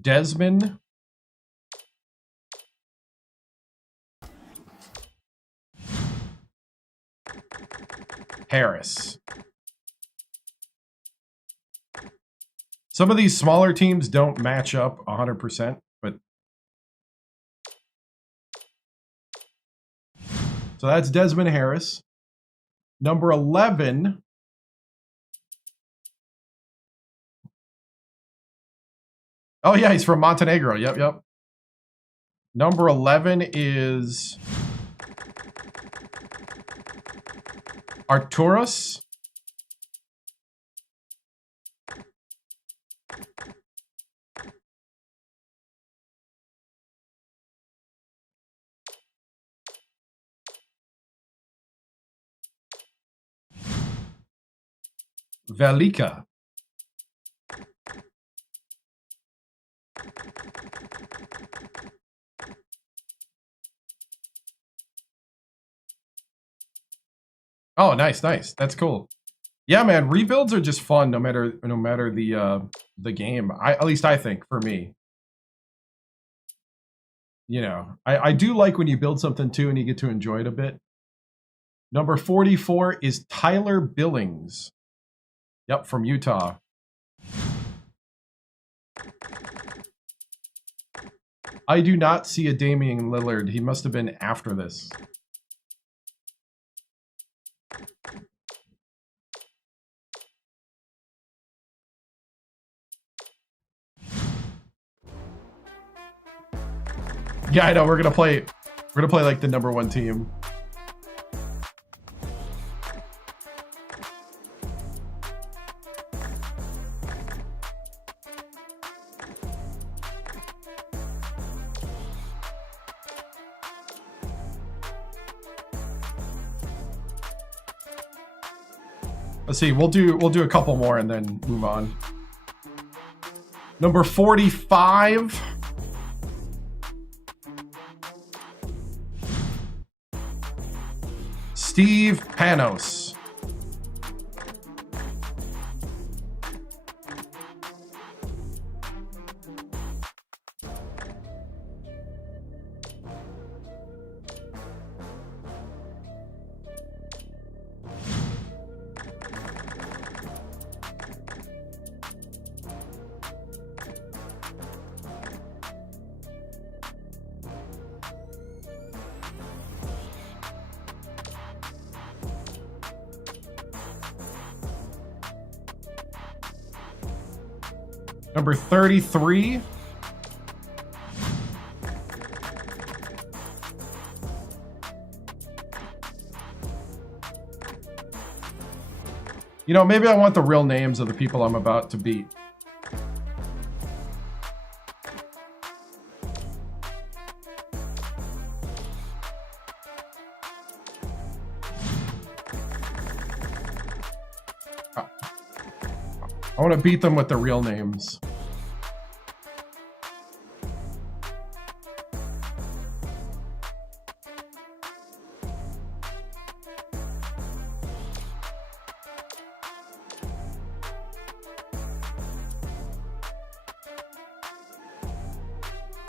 Desmond Harris. Some of these smaller teams don't match up 100%, but so that's Desmond Harris. Number 11. Oh yeah, he's from Montenegro. Yep. Number 11 is Arturos. Velika. Oh, nice. That's cool. Yeah, man, rebuilds are just fun no matter the game. At least I think for me. You know, I do like when you build something too and you get to enjoy it a bit. Number 44 is Tyler Billings. Yep, from Utah. I do not see a Damian Lillard. He must have been after this. Yeah, I know. We're gonna play like the #1 team. Let's see. We'll do a couple more and then move on. Number 45. Steve Panos. Number 33. You know, maybe I want the real names of the people I'm about to beat. I want to beat them with the real names.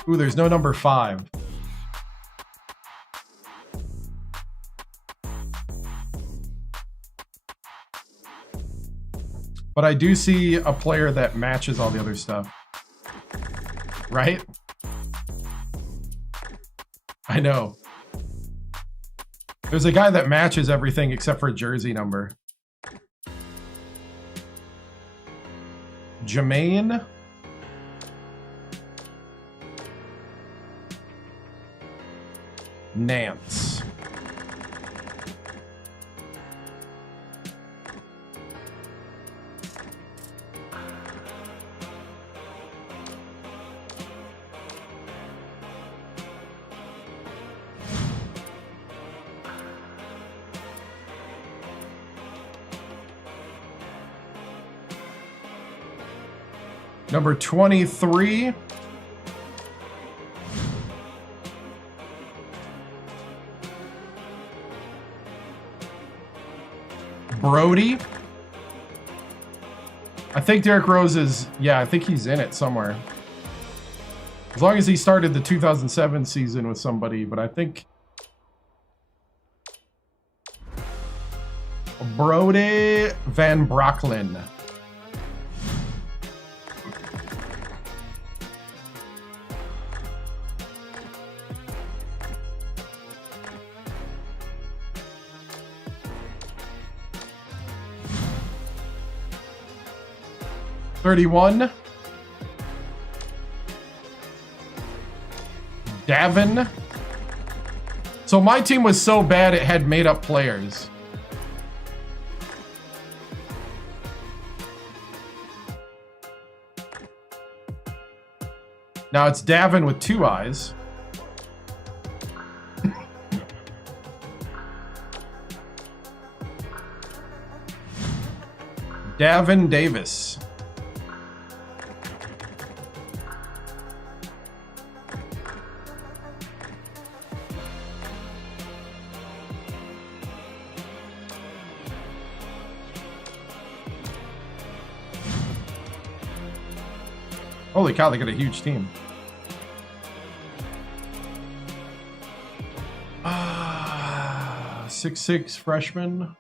Ooh, there's no number 5. But I do see a player that matches all the other stuff. Right? I know. There's a guy that matches everything except for jersey number. Jermaine Nance. Number 23. Brody. I think Derrick Rose is, yeah, I think he's in it somewhere. As long as he started the 2007 season with somebody, but I think Brody Van Brocklin. $31. Davin. So my team was so bad it had made up players. Now it's Davin with 2 eyes. Davin Davis. Holy cow, they got a huge team. 6'6" freshman.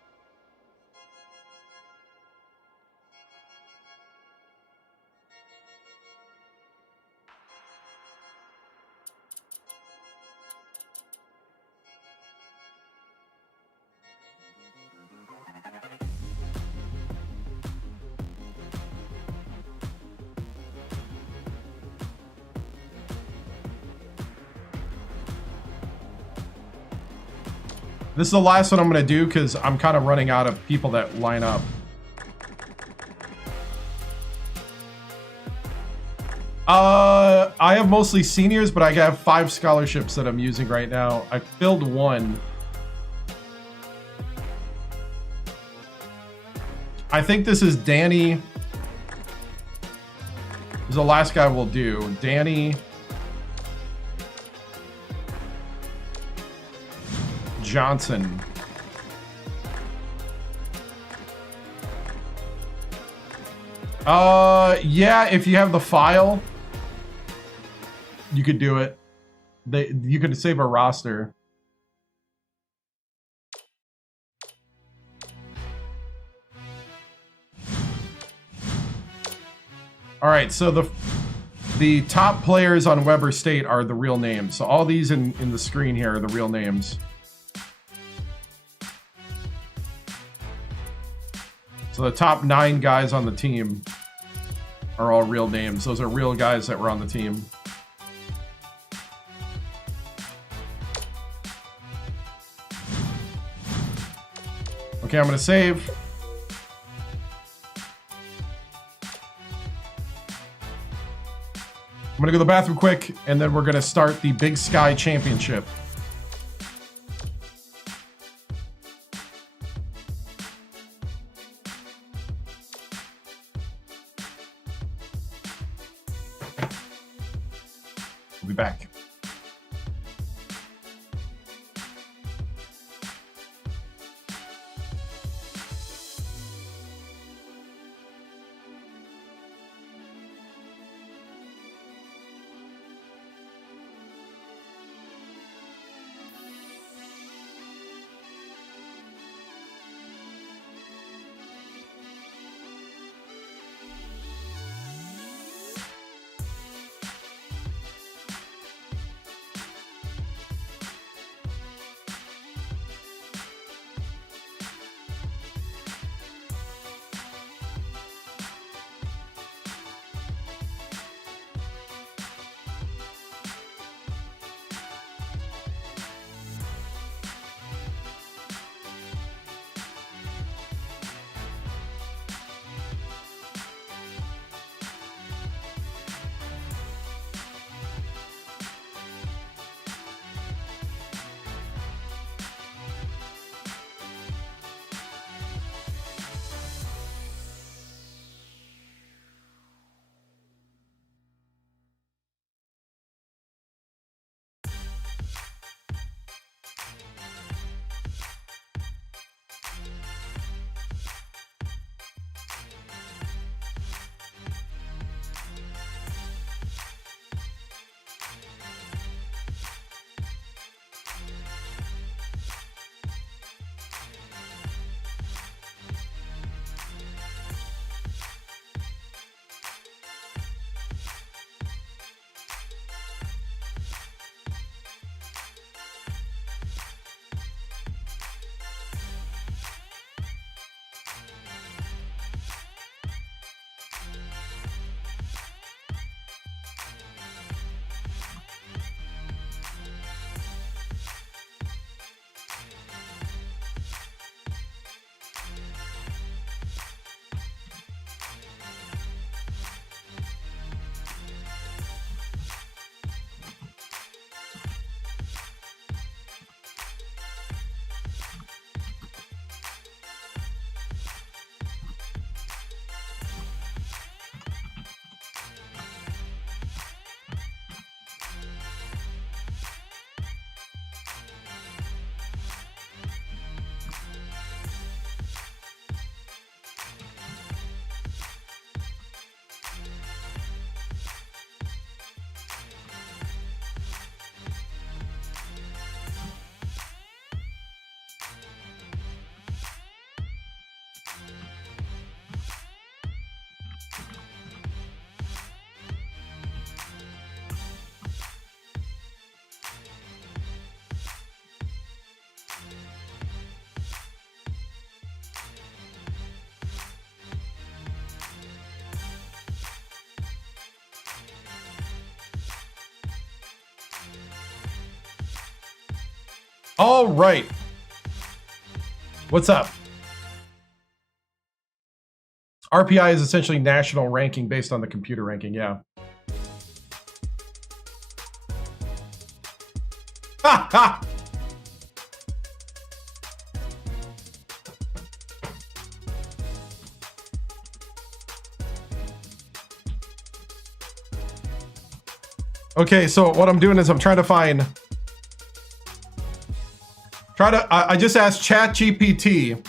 This is the last one I'm going to do because I'm kind of running out of people that line up. I have mostly seniors, but I have 5 scholarships that I'm using right now. I filled 1. I think this is Danny. This is the last guy we'll do. Danny Johnson. Yeah, if you have the file, you could do it. You could save a roster. All right, so the top players on Weber State are the real names. So all these in the screen here are the real names. So the top 9 guys on the team are all real names. Those are real guys that were on the team. Okay, I'm gonna save. I'm gonna go to the bathroom quick, and then we're gonna start the Big Sky Championship. We'll be back. All right. What's up? RPI is essentially national ranking based on the computer ranking, yeah. Ha ha! Okay, so what I'm doing is I'm trying to find... I just asked ChatGPT.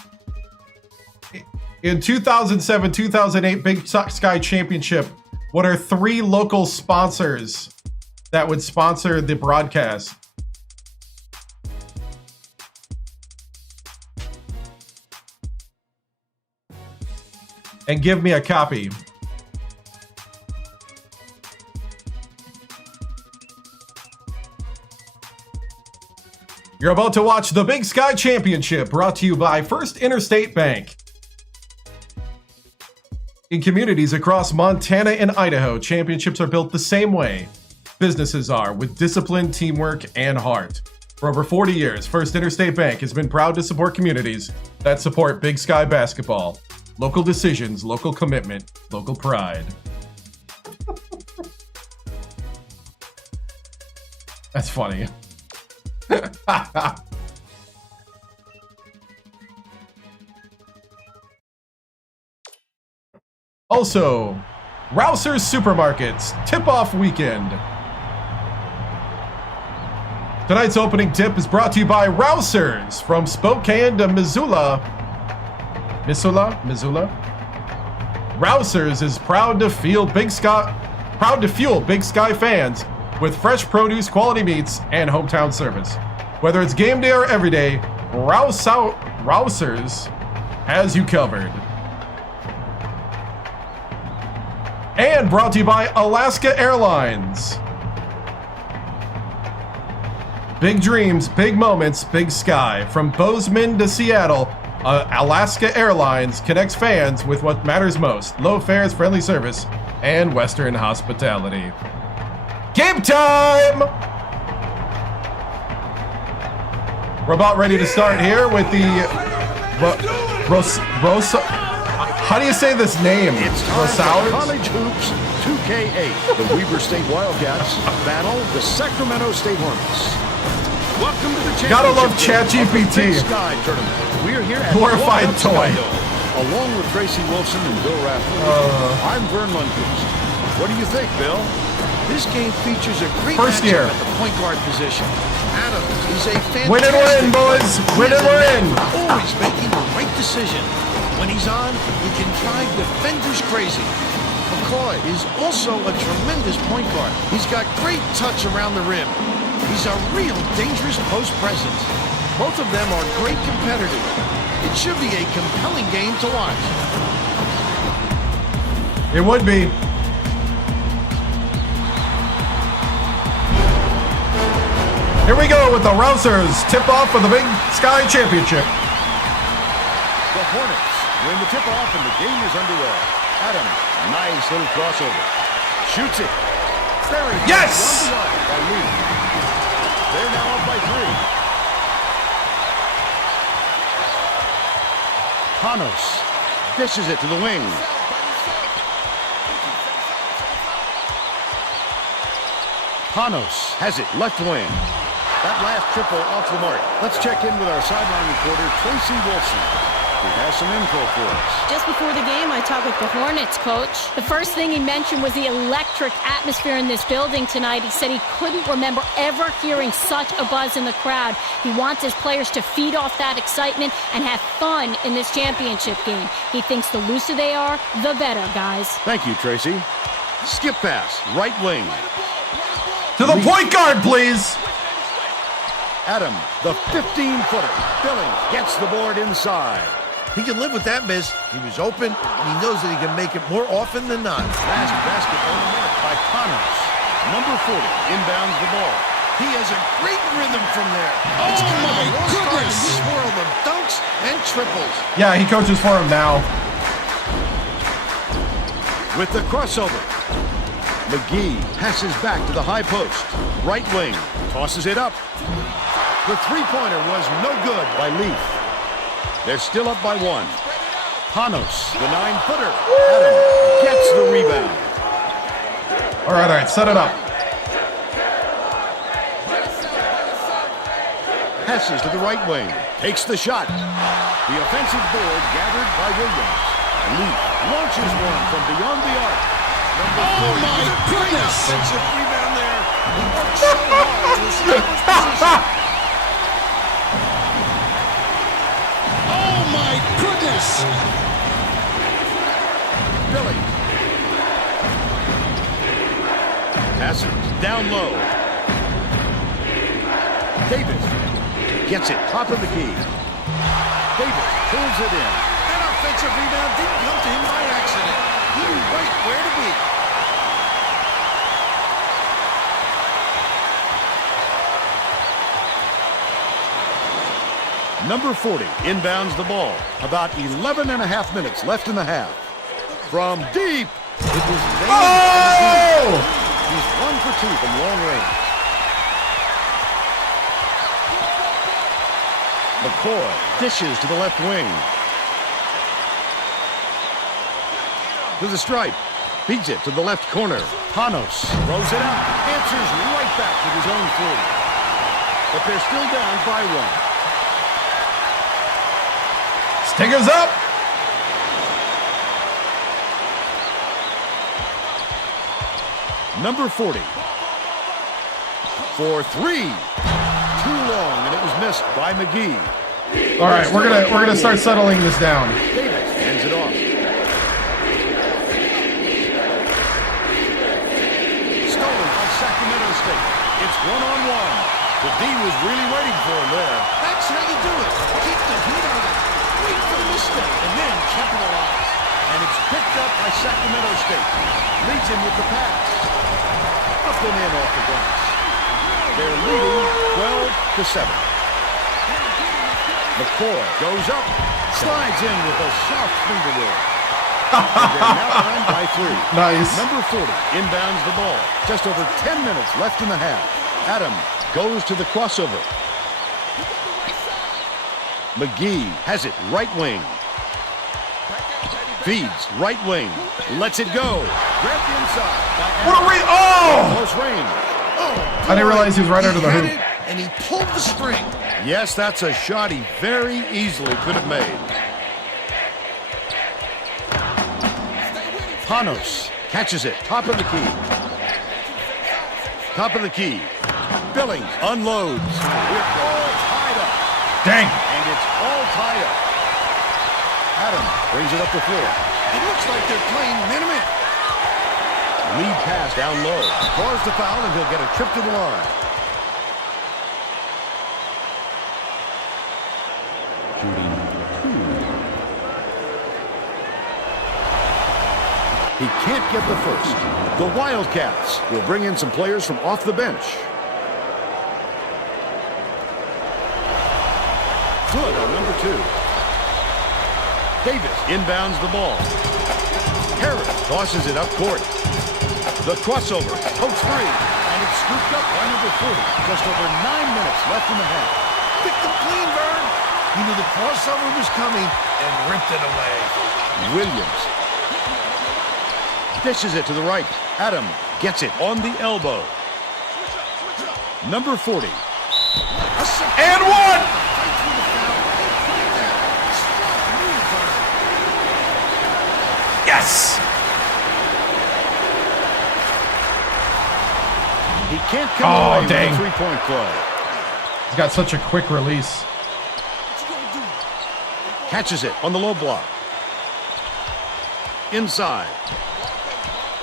In 2007-2008 Big Sky Championship, what are 3 local sponsors that would sponsor the broadcast? And give me a copy. You're about to watch the Big Sky Championship, brought to you by First Interstate Bank. In communities across Montana and Idaho, championships are built the same way businesses are, with discipline, teamwork, and heart. For over 40 years, First Interstate Bank has been proud to support communities that support Big Sky basketball. Local decisions, local commitment, local pride. That's funny. Also, Rouser's Supermarkets Tip-Off Weekend. Tonight's opening tip is brought to you by Rouser's from Spokane to Missoula. Rouser's is proud to fuel Big Sky fans with fresh produce, quality meats, and hometown service. Whether it's game day or every day, Rouser's has you covered. And brought to you by Alaska Airlines. Big dreams, big moments, big sky. From Bozeman to Seattle, Alaska Airlines connects fans with what matters most: low fares, friendly service, and Western hospitality. Game time! We're about ready to start here with the how do you say this name? It's time for College Hoops 2K8. The Weber State Wildcats battle the Sacramento State Hornets. Welcome to the championship. Gotta love ChatGPT. Sky Tournament. We're here at glorified toy. Along with Tracy Wilson and Bill Raffler. I'm Vern Lundquist. What do you think, Bill? This game features a great First year matchup at the point guard position. Adams is a fantastic... Win and win, boys! Win and win! Always making the right decision. When he's on, he can drive defenders crazy. McCoy is also a tremendous point guard. He's got great touch around the rim. He's a real dangerous post presence. Both of them are great competitors. It should be a compelling game to watch. It would be. Here we go with the Rousers tip-off of the Big Sky Championship. The Hornets win the tip-off and the game is underway. Adam, nice little crossover. Shoots it. Very yes! by Lee. They're now up by 3. Panos dishes it to the wing. Panos has it left wing. That last triple off the mark. Let's check in with our sideline reporter, Tracy Wilson, who has some info for us. Just before the game, I talked with the Hornets coach. The first thing he mentioned was the electric atmosphere in this building tonight. He said he couldn't remember ever hearing such a buzz in the crowd. He wants his players to feed off that excitement and have fun in this championship game. He thinks the looser they are, the better, guys. Thank you, Tracy. Skip pass, right wing. To the point guard, please. Adam, the 15-footer. Billings gets the board inside. He can live with that miss. He was open, and he knows that he can make it more often than not. Last basket on the mark by Panos. Number 40 inbounds the ball. He has a great rhythm from there. Oh, it's my goodness! In this world of dunks and triples. Yeah, he coaches for him now. With the crossover. McGee passes back to the high post. Right wing. Tosses it up. The three-pointer was no good by Leaf. They're still up by 1. Panos, the 9-footer. Adam gets the rebound. All right, set it up. Passes to the right wing. Takes the shot. The offensive board gathered by Williams. Leaf launches one from beyond the arc. Oh my goodness! Offensive rebound there. He worked so hard to establish position. Oh my goodness! Billy. Passes down low. Davis gets it top of the key. Davis pulls it in. That offensive rebound didn't come to him by accident. He knew right where to be. Number 40 inbounds the ball. About 11 and a half minutes left in the half. From deep, it was nailed. He's 1 for 2 from long range. McCoy dishes to the left wing. To the stripe. Feeds it to the left corner. Panos throws it out. Answers right back with his own three. But they're still down by 1. Stingers up. Number 40. For 3. Too long, and it was missed by McGee. All right, we're gonna start settling this down. Davis hands it off. Stolen by Sacramento State. It's 1-on-1. The D was really waiting for him there. That's how you do it. Keep the heat on it. Wait for the mistake and then capitalize. And it's picked up by Sacramento State. Leads him with the pass. Up and in off the glass. They're leading 12-7. McCoy goes up, slides in with a soft finger roll. They're now down by 3. Nice. Number 40 inbounds the ball. Just over 10 minutes left in the half. Adam goes to the crossover. McGee has it right wing. Feeds right wing. Lets it go. Grabbed inside. What a Close range. I didn't realize he was right under the hoop. And he pulled the string. Yes, that's a shot he very easily could have made. Panos catches it. Top of the key. Top of the key. Billings unloads. We're all tied up. Dang. And it's all tied up. Adam brings it up the floor. It looks like they're playing minute. Lead pass down low. Draws the foul, and he'll get a trip to the line. He can't get the first. The Wildcats will bring in some players from off the bench. Good on number 2. Davis inbounds the ball. Harris tosses it up court. The crossover, post 3, and it's scooped up by number 40. Just over 9 minutes left in the half. Picked them clean, Vern. He knew the crossover was coming and ripped it away. Williams dishes it to the right. Adam gets it on the elbow. Number 40. And 1! Yes! He can't come away with a three-point play. He's got such a quick release. Catches it on the low block. Inside.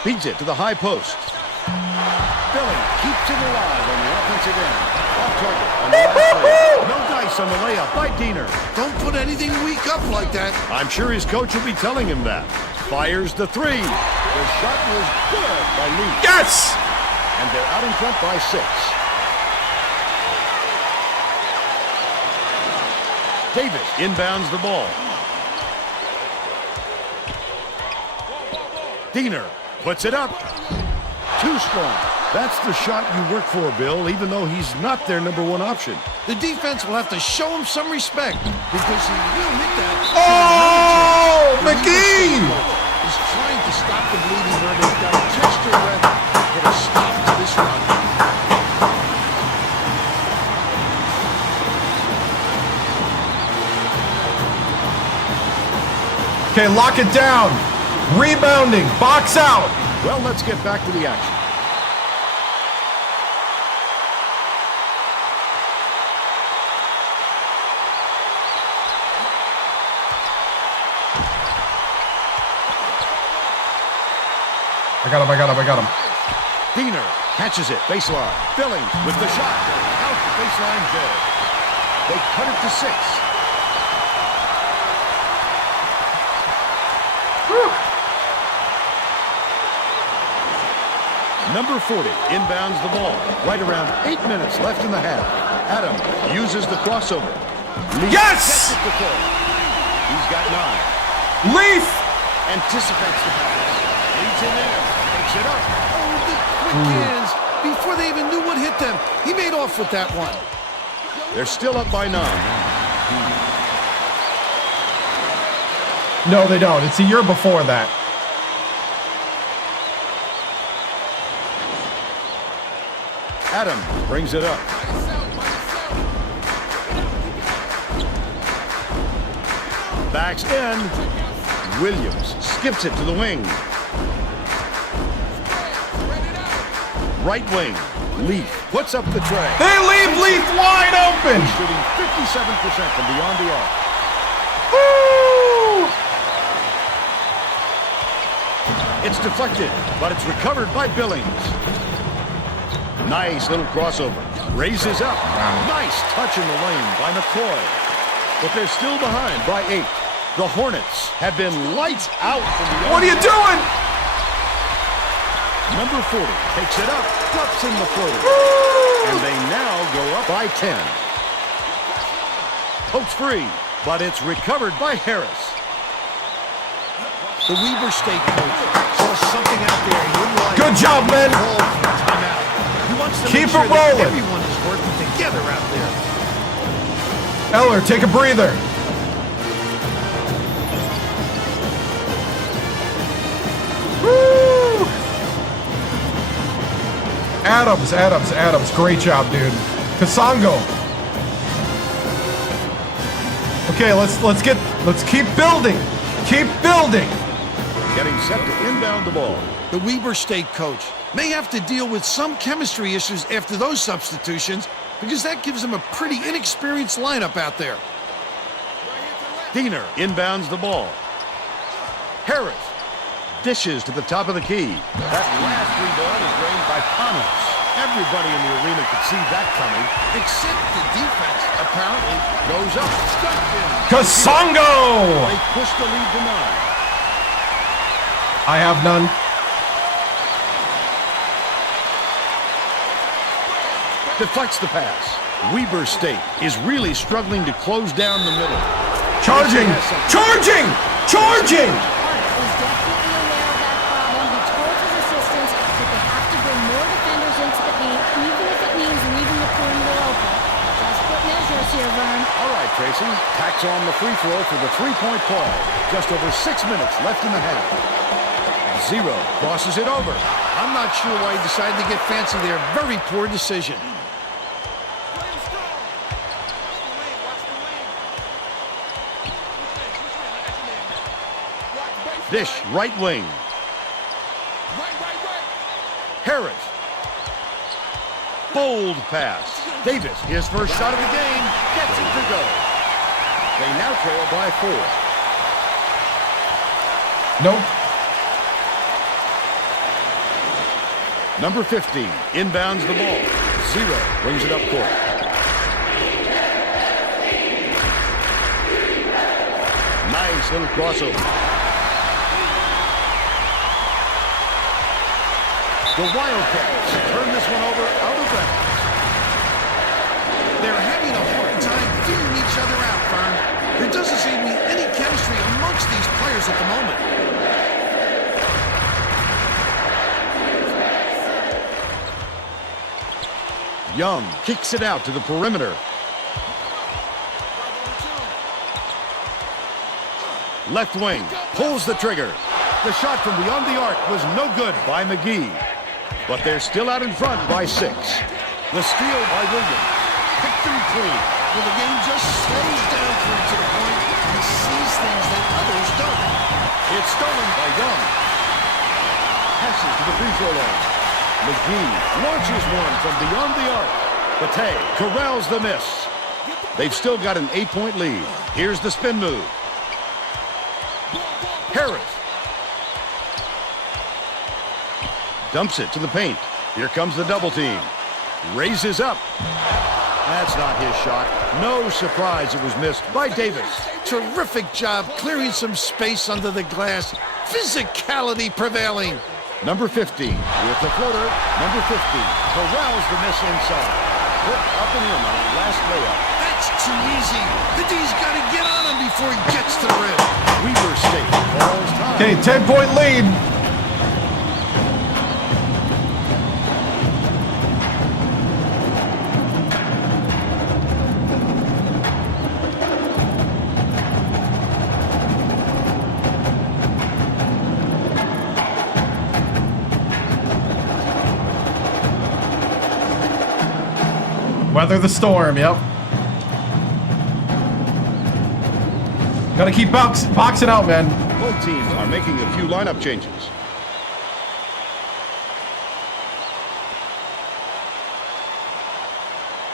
Feeds it to the high post. Billy keeps it alive on the offensive end. Off target on the last play. No dice on the layup by Diener. Don't put anything weak up like that. I'm sure his coach will be telling him that. Fires the 3. The shot was good by Lee. Yes! And they're out in front by 6. Davis inbounds the ball. Diener puts it up. too strong. That's the shot you work for, Bill, even though he's not their number one option. The defense will have to show him some respect because he will hit that. Oh, McGee! He's trying to stop the bleeding where they've got to catch their breath and put a stop to this run. Okay, lock it down. Rebounding. Box out. Well, let's get back to the action. I got him. Diener catches it, baseline. Billings with the shot. Out baseline good. They cut it to 6. Whew. Number 40 inbounds the ball. Right around 8 minutes left in the half. Adam uses the crossover. Leaf yes! He's got 9. Leaf! Anticipates the pass. Leads in there. Takes it up. Oh, the quick hands. Before they even knew what hit them, he made off with that one. They're still up by 9. No, they don't. It's a year before that. Adam brings it up. Backs in. Williams skips it to the wing. Right wing. Leaf puts up the tray. They leave Leaf wide open. He's shooting 57% from beyond the arc. Woo! It's deflected, but it's recovered by Billings. Nice little crossover. Raises up. Wow. Nice touch in the lane by McCoy. But they're still behind by 8. The Hornets have been lights out from the What are you doing? Number 40 takes it up, drops in the floater. And they now go up by 10. Pokes free, but it's recovered by Harris. The Weber State coach saw something out there he wouldn't like. Good job, man. He wants to Keep make sure it that rolling. everyone is working together out there. Eller, take a breather. Woo! Adams. Great job, dude. Kasongo. Okay, let's keep building. Keep building. Getting set to inbound the ball. The Weber State coach may have to deal with some chemistry issues after those substitutions because that gives him a pretty inexperienced lineup out there. Diener inbounds the ball. Harris dishes to the top of the key. That last rebound is drained by Panos. Everybody in the arena could see that coming, except the defense apparently goes up. Kasongo! They push the lead to 9. I have none. Deflects the pass. Weber State is really struggling to close down the middle. Charging! Charging! Charging! Was definitely aware of that problem. He told his assistants that they have to bring more defenders into the paint, even if it means leaving the perimeter open. Desperate measures here, Vern. All right, Tracy. Tacks on the free throw for the three-point play. Just over 6 minutes left in the half. Zero crosses it over. I'm not sure why he decided to get fancy there. Very poor decision. Dish, right wing. Harris. Bold pass. Davis, his first shot of the game, gets it to go. They now trail by 4. Nope. Number 15 inbounds the ball. Zero brings it up court. Nice little crossover. The Wildcats turn this one over out of bounds. They're having a hard time figuring each other out, Vern. There doesn't seem to be any chemistry amongst these players at the moment. Young kicks it out to the perimeter. Left wing pulls the trigger. The shot from beyond the arc was no good by McGee. But they're still out in front by 6. The steal by Williams. Picked them clean. Well, the game just slows down for him to the point he sees things that others don't. It's stolen by Young. Passes to the free throw line. McGee launches one from beyond the arc. Bate corrals the miss. They've still got an 8-point lead. Here's the spin move. Harris dumps it to the paint. Here comes the double team. Raises up. That's not his shot. No surprise it was missed by Davis. Terrific job clearing some space under the glass. Physicality prevailing. Number 15 with the floater. Number 15 corrals the miss inside. Put up and in on the last layup. That's too easy. The D's got to get on him before he gets to the rim. Weber State calls time. Okay, 10-point lead. Weather the storm, yep. Gotta keep boxing out, man. Both teams are making a few lineup changes.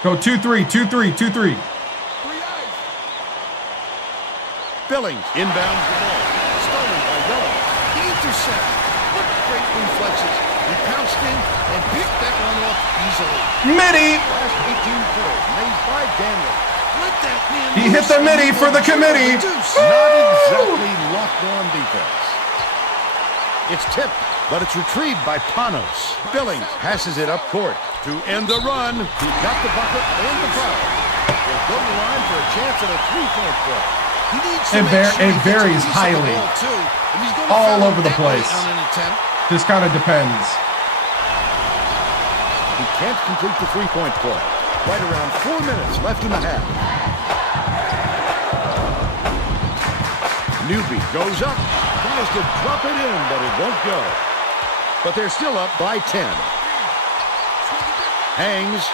Go 2-3, 2-3, 2-3. Billings inbounds the ball. Stolen by Young. The intercept. What great reflexes. He pounced in and picked that one off easily. Midi! Last 18 throws made by Daniel. Let that man He hit the midi for the committee. Not exactly locked on defense. It's tipped, but it's retrieved by Panos. Billings passes it up court to end the run. He got the bucket and the foul. They'll go to the line for a chance at a 3-point play. He needs to make sure It he varies gets a piece of the highly. ball, too. If he's gonna All foul over the that way place. on an attempt, Just kind of depends. He can't complete the 3-point play. Right around 4 minutes left in the half. Newby goes up, tries to drop it in, but it won't go. But they're still up by 10. Hangs.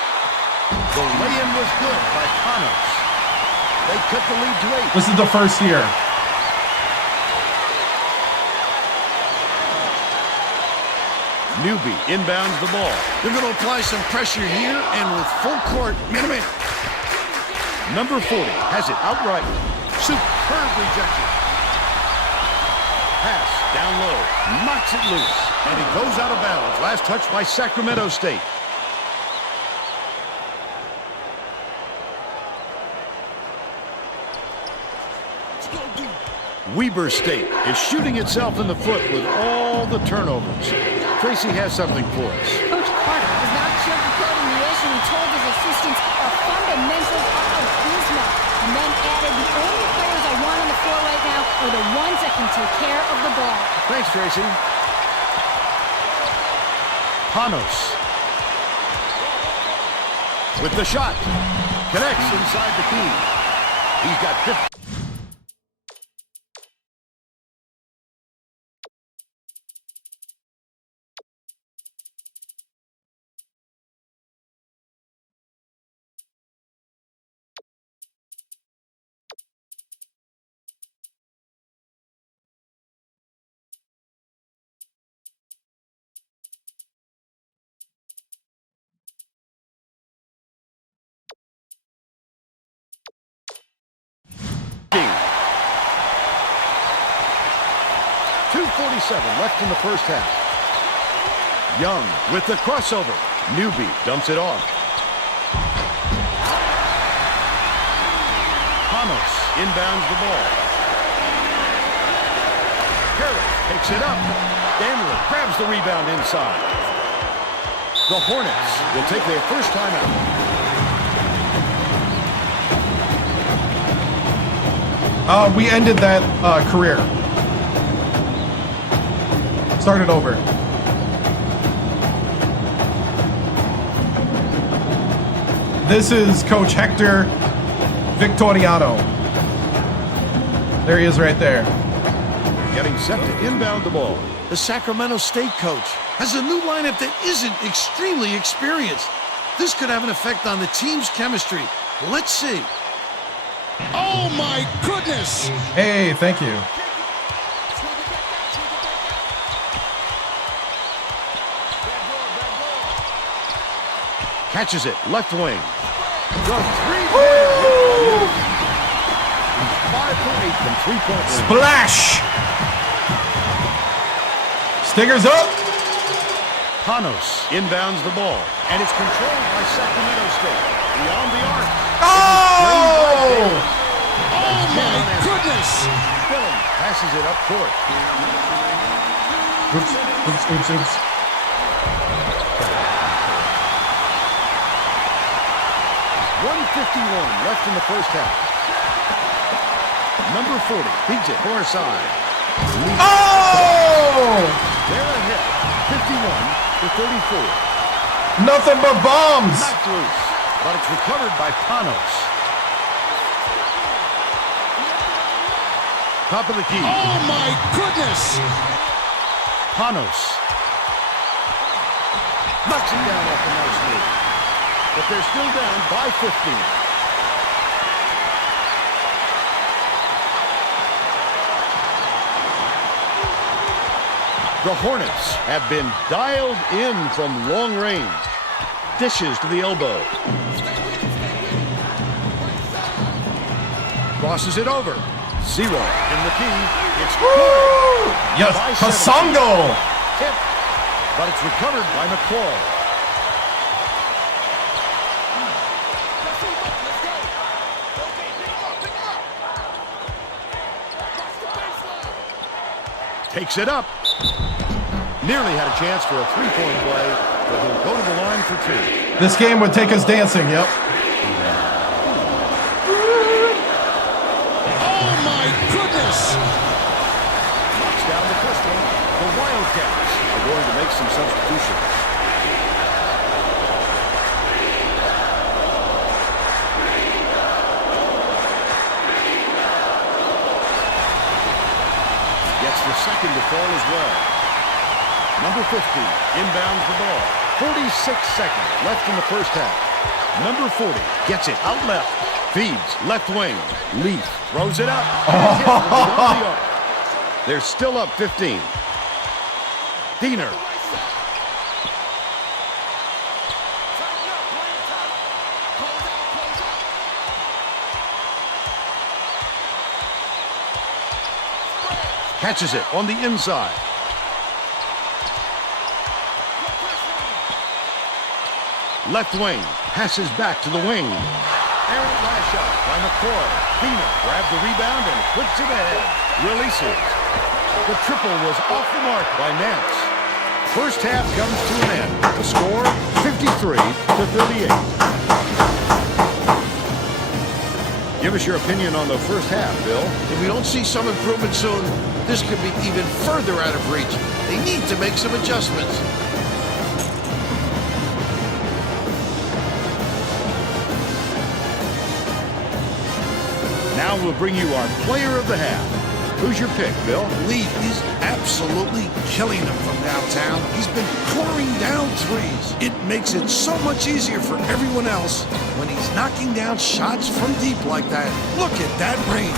The lay-in was good by Panos. They cut the lead to 8. This is the first year. Newby inbounds the ball. they're going to apply some pressure here and with full court. Minute. Number 40 has it outright. Superb rejection. Pass down low. Knocks it loose. And he goes out of bounds. Last touch by Sacramento State. Weber State is shooting itself in the foot with all the turnovers. Tracy has something for us. Coach Carter is not sugarcoating the issue. He told his assistants the fundamentals are abysmal, and then added the only players I want on the floor right now are the ones that can take care of the ball. Thanks, Tracy. Panos. With the shot. Connects inside the key. He's got 50. .247 left in the first half. Young with the crossover. Newby dumps it off. Panos inbounds the ball. Harris picks it up. Daniel grabs the rebound inside. The Hornets will take their first time out. We ended that career. Started over. This is Coach Hector Victoriano. There he is right there. Getting set to inbound the ball. The Sacramento State coach has a new lineup that isn't extremely experienced. This could have an effect on the team's chemistry. Let's see. Oh my goodness! Hey, thank you. Catches it, left wing. The three-pointer. 5 for 8 from three-point range. Splash! Stingers up. Panos inbounds the ball, and it's controlled by Sacramento State. Beyond the arc. Oh! Oh my goodness! Philly passes it up court. Oops. 1:51 left in the first half. Number 40 feeds it far side. Oh! They're ahead, 51-34. Nothing but bombs. Knocked loose, but it's recovered by Panos. Top of the key. Oh my goodness! Panos knocks him down off the nice move. But they're still down by 15. The Hornets have been dialed in from long range. Dishes to the elbow. Crosses it over. 0 in the key. It's good. Yes, Pasongo. Tip. But it's recovered by McCoy. Takes it up. Nearly had a chance for a three-point play, but he'll go to the line for 2. This game would take us dancing, yep. Oh my goodness! Knocks down the first one. The Wildcats are going to make some substitutions. Gets the second to fall as well. Number 50 inbounds the ball. 46 seconds left in the first half. Number 40 gets it out left. Feeds left wing. Leaf throws it up. They're still up 15. Diener. Catches it on the inside. Left wing. Passes back to the wing. Errant last shot by McCoy. Diener grabs the rebound and puts it ahead. Releases. The triple was off the mark by Nance. First half comes to an end. The score, 53-38. Give us your opinion on the first half, Bill. If we don't see some improvement soon, this could be even further out of reach. They need to make some adjustments. Now we'll bring you our player of the half. Who's your pick, Bill? Leaf is absolutely killing them from downtown. He's been pouring down threes. It makes it so much easier for everyone else when he's knocking down shots from deep like that. Look at that range.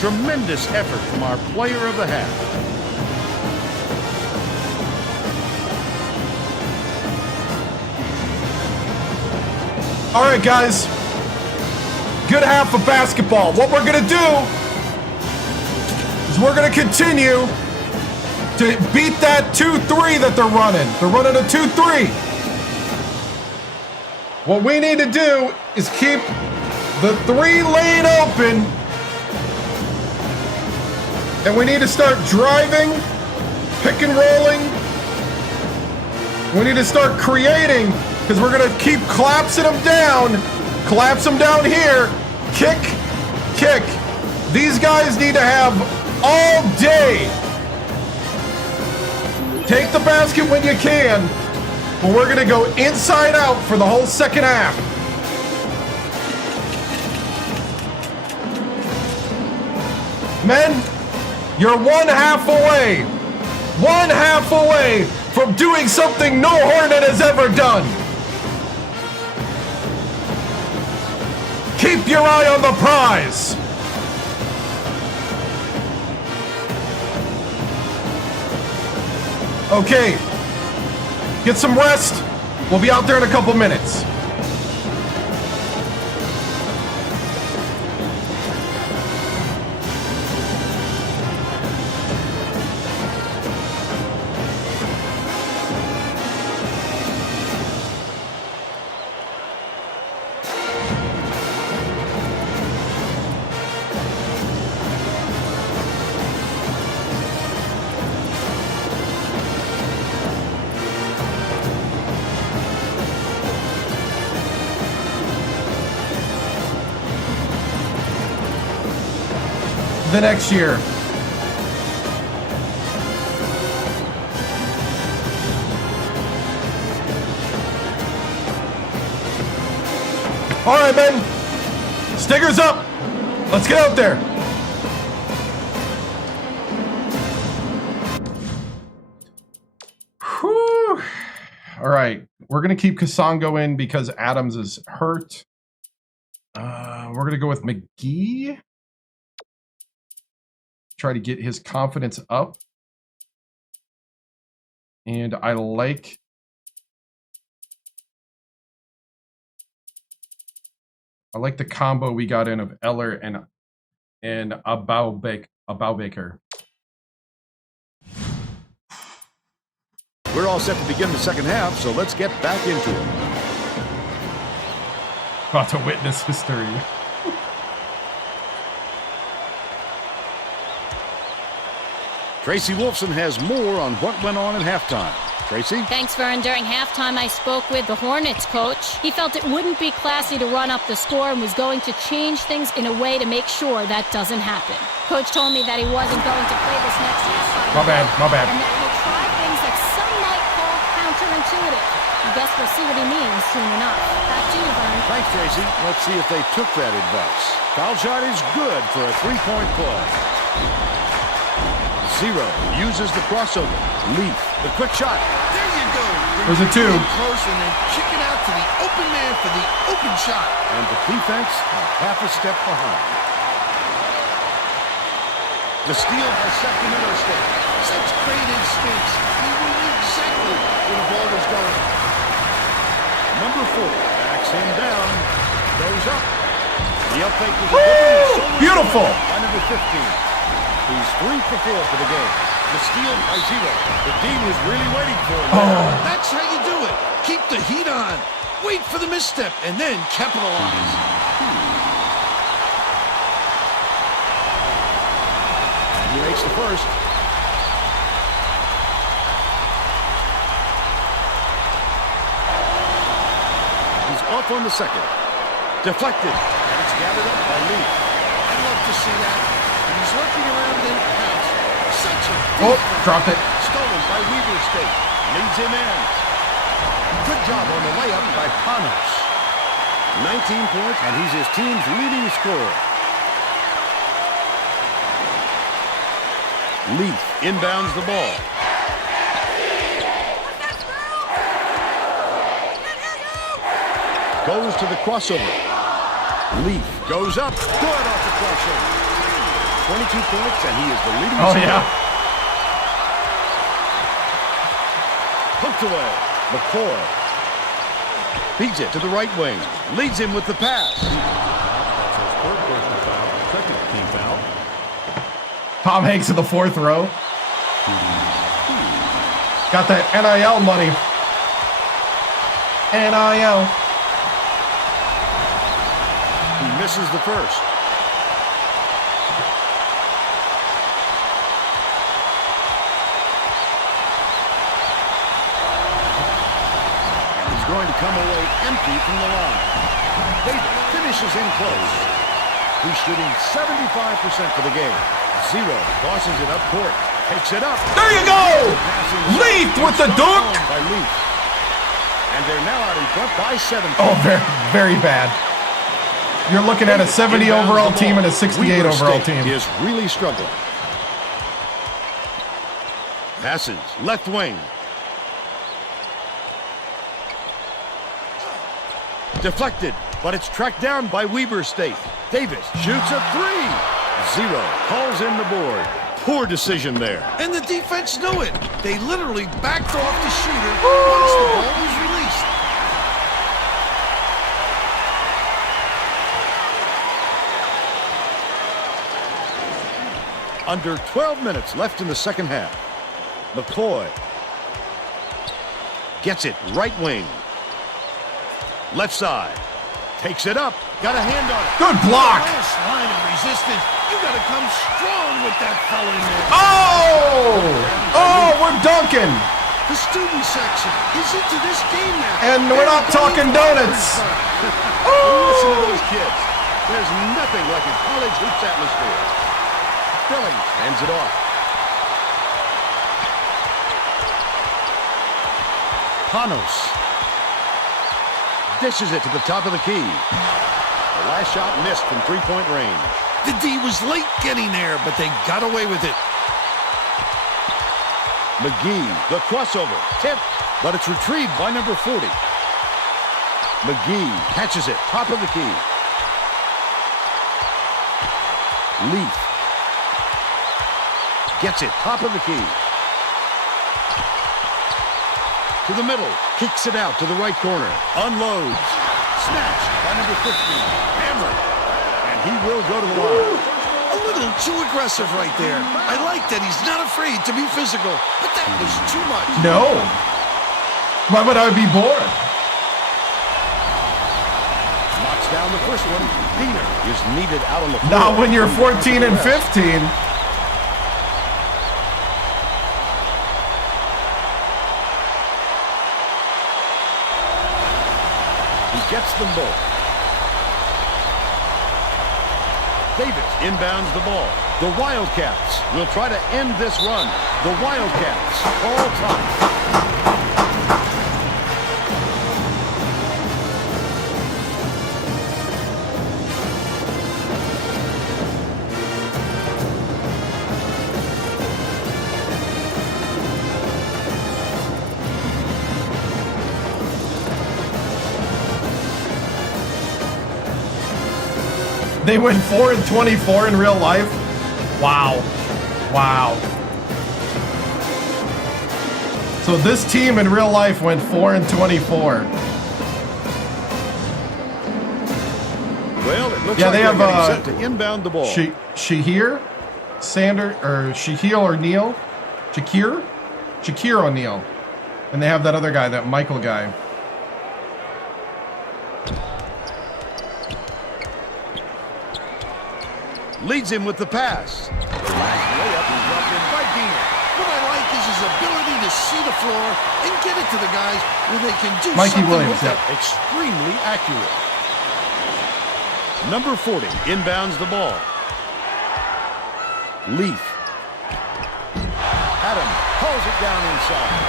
Tremendous effort from our player of the half. All right, guys. Good half of basketball. What we're going to do is we're going to continue to beat that 2-3 that they're running. They're running a 2-3. What we need to do is keep the 3 lane open. And we need to start driving, pick and rolling. We need to start creating, because we're going to keep collapsing them down. Collapse them down here. Kick, kick. These guys need to have all day. Take the basket when you can, but we're going to go inside out for the whole second half. Men, you're 1/2 away. 1/2 away from doing something no Hornet has ever done. Keep your eye on the prize. Okay, get some rest. We'll be out there in a couple minutes. The next year. All right, men. Stickers up. Let's get out there. Whew. All right. We're going to keep Kasongo in because Adams is hurt. We're going to go with McGee. Try to get his confidence up. And I like the combo we got in of Eller and Abaubaker. We're all set to begin the second half, so let's get back into it. About to witness history. Tracy Wolfson has more on what went on at halftime. Tracy? Thanks, Vern. During halftime, I spoke with the Hornets coach. He felt it wouldn't be classy to run up the score and was going to change things in a way to make sure that doesn't happen. Coach told me that he wasn't going to play this next half. My bad. And that he'll try things that some might call counterintuitive. I guess we'll see what he means soon enough. Back to you, Vern. Thanks, Tracy. Let's see if they took that advice. Foul shot is good for a three-point play. Zero uses the crossover. Leaf, the quick shot. There you go. There's a two. Close and then kick it out to the open man for the open shot. And the defense half a step behind. The steal by Sacramento State. Such great instincts. He knew exactly where the ball was going. Number 4 backs him down. Goes up. The up fake was beautiful. By number 15. He's 3 for 4 for the game. The steal by Zero. The D was really waiting for him. That's how you do it. Keep the heat on. Wait for the misstep and then capitalize. He makes the first. He's off on the second. Deflected. And it's gathered up by Lee. I'd love to see that. He's looking around in house. Such a dropped it. Stolen by Weaver State. Leads him in. Good job on the layup by Panos. 19 points, and he's his team's leading scorer. Leaf inbounds the ball. Goes to the crossover. Leaf goes up. Good off the crossover. 22 points, and he is the leading scorer. Yeah. Hooked away. McCoy feeds it to the right wing. Leads him with the pass. Tom Hanks in the 4th row. Got that NIL money. NIL. He misses the first. Going to come away empty from the line. Davis finishes in close. He's shooting 75% for the game. 0. Tosses it up court. Takes it up. There you go! Leaf with the dunk! By Leaf. And they're now out in front by 7. Oh, very, very bad. You're looking at a 70 overall team and a 68 overall team. Is really struggling. Passes left wing. Deflected, but it's tracked down by Weber State. Davis shoots a 3. 0. Calls in the board. Poor decision there. And the defense knew it. They literally backed off the shooter once the ball was released. Under 12 minutes left in the second half. McCoy gets it right wing. Left side. Takes it up. Got a hand on it. Good block. Last line of resistance. You got to come strong with that fella in there. Oh, we're dunking. The student section is into this game now. And we're not talking donuts. Listen to those kids. There's nothing like a college hoops atmosphere. Billings hands it off. Panos dishes it to the top of the key. The last shot missed from three-point range. The D was late getting there, but they got away with it. McGee, the crossover, tipped, but it's retrieved by number 40. McGee catches it, top of the key. Leaf gets it, top of the key. To the middle, kicks it out to the right corner. Unloads. Snatched by number 15. Hammer. And he will go to the line. A little too aggressive right there. I like that he's not afraid to be physical, but that was too much. No. Why would I be bored? Knocks down the first one. Diener is needed out on the floor. Not when you're 14 and 15. Gets them both. Davis inbounds the ball. The Wildcats will try to end this run. The Wildcats all time. They went 4 and 24 in real life. Wow. Wow. So this team in real life went 4 and 24. Well, it looks yeah, like they have set to inbound the ball. Shahir, Sander, or Shaquille O'Neal, Shakir O'Neal, and they have that other guy, that Michael guy. Leads him with the pass. The last layup is dropped in by Diener. What I like is his ability to see the floor and get it to the guys where they can do Mikey something Williams, with it. yeah. Extremely accurate. Number 40 inbounds the ball. Leaf. Adam pulls it down inside.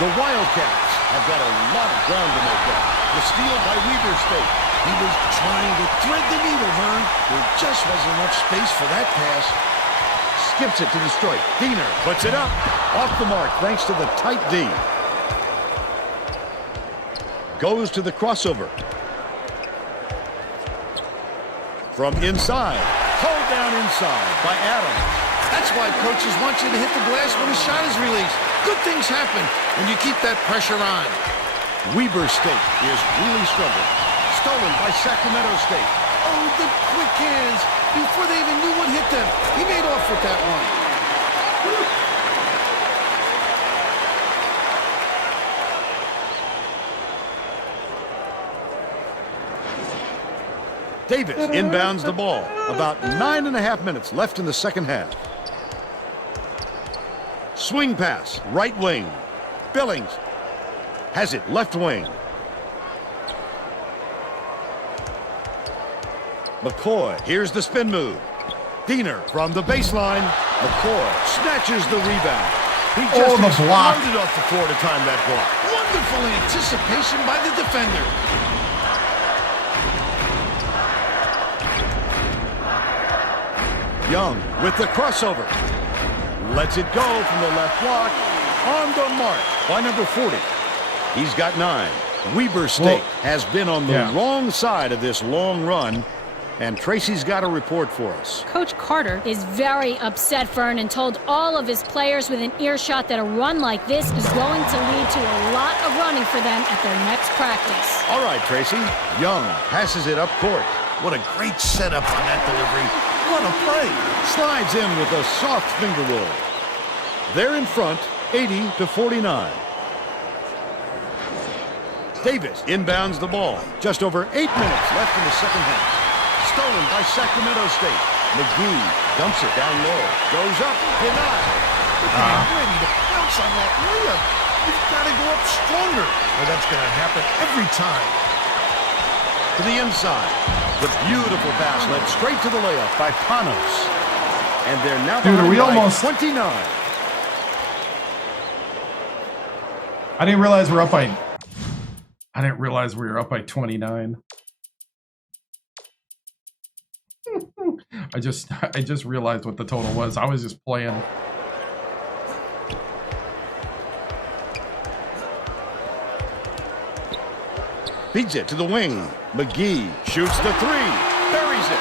The Wildcats have got a lot of ground to make up. The steal by Weber State. He was trying to thread the needle, Vern. There just wasn't enough space for that pass. Skips it to the strike. Diener puts it up. Off the mark thanks to the tight D. Goes to the crossover. From inside. Pulled down inside by Adams. That's why coaches want you to hit the glass when a shot is released. Good things happen when you keep that pressure on. Weber State is really struggling. Stolen by Sacramento State. Oh, the quick hands. Before they even knew what hit them. He made off with that one. Davis inbounds the ball. About 9.5 minutes left in the second half. Swing pass, right wing. Billings has it, left wing. McCoy, here's the spin move. Diener from the baseline. McCoy snatches the rebound. He just exploded off the floor to time that block. Wonderful anticipation by the defender. Young with the crossover. Lets it go from the left block. On the mark by number 40. He's got 9. Weber State has been on the wrong side of this long run. And Tracy's got a report for us. Coach Carter is very upset, Fern, and told all of his players within earshot that a run like this is going to lead to a lot of running for them at their next practice. All right, Tracy. Young passes it up court. What a great setup on that delivery. What a play. Slides in with a soft finger roll. They're in front, 80-49. Davis inbounds the ball. Just over 8 minutes left in the second half. Stolen by Sacramento State. McGee dumps it down low. Goes up, denied. Ready to bounce on that layup. You've got to go up stronger, or that's going to happen every time. To the inside. The beautiful pass led straight to the layup by Panos. And they're now Dude, are we by almost 29. I didn't realize we were up by 29. I just realized what the total was. I was just playing. Feeds it to the wing. McGee shoots the 3. Buries it.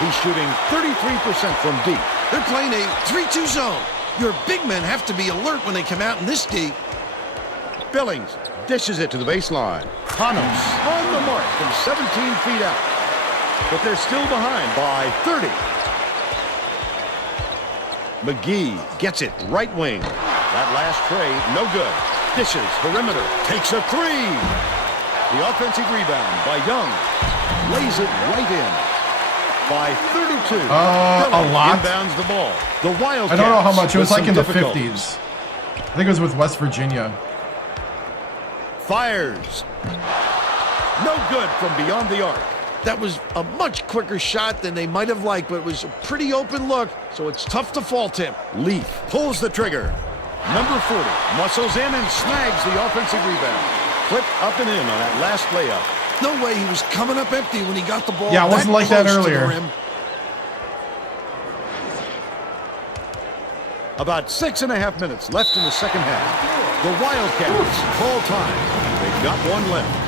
He's shooting 33% from deep. They're playing a 3-2 zone. Your big men have to be alert when they come out in this deep. Billings dishes it to the baseline. Panos on the mark from 17 feet out. But they're still behind by 30. McGee gets it right wing. That last trade, no good. Dishes, perimeter, takes a 3. The offensive rebound by Young. Lays it right in. By 32. A lot. Inbounds the ball. The Wildcats. I don't know how much. It was like in the difficulties. 50s. I think it was with West Virginia. Fires. No good from beyond the arc. That was a much quicker shot than they might have liked, but it was a pretty open look, so it's tough to fault him. Leaf pulls the trigger. Number 40 muscles in and snags the offensive rebound. Flipped up and in on that last layup. No way he was coming up empty when he got the ball. Yeah, it wasn't like that earlier. About 6.5 minutes left in the second half. The Wildcats call time. They've got one left.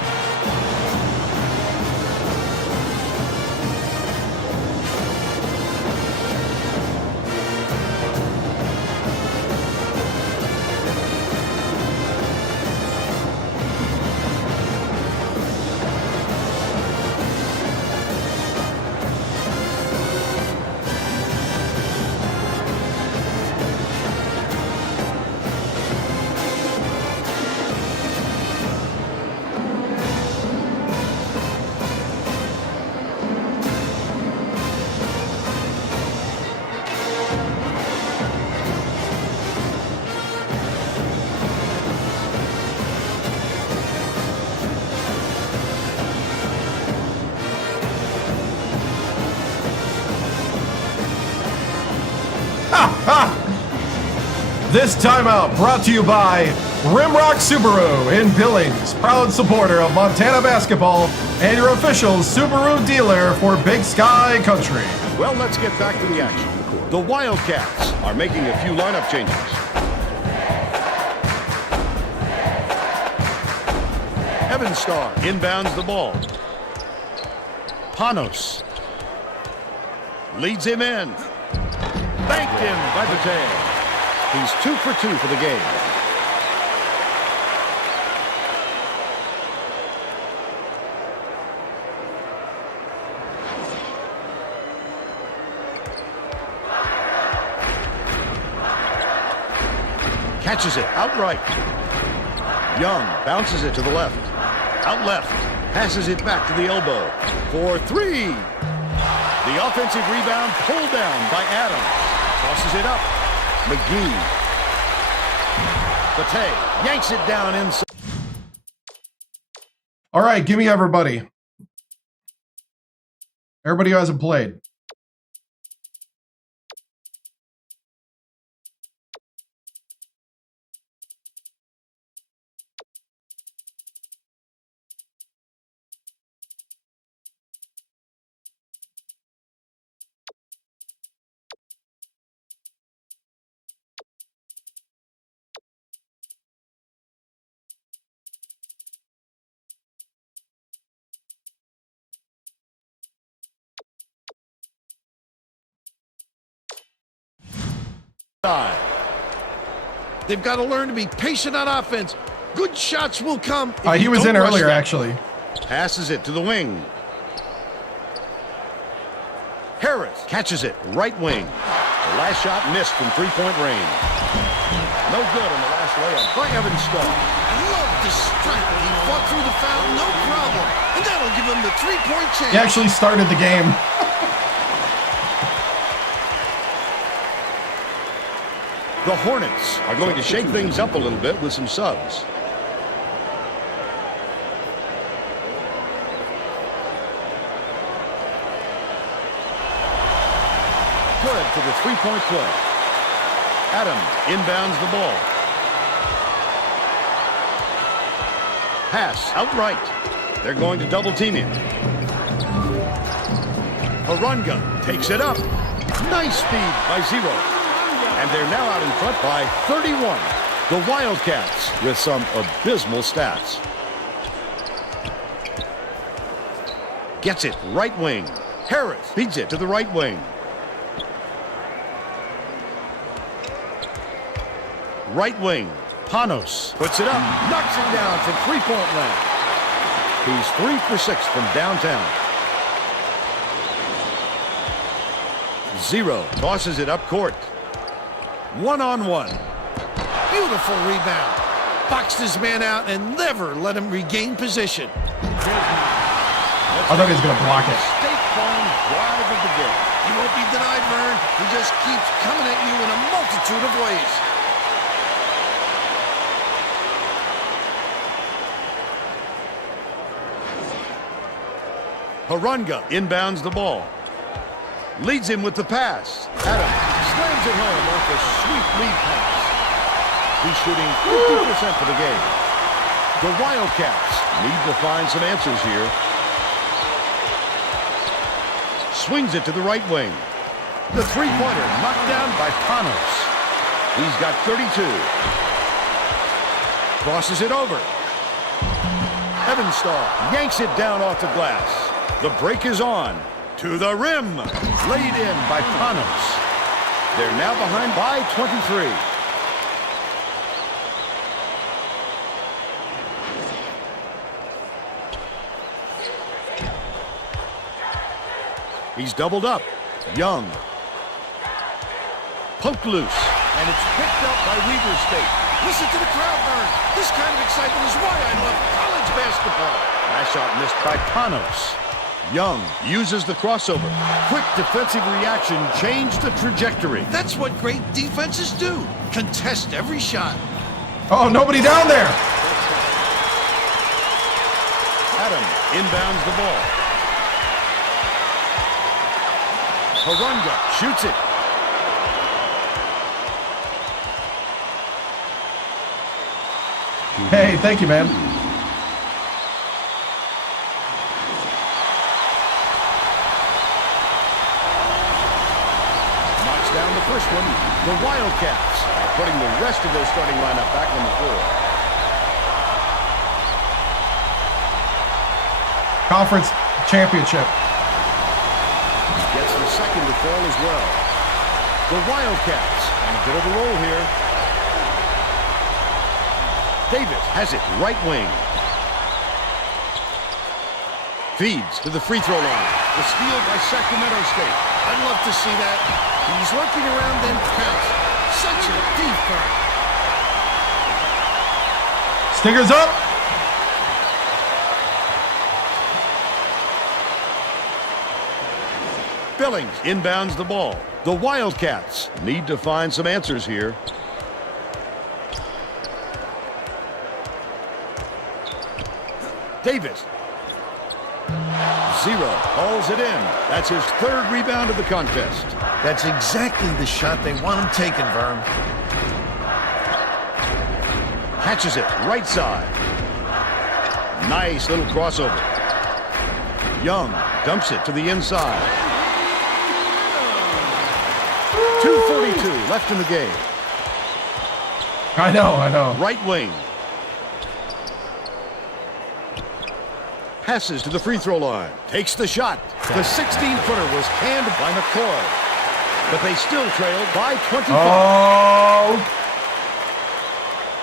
This timeout brought to you by Rimrock Subaru in Billings, proud supporter of Montana basketball and your official Subaru dealer for Big Sky Country. Well, let's get back to the action. The Wildcats are making a few lineup changes. Evanstar inbounds the ball. Panos leads him in. Banked in by Bate. He's 2 for 2 for the game. Catches it outright. Young bounces it to the left. Out left. Passes it back to the elbow. For 3. The offensive rebound pulled down by Adams. Tosses it up. McGee. Bate yanks it down inside. All right, give me everybody. Everybody who hasn't played. They've got to learn to be patient on offense. Good shots will come. He was in earlier, actually. Passes it to the wing. Harris catches it, right wing. The last shot missed from three-point range. No good on the last layup by Evan Starr. I love the strength. He fought through the foul, no problem. And that'll give him the three-point chance. He actually started the game. The Hornets are going to shake things up a little bit with some subs. Good for the three-point play. Adam inbounds the ball. Pass outright. They're going to double team him. Arunga takes it up. Nice speed by Zero. And they're now out in front by 31. The Wildcats with some abysmal stats. Gets it right wing. Harris feeds it to the right wing. Right wing. Panos puts it up. Knocks it down from three-point land. He's 3 for 6 from downtown. Zero tosses it up court. One-on-one. Beautiful rebound. Boxed his man out and never let him regain position. I thought he was going to block it. State Farm drive of the game. He won't be denied, Vern. He just keeps coming at you in a multitude of ways. Harunga inbounds the ball. Leads him with the pass. Adam slams it home off a sweet lead pass. He's shooting 50% for the game. The Wildcats need to find some answers here. Swings it to the right wing. The three-pointer knocked down by Panos. He's got 32. Crosses it over. Evan Starr yanks it down off the glass. The break is on. To the rim. Laid in by Panos. They're now behind by 23. He's doubled up. Young. Poked loose. And it's picked up by Weber State. Listen to the crowd, Vern. This kind of excitement is why I love college basketball. Last shot missed by Panos. Young uses the crossover. Quick defensive reaction changed the trajectory. That's what great defenses do. Contest every shot. Oh, nobody down there. Adam inbounds the ball. Harunga shoots it. Hey, thank you, man. Knocks down the first one. The Wildcats are putting the rest of their starting lineup back on the floor. Conference championship. Gets the second to fall as well. The Wildcats on a bit of a roll here. Davis has it right wing. Feeds to the free throw line. The steal by Sacramento State. I'd love to see that. He's lurking around then pounce. Such a deep burn. Stingers up. Billings inbounds the ball. The Wildcats need to find some answers here. Davis. 0 hauls it in. That's his 3rd rebound of the contest. That's exactly the shot they want him taking, Vern. Catches it right side. Nice little crossover. Young dumps it to the inside. 2:42 left in the game. I know. Right wing. Passes to the free throw line. Takes the shot. The 16-footer was canned by McCoy. But they still trailed by 25. Oh!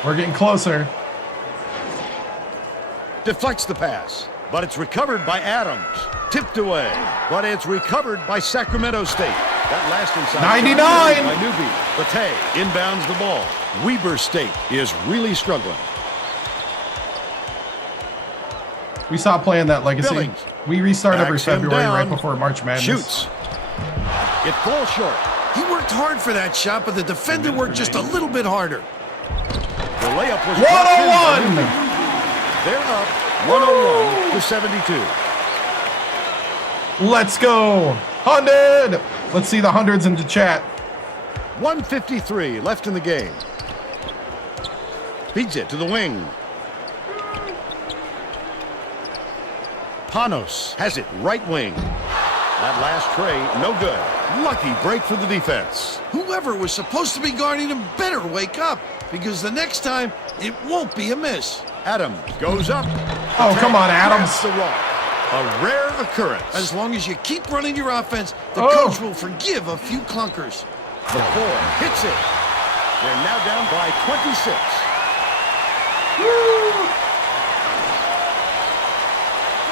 We're getting closer. Deflects the pass. But it's recovered by Adams. Tipped away. But it's recovered by Sacramento State. That last inside 99! By Newby. Batay inbounds the ball. Weber State is really struggling. We stopped playing that legacy. Billings. We restart every Backs him February down. right before March Madness. Shoots. It falls short. He worked hard for that shot, but the defender worked just a little bit harder. The layup was blocked in by 101! Newby. They're up 101 to 72. Let's go! 100! Let's see the hundreds in the chat. 1:53 left in the game. Feeds it to the wing. Panos has it right wing. That last tray, no good. Lucky break for the defense. Whoever was supposed to be guarding him better wake up, because the next time it won't be a miss. Adams goes up. Oh, come on, Adams. Grabs the rock. A rare occurrence. As long as you keep running your offense, the Oh. coach will forgive a few clunkers. The 4 hits it. They're now down by 26.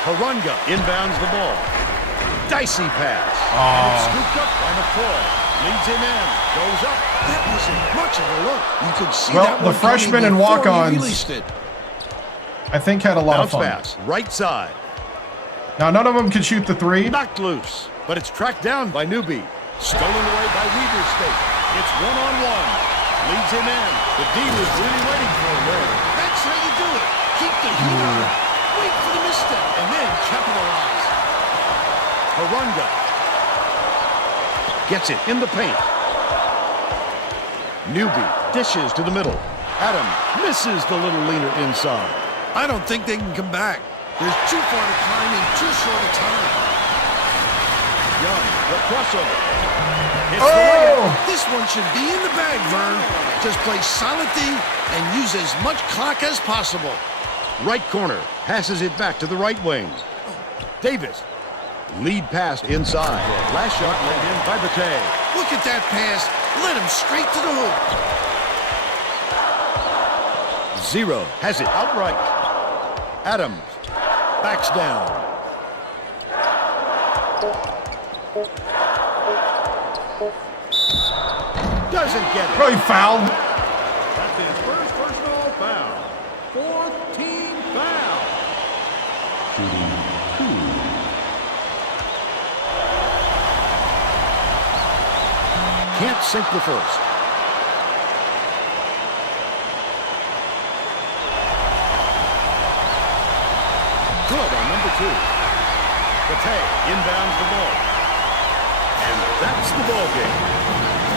Harunga inbounds the ball. Dicey pass. And it's scooped up by McCoy. Leads him in. Goes up. That wasn't much of a look. You could see Well, that the one coming freshmen and before he walk-ons released it. I think had a lot of Bounce fun. pass. Right side. Now, none of them can shoot the 3. Knocked loose. But it's tracked down by Newby. Stolen away by Weber State. It's one-on-one. Leads him in. The D was really waiting for him there. That's how you do it. Keep the heat on. Wait for the misstep and then capitalize. Harunga gets it in the paint. Newby dishes to the middle. Adam misses the little leaner inside. I don't think they can come back. There's too far to climb in too short a time. Young, the crossover. Hits the layup. This one should be in the bag, Vern. Just play solid D and use as much clock as possible. Right corner. Passes it back to the right wing. Davis. Lead pass inside. Last shot laid in by Batay. Look at that pass. Let him straight to the hoop. 0 has it outright. Adams backs down. Doesn't get it. Really fouled. That's his first personal foul. 4th team foul. Can't sink the first. Good on number 2. Batay inbounds the ball. And that's the ball game.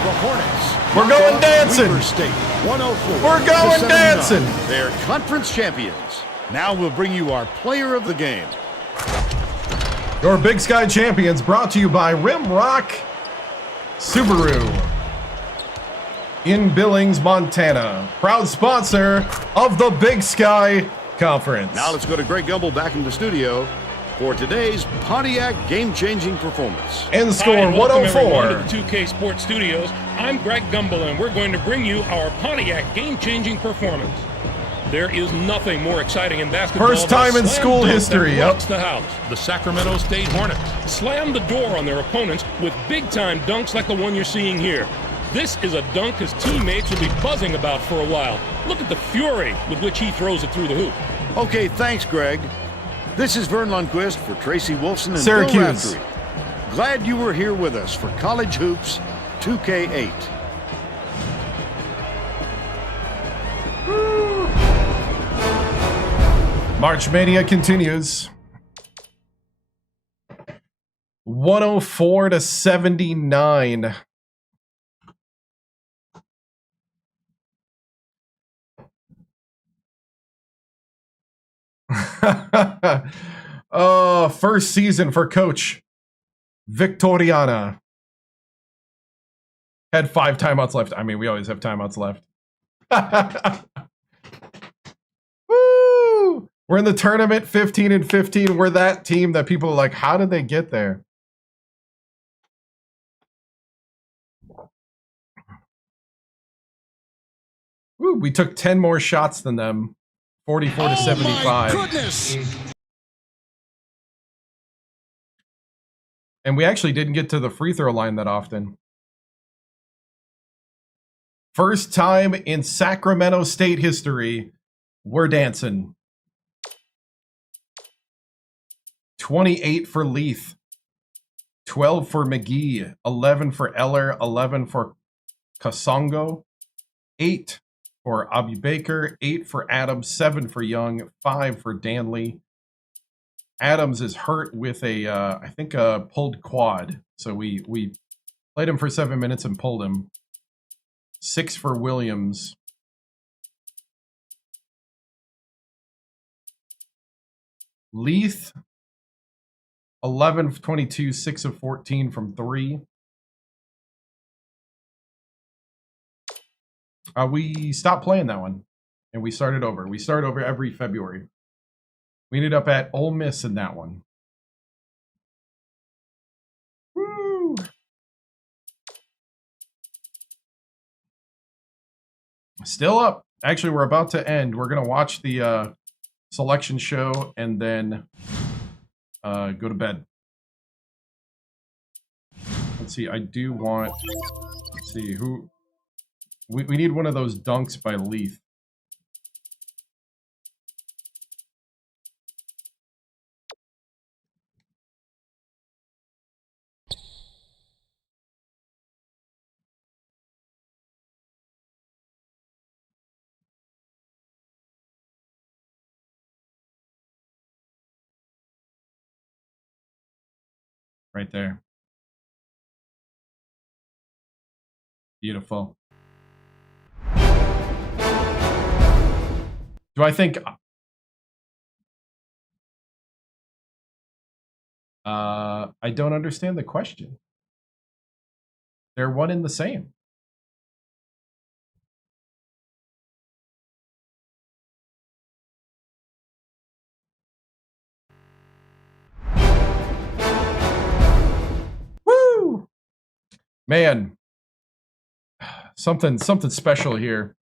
The Hornets. We're going dancing. Weber State, 104. We're going to 79. dancing. They're conference champions. Now we'll bring you our player of the game. Your Big Sky Champions brought to you by Rimrock Subaru in Billings, Montana. Proud sponsor of the Big Sky Conference. Now let's go to Greg Gumbel back in the studio for today's Pontiac game-changing performance. And the score, Hi, and welcome everyone 104. to the 2K Sports Studios. I'm Greg Gumbel, and we're going to bring you our Pontiac game-changing performance. There is nothing more exciting in basketball. First time than in slam school dunk history, that yep. rocks the house. The Sacramento State Hornets slammed the door on their opponents with big-time dunks like the one you're seeing here. This is a dunk his teammates will be buzzing about for a while. Look at the fury with which he throws it through the hoop. Okay, thanks, Greg. This is Vern Lundquist for Tracy Wolfson and Syracuse. Bill Raftery. Glad you were here with us for College Hoops 2K8. March Mania continues. 104-79. Oh, first season for Coach Victoriana. Had 5 timeouts left. I mean, we always have timeouts left. Woo! We're in the tournament, 15-15. We're that team that people are like, how did they get there? Woo, we took 10 more shots than them. 44-75. My goodness. And we actually didn't get to the free throw line that often. First time in Sacramento State history, we're dancing. 28 for Leith. 12 for McGee. 11 for Eller. 11 for Kasongo. 8 for Abu Baker. 8 for Adams. 7 for Young. 5 for Danley. Adams is hurt with a, I think a pulled quad. So we played him for 7 minutes and pulled him. 6 for Williams. Leith, 11 of 22, 6 of 14 from 3. We stopped playing that one, and we started over. We start over every February. We ended up at Ole Miss in that one. Woo! Still up. Actually, we're about to end. We're going to watch the selection show and then go to bed. Let's see. I do want... Let's see. Who... We need one of those dunks by Leith. Right there. Beautiful. Do I think... I don't understand the question. They're one and the same. Woo! Man. Something special here.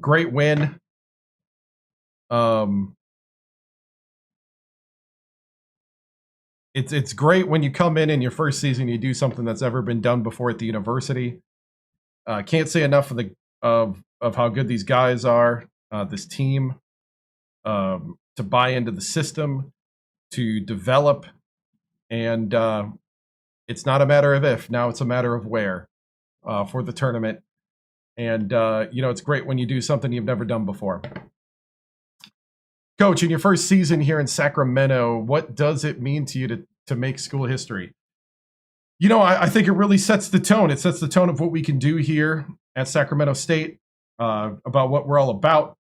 Great win. It's great when you come in your first season, you do something that's ever been done before at the university. Can't say enough of how good these guys are, this team, to buy into the system, to develop, and it's not a matter of if, now it's a matter of where for the tournament. And, it's great when you do something you've never done before. Coach, in your first season here in Sacramento, what does it mean to you to make school history? I think it really sets the tone. It sets the tone of what we can do here at Sacramento State, about what we're all about,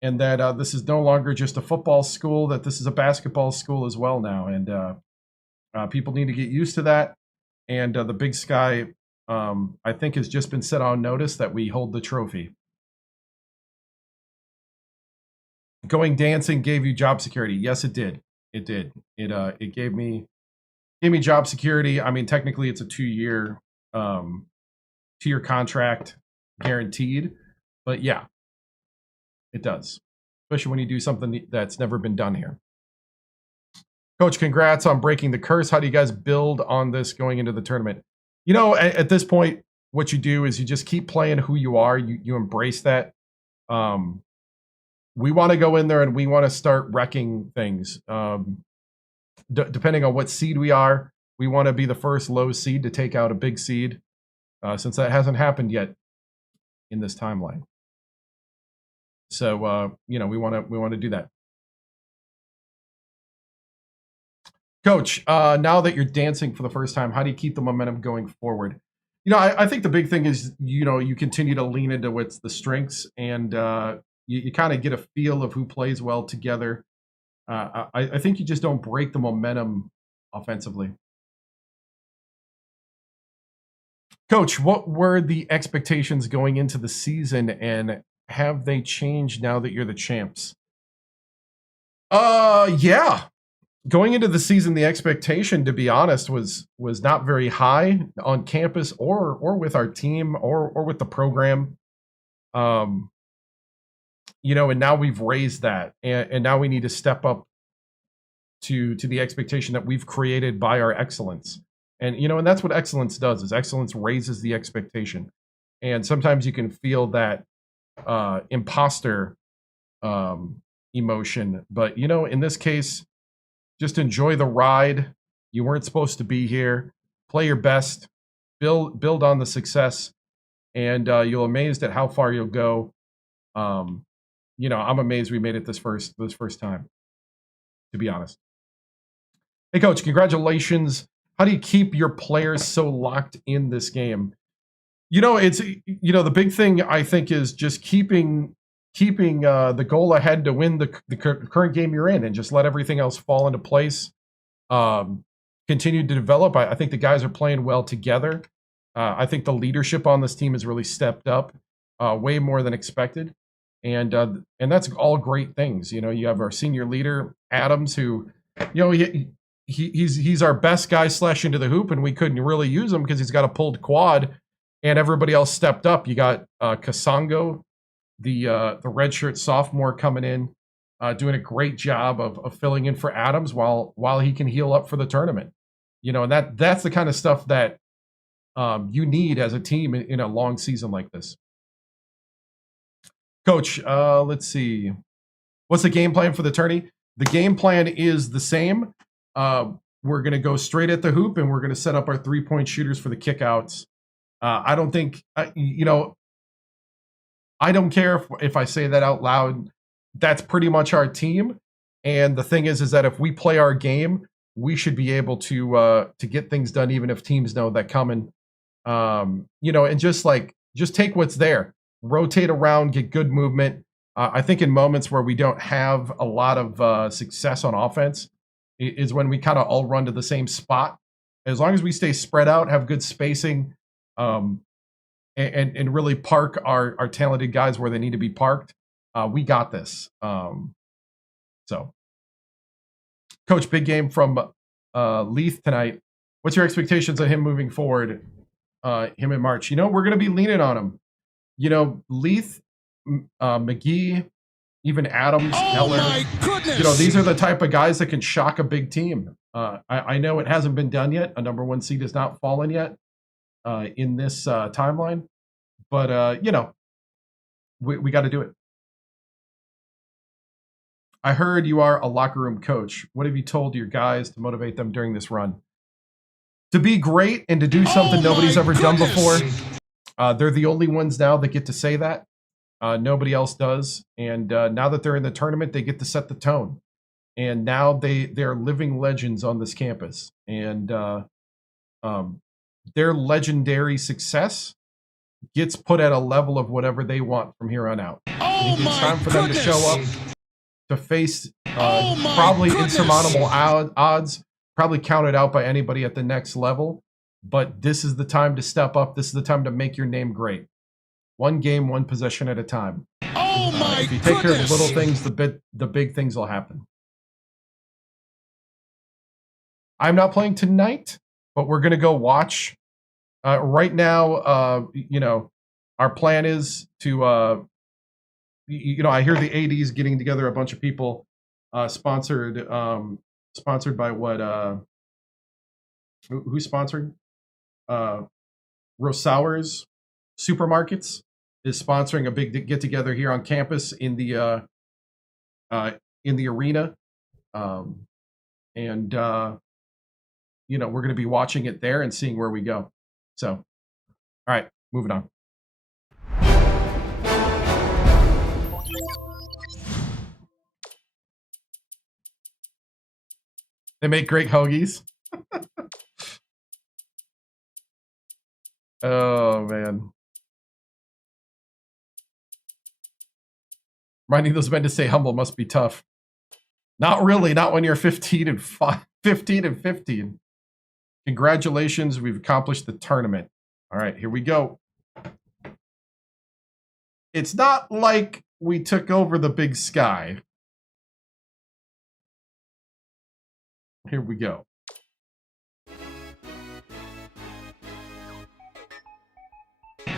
and that this is no longer just a football school, that this is a basketball school as well now. And people need to get used to that. And the Big Sky, I think, has just been set on notice that we hold the trophy. Going dancing gave you job security. Yes, it did. It did. It gave me job security. I mean, technically, it's a 2-year contract, guaranteed. But yeah, it does, especially when you do something that's never been done here. Coach, congrats on breaking the curse. How do you guys build on this going into the tournament? At this point, what you do is you just keep playing who you are. You embrace that. We want to go in there and we want to start wrecking things. Depending on what seed we are, we want to be the first low seed to take out a big seed, since that hasn't happened yet in this timeline. So we want to do that. Coach, now that you're dancing for the first time, how do you keep the momentum going forward? You know, I think the big thing is, you know, you continue to lean into what's the strengths, and you kind of get a feel of who plays well together. I think you just don't break the momentum offensively. Coach, what were the expectations going into the season, and have they changed now that you're the champs? Yeah. Going into the season, the expectation, to be honest, was not very high on campus or with our team or with the program. You know, and now we've raised that, and now we need to step up to the expectation that we've created by our excellence. And you know, and that's what excellence does, is excellence raises the expectation. And sometimes you can feel that imposter emotion, but you know, in this case, just enjoy the ride. You weren't supposed to be here. Play your best. Build on the success, and you'll amazed at how far you'll go. You know, I'm amazed we made it this first time, to be honest. Hey, Coach, congratulations. How do you keep your players so locked in this game? You know, it's, you know, the big thing I think is just keeping the goal ahead to win the current game you're in, and just let everything else fall into place. Continue to develop. I think the guys are playing well together. I think the leadership on this team has really stepped up way more than expected. And that's all great things. You know, you have our senior leader, Adams, who, you know, he's our best guy slash into the hoop, and we couldn't really use him because he's got a pulled quad, and everybody else stepped up. You got Kasongo, the redshirt sophomore, coming in, doing a great job of filling in for Adams while he can heal up for the tournament. You know, and that's the kind of stuff that you need as a team in a long season like this. Coach, let's see. What's the game plan for the tourney? The game plan is the same. We're going to go straight at the hoop, and we're going to set up our three-point shooters for the kickouts. I don't think, you know, I don't care if I say that out loud. That's pretty much our team. And the thing is that if we play our game, we should be able to get things done, even if teams know that coming. You know, and just take what's there, rotate around, get good movement. I think in moments where we don't have a lot of success on offense is when we kind of all run to the same spot. As long as we stay spread out, have good spacing, and really park our talented guys where they need to be parked, we got this. So, Coach, big game from Leith tonight. What's your expectations on him moving forward, him in March? You know, we're going to be leaning on him. You know, Leith, McGee, even Adams, Heller. You know, these are the type of guys that can shock a big team. I know it hasn't been done yet. A number one seed has not fallen yet in this timeline. But, you know, we got to do it. I heard you are a locker room coach. What have you told your guys to motivate them during this run? To be great and to do something nobody's ever done before. They're the only ones now that get to say that. Nobody else does. And now that they're in the tournament, they get to set the tone. And now they're living legends on this campus. And their legendary success gets put at a level of whatever they want from here on out. It's time for them to show up, to face probably insurmountable odds, probably counted out by anybody at the next level. But this is the time to step up. This is the time to make your name great. One game, one possession at a time. If you take care of the little things, the big things will happen. I'm not playing tonight, but we're going to go watch. Right now, you know, our plan is to, you know, I hear the AD's getting together a bunch of people, sponsored by what, who's sponsored? Rosauer's Supermarkets is sponsoring a big get together here on campus in the arena, and you know, we're going to be watching it there and seeing where we go. So, all right, moving on. They make great hoagies. Oh, man. Reminding those men to stay humble must be tough. Not really. Not when you're 15 and 15. Congratulations. We've accomplished the tournament. All right, here we go. It's not like we took over the Big Sky. Here we go.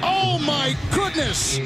Oh my goodness!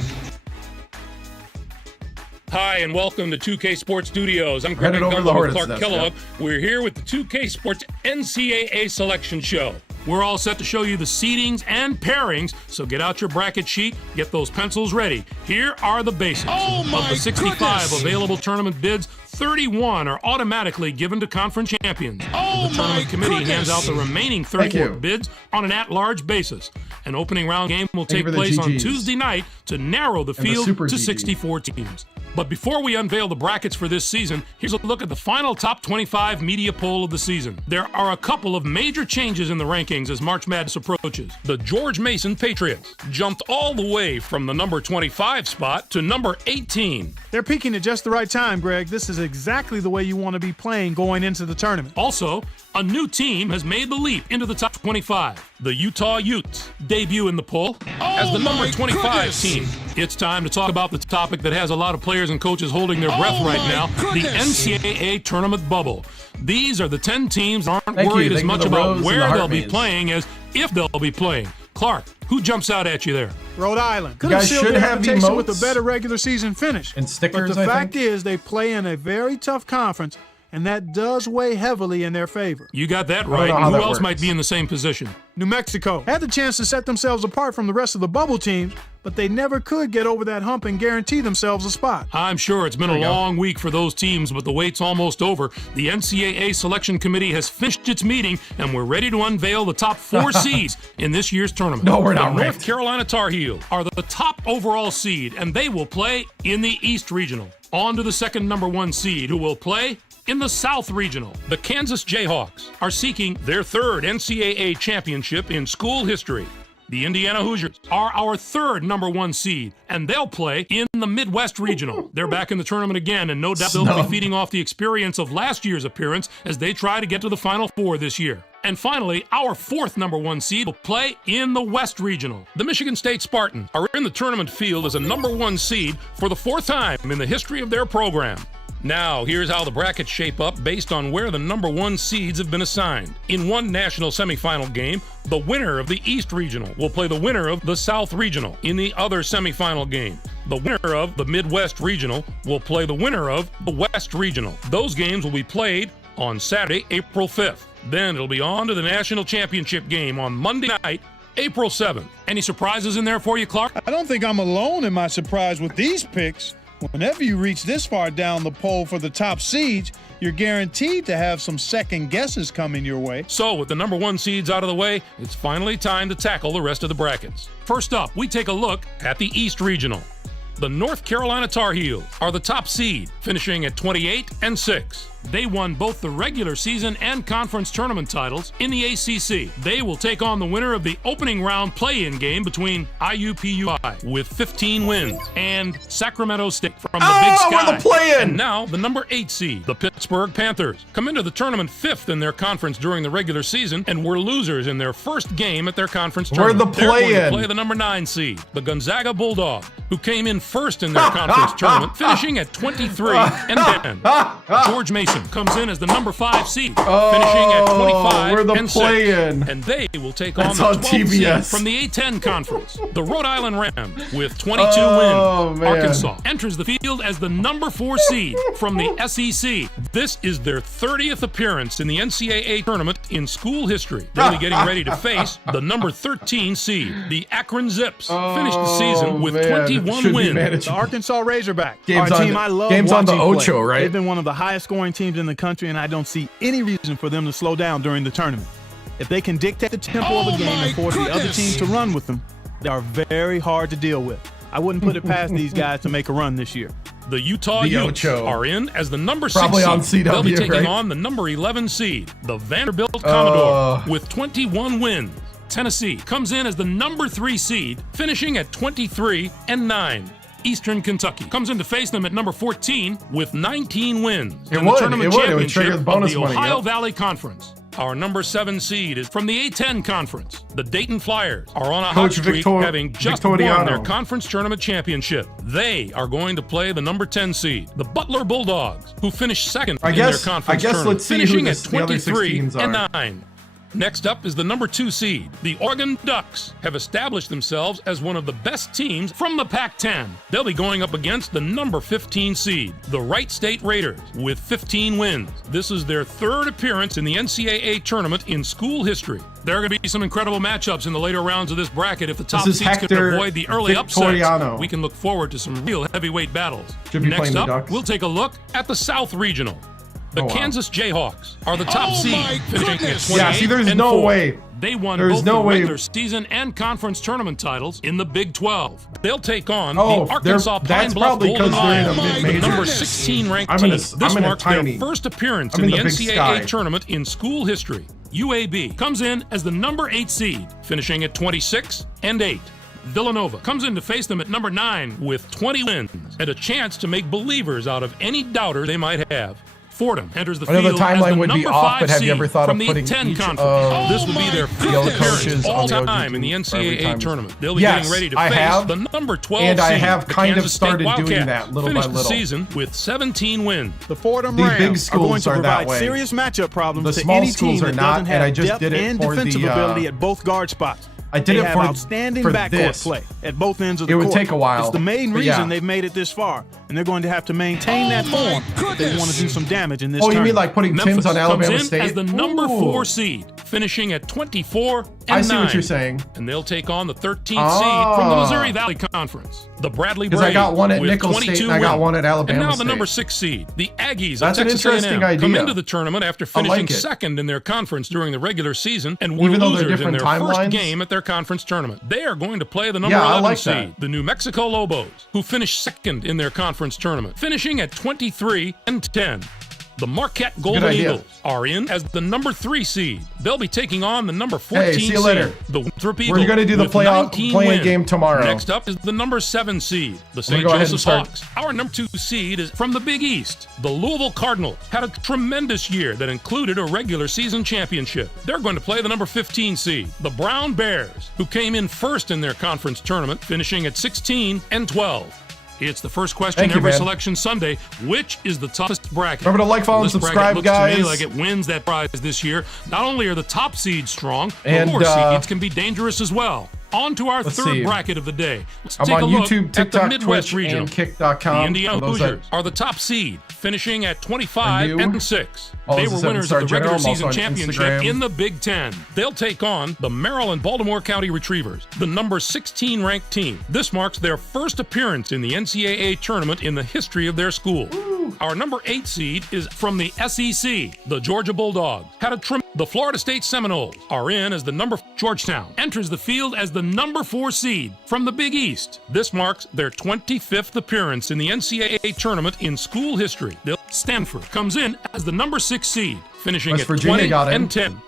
Hi, and welcome to 2K Sports Studios. I'm Greg over the Gumbel Hornets with Clark nest, Kellogg. We're here with the 2K Sports NCAA Selection Show. We're all set to show you the seedings and pairings, so get out your bracket sheet, get those pencils ready. Here are the basics. Oh my Of the 65 goodness. available tournament bids, 31 are automatically given to conference champions. Oh The tournament my committee goodness. hands out the remaining Thank 34 you. bids on an at-large basis. An opening round game will Thank you take for the place on GGs. Tuesday night to narrow the the field Super to GGs. 64 teams. But before we unveil the brackets for this season, here's a look at the final top 25 media poll of the season. There are a couple of major changes in the rankings as March Madness approaches. The George Mason Patriots jumped all the way from the number 25 spot to number 18. They're peaking at just the right time, Greg. This is exactly the way you want to be playing going into the tournament. Also, a new team has made the leap into the top 25. The Utah Utes debut in the poll as the number my 25 goodness. team. It's time to talk about the topic that has a lot of players and coaches holding their breath Oh right my now, goodness. the NCAA tournament bubble. These are the 10 teams that aren't Thank you. worried as Thank you for much the about rose and where the heart they'll be maze. playing as if they'll be playing. Clark, who jumps out at you there? Rhode Island could You have guys sealed should their have invitation with emotes a better regular season finish. and stickers, But the I fact think. is, they play in a very tough conference, and that does weigh heavily in their favor. You got that don't right. know And how who that else works. might be in the same position? New Mexico had the chance to set themselves apart from the rest of the bubble teams, but they never could get over that hump and guarantee themselves a spot. I'm sure it's been a long week for those teams, but the wait's almost over. The NCAA Selection Committee has finished its meeting, and we're ready to unveil the top 4 seeds in this year's tournament. No, we're not The North ranked. Carolina Tar Heels are the top overall seed, and they will play in the East Regional. On to the second number 1 seed, who will play in the South Regional. The Kansas Jayhawks are seeking their 3rd NCAA championship in school history. The Indiana Hoosiers are our 3rd number 1 seed, and they'll play in the Midwest Regional. They're back in the tournament again, and no doubt they'll be Snub. feeding off the experience of last year's appearance as they try to get to the Final Four this year. And finally, our 4th number 1 seed will play in the West Regional. The Michigan State Spartans are in the tournament field as a number 1 seed for the 4th time in the history of their program. Now, here's how the brackets shape up based on where the number 1 seeds have been assigned. In one national semifinal game, the winner of the East Regional will play the winner of the South Regional. In the other semifinal game, the winner of the Midwest Regional will play the winner of the West Regional. Those games will be played on Saturday, April 5th. Then it'll be on to the national championship game on Monday night, April 7th. Any surprises in there for you, Clark? I don't think I'm alone in my surprise with these picks. Whenever you reach this far down the poll for the top seeds, you're guaranteed to have some second guesses coming your way. So, with the number 1 seeds out of the way, it's finally time to tackle the rest of the brackets. First up, we take a look at the East Regional. The North Carolina Tar Heels are the top seed, finishing at 28-6. They won both the regular season and conference tournament titles in the ACC. They will take on the winner of the opening round play-in game between IUPUI with 15 wins and Sacramento State from the Big Sky. we're the play-in! And now the number 8 seed, the Pittsburgh Panthers, come into the tournament 5th in their conference during the regular season and were losers in their first game at their conference We're tournament. the They're going to play-in. play the number 9 seed, the Gonzaga Bulldogs, who came in first in their conference tournament, finishing at 23-10. George Mason comes in as the number 5 seed, finishing at 25 we're the and 6. play-in. And they will take on That's the on 12th seed TBS. from the A10 conference. The Rhode Island Rams with 22 Oh, wins. man. Arkansas enters the field as the number 4 seed from the SEC. This is their 30th appearance in the NCAA tournament in school history. They'll be getting ready to face the number 13 seed. The Akron Zips finished the season with man. 21 Should be wins. managed. The Arkansas Razorbacks Games are a on team the- I love games on the watching Ocho, play. right? They've been one of the highest scoring teams in the country, and I don't see any reason for them to slow down during the tournament. If they can dictate the tempo of a game and force the other team to run with them, they are very hard to deal with. I wouldn't put it past these guys to make a run this year. The Utah The Utes Ocho. are in as the number 6 Probably seed. on CW, They'll be taking right? on the number 11 seed, the Vanderbilt Commodore, with 21 wins. Tennessee comes in as the number 3 seed, finishing at 23-9. Eastern Kentucky comes in to face them at number 14 with 19 wins. It in the would. tournament It would championship trigger the bonus of the money, Ohio yep. Valley Conference. Our number 7 seed is from the A10 Conference. The Dayton Flyers are on a hot Coach streak, having just Victoriano. won their conference tournament championship. They are going to play the number 10 seed, the Butler Bulldogs, who finished second in their conference tournament, let's see finishing who at the other 6 teams are. 23-9. Next up is the number 2 seed. The Oregon Ducks have established themselves as one of the best teams from the Pac-10. They'll be going up against the number 15 seed, the Wright State Raiders, with 15 wins. This is their 3rd appearance in the NCAA tournament in school history. There are going to be some incredible matchups in the later rounds of this bracket. If the top seeds can avoid the early upsets, we can look forward to some real heavyweight battles. Next up, we'll take a look at the South Regional. The Kansas Jayhawks are the top seed, finishing at 28. Yeah, see, there's no way. They won both the regular season and conference tournament titles in the Big 12. They'll take on the Arkansas Pine Bluff Golden Eagles, the number 16 ranked team. This marks their first appearance in the NCAA tournament in school history. UAB comes in as the number 8 seed, finishing at 26-8. Villanova comes in to face them at number 9 with 20 wins and a chance to make believers out of any doubter they might have. Fordham enters the field as the number 5 seed from the 10 conference. This will be their 5th appearance all time in the NCAA tournament. They'll be getting ready to face the number 12 seed. And I have the kind Kansas of started State doing Wildcats. that little by Finished little. the season with 17 wins. The Fordham The Rams big are going schools to are that provide way. serious matchup problems The to small any team schools are that not, doesn't and I have just depth did it and for defensive the, ability at both guard spots. I did They it have for outstanding for backcourt this. play at both ends of the It would court. take a while, It's the main but reason yeah. they've made it this far, and they're going to have to maintain that form if they want to do some damage in this Oh, you tournament. mean like putting Memphis Tim's on Alabama comes in State? as the number Ooh. 4 seed, finishing at 24-9. I see what you're saying. And they'll take on the 13th seed from the Missouri Valley Conference, the Bradley Braves. Because I got one at with Nicholls 22 State and I got wins. one at Alabama And now the State. number 6 seed, the Aggies That's of an Texas interesting A&M, come idea. into the tournament after I like finishing it. second in their conference during the regular season and were Even though they're losers in different their first timelines? game at their conference tournament. They are going to play the number Yeah, I 11 like seed, that. the New Mexico Lobos, who finished second in their conference tournament, finishing at 23-10. The Marquette Golden idea. Eagles are in as the number 3 seed. They'll be taking on the number 14 Hey, see you later. seed, the Winthrop We're Eagles. gonna do the with play-in 19 wins. game tomorrow. Next up is the number 7 seed, the St. go ahead and Joseph's start. Hawks. Our number 2 seed is from the Big East. The Louisville Cardinals had a tremendous year that included a regular season championship. They're going to play the number 15 seed, the Brown Bears, who came in first in their conference tournament, finishing at 16-12. It's the first question Thank you, every man. Selection Sunday. Which is the toughest bracket? Remember to like, follow, and This bracket subscribe, looks to me guys. like it wins that prize this year. Not only are the top seeds strong, And, the lower seeds can be dangerous as well. On to our let's third see. bracket of the day. Let's I'm take on a look YouTube, at the TikTok, Midwest Twitch, Regional. and Kick.com. The Indiana For those that Hoosiers are the top seed, finishing at are new. 25-6. All They as a were winners of the 7-star general. regular I'm also season on championship Instagram. in the Big Ten. They'll take on the Maryland Baltimore County Retrievers, the number 16 ranked team. This marks their first appearance in the NCAA tournament in the history of their school. Our number 8 seed is from the SEC, the Georgia Bulldogs. The Florida State Seminoles are in as the number Georgetown enters the field as the number 4 seed from the Big East. This marks their 25th appearance in the NCAA tournament in school history. Stanford comes in as the number 6 seed, finishing West at Virginia got in. 20-10.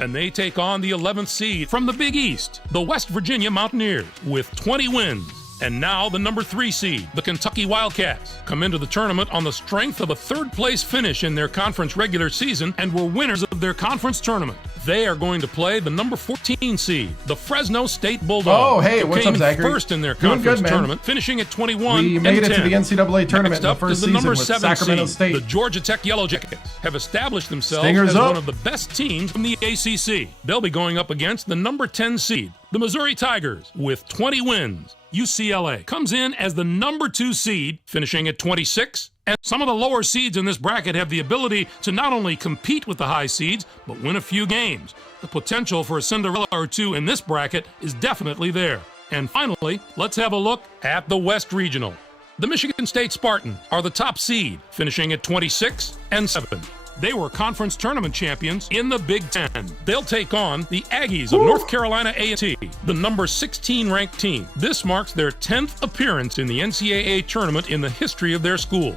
And they take on the 11th seed from the Big East, the West Virginia Mountaineers, with 20 wins. And now the number 3 seed, the Kentucky Wildcats, come into the tournament on the strength of a third-place finish in their conference regular season and were winners of their conference tournament. They are going to play the number 14 seed, the Fresno State Bulldogs. Oh, hey, who what's came up, Zachary? first in their Doing conference good, man. tournament, finishing at 21-10. We made it to the NCAA tournament Next in the up first is the season number with 7 Sacramento seed, State. the Georgia Tech Yellow Jackets, have established themselves Stingers as up. one of the best teams from the ACC. They'll be going up against the number 10 seed, the Missouri Tigers, with 20 wins. UCLA comes in as the number 2 seed, finishing at 26. And some of the lower seeds in this bracket have the ability to not only compete with the high seeds, but win a few games. The potential for a Cinderella or two in this bracket is definitely there. And finally, let's have a look at the West Regional. The Michigan State Spartans are the top seed, finishing at 26-7. They were conference tournament champions in the Big Ten. They'll take on the Aggies of North Carolina A&T, the number 16 ranked team. This marks their 10th appearance in the NCAA tournament in the history of their school.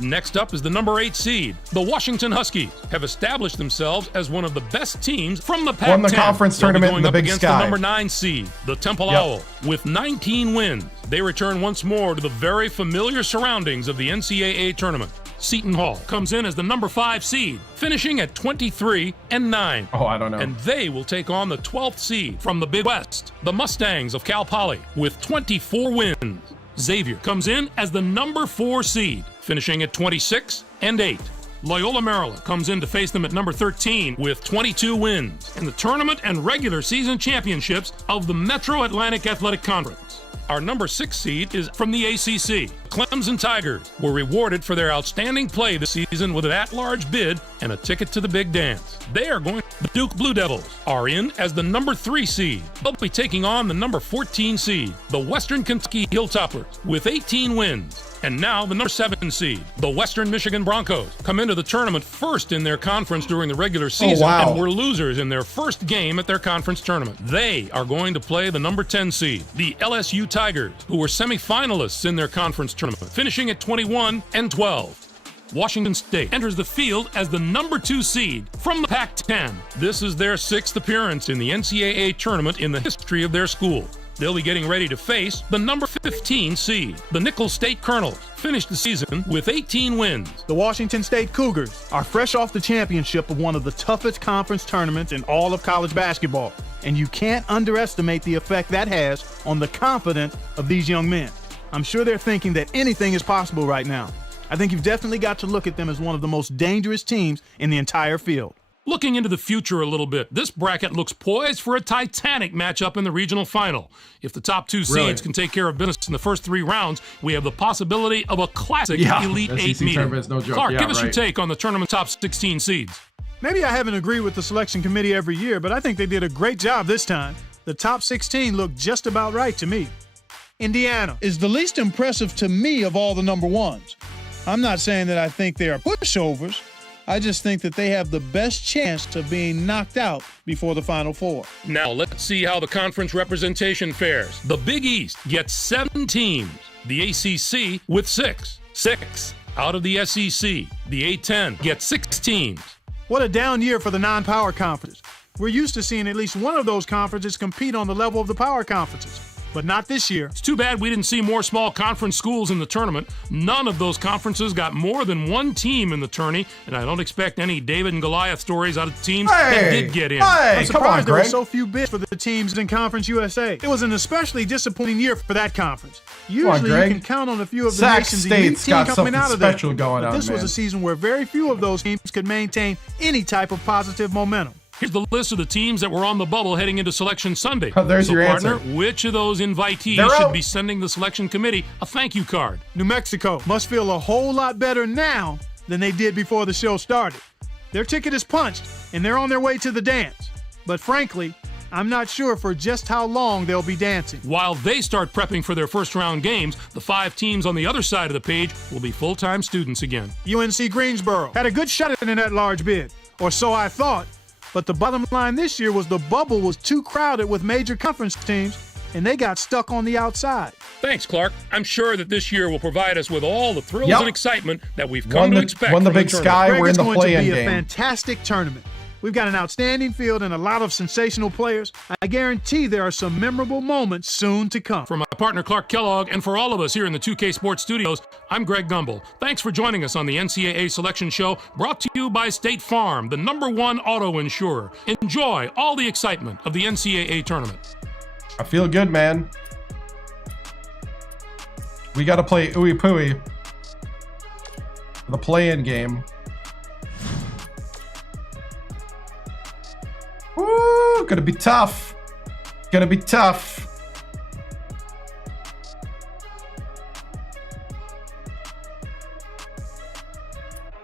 Next up is the number 8 seed. The Washington Huskies have established themselves as one of the best teams from the Pac-10. Won the conference tournament in the Big against Sky. The number 9 seed, the Temple Owls, with 19 wins. They return once more to the very familiar surroundings of the NCAA tournament. Seton Hall comes in as the number 5 seed, finishing at 23-9. Oh, I don't know. And they will take on the 12th seed from the Big West, the Mustangs of Cal Poly, with 24 wins. Xavier comes in as the number 4 seed, finishing at 26-8. Loyola Maryland comes in to face them at number 13 with 22 wins in the tournament and regular season championships of the Metro Atlantic Athletic Conference. Our number 6 seed is from the ACC. Clemson Tigers were rewarded for their outstanding play this season with an at-large bid and a ticket to the big dance. They are going. The Duke Blue Devils are in as the number 3 seed. They'll be taking on the number 14 seed, the Western Kentucky Hilltoppers, with 18 wins. And now the number 7 seed, the Western Michigan Broncos, come into the tournament first in their conference during the regular season and were losers in their first game at their conference tournament. They are going to play the number 10 seed, the LSU Tigers, who were semifinalists in their conference tournament, finishing at 21-12. Washington State enters the field as the number 2 seed from the Pac-10. This is their 6th appearance in the NCAA tournament in the history of their school. They'll be getting ready to face the number 15 seed. The Nicholls State Colonels finished the season with 18 wins. The Washington State Cougars are fresh off the championship of one of the toughest conference tournaments in all of college basketball, and you can't underestimate the effect that has on the confidence of these young men. I'm sure they're thinking that anything is possible right now. I think you've definitely got to look at them as one of the most dangerous teams in the entire field. Looking into the future a little bit, this bracket looks poised for a titanic matchup in the regional final. If the top 2 seeds can take care of business in the first 3 rounds, we have the possibility of a classic Elite 8 meeting. No joke. Clark, give us your take on the tournament top 16 seeds. Maybe I haven't agreed with the selection committee every year, but I think they did a great job this time. The top 16 look just about right to me. Indiana is the least impressive to me of all the number 1s. I'm not saying that I think they are pushovers. I just think that they have the best chance of being knocked out before the Final Four. Now let's see how the conference representation fares. The Big East gets 7 teams. The ACC with 6. 6 out of the SEC. The A-10 gets 6 teams. What a down year for the non-power conferences. We're used to seeing at least one of those conferences compete on the level of the power conferences. But not this year. It's too bad we didn't see more small conference schools in the tournament. None of those conferences got more than 1 team in the tourney, and I don't expect any David and Goliath stories out of teams that did get in. I'm surprised there were so few bids for the teams in Conference USA. It was an especially disappointing year for that conference. Usually you can count on a few of the nation's elite teams coming out of there. But this was a season where very few of those teams could maintain any type of positive momentum. Here's the list of the teams that were on the bubble heading into Selection Sunday. Oh, there's your partner, answer. Which of those invitees should be sending the selection committee a thank you card? New Mexico must feel a whole lot better now than they did before the show started. Their ticket is punched, and they're on their way to the dance. But frankly, I'm not sure for just how long they'll be dancing. While they start prepping for their first-round games, the 5 teams on the other side of the page will be full-time students again. UNC Greensboro had a good shot at an at-large bid, or so I thought. But the bottom line this year was the bubble was too crowded with major conference teams, and they got stuck on the outside. Thanks, Clark. I'm sure that this year will provide us with all the thrills and excitement that we've come to expect. Won the Big Sky. We're in the play-in game. It's going to be a fantastic tournament. We've got an outstanding field and a lot of sensational players. I guarantee there are some memorable moments soon to come. For my partner Clark Kellogg and for all of us here in the 2K Sports Studios, I'm Greg Gumbel. Thanks for joining us on the NCAA Selection Show, brought to you by State Farm, the #1 auto insurer. Enjoy all the excitement of the NCAA tournament. I feel good, man. We got to play Ooey Pooey, the play-in game. Woo, gonna be tough. Gonna be tough.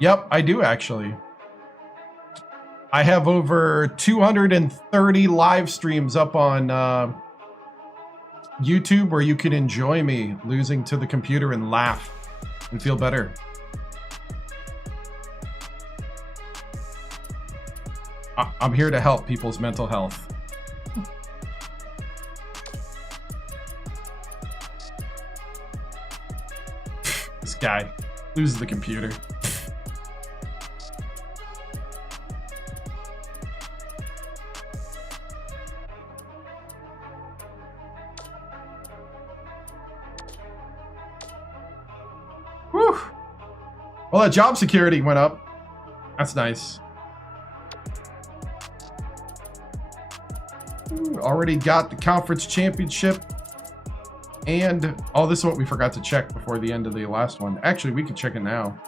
Yep, I do actually. I have over 230 live streams up on YouTube where you can enjoy me losing to the computer and laugh and feel better. I'm here to help people's mental health. This guy loses the computer. Whew. Well, that job security went up. That's nice. Ooh, already got the conference championship. And, oh, this is what we forgot to check before the end of the last one. Actually, we can check it now.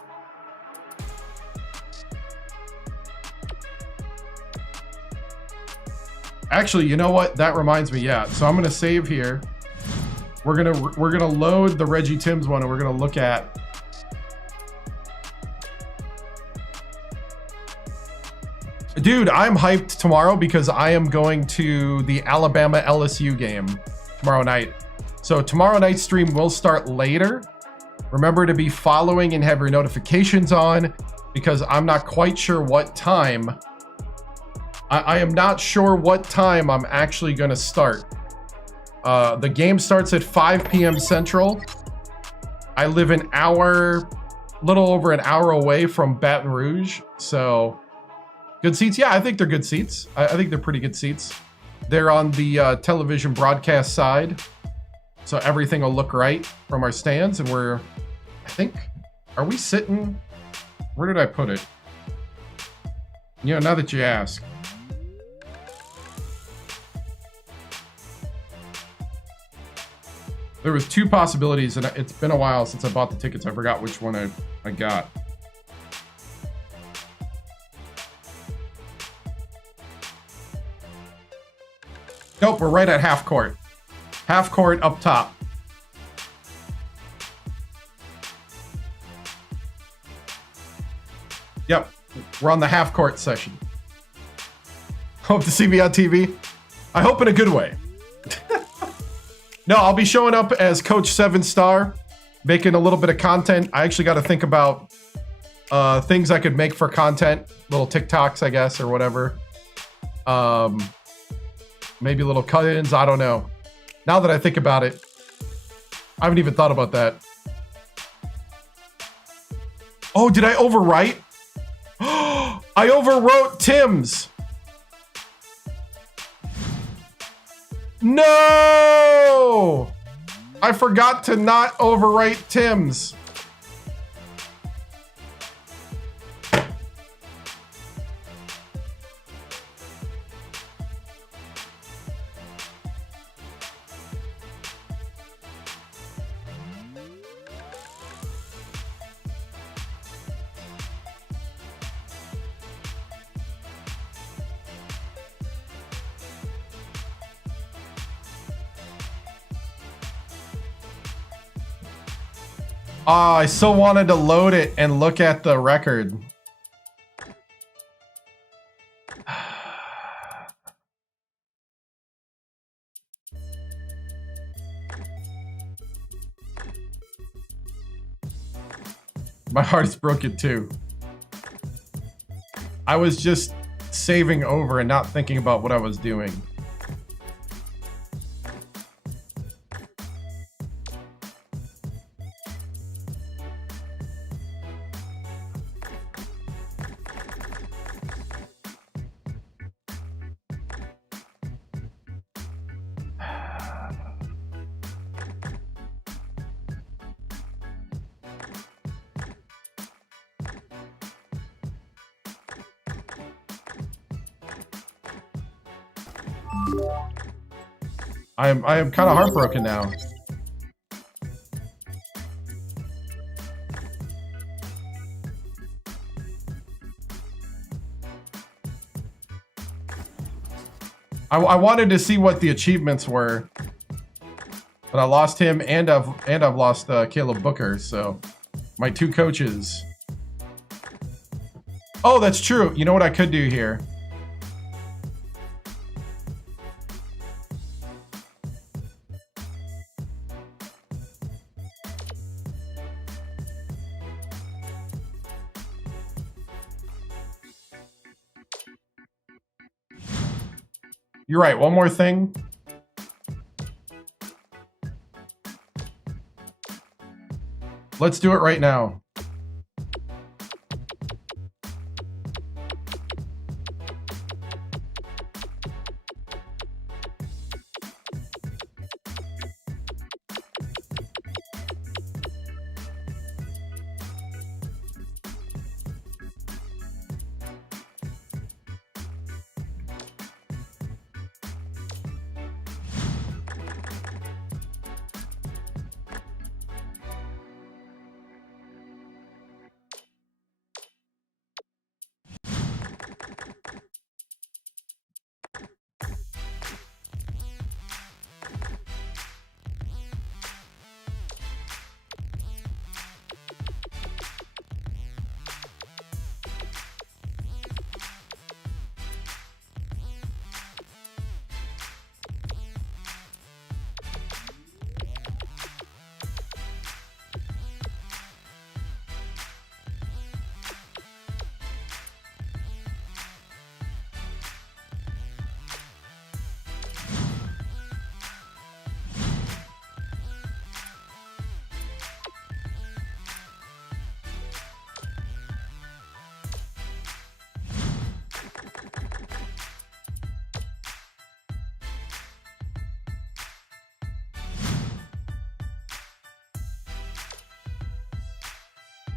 Actually, you know what? That reminds me, yeah. So I'm gonna save here. We're gonna load the Reggie Timms one, and we're gonna look at. Dude, I'm hyped tomorrow because I am going to the Alabama LSU game tomorrow night. So tomorrow night's stream will start later. Remember to be following and have your notifications on because I'm not quite sure what time. I am not sure what time I'm actually going to start. The game starts at 5 p.m. Central. I live an hour, little over an hour away from Baton Rouge. So good seats. Yeah, I think they're good seats. I think they're pretty good seats. They're on the television broadcast side. So everything will look right from our stands. And we're, I think, are we sitting? Where did I put it? You know, now that you ask. There was two possibilities, and it's been a while since I bought the tickets. I forgot which one I got. Nope, we're right at half court. Half court up top. Yep, we're on the half court session. Hope to see me on TV. I hope in a good way. No, I'll be showing up as Coach 7-Star, making a little bit of content. I actually got to think about things I could make for content, little TikToks, I guess, or whatever. Maybe little cut-ins, I don't know. Now that I think about it, I haven't even thought about that. Oh, did I overwrite? I overwrote Tim's. No! I forgot to not overwrite Tim's. I so wanted to load it and look at the record. My heart is broken too. I was just saving over and not thinking about what I was doing. I am kind of heartbroken now. I wanted to see what the achievements were, but I lost him and I've lost Caleb Booker, so my two coaches. Oh, that's true. You know what I could do here? You're right. One more thing. Let's do it right now.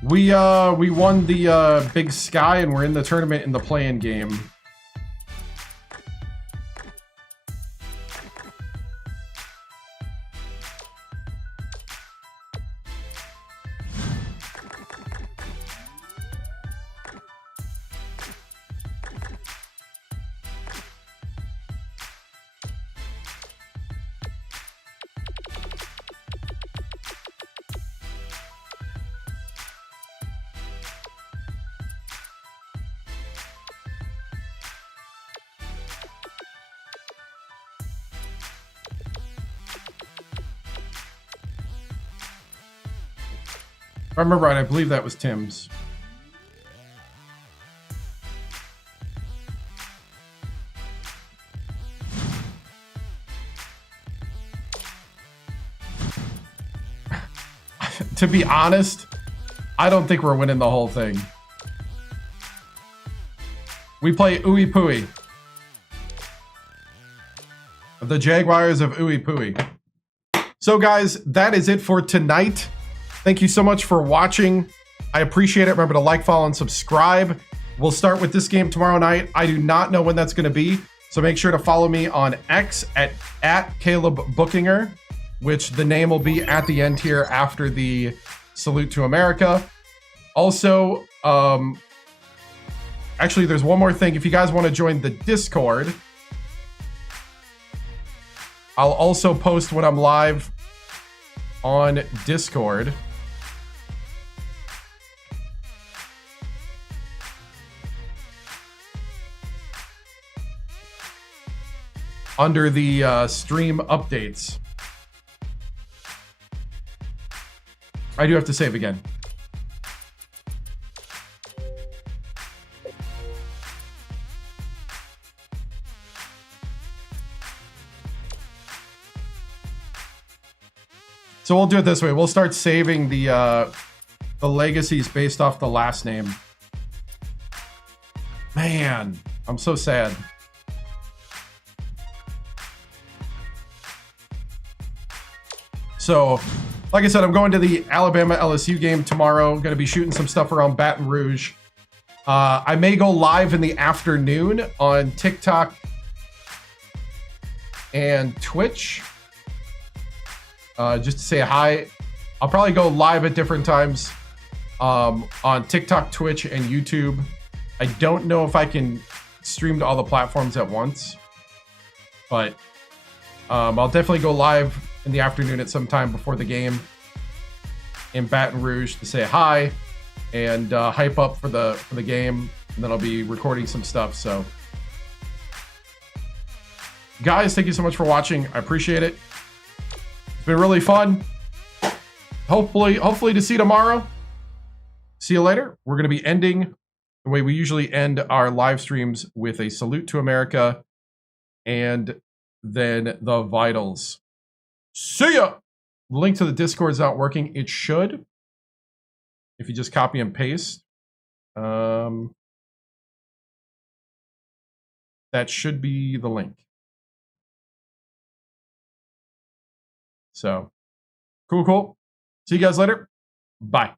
We won the Big Sky, and we're in the tournament in the play-in game. If I remember right, I believe that was Tim's. To be honest, I don't think we're winning the whole thing. We play Ooey Pooey. The Jaguars of Ooey Pooey. So guys, that is it for tonight. Thank you so much for watching. I appreciate it. Remember to like, follow, and subscribe. We'll start with this game tomorrow night. I do not know when that's going to be, so make sure to follow me on X at CalebBuchinger, which the name will be at the end here after the Salute to America. Also, actually, there's one more thing. If you guys want to join the Discord, I'll also post when I'm live on Discord. Under the stream updates. I do have to save again. So we'll do it this way. We'll start saving the legacies based off the last name. Man, I'm so sad. So, like I said, I'm going to the Alabama LSU game tomorrow. Going to be shooting some stuff around Baton Rouge. I may go live in the afternoon on TikTok and Twitch. Just to say hi. I'll probably go live at different times on TikTok, Twitch, and YouTube. I don't know if I can stream to all the platforms at once, but I'll definitely go live in the afternoon at some time before the game in Baton Rouge to say hi and hype up for the game, and then I'll be recording some stuff. So guys, thank you so much for watching. I appreciate it. It's been really fun. Hopefully to see you tomorrow. See you later. We're going to be ending the way we usually end our live streams, with a salute to America and then the vitals. See ya! The link to the Discord is not working. It should. If you just copy and paste. That should be the link. So, cool. See you guys later. Bye.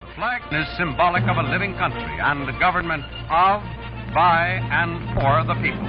The flag is symbolic of a living country and a government of, by, and for the people.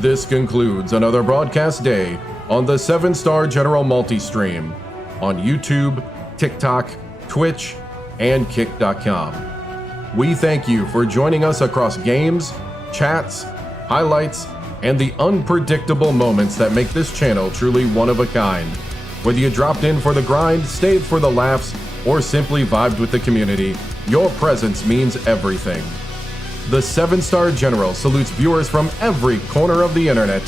This concludes another broadcast day on the 7-Star General Multi-Stream on YouTube, TikTok, Twitch, and Kick.com. We thank you for joining us across games, chats, highlights, and the unpredictable moments that make this channel truly one of a kind. Whether you dropped in for the grind, stayed for the laughs, or simply vibed with the community, your presence means everything. The 7-Star General salutes viewers from every corner of the internet.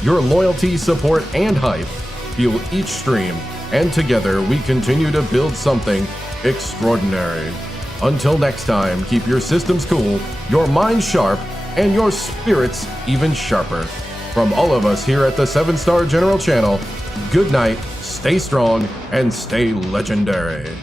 Your loyalty, support, and hype fuel each stream, and together we continue to build something extraordinary. Until next time, keep your systems cool, your minds sharp, and your spirits even sharper. From all of us here at the 7-Star General channel, good night, stay strong, and stay legendary.